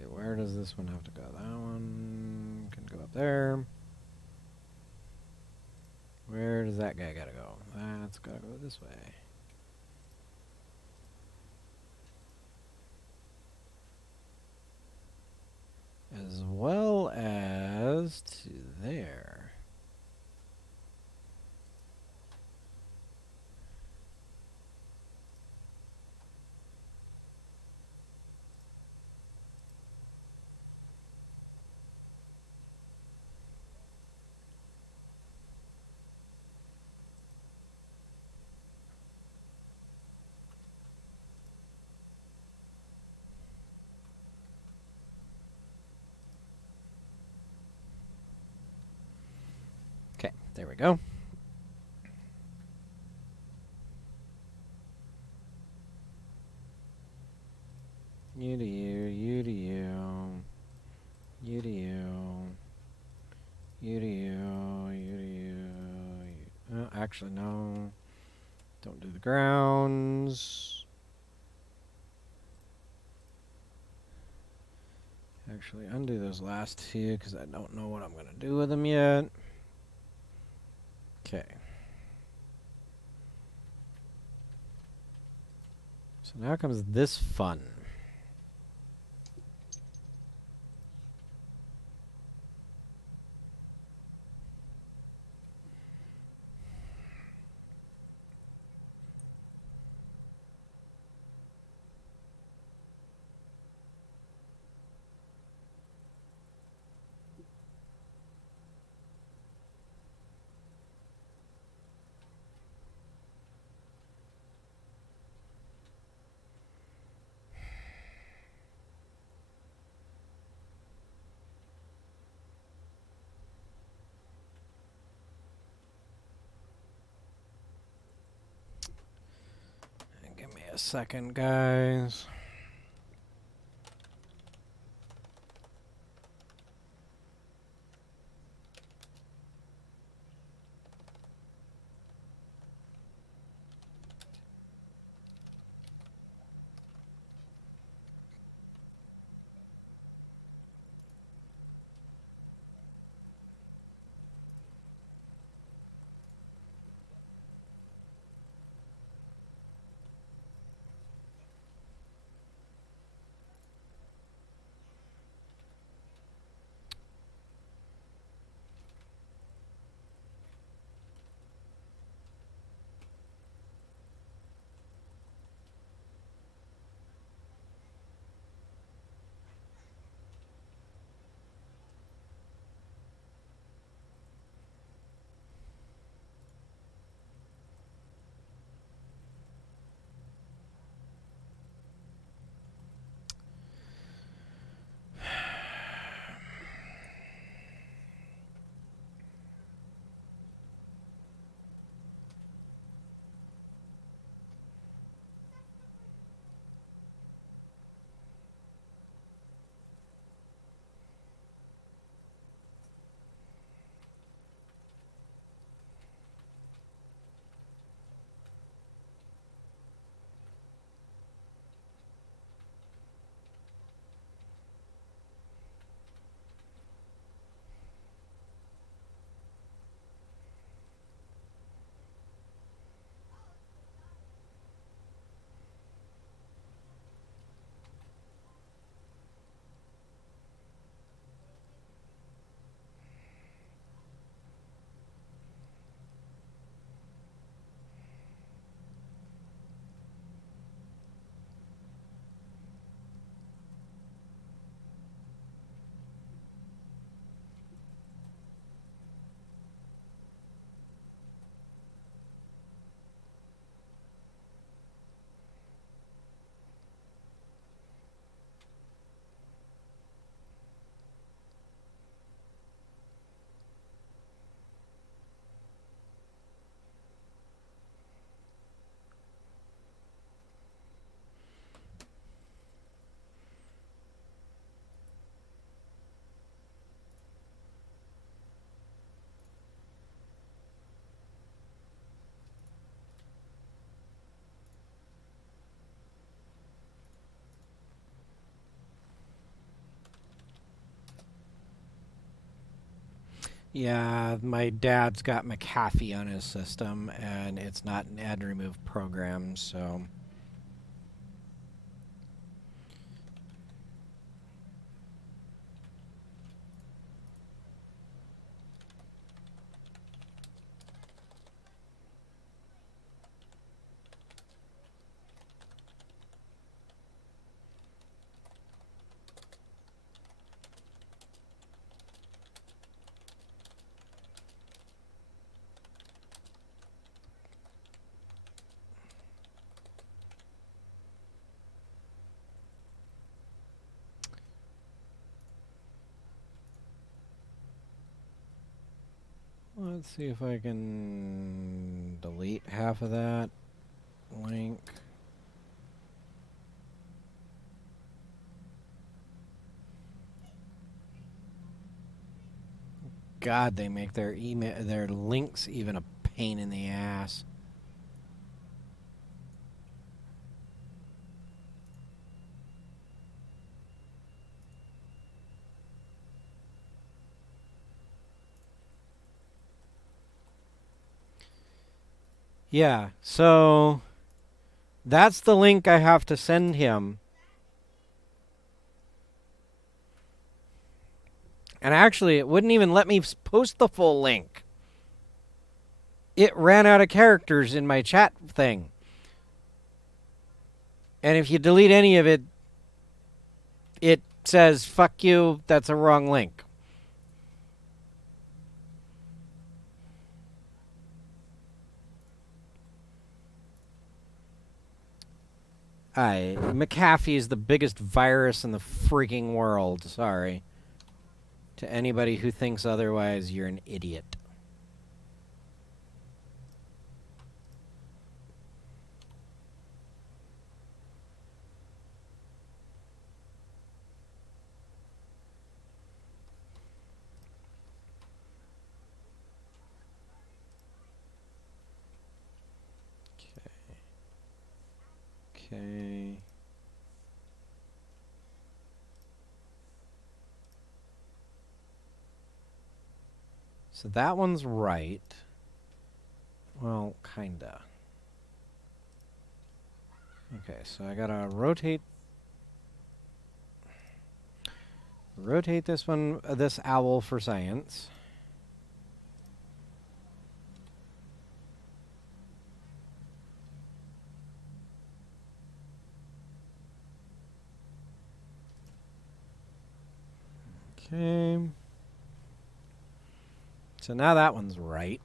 Where does this one have to go? That one can go up there. Where does that guy gotta go? That's gotta go this way. As well as to there. Okay, there we go. You to you, you to you, you to you, you to you, you to you. Actually, no. Don't do the grounds. Actually, undo those last two because I don't know what I'm going to do with them yet. Okay. So now comes this fun. Give me a second, guys. Yeah, my dad's got McAfee on his system, and it's not an add remove program, so... Let's see if I can delete half of that link. God, they make their links even a pain in the ass. Yeah, so that's the link I have to send him. And actually, it wouldn't even let me post the full link. It ran out of characters in my chat thing. And if you delete any of it, it says, fuck you, that's a wrong link. McAfee is the biggest virus in the freaking world. Sorry. To anybody who thinks otherwise, you're an idiot. Okay. So that one's right. Well, kinda. Okay, so I gotta rotate this one, this owl for science. Okay. So now that one's right.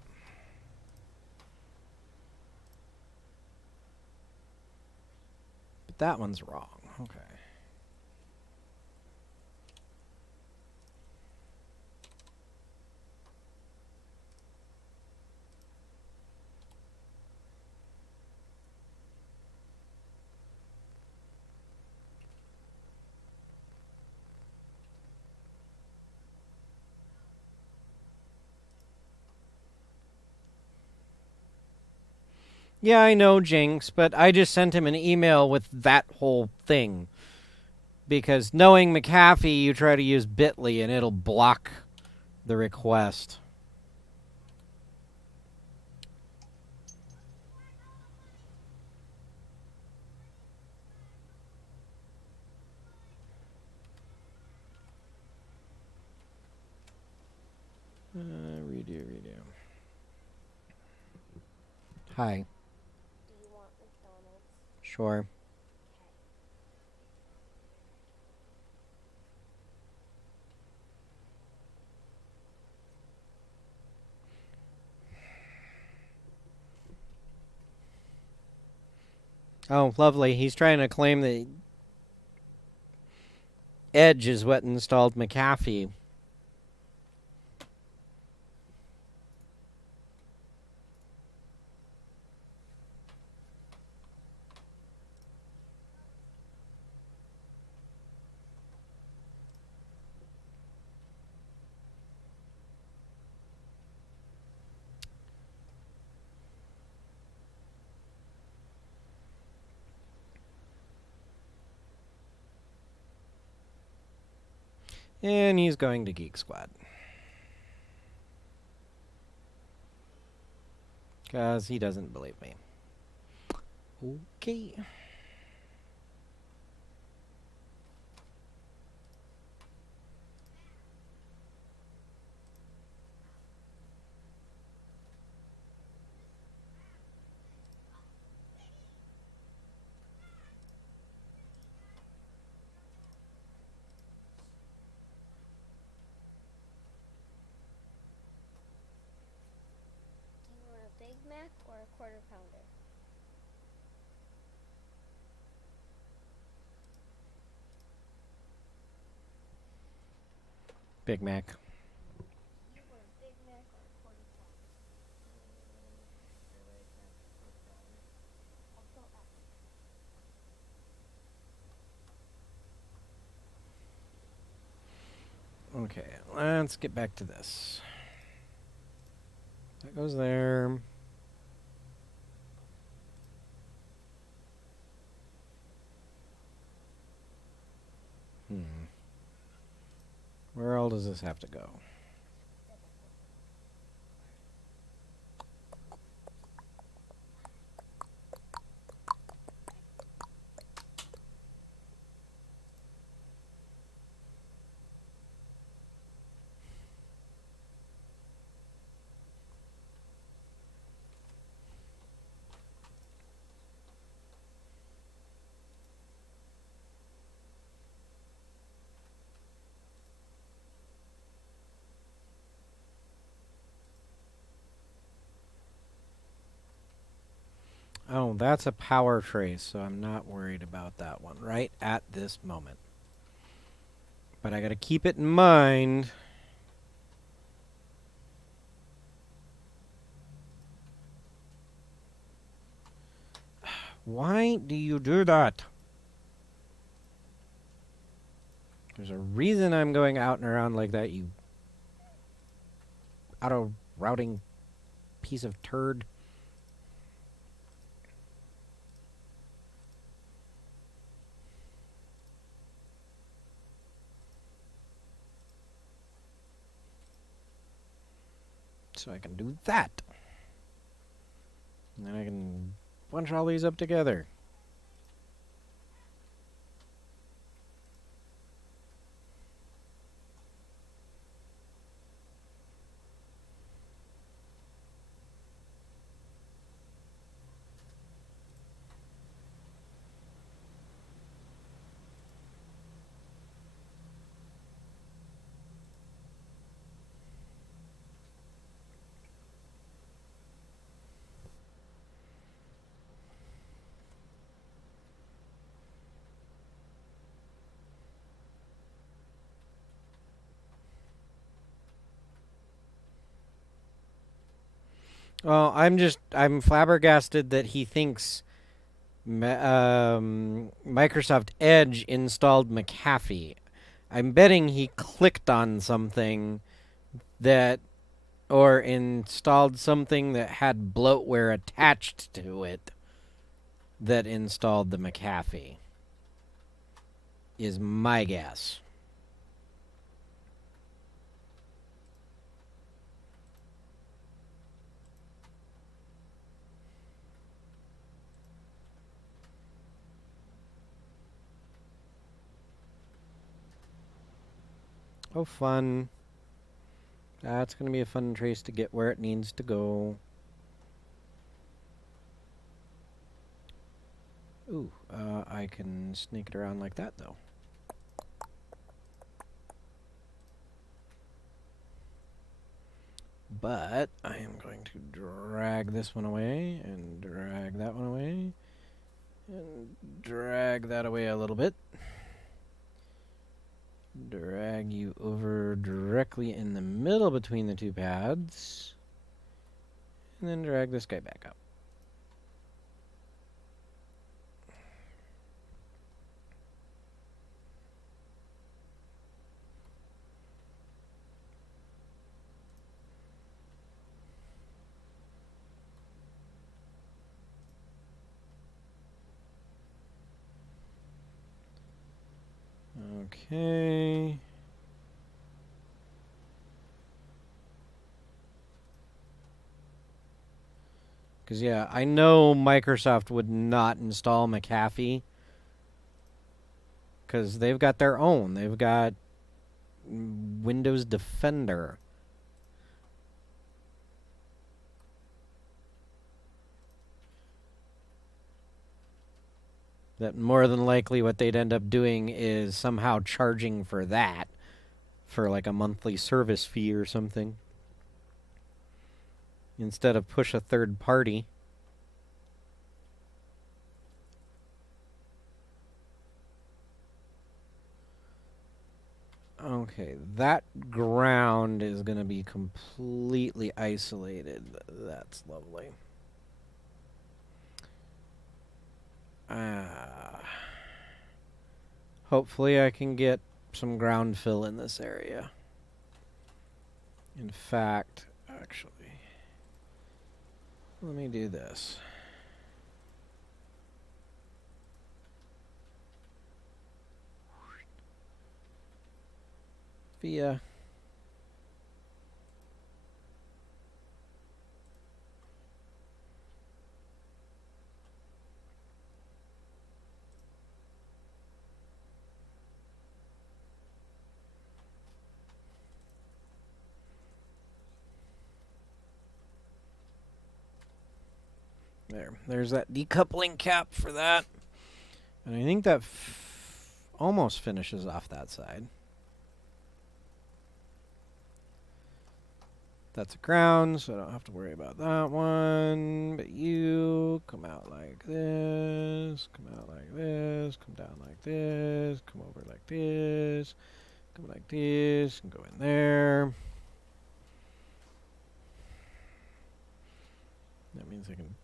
But that one's wrong. Okay. Yeah, I know, Jinx, but I just sent him an email with that whole thing. Because knowing McAfee, you try to use Bitly and it'll block the request. Redo. Hi. Do you want McDonald's? Sure. Oh, lovely. He's trying to claim that Edge is what installed McAfee. And he's going to Geek Squad. 'Cause he doesn't believe me. Okay. Do you want a Big Mac or a quarter pounder? Big Mac. You want a Big Mac or a quarter pounder? Also, Okay, let's get back to this. That goes there. Where all does this have to go? Oh, that's a power trace, so I'm not worried about that one right at this moment. But I gotta keep it in mind. Why do you do that? There's a reason I'm going out and around like that, you auto-routing piece of turd. So I can do that. And then I can bunch all these up together. Well, I'm flabbergasted that he thinks Microsoft Edge installed McAfee. I'm betting he clicked on something that, or installed something that had bloatware attached to it that installed the McAfee, is my guess. Oh, fun. That's going to be a fun trace to get where it needs to go. Ooh, I can sneak it around like that, though. But I am going to drag this one away and drag that one away and drag that away a little bit. Drag you over directly in the middle between the two pads. And then drag this guy back up. Okay. Because, yeah, I know Microsoft would not install McAfee. Because they've got their own. They've got Windows Defender. That more than likely what they'd end up doing is somehow charging for that. For like a monthly service fee or something. Instead of push a third party. Okay, that ground is going to be completely isolated. That's lovely. Hopefully I can get some ground fill in this area. In fact, actually, let me do this. Via. There's that decoupling cap for that. And I think that almost finishes off that side. That's a ground, so I don't have to worry about that one. But you come out like this, come out like this, come down like this, come over like this, come like this, and go in there. That means I can...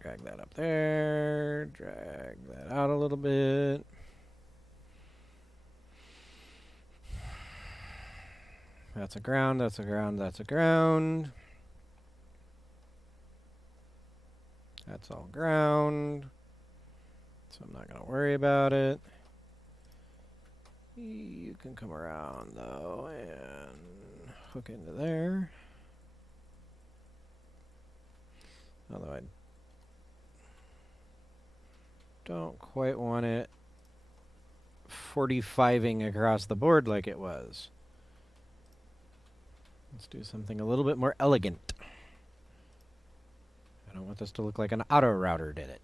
drag that up there, drag that out a little bit. That's a ground, that's a ground, that's a ground. That's all ground. So I'm not going to worry about it. You can come around, though, and hook into there. Although I don't quite want it 45ing across the board like it was. Let's do something a little bit more elegant. I don't want this to look like an auto router did it.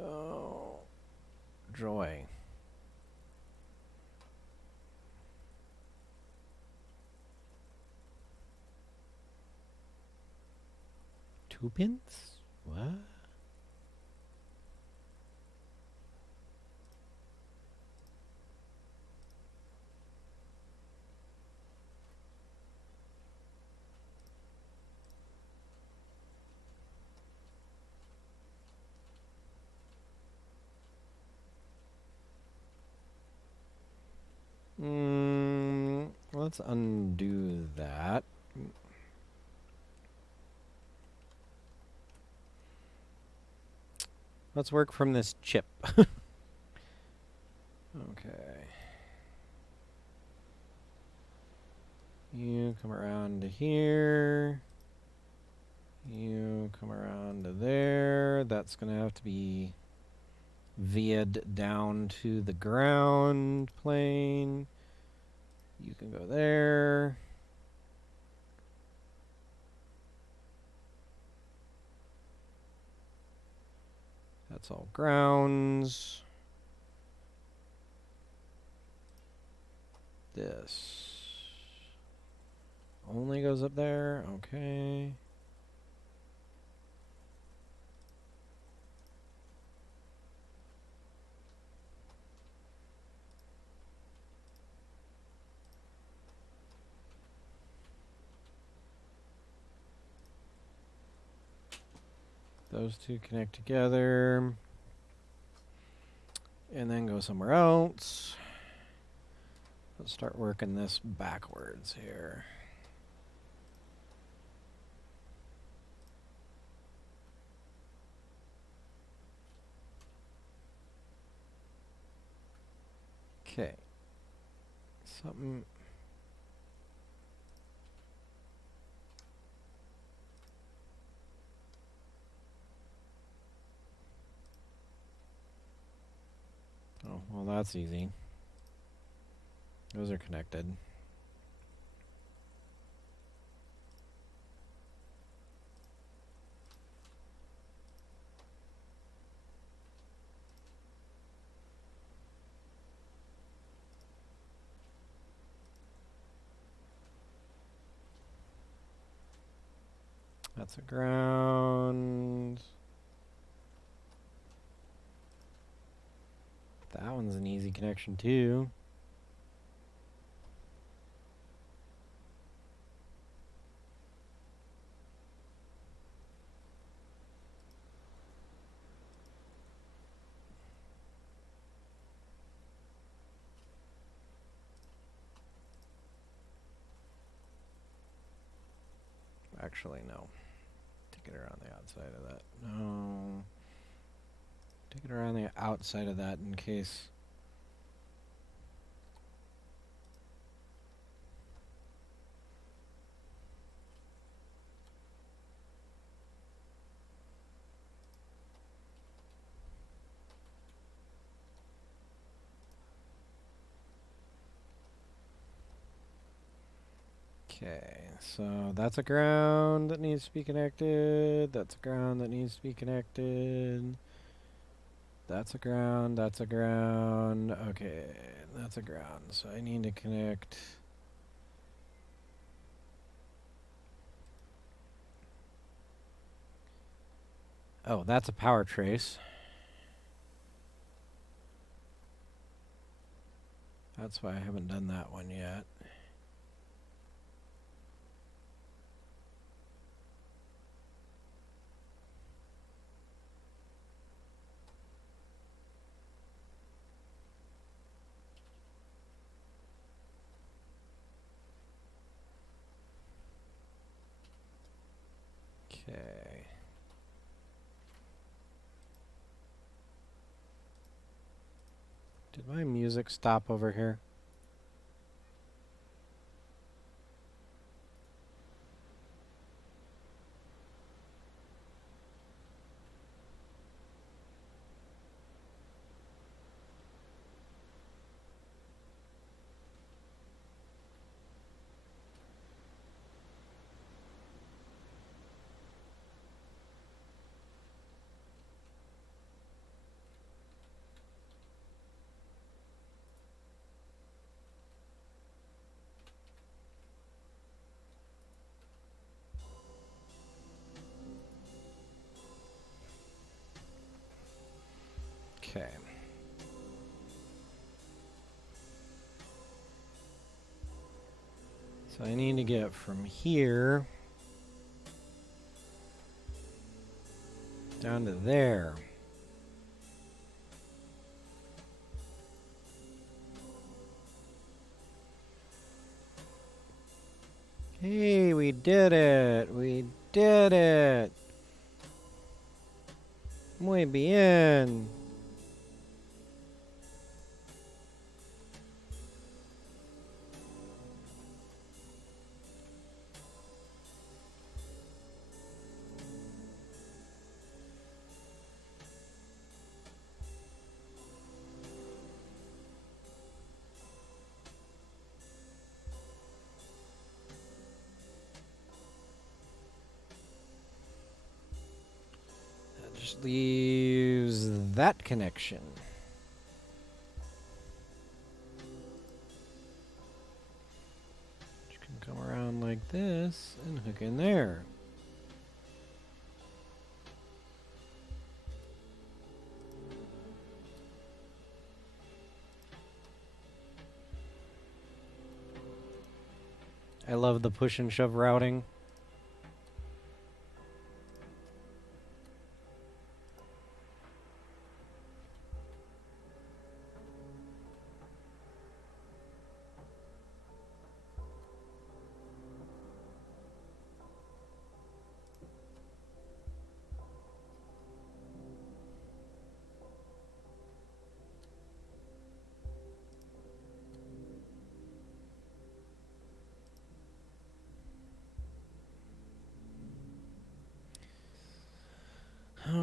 Oh, joy. Two pins? What? Let's undo that. Let's work from this chip. Okay. You come around to here. You come around to there. That's going to have to be via'd down to the ground plane. You can go there. That's all grounds. This only goes up there. Okay. Those two connect together. And then go somewhere else. Let's start working this backwards here. Okay. Something. Oh, well, that's easy. Those are connected. That's a ground. That one's an easy connection too. Actually, no. Take it around the outside of that. No. Take it around the outside of that in case. Okay, so that's a ground that needs to be connected. That's a ground that needs to be connected. That's a ground. That's a ground. Okay, that's a ground. So I need to connect. Oh, that's a power trace. That's why I haven't done that one yet. Okay. Did my music stop over here? Okay. So I need to get from here down to there. Hey, we did it! We did it! Muy bien! That just leaves that connection. Which can come around like this and hook in there. I love the push and shove routing.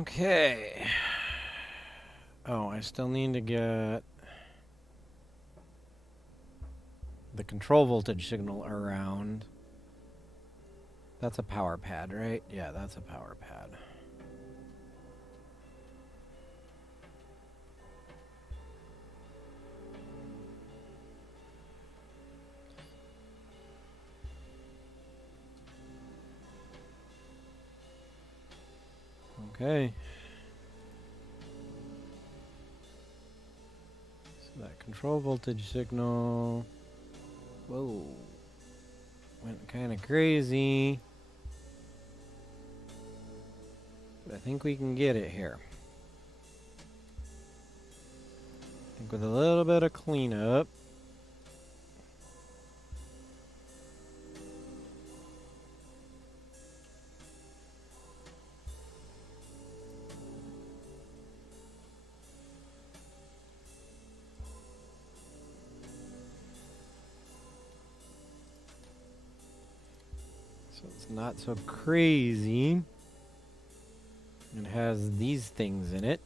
Okay. Oh, I still need to get the control voltage signal around. That's a power pad, right? Yeah, that's a power pad. Okay. So that control voltage signal. Whoa. Went kind of crazy. But I think we can get it here. I think with a little bit of cleanup. So it's not so crazy. It has these things in it.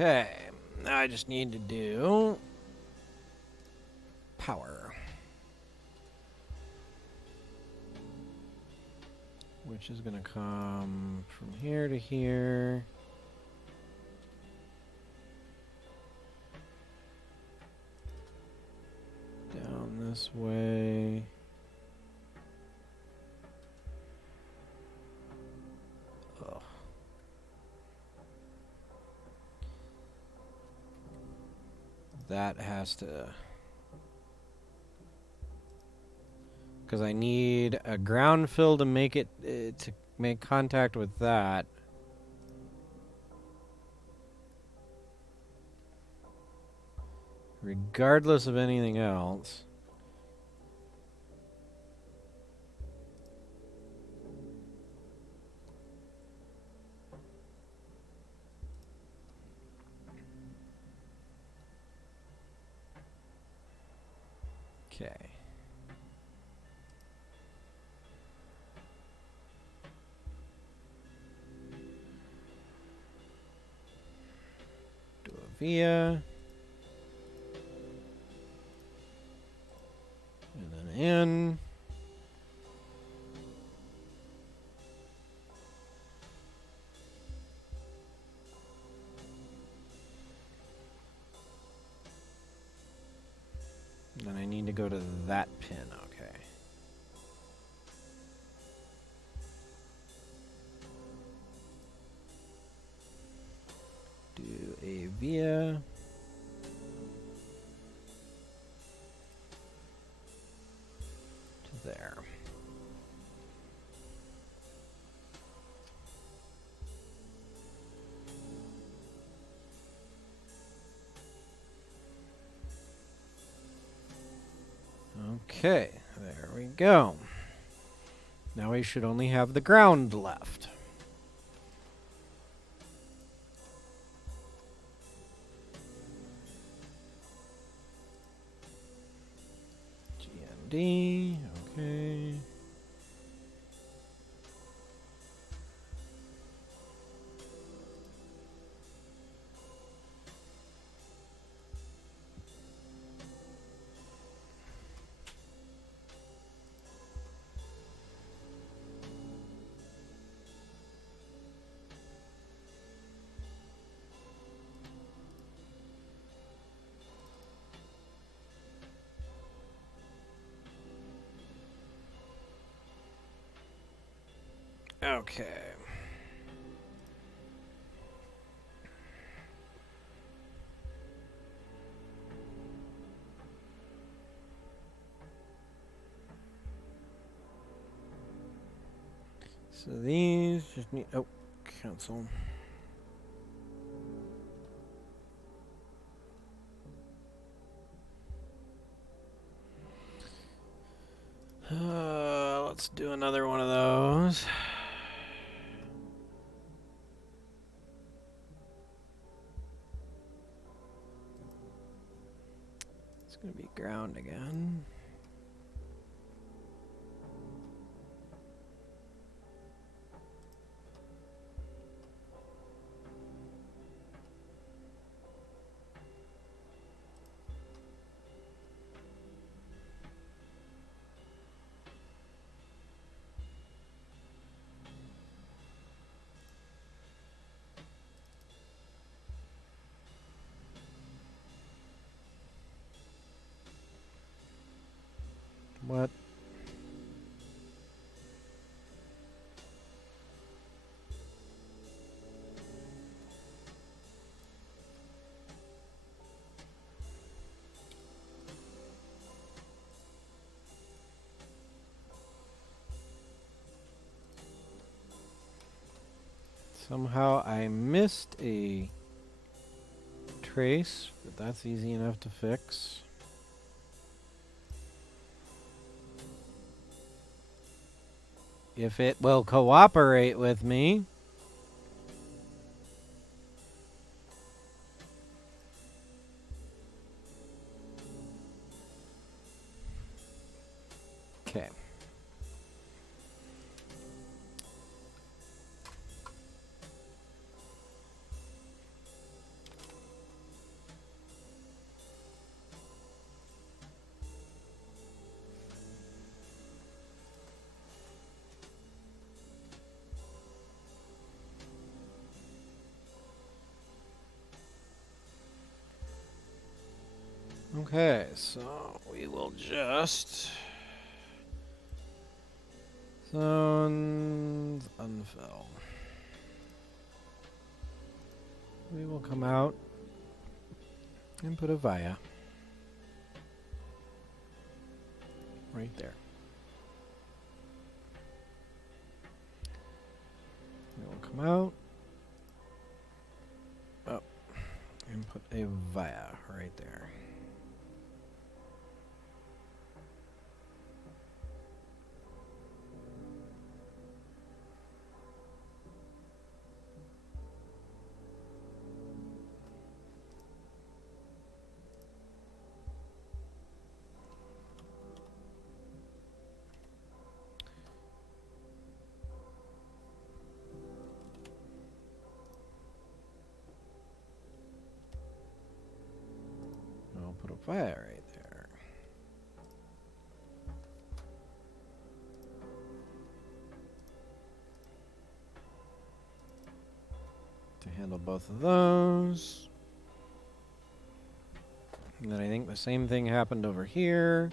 Okay, now I just need to do power, which is gonna come from here to here. Down this way. Ugh. That has to, because I need a ground fill to make it to make contact with that. Regardless of anything else. Okay. Do a via. And then in. Then I need to go to that pin, okay. Do a via. To there. Okay, there we go. Now we should only have the ground left. GND, okay. Okay. So these just need, oh, cancel. Let's do another one of those. It's gonna be ground again. What? Somehow I missed a trace, but that's easy enough to fix. If it will cooperate with me. Okay. Okay, so we will just zones unfill. We will come out and put a via right there. We will come out up and put a via right there. I'll put a via right there. To handle both of those. And then I think the same thing happened over here.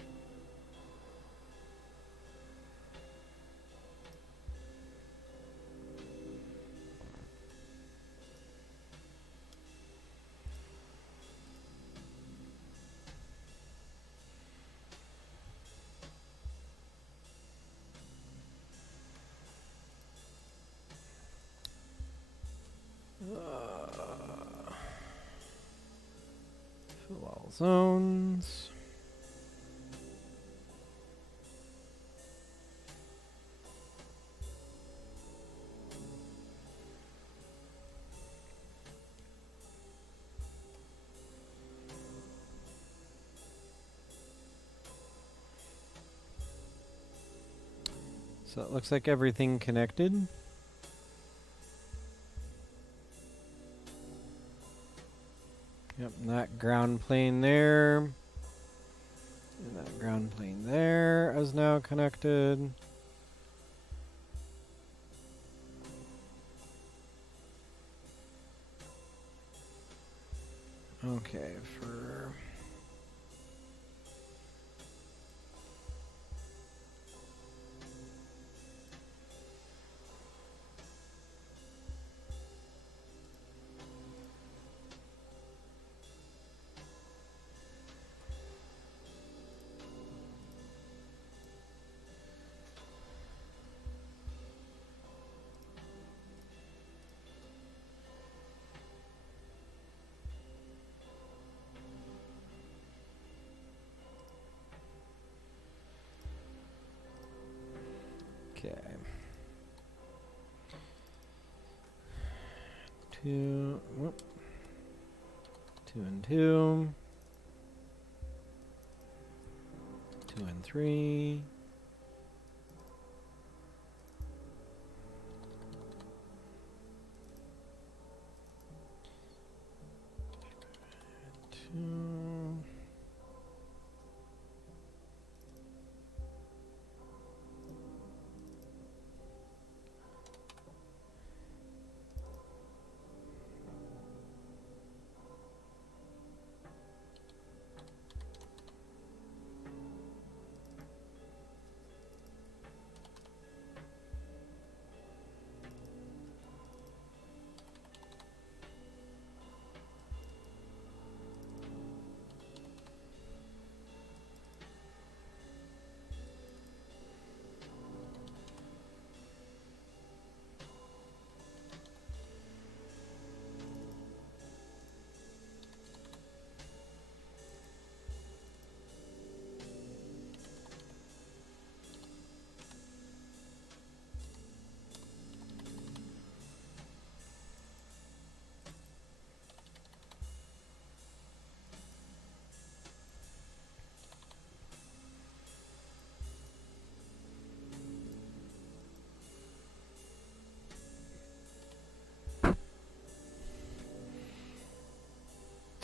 Fill all zones. So it looks like everything connected. Yep, and that ground plane there. And that ground plane there is now connected. Okay, for... Okay. 2, whoop. 2 and 2. 2 and 3. 2.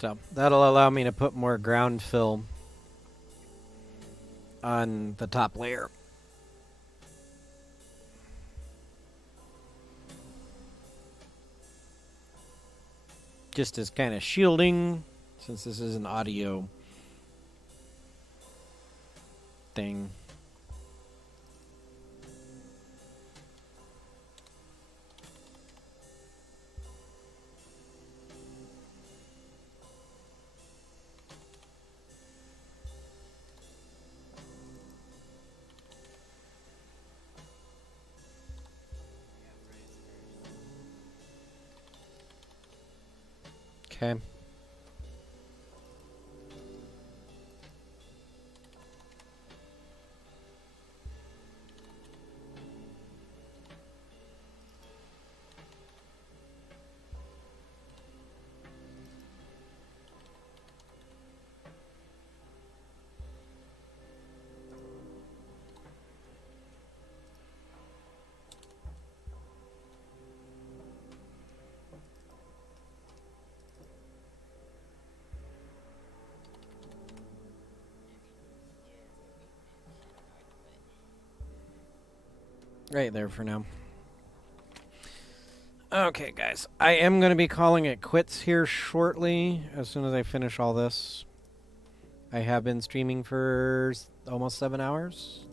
So that'll allow me to put more ground fill on the top layer. Just as kind of shielding, since this is an audio thing. Okay. Right there for now. Okay, guys. I am going to be calling it quits here shortly, as soon as I finish all this. I have been streaming for almost 7 hours.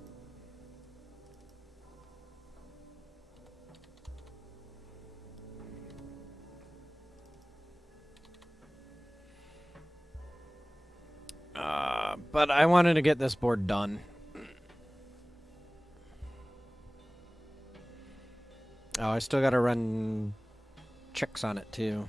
But I wanted to get this board done. Oh, I still gotta run checks on it too.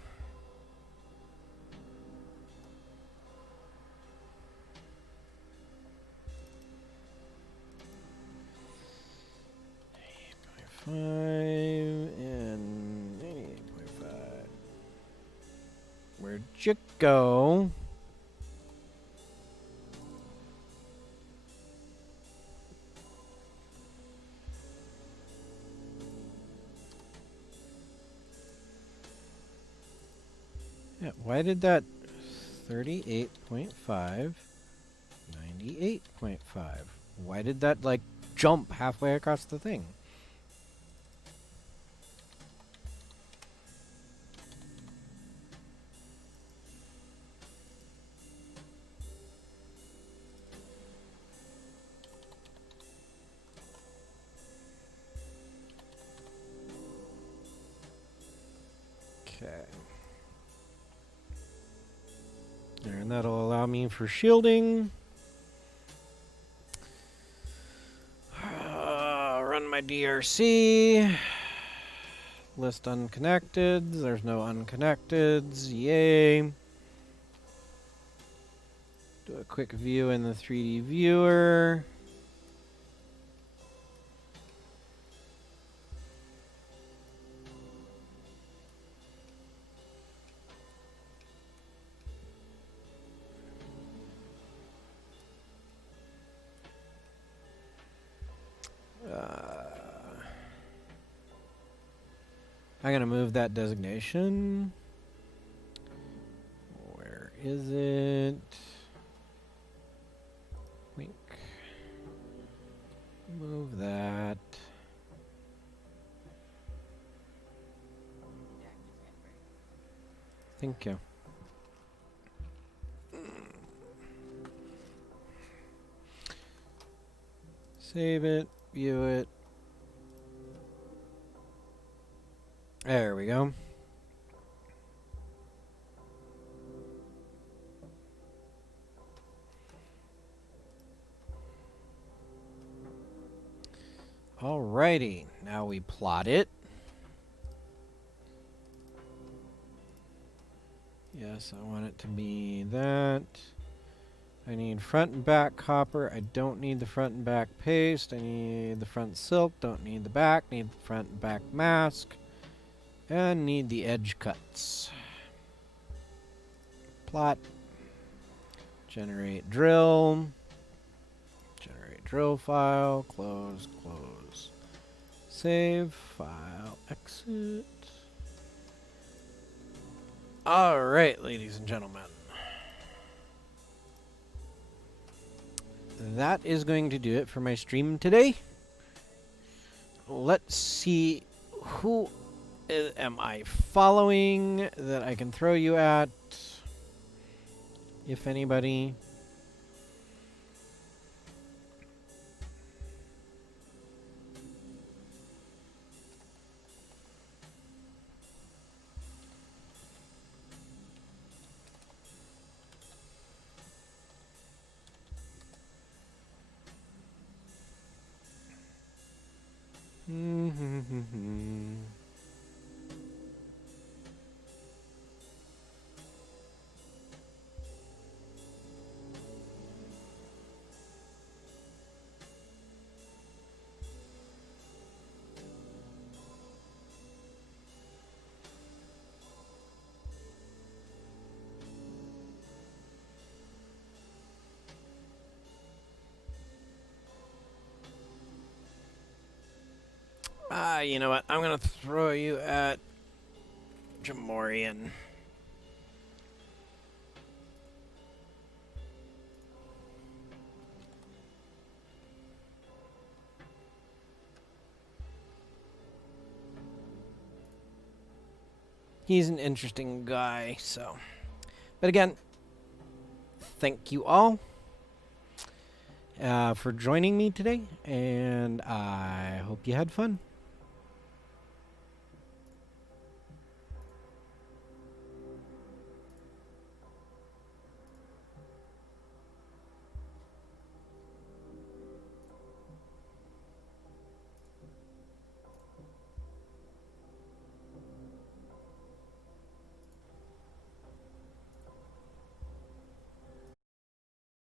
.5 and 88.5. Where'd you go? Yeah, why did that 38.5, 98.5? Why did that, like, jump halfway across the thing? Okay. And that'll allow me for shielding. Run my DRC. List unconnected. There's no unconnecteds. Yay. Do a quick view in the 3D viewer. I'm gonna move that designation. Where is it? Wink. Move that. Thank you. Save it, view it. There we go. Alrighty, now we plot it. Yes, I want it to be that. I need front and back copper. I don't need the front and back paste. I need the front silk. Don't need the back. Need the front and back mask. And need the edge cuts. Plot. Generate drill. Generate drill file. Close, close. Save. File. Exit. Alright, ladies and gentlemen. That is going to do it for my stream today. Let's see who am I following that I can throw you at, if anybody. You know what? I'm gonna throw you at Jamorian. He's an interesting guy, so. But again, thank you all for joining me today, and I hope you had fun.